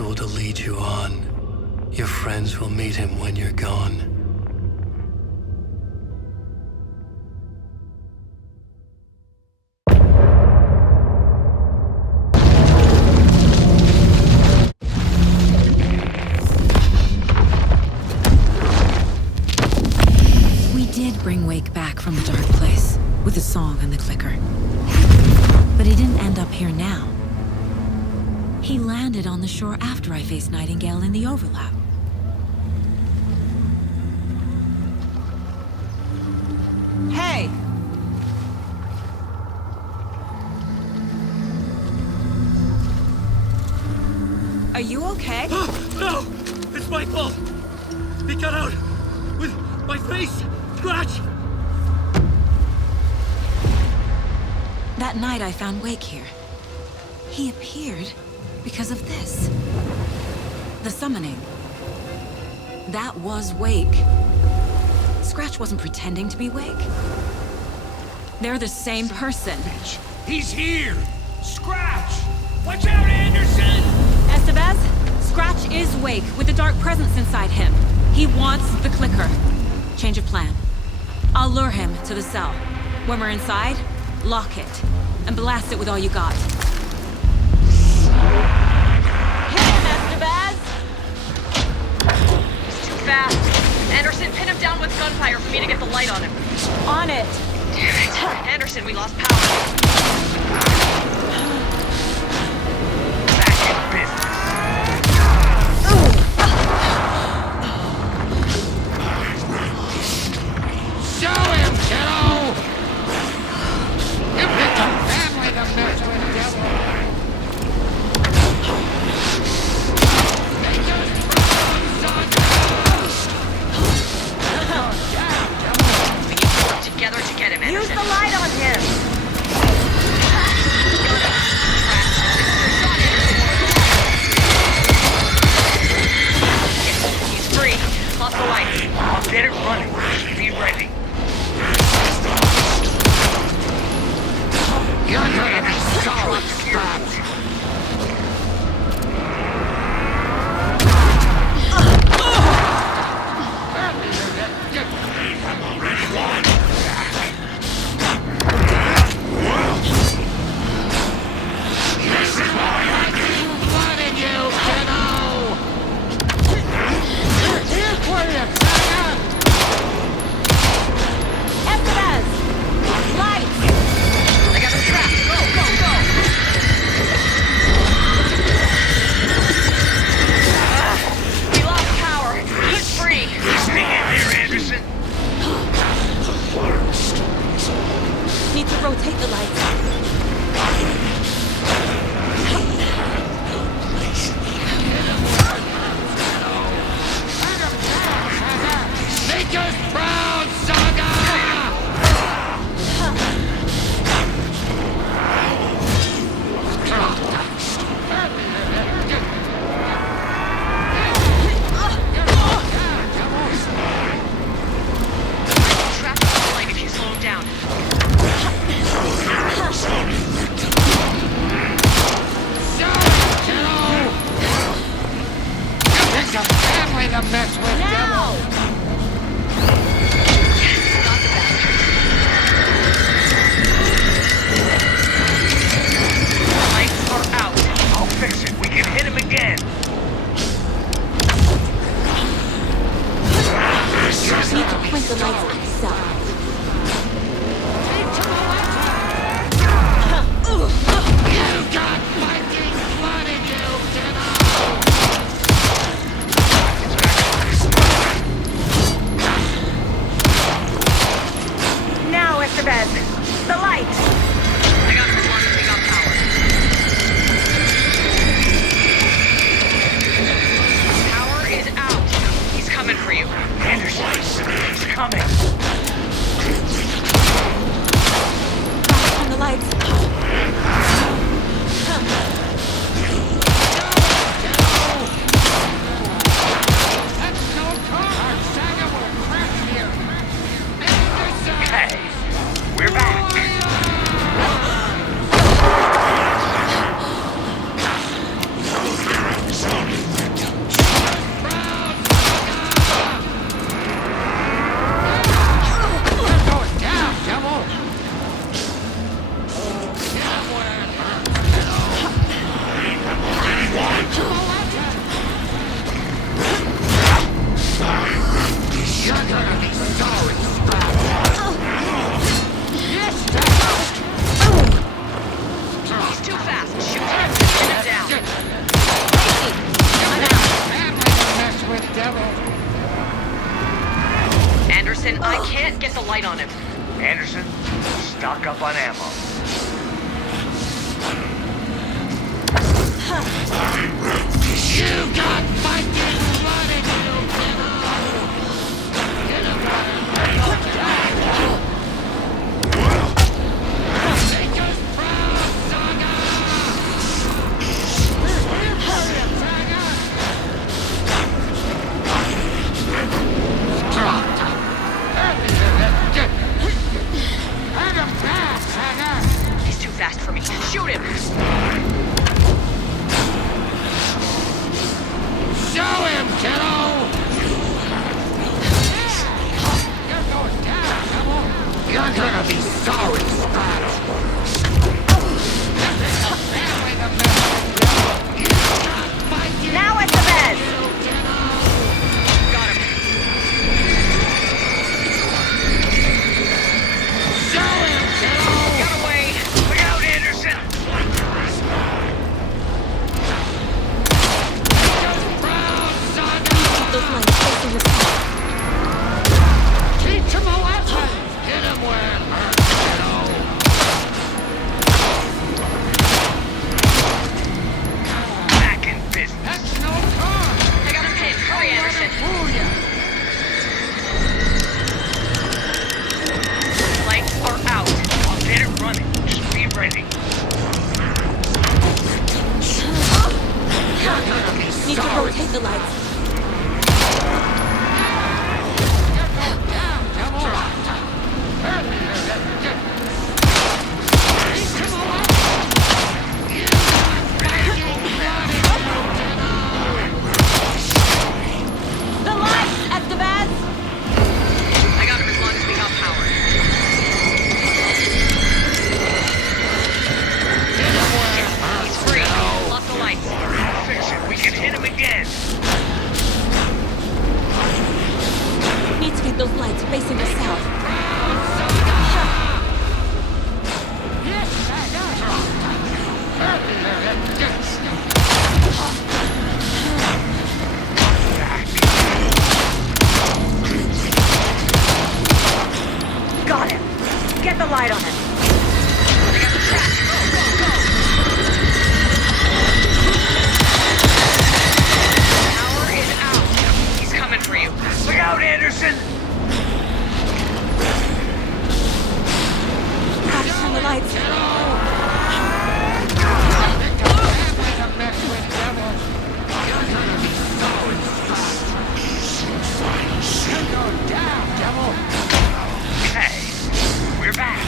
angel to lead you on. Your friends will meet him when you're gone. We did bring Wake back from the dark place, with the song and the clicker. But he didn't end up here now. He landed on the shore after I faced Nightingale in the overlap. Hey! Are you okay? No! It's my fault! He got out with my face! Scratch! That night I found Wake here. He appeared because of this. The summoning. That was Wake. Scratch wasn't pretending to be Wake. They're the same person. He's here! Scratch! Watch out, Anderson! Estevez, Scratch is Wake with the dark presence inside him. He wants the clicker. Change of plan. I'll lure him to the cell. When we're inside, lock it, and blast it with all you got. Hit him, Estevez! He's too fast. Anderson, pin him down with gunfire for me to get the light on him. On it! Damn it. Anderson, we lost power. Back in business. Show him, kiddo! You picked a family to mess with, devil! We need to work together to get him, Anderson. Use the light on him! He's free. Lost the light. I'll get it running. Be ready. You're gonna be so strapped! Flooding you, kiddo! Here for you, Saga! Estevez! Lights! I got him trapped. Go, go, go! We lost power. He's free. Stay in there, Anderson. Need to rotate the lights. Make us proud, Saga! Trapped in the light if you slow him down. It's a family to mess with, devil! Got the bastard. Lights are out. I'll fix it. We can hit him again. Need to point the lights at the cell. You got Viking blood in you, kiddo! Now, Estevez! The light! I got him as long as we got power. Power is out. He's coming for you. Anderson, he's coming. On the lights. That's no car! Saga will crash here! Anderson! Hey, we're back. stock up on ammo. You got Viking blood in you, Get him Make us proud, Saga! He's too fast for me. Shoot him! Show him, kiddo! You're going down, Devil! You're gonna be sorry, Strato! Now at the bed! Got him. Show him, kiddo! Get away! Look out, Anderson! Teach him a lesson! Hit him where it hurts, Back in business. That's no car! I got him pinned. Hurry, Anderson. Lights are out. I'll get it running. Just be ready. Need to rotate the lights. The lights, Estevez! I got him as long as we got power. He's free. Lost the lights. Fix it. We can hit him again. Need to keep those lights facing the south. Got him. Get the light on him. I got the track. Go, go, go. Power is out. He's coming for you. Look out, Anderson! Gotta turn the lights. Hey, we're back.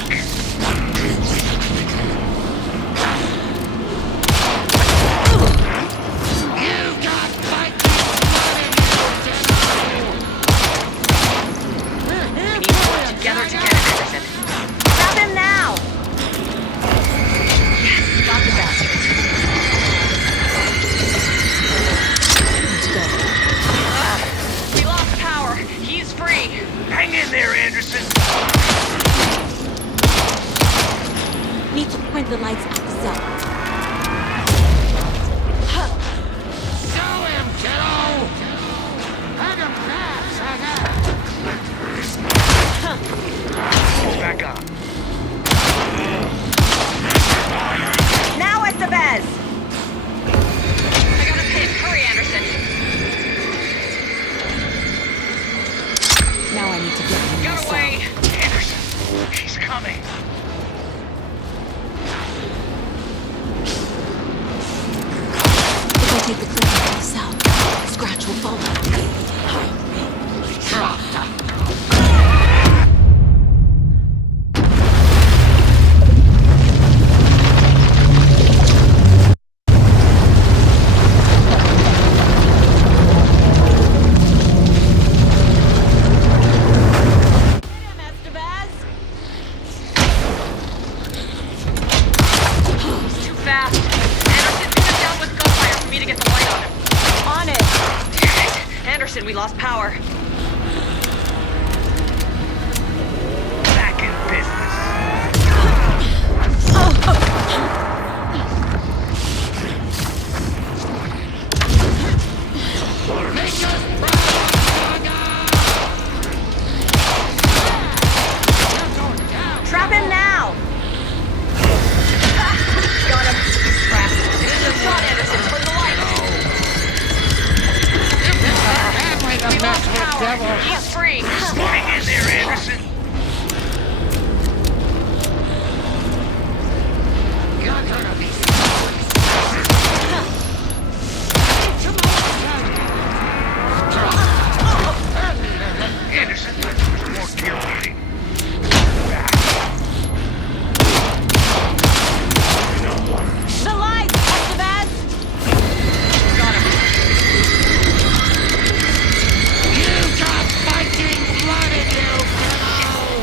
You got Viking blood in you, We need to work together to get him, Anderson. Stop him now! Yes, got the bastard. We lost power. He's free. Hang in there, Anderson. Need to point the lights at the south. Show him, kiddo! Hang him fast, Back up. Now it's the Bez! I got a pin. Hurry, Anderson. Now I need to get him Get myself. away! Anderson, he's coming. If I take the cliff to the south, Scratch will follow. He's too fast. Anderson, pin him down with gunfire for me to get the light on him. On it. Damn it. Anderson, we lost power. Back in business. Trap him now! devil! He's free! Hang in there, Anderson! You're gonna be Anderson, more carefully. The lights, Estevez! Got him. You got fighting blood in you!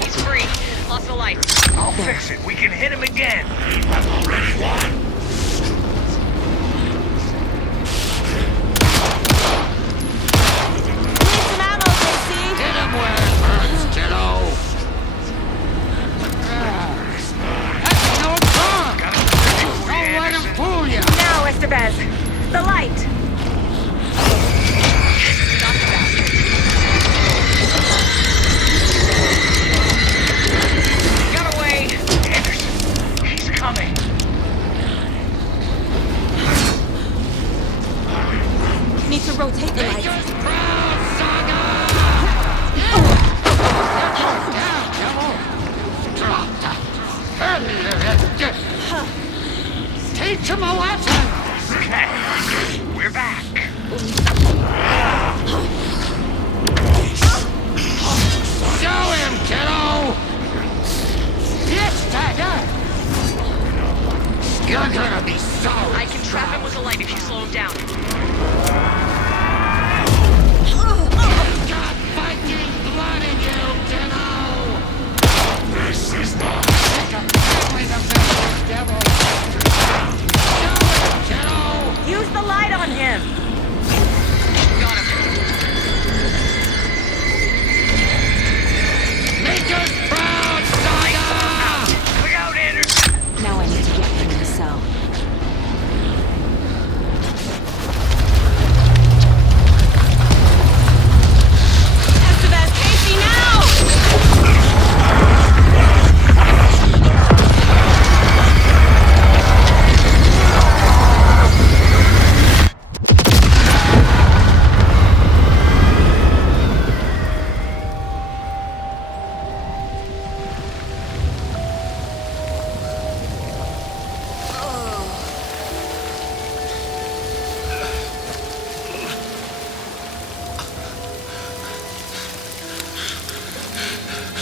He's free. Lost the lights. I'll fix it. We can hit him again. Need some ammo, JC! Hit him where it hurts, kiddo! That's no fun! Don't let him fool you! Now, Estevez! The light! Got the bastard. Got away. Anderson, he's coming. Need to rotate the lights. Teach him a lesson! Okay, we're back. Show him, kiddo! Yes, Tiger! You're gonna be sorry. I can trap him with the light if you slow him down. Got fighting blood in you, kiddo! This is the devil! Show him, kiddo! Use the light on him! Got him. Make us proud, Saga! Look out, Anderson. Now I need to get him in the cell. Estevez, Casey, now!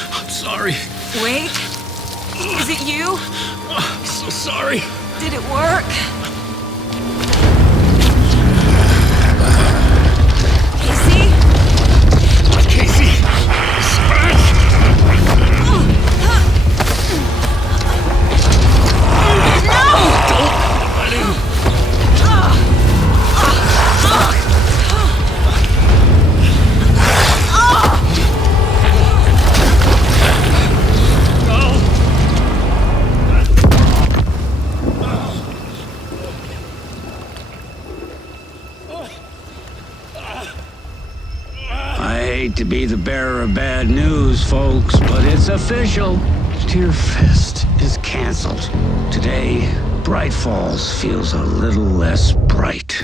I'm sorry. Wait. Is it you? I'm so sorry. Did it work? Casey? Casey! Scratch! I hate to be the bearer of bad news, folks, but it's official. Tear Fest is canceled. Today, Bright Falls feels a little less bright.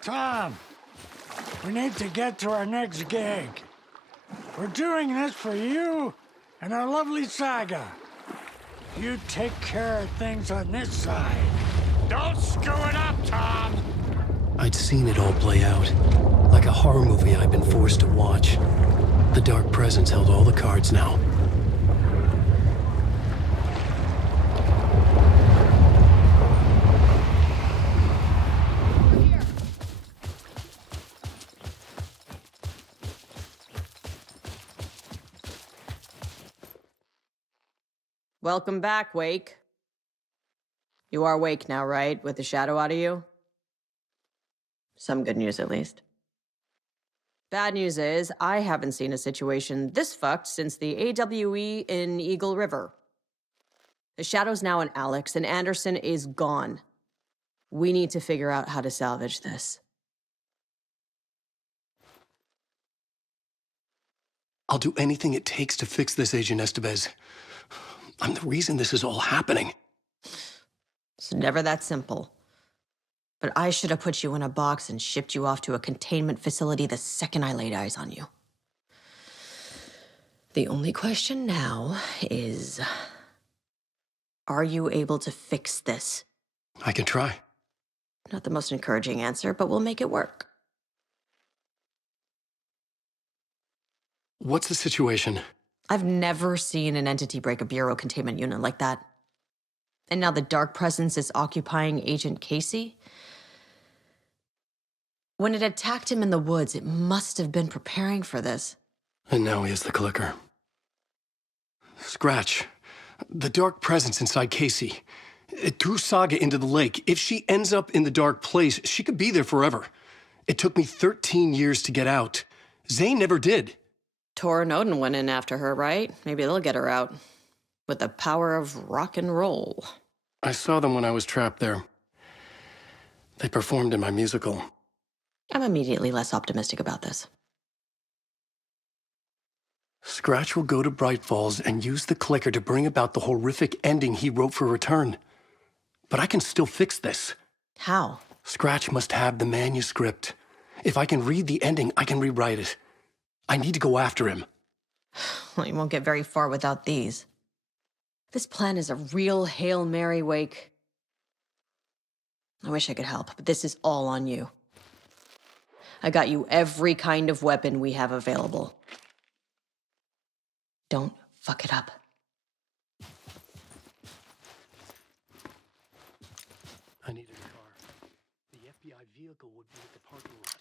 Tom, we need to get to our next gig. We're doing this for you and our lovely Saga. You take care of things on this side. Don't screw it up, Tom! I'd seen it all play out. Like a horror movie I'd been forced to watch. The Dark Presence held all the cards now. Welcome back, Wake. You are Wake now, right? With the shadow out of you? Some good news, at least. Bad news is, I haven't seen a situation this fucked since the AWE in Eagle River. The shadow's now in Alex, and Anderson is gone. We need to figure out how to salvage this. I'll do anything it takes to fix this, Agent Estevez. I'm the reason this is all happening. It's never that simple. But I should have put you in a box and shipped you off to a containment facility the second I laid eyes on you. The only question now is, are you able to fix this? I can try. Not the most encouraging answer, but we'll make it work. What's the situation? I've never seen an entity break a Bureau containment unit like that. And now the Dark Presence is occupying Agent Casey? When it attacked him in the woods, it must have been preparing for this. And now he has the clicker. Scratch. The Dark Presence inside Casey. It threw Saga into the lake. If she ends up in the Dark Place, she could be there forever. It took me 13 years to get out. Zane never did. Tor and Odin went in after her, right? Maybe they'll get her out. With the power of rock and roll. I saw them when I was trapped there. They performed in my musical. I'm immediately less optimistic about this. Scratch will go to Bright Falls and use the clicker to bring about the horrific ending he wrote for Return. But I can still fix this. How? Scratch must have the manuscript. If I can read the ending, I can rewrite it. I need to go after him. Well, you won't get very far without these. This plan is a real Hail Mary, Wake. I wish I could help, but this is all on you. I got you every kind of weapon we have available. Don't fuck it up. I needed a car. The FBI vehicle would be at the parking lot.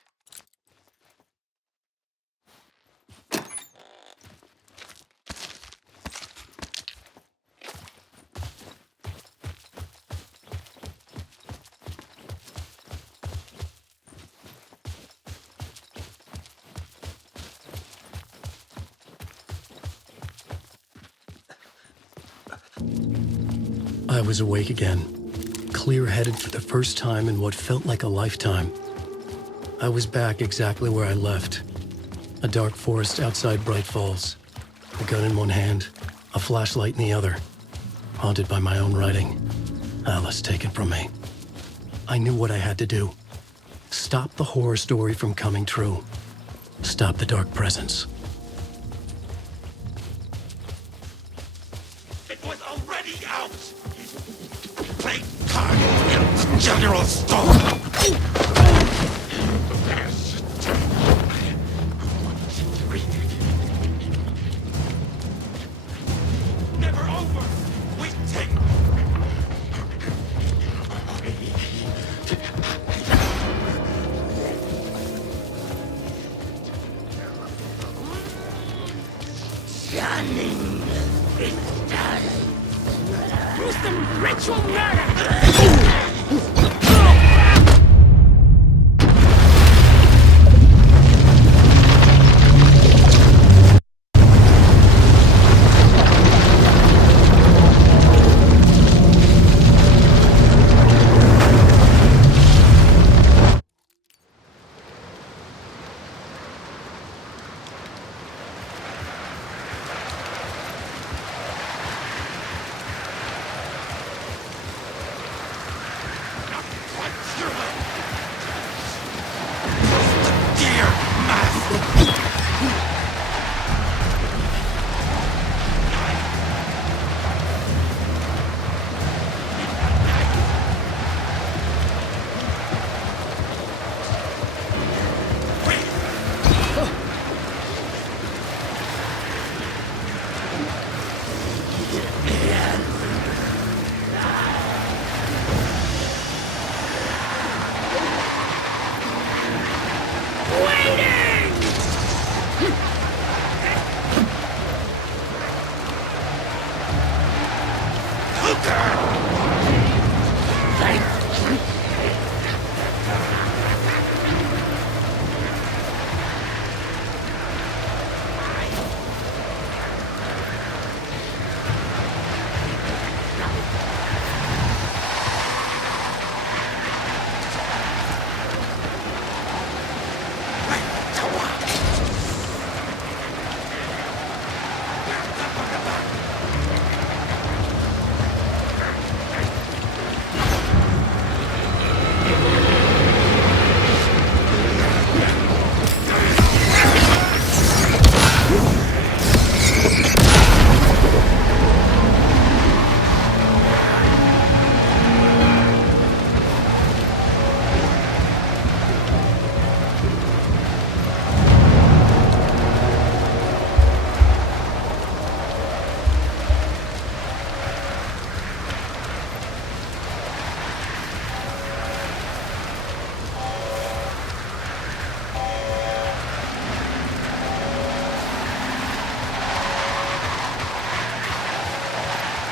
I was awake again, clear-headed for the first time in what felt like a lifetime. I was back exactly where I left. A dark forest outside Bright Falls. A gun in one hand, a flashlight in the other. Haunted by my own writing. Alice taken from me. I knew what I had to do. Stop the horror story from coming true. Stop the Dark Presence. It was already out! Play card, General Storm! Never over! We take... Shining is done! Gruesome ritual murder!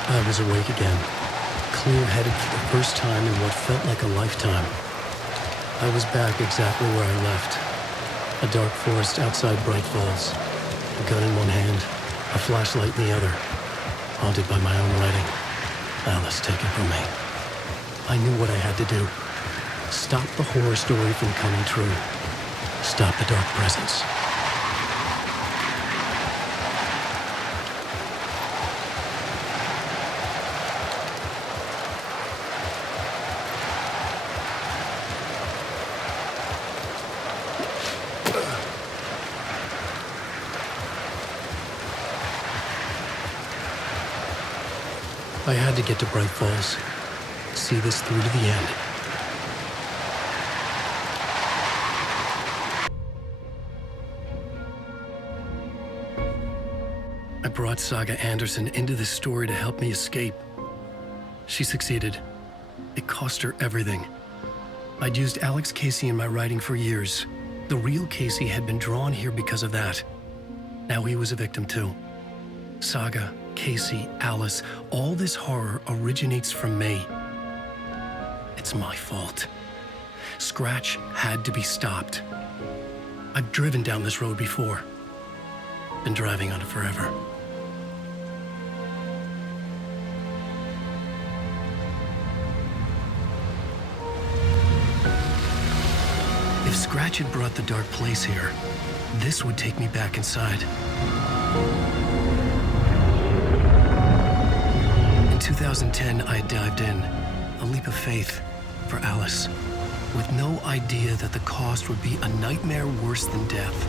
I was awake again, clear-headed for the first time in what felt like a lifetime. I was back exactly where I left. A dark forest outside Bright Falls. A gun in one hand, a flashlight in the other. Haunted by my own writing. Alice taken from me. I knew what I had to do. Stop the horror story from coming true. Stop the dark presence. I had to get to Bright Falls. See this through to the end. I brought Saga Anderson into this story to help me escape. She succeeded. It cost her everything. I'd used Alex Casey in my writing for years. The real Casey had been drawn here because of that. Now he was a victim too. Saga, Casey, Alice, all this horror originates from me. It's my fault. Scratch had to be stopped. I've driven down this road before. Been driving on it forever. If Scratch had brought the dark place here, this would take me back inside. In 2010, I had dived in, a leap of faith for Alice, with no idea that the cost would be a nightmare worse than death.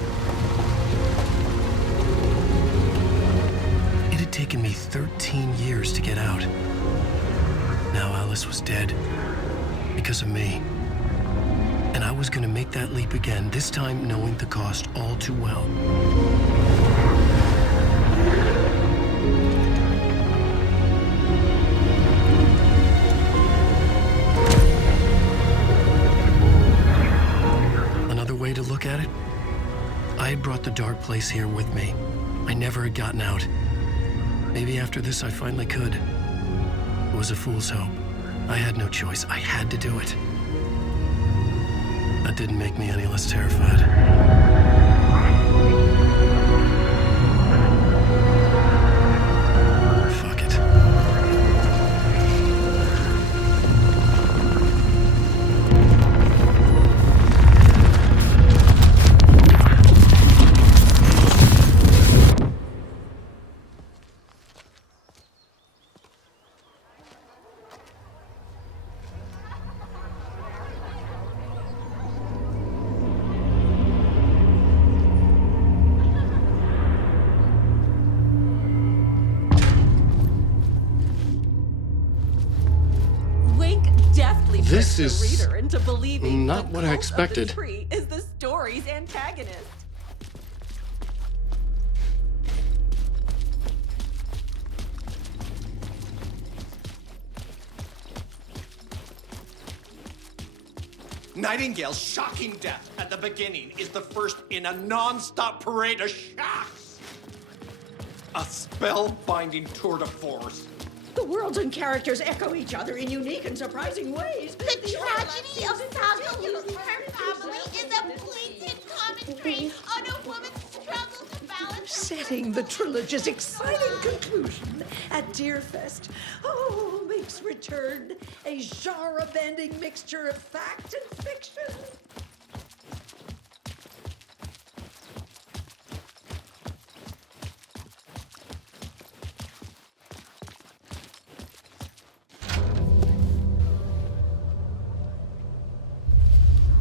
It had taken me 13 years to get out. Now Alice was dead, because of me. And I was gonna make that leap again, this time knowing the cost all too well. Another way to look at it, I had brought the dark place here with me. I never had gotten out. Maybe after this I finally could. It was a fool's hope. I had no choice. I had to do it. That didn't make me any less terrified. Fuck it. This the is reader into believing not what I expected. The tree is the story's antagonist. Nightingale's shocking death at the beginning is the first in a non-stop parade of shocks. A spellbinding tour de force. The worlds and characters echo each other in unique and surprising ways. The tragedy of Saga losing her family is a blatant commentary on a woman's struggle to balance. Setting the trilogy's exciting conclusion at Deerfest. Oh, makes return a genre-bending mixture of fact and fiction.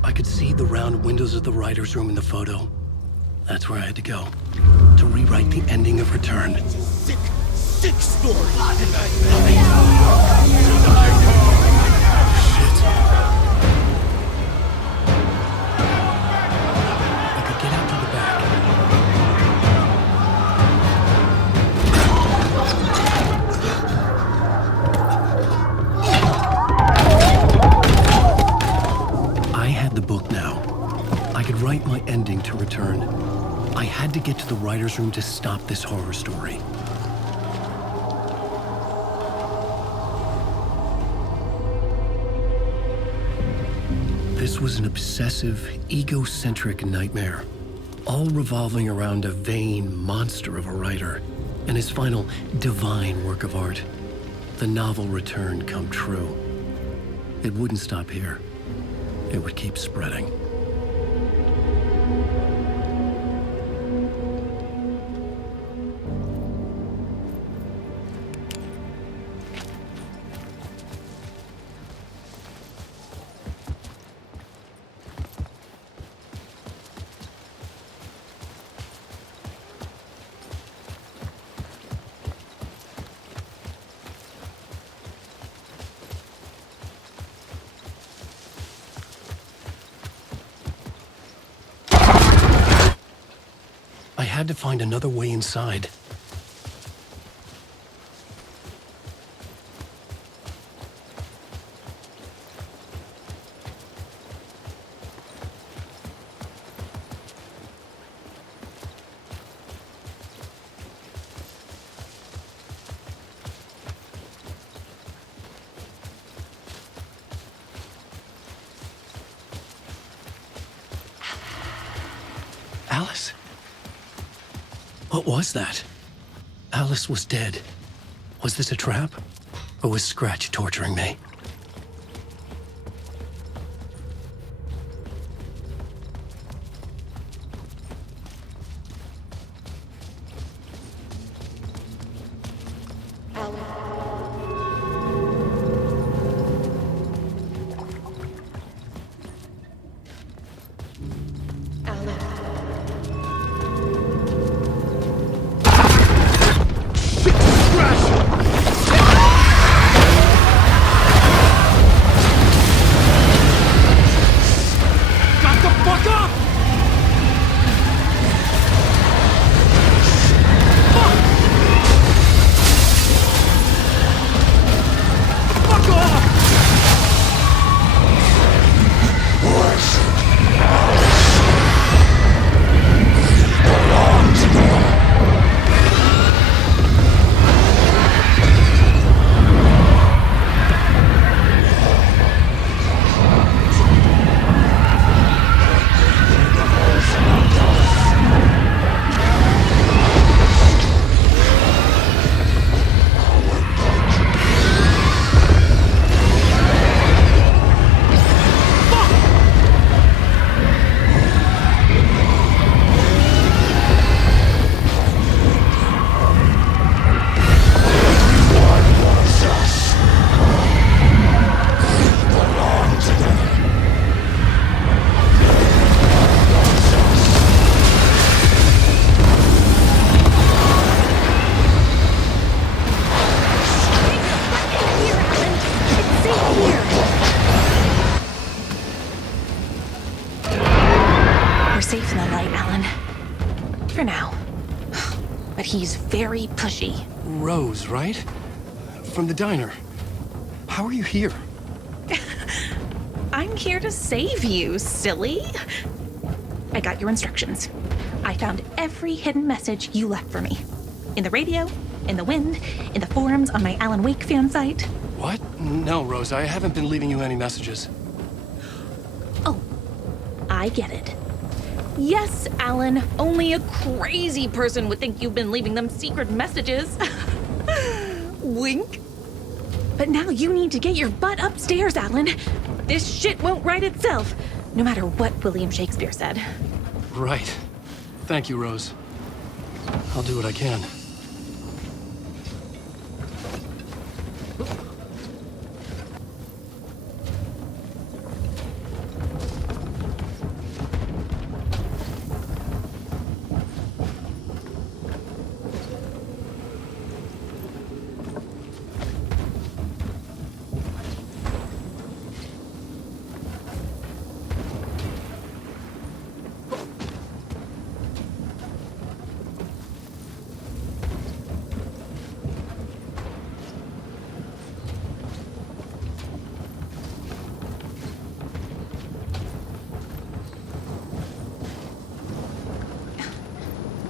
I could see the round windows of the writer's room in the photo. That's where I had to go, to rewrite the ending of Return. Sick story. I could get out to the back. I had the book now. I could write my ending to Return. I had to get to the writer's room to stop this horror story. This was an obsessive, egocentric nightmare, all revolving around a vain monster of a writer and his final divine work of art, the novel Return come true. It wouldn't stop here. It would keep spreading. I had to find another way inside. Alice? What was that? Alice was dead. Was this a trap? Or was Scratch torturing me? Safe in the light, Alan. For now. But he's very pushy. Rose, right? From the diner. How are you here? I'm here to save you, silly. I got your instructions. I found every hidden message you left for me. In the radio, in the wind, in the forums on my Alan Wake fan site. What? No, Rose, I haven't been leaving you any messages. Oh, I get it. Yes, Alan, only a crazy person would think you've been leaving them secret messages. Wink. But now you need to get your butt upstairs, Alan. This shit won't right itself, no matter what William Shakespeare said. Right. Thank you, Rose. I'll do what I can.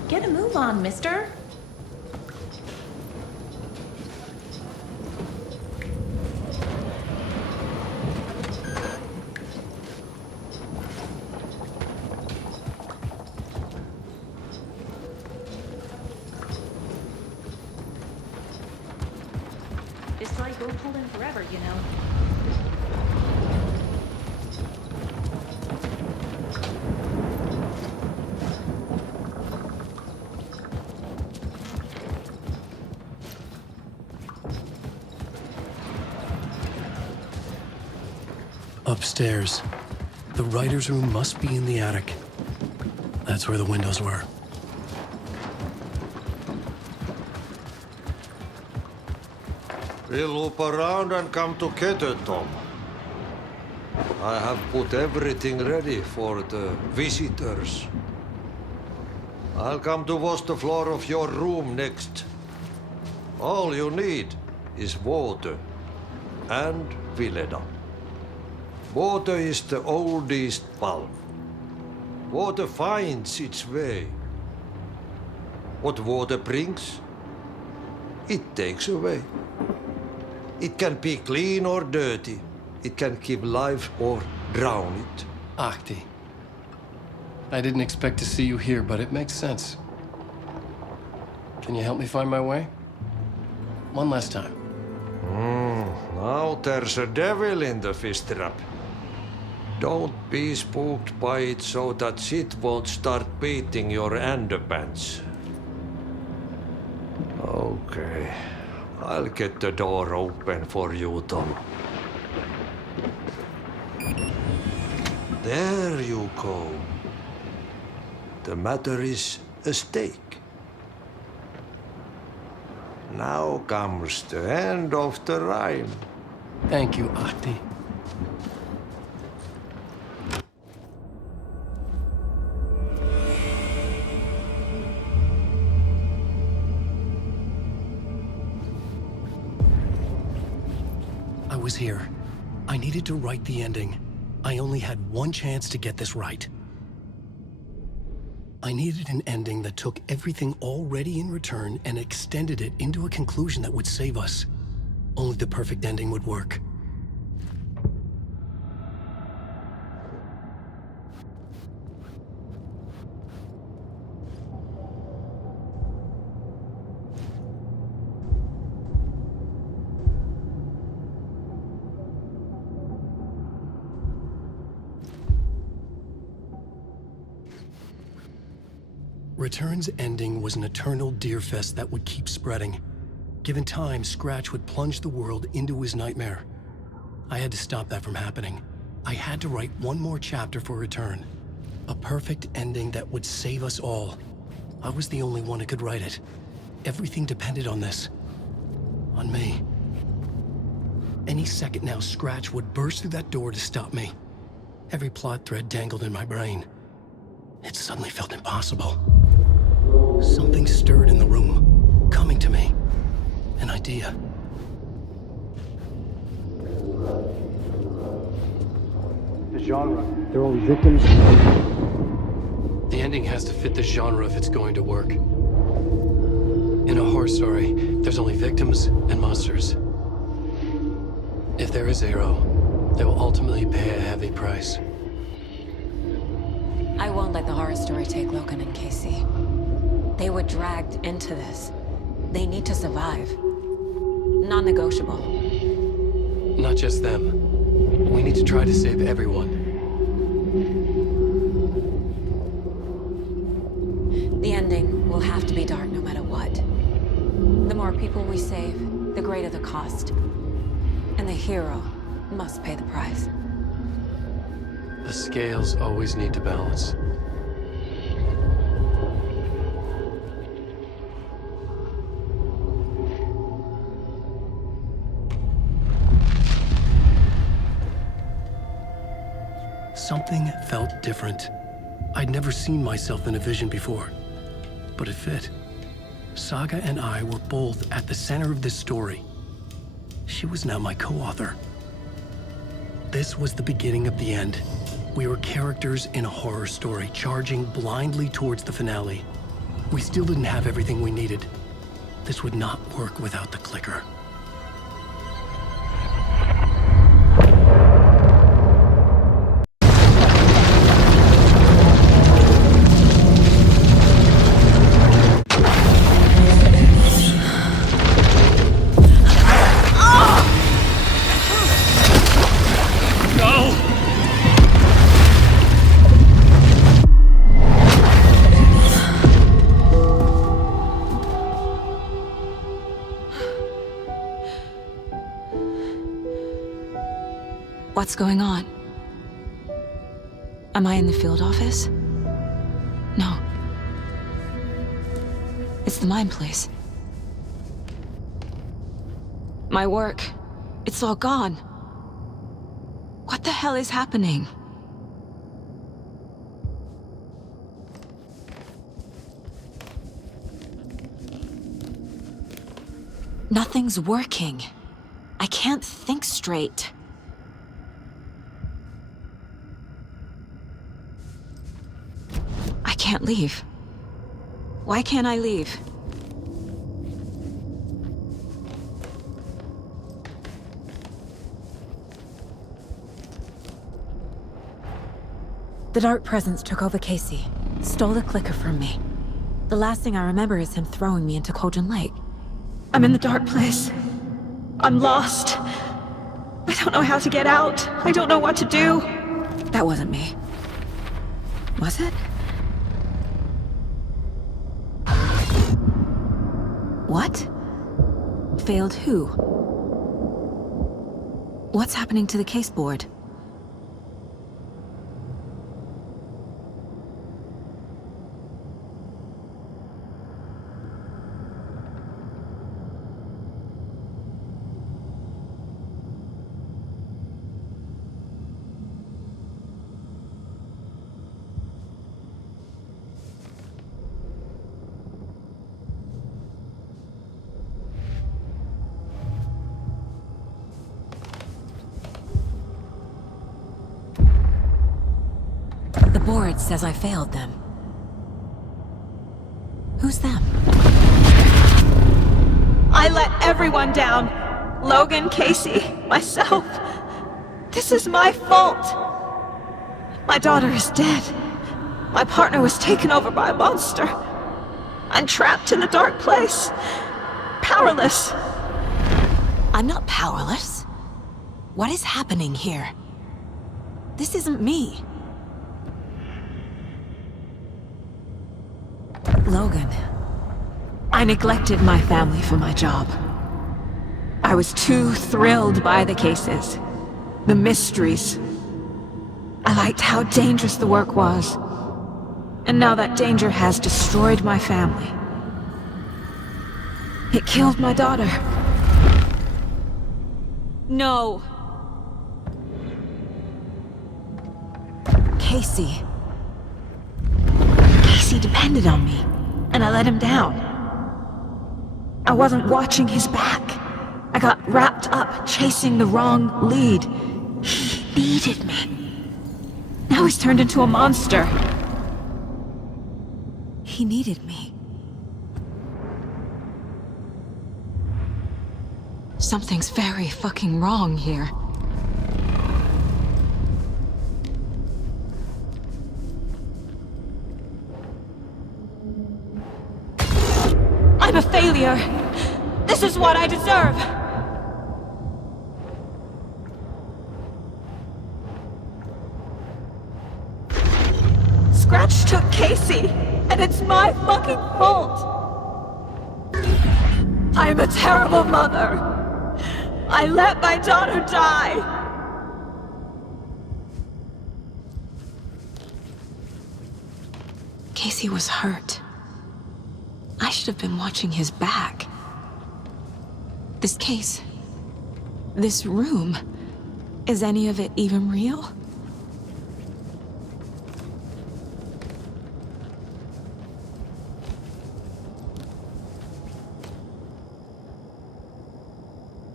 Get a move on, mister. This story will hold in forever, you know. Upstairs. The writer's room must be in the attic. That's where the windows were. We'll loop around and come together, Tom. I have put everything ready for the visitors. I'll come to wash the floor of your room next. All you need is water and Vileda. Water is the oldest bulb. Water finds its way. What water brings, it takes away. It can be clean or dirty. It can keep life or drown it. Ahti. I didn't expect to see you here, but it makes sense. Can you help me find my way? One last time. Now there's a devil in the fish trap. Don't be spooked by it so that shit won't start beating your underpants. Okay. I'll get the door open for you, Tom. There you go. The matter is a stake. Now comes the end of the rhyme. Thank you, Ahti. I was here. I needed to write the ending. I only had one chance to get this right. I needed an ending that took everything already in return and extended it into a conclusion that would save us. Only the perfect ending would work. Return's ending was an eternal Deerfest that would keep spreading. Given time, Scratch would plunge the world into his nightmare. I had to stop that from happening. I had to write one more chapter for Return. A perfect ending that would save us all. I was the only one who could write it. Everything depended on this. On me. Any second now, Scratch would burst through that door to stop me. Every plot thread dangled in my brain. It suddenly felt impossible. Something stirred in the room, coming to me. An idea. The genre. They're only victims. The ending has to fit the genre if it's going to work. In a horror story, there's only victims and monsters. If there is a hero, they will ultimately pay a heavy price. I won't let the horror story take Logan and Casey. They were dragged into this. They need to survive. Non-negotiable. Not just them. We need to try to save everyone. The ending will have to be dark no matter what. The more people we save, the greater the cost. And the hero must pay the price. The scales always need to balance. Something felt different. I'd never seen myself in a vision before, but it fit. Saga and I were both at the center of this story. She was now my co-author. This was the beginning of the end. We were characters in a horror story, charging blindly towards the finale. We still didn't have everything we needed. This would not work without the clicker. What's going on? Am I in the field office? No. It's the mine place. My work. It's all gone. What the hell is happening? Nothing's working. I can't think straight. I can't leave. Why can't I leave? The Dark Presence took over Casey, stole the clicker from me. The last thing I remember is him throwing me into Cauldron Lake. I'm in the dark place. I'm lost. I don't know how to get out. I don't know what to do. That wasn't me. Was it? What? Failed who? What's happening to the case board? The board says I failed them. Who's them? I let everyone down. Logan, Casey, myself. This is my fault. My daughter is dead. My partner was taken over by a monster. I'm trapped in a dark place. Powerless. I'm not powerless. What is happening here? This isn't me. Logan. I neglected my family for my job. I was too thrilled by the cases, the mysteries. I liked how dangerous the work was. And now that danger has destroyed my family. It killed my daughter. No. Casey. Casey depended on me, and I let him down. I wasn't watching his back. I got wrapped up chasing the wrong lead. He needed me. Now he's turned into a monster. He needed me. Something's very fucking wrong here. I'm a failure. This is what I deserve. Scratch took Casey, and it's my fucking fault. I'm a terrible mother. I let my daughter die. Casey was hurt. I should have been watching his back. This case, this room, is any of it even real?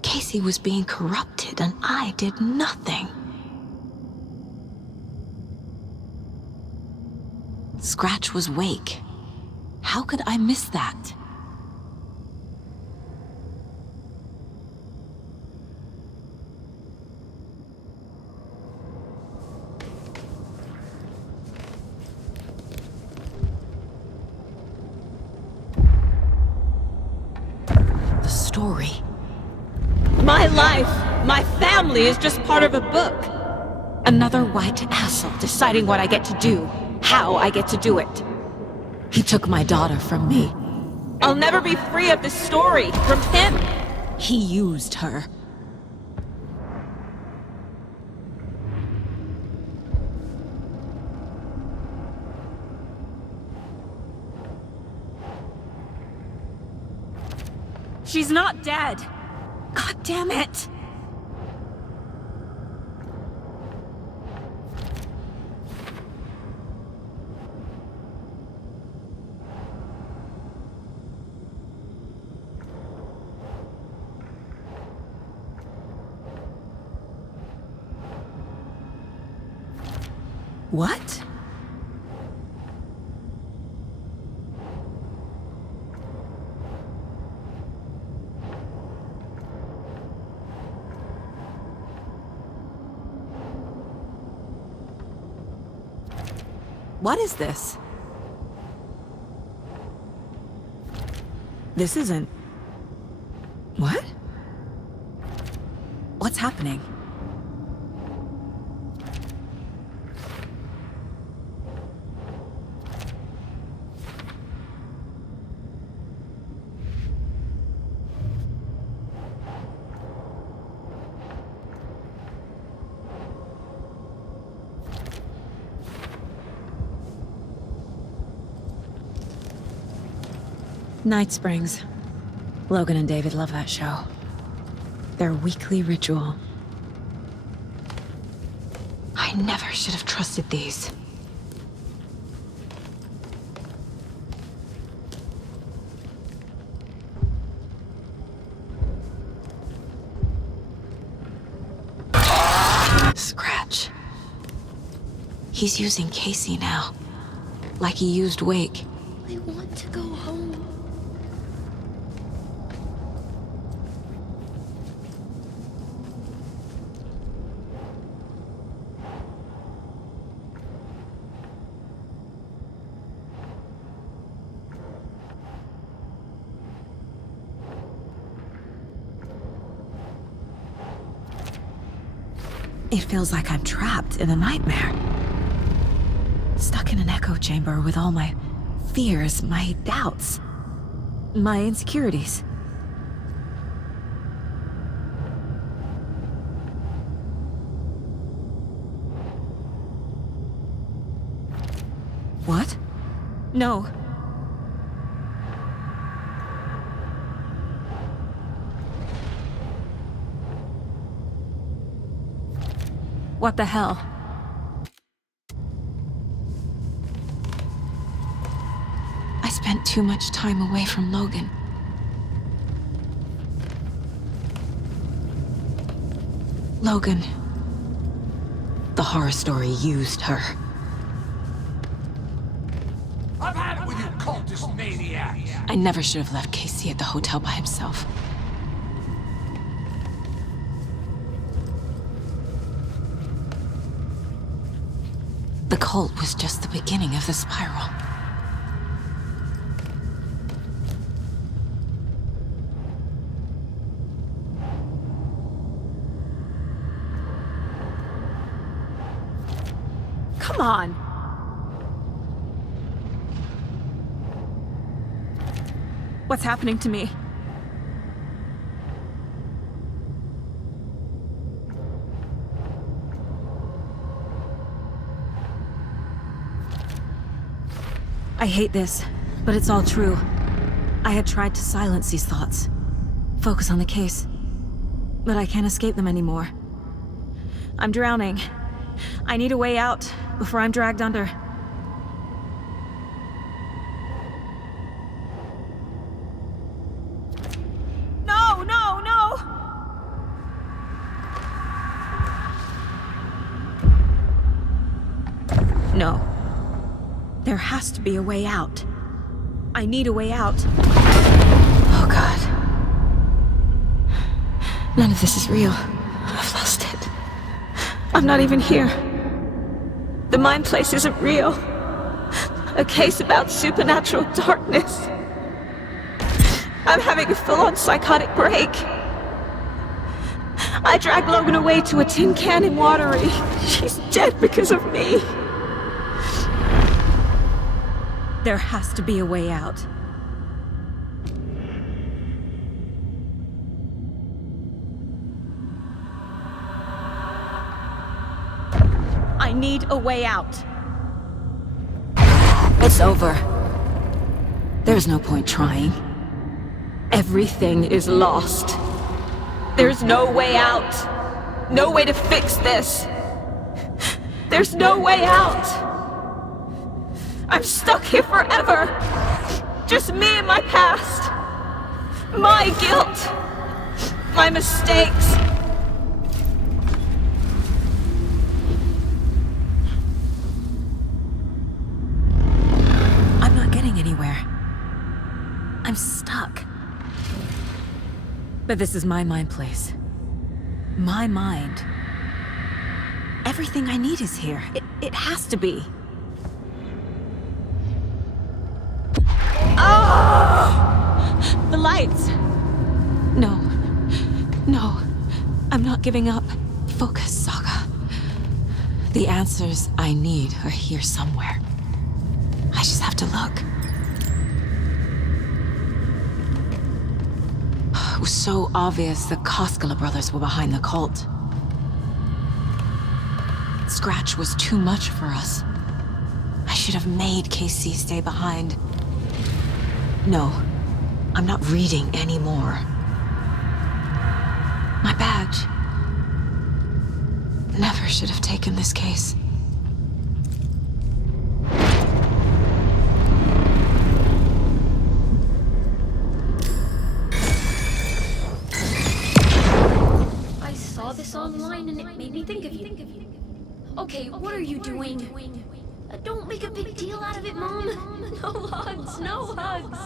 Casey was being corrupted and I did nothing. Scratch was Wake. How could I miss that? The story. My life, my family is just part of a book. Another white asshole deciding what I get to do, how I get to do it. He took my daughter from me. I'll never be free of this story from him. He used her. She's not dead. God damn it. What? What is this? This isn't... What? What's happening? Night Springs. Logan and David love that show. Their weekly ritual. I never should have trusted these. Scratch. He's using Casey now. Like he used Wake. I want to go home. It feels like I'm trapped in a nightmare. Stuck in an echo chamber with all my fears, my doubts, my insecurities. What? No. What the hell? I spent too much time away from Logan. Logan. The horror story used her. I've had it with you cultist maniacs! I never should have left Casey at the hotel by himself. The cult was just the beginning of the spiral. Come on! What's happening to me? I hate this, but it's all true. I had tried to silence these thoughts, focus on the case, but I can't escape them anymore. I'm drowning. I need a way out before I'm dragged under. No, no, no! No. There has to be a way out. I need a way out. Oh, God. None of this is real. I've lost it. I'm not even here. The Mind Place isn't real. A case about supernatural darkness. I'm having a full-on psychotic break. I dragged Logan away to a tin can in Watery. She's dead because of me. There has to be a way out. I need a way out. It's over. There's no point trying. Everything is lost. There's no way out. No way to fix this. There's no way out. I'm stuck here forever. Just me and my past. My guilt. My mistakes. I'm not getting anywhere. I'm stuck. But this is my mind place. My mind. Everything I need is here. It has to be. Oh! The lights! No. No. I'm not giving up. Focus, Saga. The answers I need are here somewhere. I just have to look. It was so obvious the Koskela brothers were behind the cult. Scratch was too much for us. I should have made KC stay behind. No, I'm not reading anymore. My badge. Never should have taken this case. I saw this online and it made me think of you. Okay, what are you doing? Don't make a big deal out of it, Mom. No hugs, no hugs.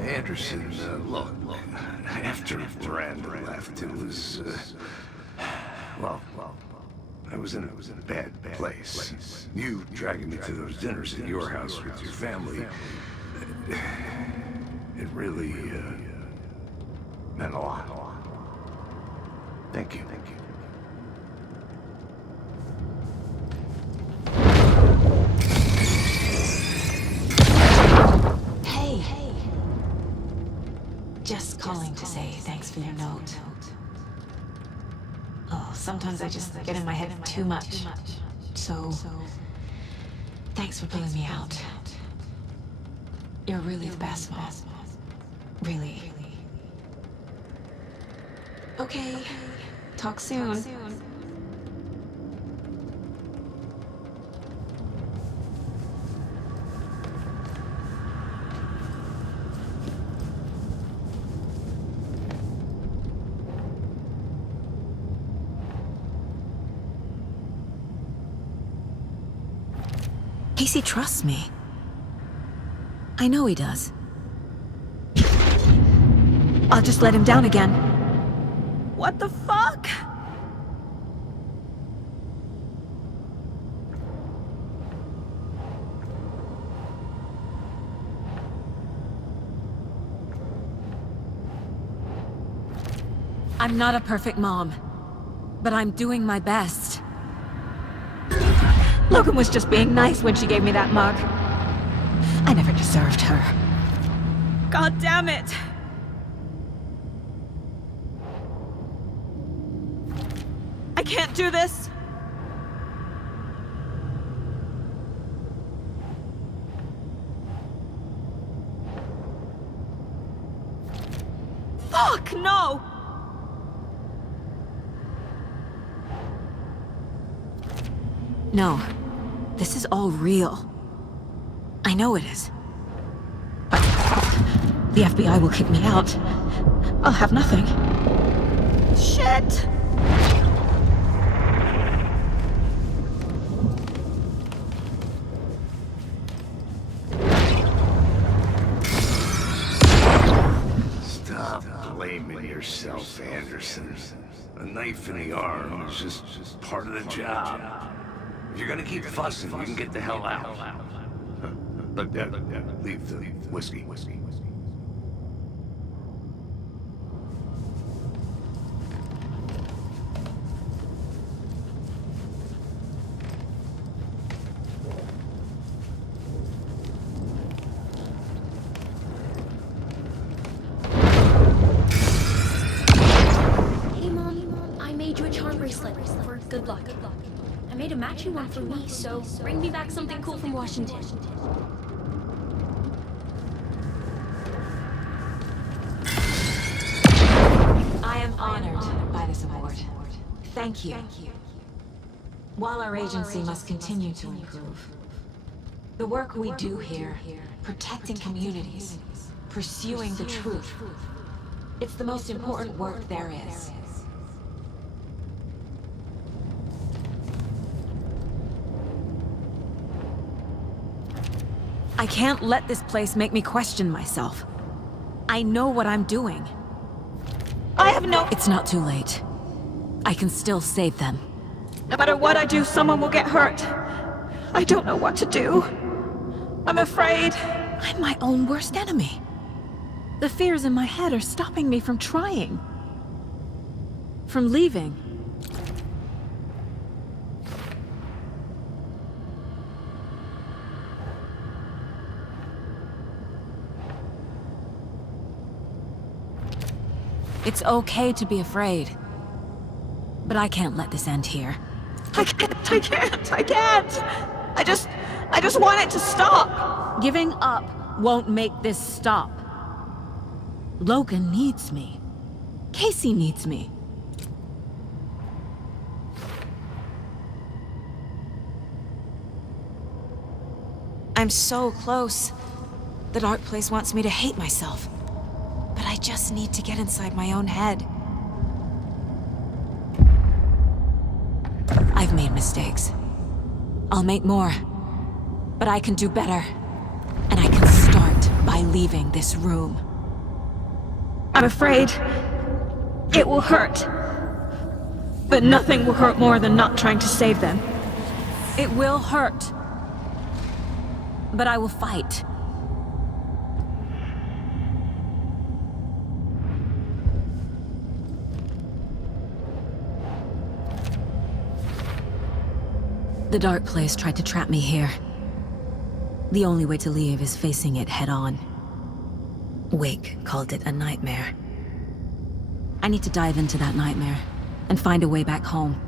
Anderson, look, after Miranda left, it was, well, I was in a bad place. You dragging me to those dinners at your house with your family, it really, meant a lot. Thank you. Hey. Just calling to say thanks for your note. Oh, sometimes I just get in my head too much. So, thanks for pulling me out. You're really the best, Mom. Really. Okay. Talk soon. Casey trusts me. I know he does. I'll just let him down again. What the fuck? I'm not a perfect mom, but I'm doing my best. Logan was just being nice when she gave me that mug. I never deserved her. God damn it! I can't do this! Fuck, no! No. This is all real. I know it is. The FBI will kick me out. I'll have nothing. Shit! Stop blaming yourself, Anderson. A knife in the arm is just part of the job. If you're gonna keep fussing, you can get the hell out. But leave the whiskey. Hey, Mom, I made you a I made a matching one for me, so bring me back something cool from Washington. I am honored by this award. Thank you. While our agency must continue to improve, the work we do here, protecting communities, pursuing the truth, it's the most important work there is. I can't let this place make me question myself. I know what I'm doing. I have no— It's not too late. I can still save them. No matter what I do, someone will get hurt. I don't know what to do. I'm afraid. I'm my own worst enemy. The fears in my head are stopping me from trying. From leaving. It's okay to be afraid. But I can't let this end here. I can't! I just want it to stop! Giving up won't make this stop. Logan needs me. Casey needs me. I'm so close. The dark place wants me to hate myself. But I just need to get inside my own head. I've made mistakes. I'll make more. But I can do better. And I can start by leaving this room. I'm afraid it will hurt. But nothing will hurt more than not trying to save them. It will hurt. But I will fight. The dark place tried to trap me here. The only way to leave is facing it head-on. Wake called it a nightmare. I need to dive into that nightmare and find a way back home.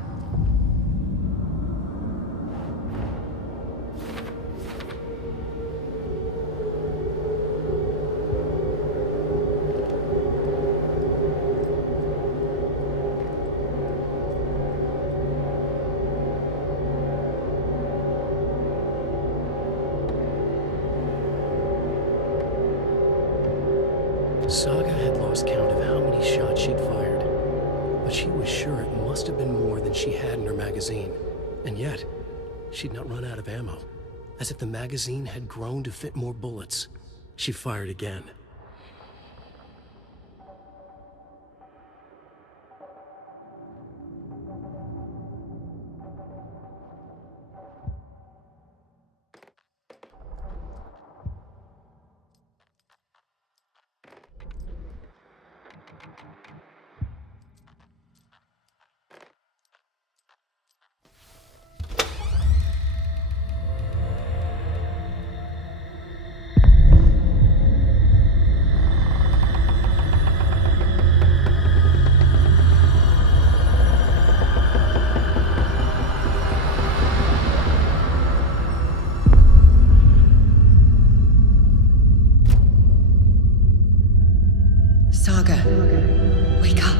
Saga had lost count of how many shots she'd fired, but she was sure it must have been more than she had in her magazine. And yet, she'd not run out of ammo. As if the magazine had grown to fit more bullets. She fired again. Saga, wake up.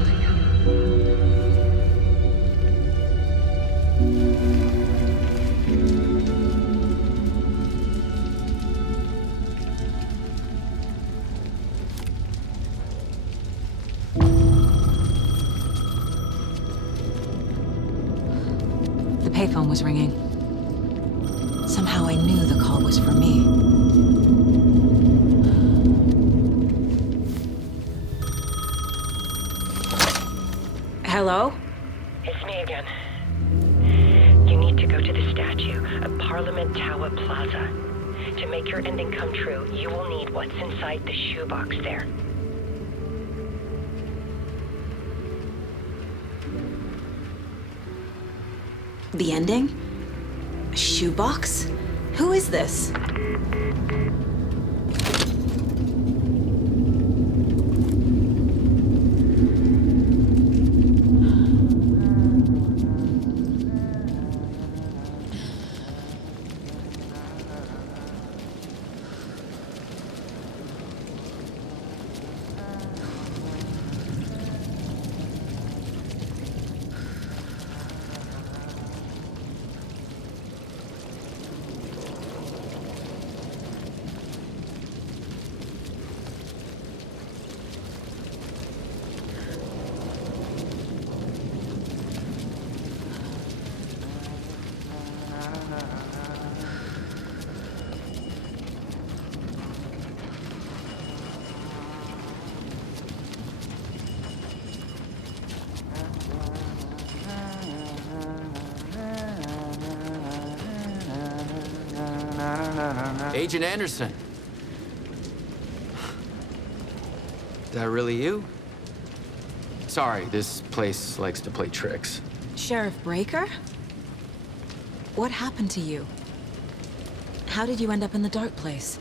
The payphone was ringing. Somehow I knew the call was for me. Hello? It's me again. You need to go to the statue at Parliament Tower Plaza. To make your ending come true, you will need what's inside the shoebox there. The ending? A shoebox? Who is this? Agent Anderson. That really you? Sorry, this place likes to play tricks. Sheriff Breaker? What happened to you? How did you end up in the dark place?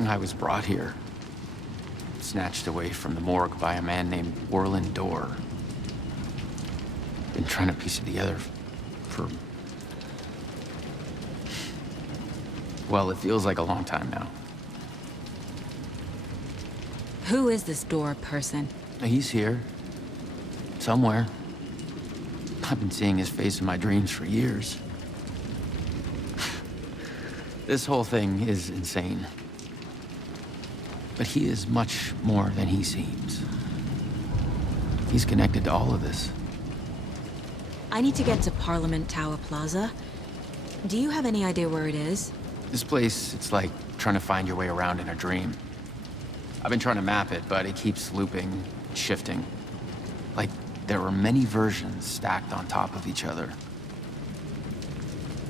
I was brought here. Snatched away from the morgue by a man named Warlin Dorr. Been trying to piece it together for... well, it feels like a long time now. Who is this Dorr person? He's here. Somewhere. I've been seeing his face in my dreams for years. This whole thing is insane. But he is much more than he seems. He's connected to all of this. I need to get to Parliament Tower Plaza. Do you have any idea where it is? This place, it's like trying to find your way around in a dream. I've been trying to map it, but it keeps looping, shifting. Like there are many versions stacked on top of each other.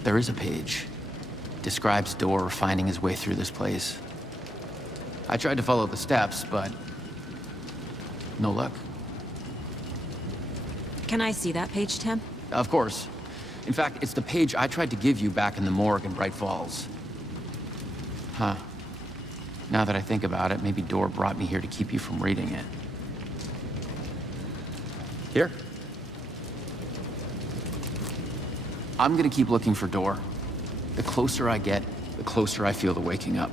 There is a page. Describes Dorr finding his way through this place. I tried to follow the steps, but no luck. Can I see that page, Tim? Of course. In fact, it's the page I tried to give you back in the morgue in Bright Falls. Huh. Now that I think about it, maybe Dorr brought me here to keep you from reading it. Here. I'm gonna keep looking for Dorr. The closer I get, the closer I feel to waking up.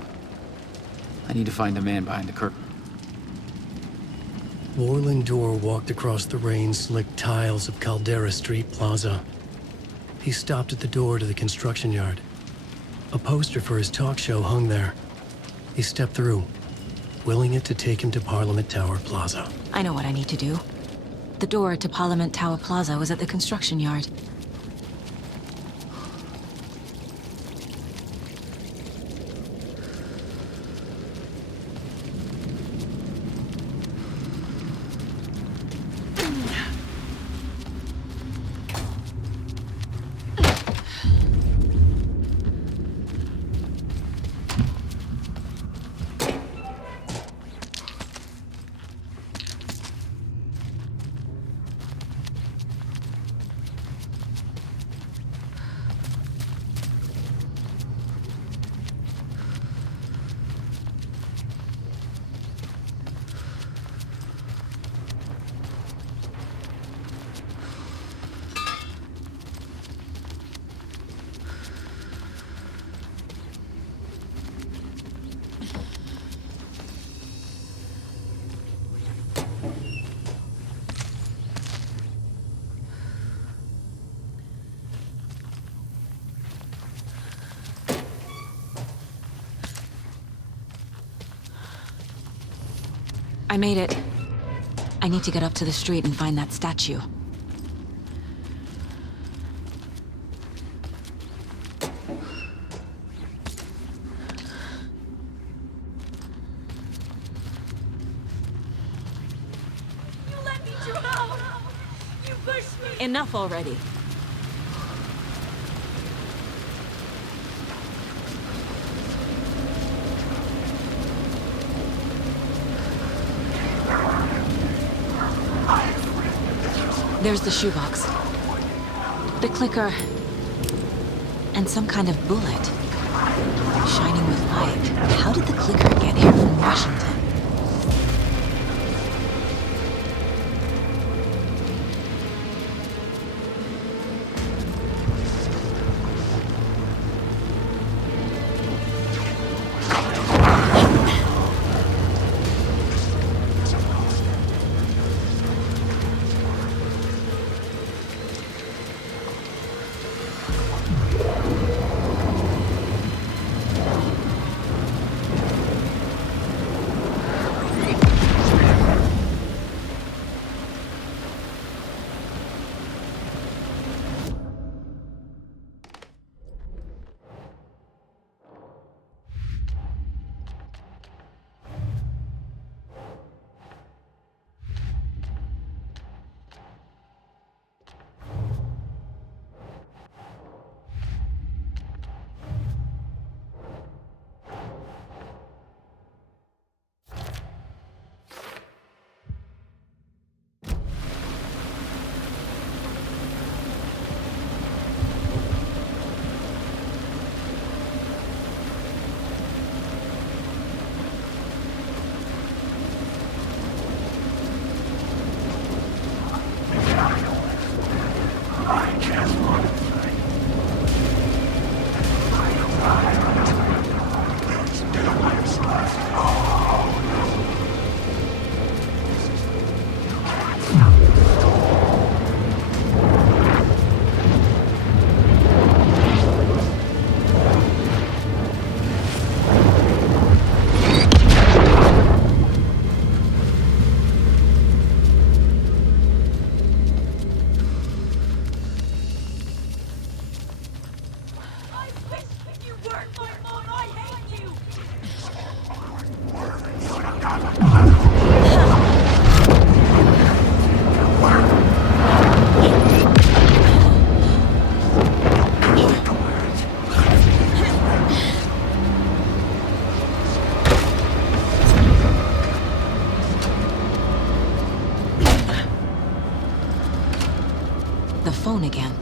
I need to find the man behind the curtain. Warlin Dorr walked across the rain-slicked tiles of Caldera Street Plaza. He stopped at the door to the construction yard. A poster for his talk show hung there. He stepped through, willing it to take him to Parliament Tower Plaza. I know what I need to do. The door to Parliament Tower Plaza was at the construction yard. I made it. I need to get up to the street and find that statue. You let me drown! You pushed me! Enough already. There's the shoebox. The clicker. And some kind of bullet. Shining with light. How did the clicker get here from Washington? phone again.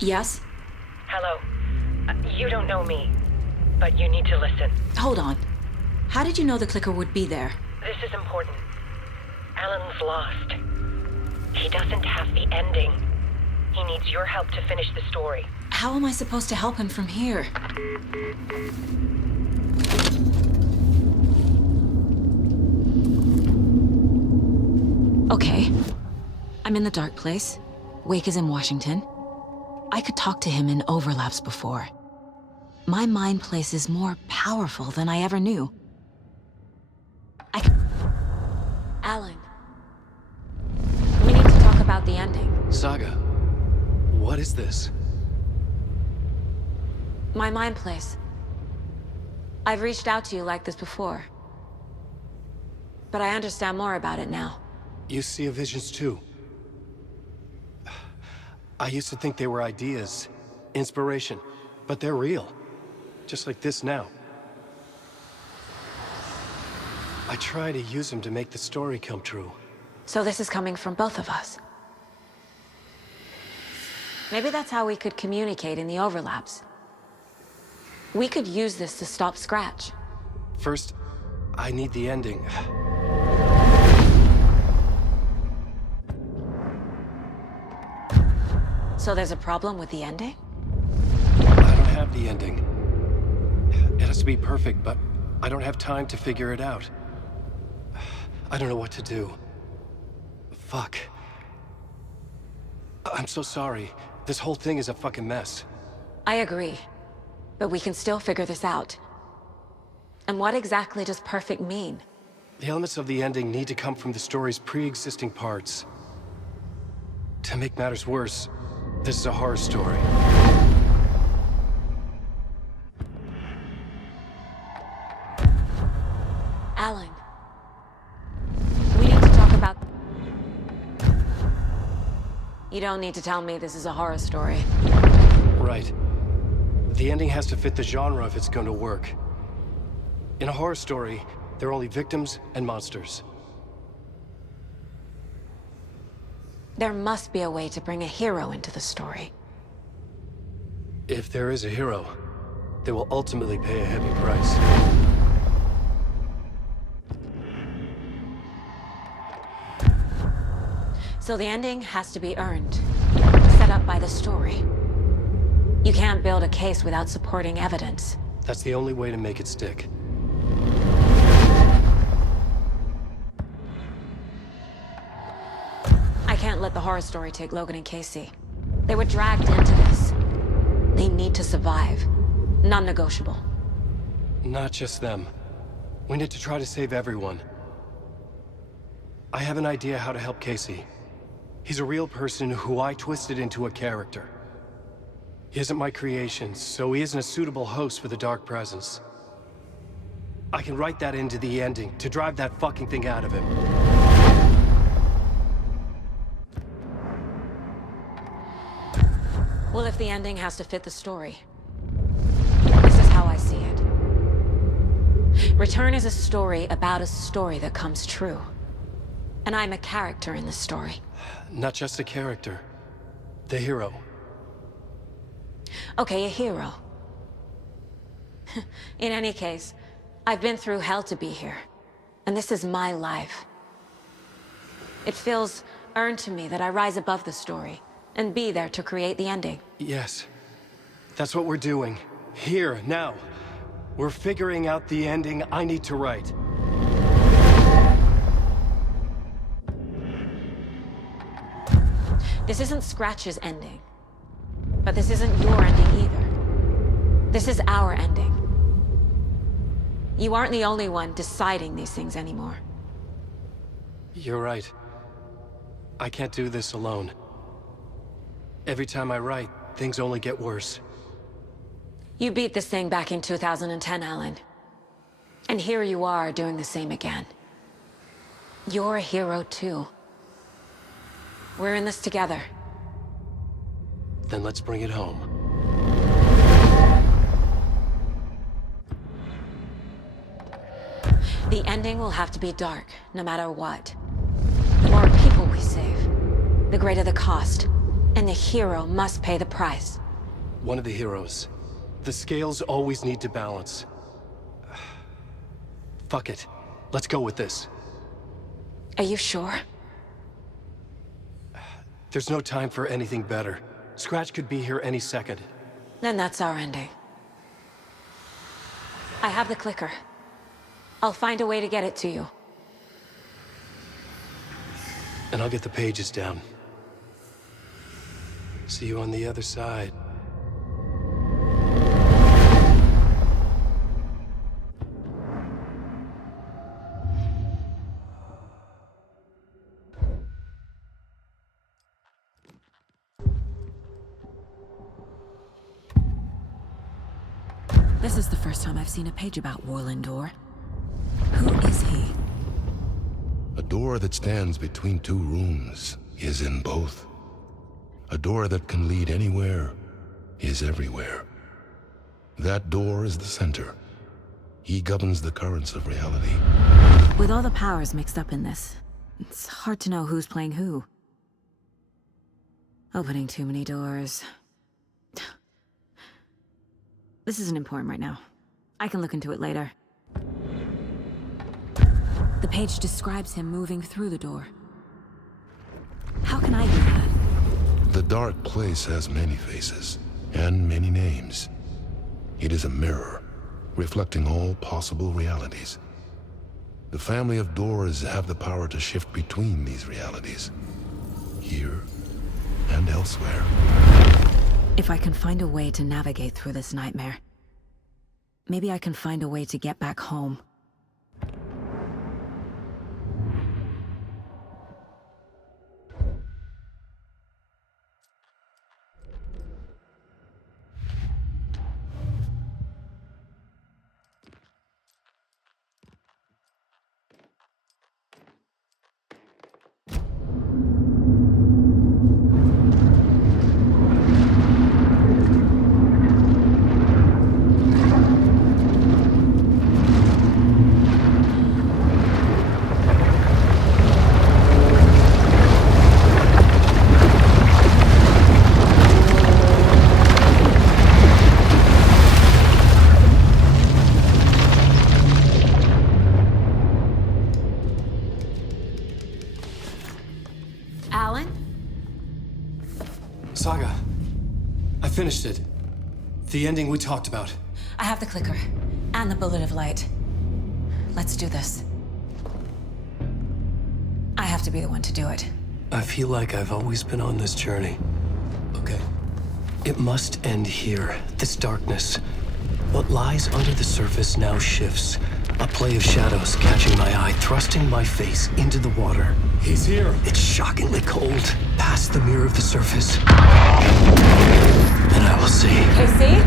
Yes? Hello. You don't know me, but you need to listen. Hold on. How did you know the clicker would be there? This is important. Alan's lost. He doesn't have the ending. He needs your help to finish the story. How am I supposed to help him from here? Okay. I'm in the dark place. Wake is in Washington. I could talk to him in overlaps before. My mind place is more powerful than I ever knew. Alan. We need to talk about the ending. Saga, what is this? My mind place. I've reached out to you like this before. But I understand more about it now. You see visions too. I used to think they were ideas, inspiration, but they're real. Just like this now. I try to use them to make the story come true. So this is coming from both of us. Maybe that's how we could communicate in the overlaps. We could use this to stop Scratch. First, I need the ending. So there's a problem with the ending? I don't have the ending. It has to be perfect, but I don't have time to figure it out. I don't know what to do. Fuck. I'm so sorry. This whole thing is a fucking mess. I agree. But we can still figure this out. And what exactly does perfect mean? The elements of the ending need to come from the story's pre-existing parts. To make matters worse, this is a horror story. Alan. We need to talk about... You don't need to tell me this is a horror story. Right. The ending has to fit the genre if it's going to work. In a horror story, there are only victims and monsters. There must be a way to bring a hero into the story. If there is a hero, they will ultimately pay a heavy price. So the ending has to be earned, set up by the story. You can't build a case without supporting evidence. That's the only way to make it stick. I can't let the horror story take Logan and Casey. They were dragged into this. They need to survive. Non-negotiable. Not just them. We need to try to save everyone. I have an idea how to help Casey. He's a real person who I twisted into a character. He isn't my creation, so he isn't a suitable host for the Dark Presence. I can write that into the ending to drive that fucking thing out of him. Well, if the ending has to fit the story, this is how I see it. Return is a story about a story that comes true. And I'm a character in the story. Not just a character. The hero. Okay, a hero. In any case, I've been through hell to be here. And this is my life. It feels earned to me that I rise above the story and be there to create the ending. Yes. That's what we're doing. Here, now. We're figuring out the ending I need to write. This isn't Scratch's ending. But this isn't your ending either. This is our ending. You aren't the only one deciding these things anymore. You're right. I can't do this alone. Every time I write, things only get worse. You beat this thing back in 2010, Alan. And here you are doing the same again. You're a hero too. We're in this together. Then let's bring it home. The ending will have to be dark, no matter what. The more people we save, the greater the cost. And the hero must pay the price. One of the heroes. The scales always need to balance. Fuck it. Let's go with this. Are you sure? There's no time for anything better. Scratch could be here any second. Then that's our ending. I have the clicker. I'll find a way to get it to you. And I'll get the pages down. See you on the other side. This is the first time I've seen a page about Warlindor. Who is he? A door that stands between two rooms is in both. A door that can lead anywhere is everywhere. That door is the center. He governs the currents of reality. With all the powers mixed up in this, it's hard to know who's playing who. Opening too many doors. This isn't important right now. I can look into it later. The page describes him moving through the door. How can I do that? The dark place has many faces and many names. It is a mirror, reflecting all possible realities. The family of doors have the power to shift between these realities, here and elsewhere. If I can find a way to navigate through this nightmare, maybe I can find a way to get back home. Saga, I finished it. The ending we talked about. I have the clicker and the bullet of light. Let's do this. I have to be the one to do it. I feel like I've always been on this journey. Okay. It must end here, this darkness. What lies under the surface now shifts. A play of shadows catching my eye, thrusting my face into the water. He's here. It's shockingly cold, past the mirror of the surface. And I will see. KC?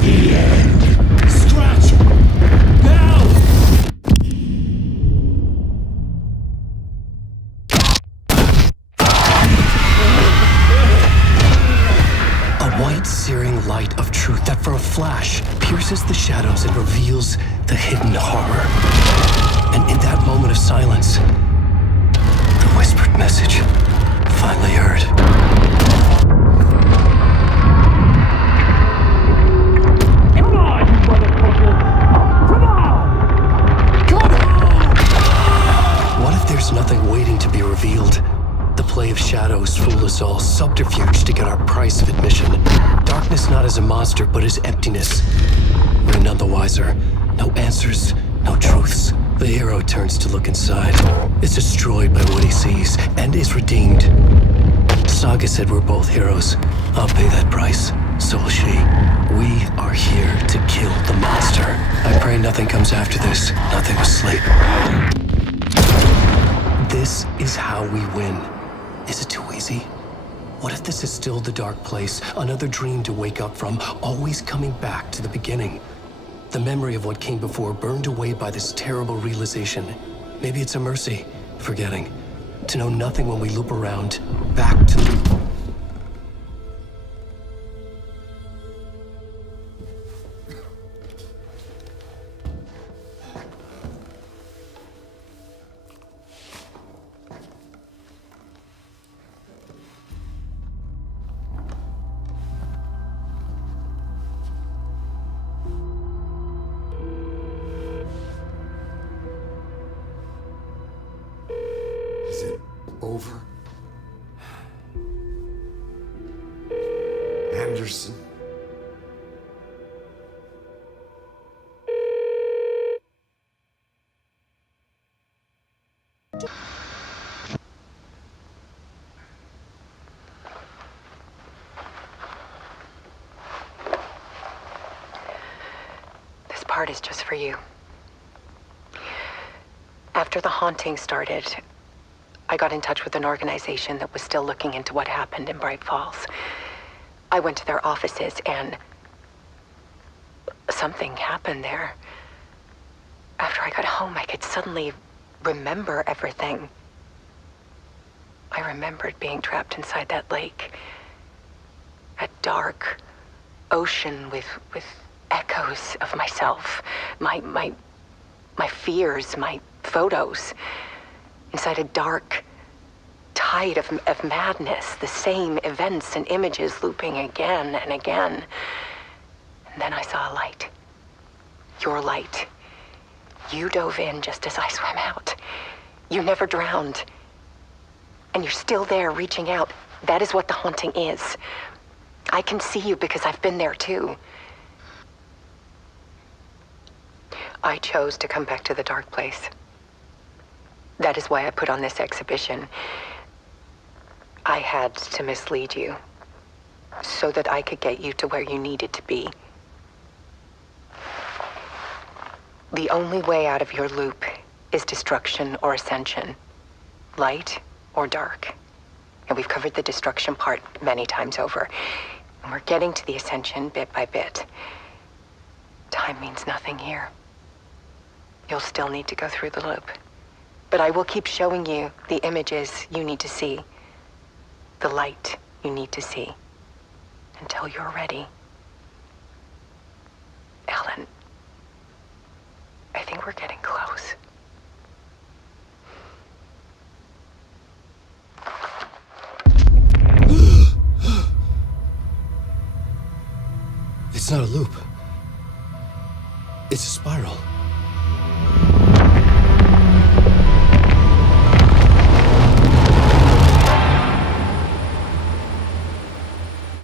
The end. Scratch! Now! A white, searing light of truth that for a flash pierces the shadows and reveals the hidden horror. And in that moment of silence, the whispered message finally heard. Come on, you motherfucker! Come on! Come on! What if there's nothing waiting to be revealed? The play of shadows fool us all, subterfuge to get our price of admission. Darkness not as a monster, but as emptiness. We're none the wiser. No answers, no truths. The hero turns to look inside. Is destroyed by what he sees, and is redeemed. Saga said we're both heroes. I'll pay that price. So will she. We are here to kill the monster. I pray nothing comes after this. Nothing but sleep. This is how we win. Is it too easy? What if this is still the dark place? Another dream to wake up from, always coming back to the beginning. The memory of what came before burned away by this terrible realization. Maybe it's a mercy. Forgetting. To know nothing when we loop around. Back to... Is it over? Anderson? This part is just for you. After the haunting started, I got in touch with an organization that was still looking into what happened in Bright Falls. I went to their offices and something happened there. After I got home, I could suddenly remember everything. I remembered being trapped inside that lake. A dark ocean with echoes of myself. My fears, my photos. Inside a dark tide of madness, the same events and images looping again and again. And then I saw a light. Your light. You dove in just as I swam out. You never drowned. And you're still there reaching out. That is what the haunting is. I can see you because I've been there too. I chose to come back to the dark place. That is why I put on this exhibition. I had to mislead you, so that I could get you to where you needed to be. The only way out of your loop is destruction or ascension, light or dark. And we've covered the destruction part many times over. And we're getting to the ascension bit by bit. Time means nothing here. You'll still need to go through the loop. But I will keep showing you the images you need to see, the light you need to see, until you're ready. Alan, I think we're getting close. It's not a loop. It's a spiral.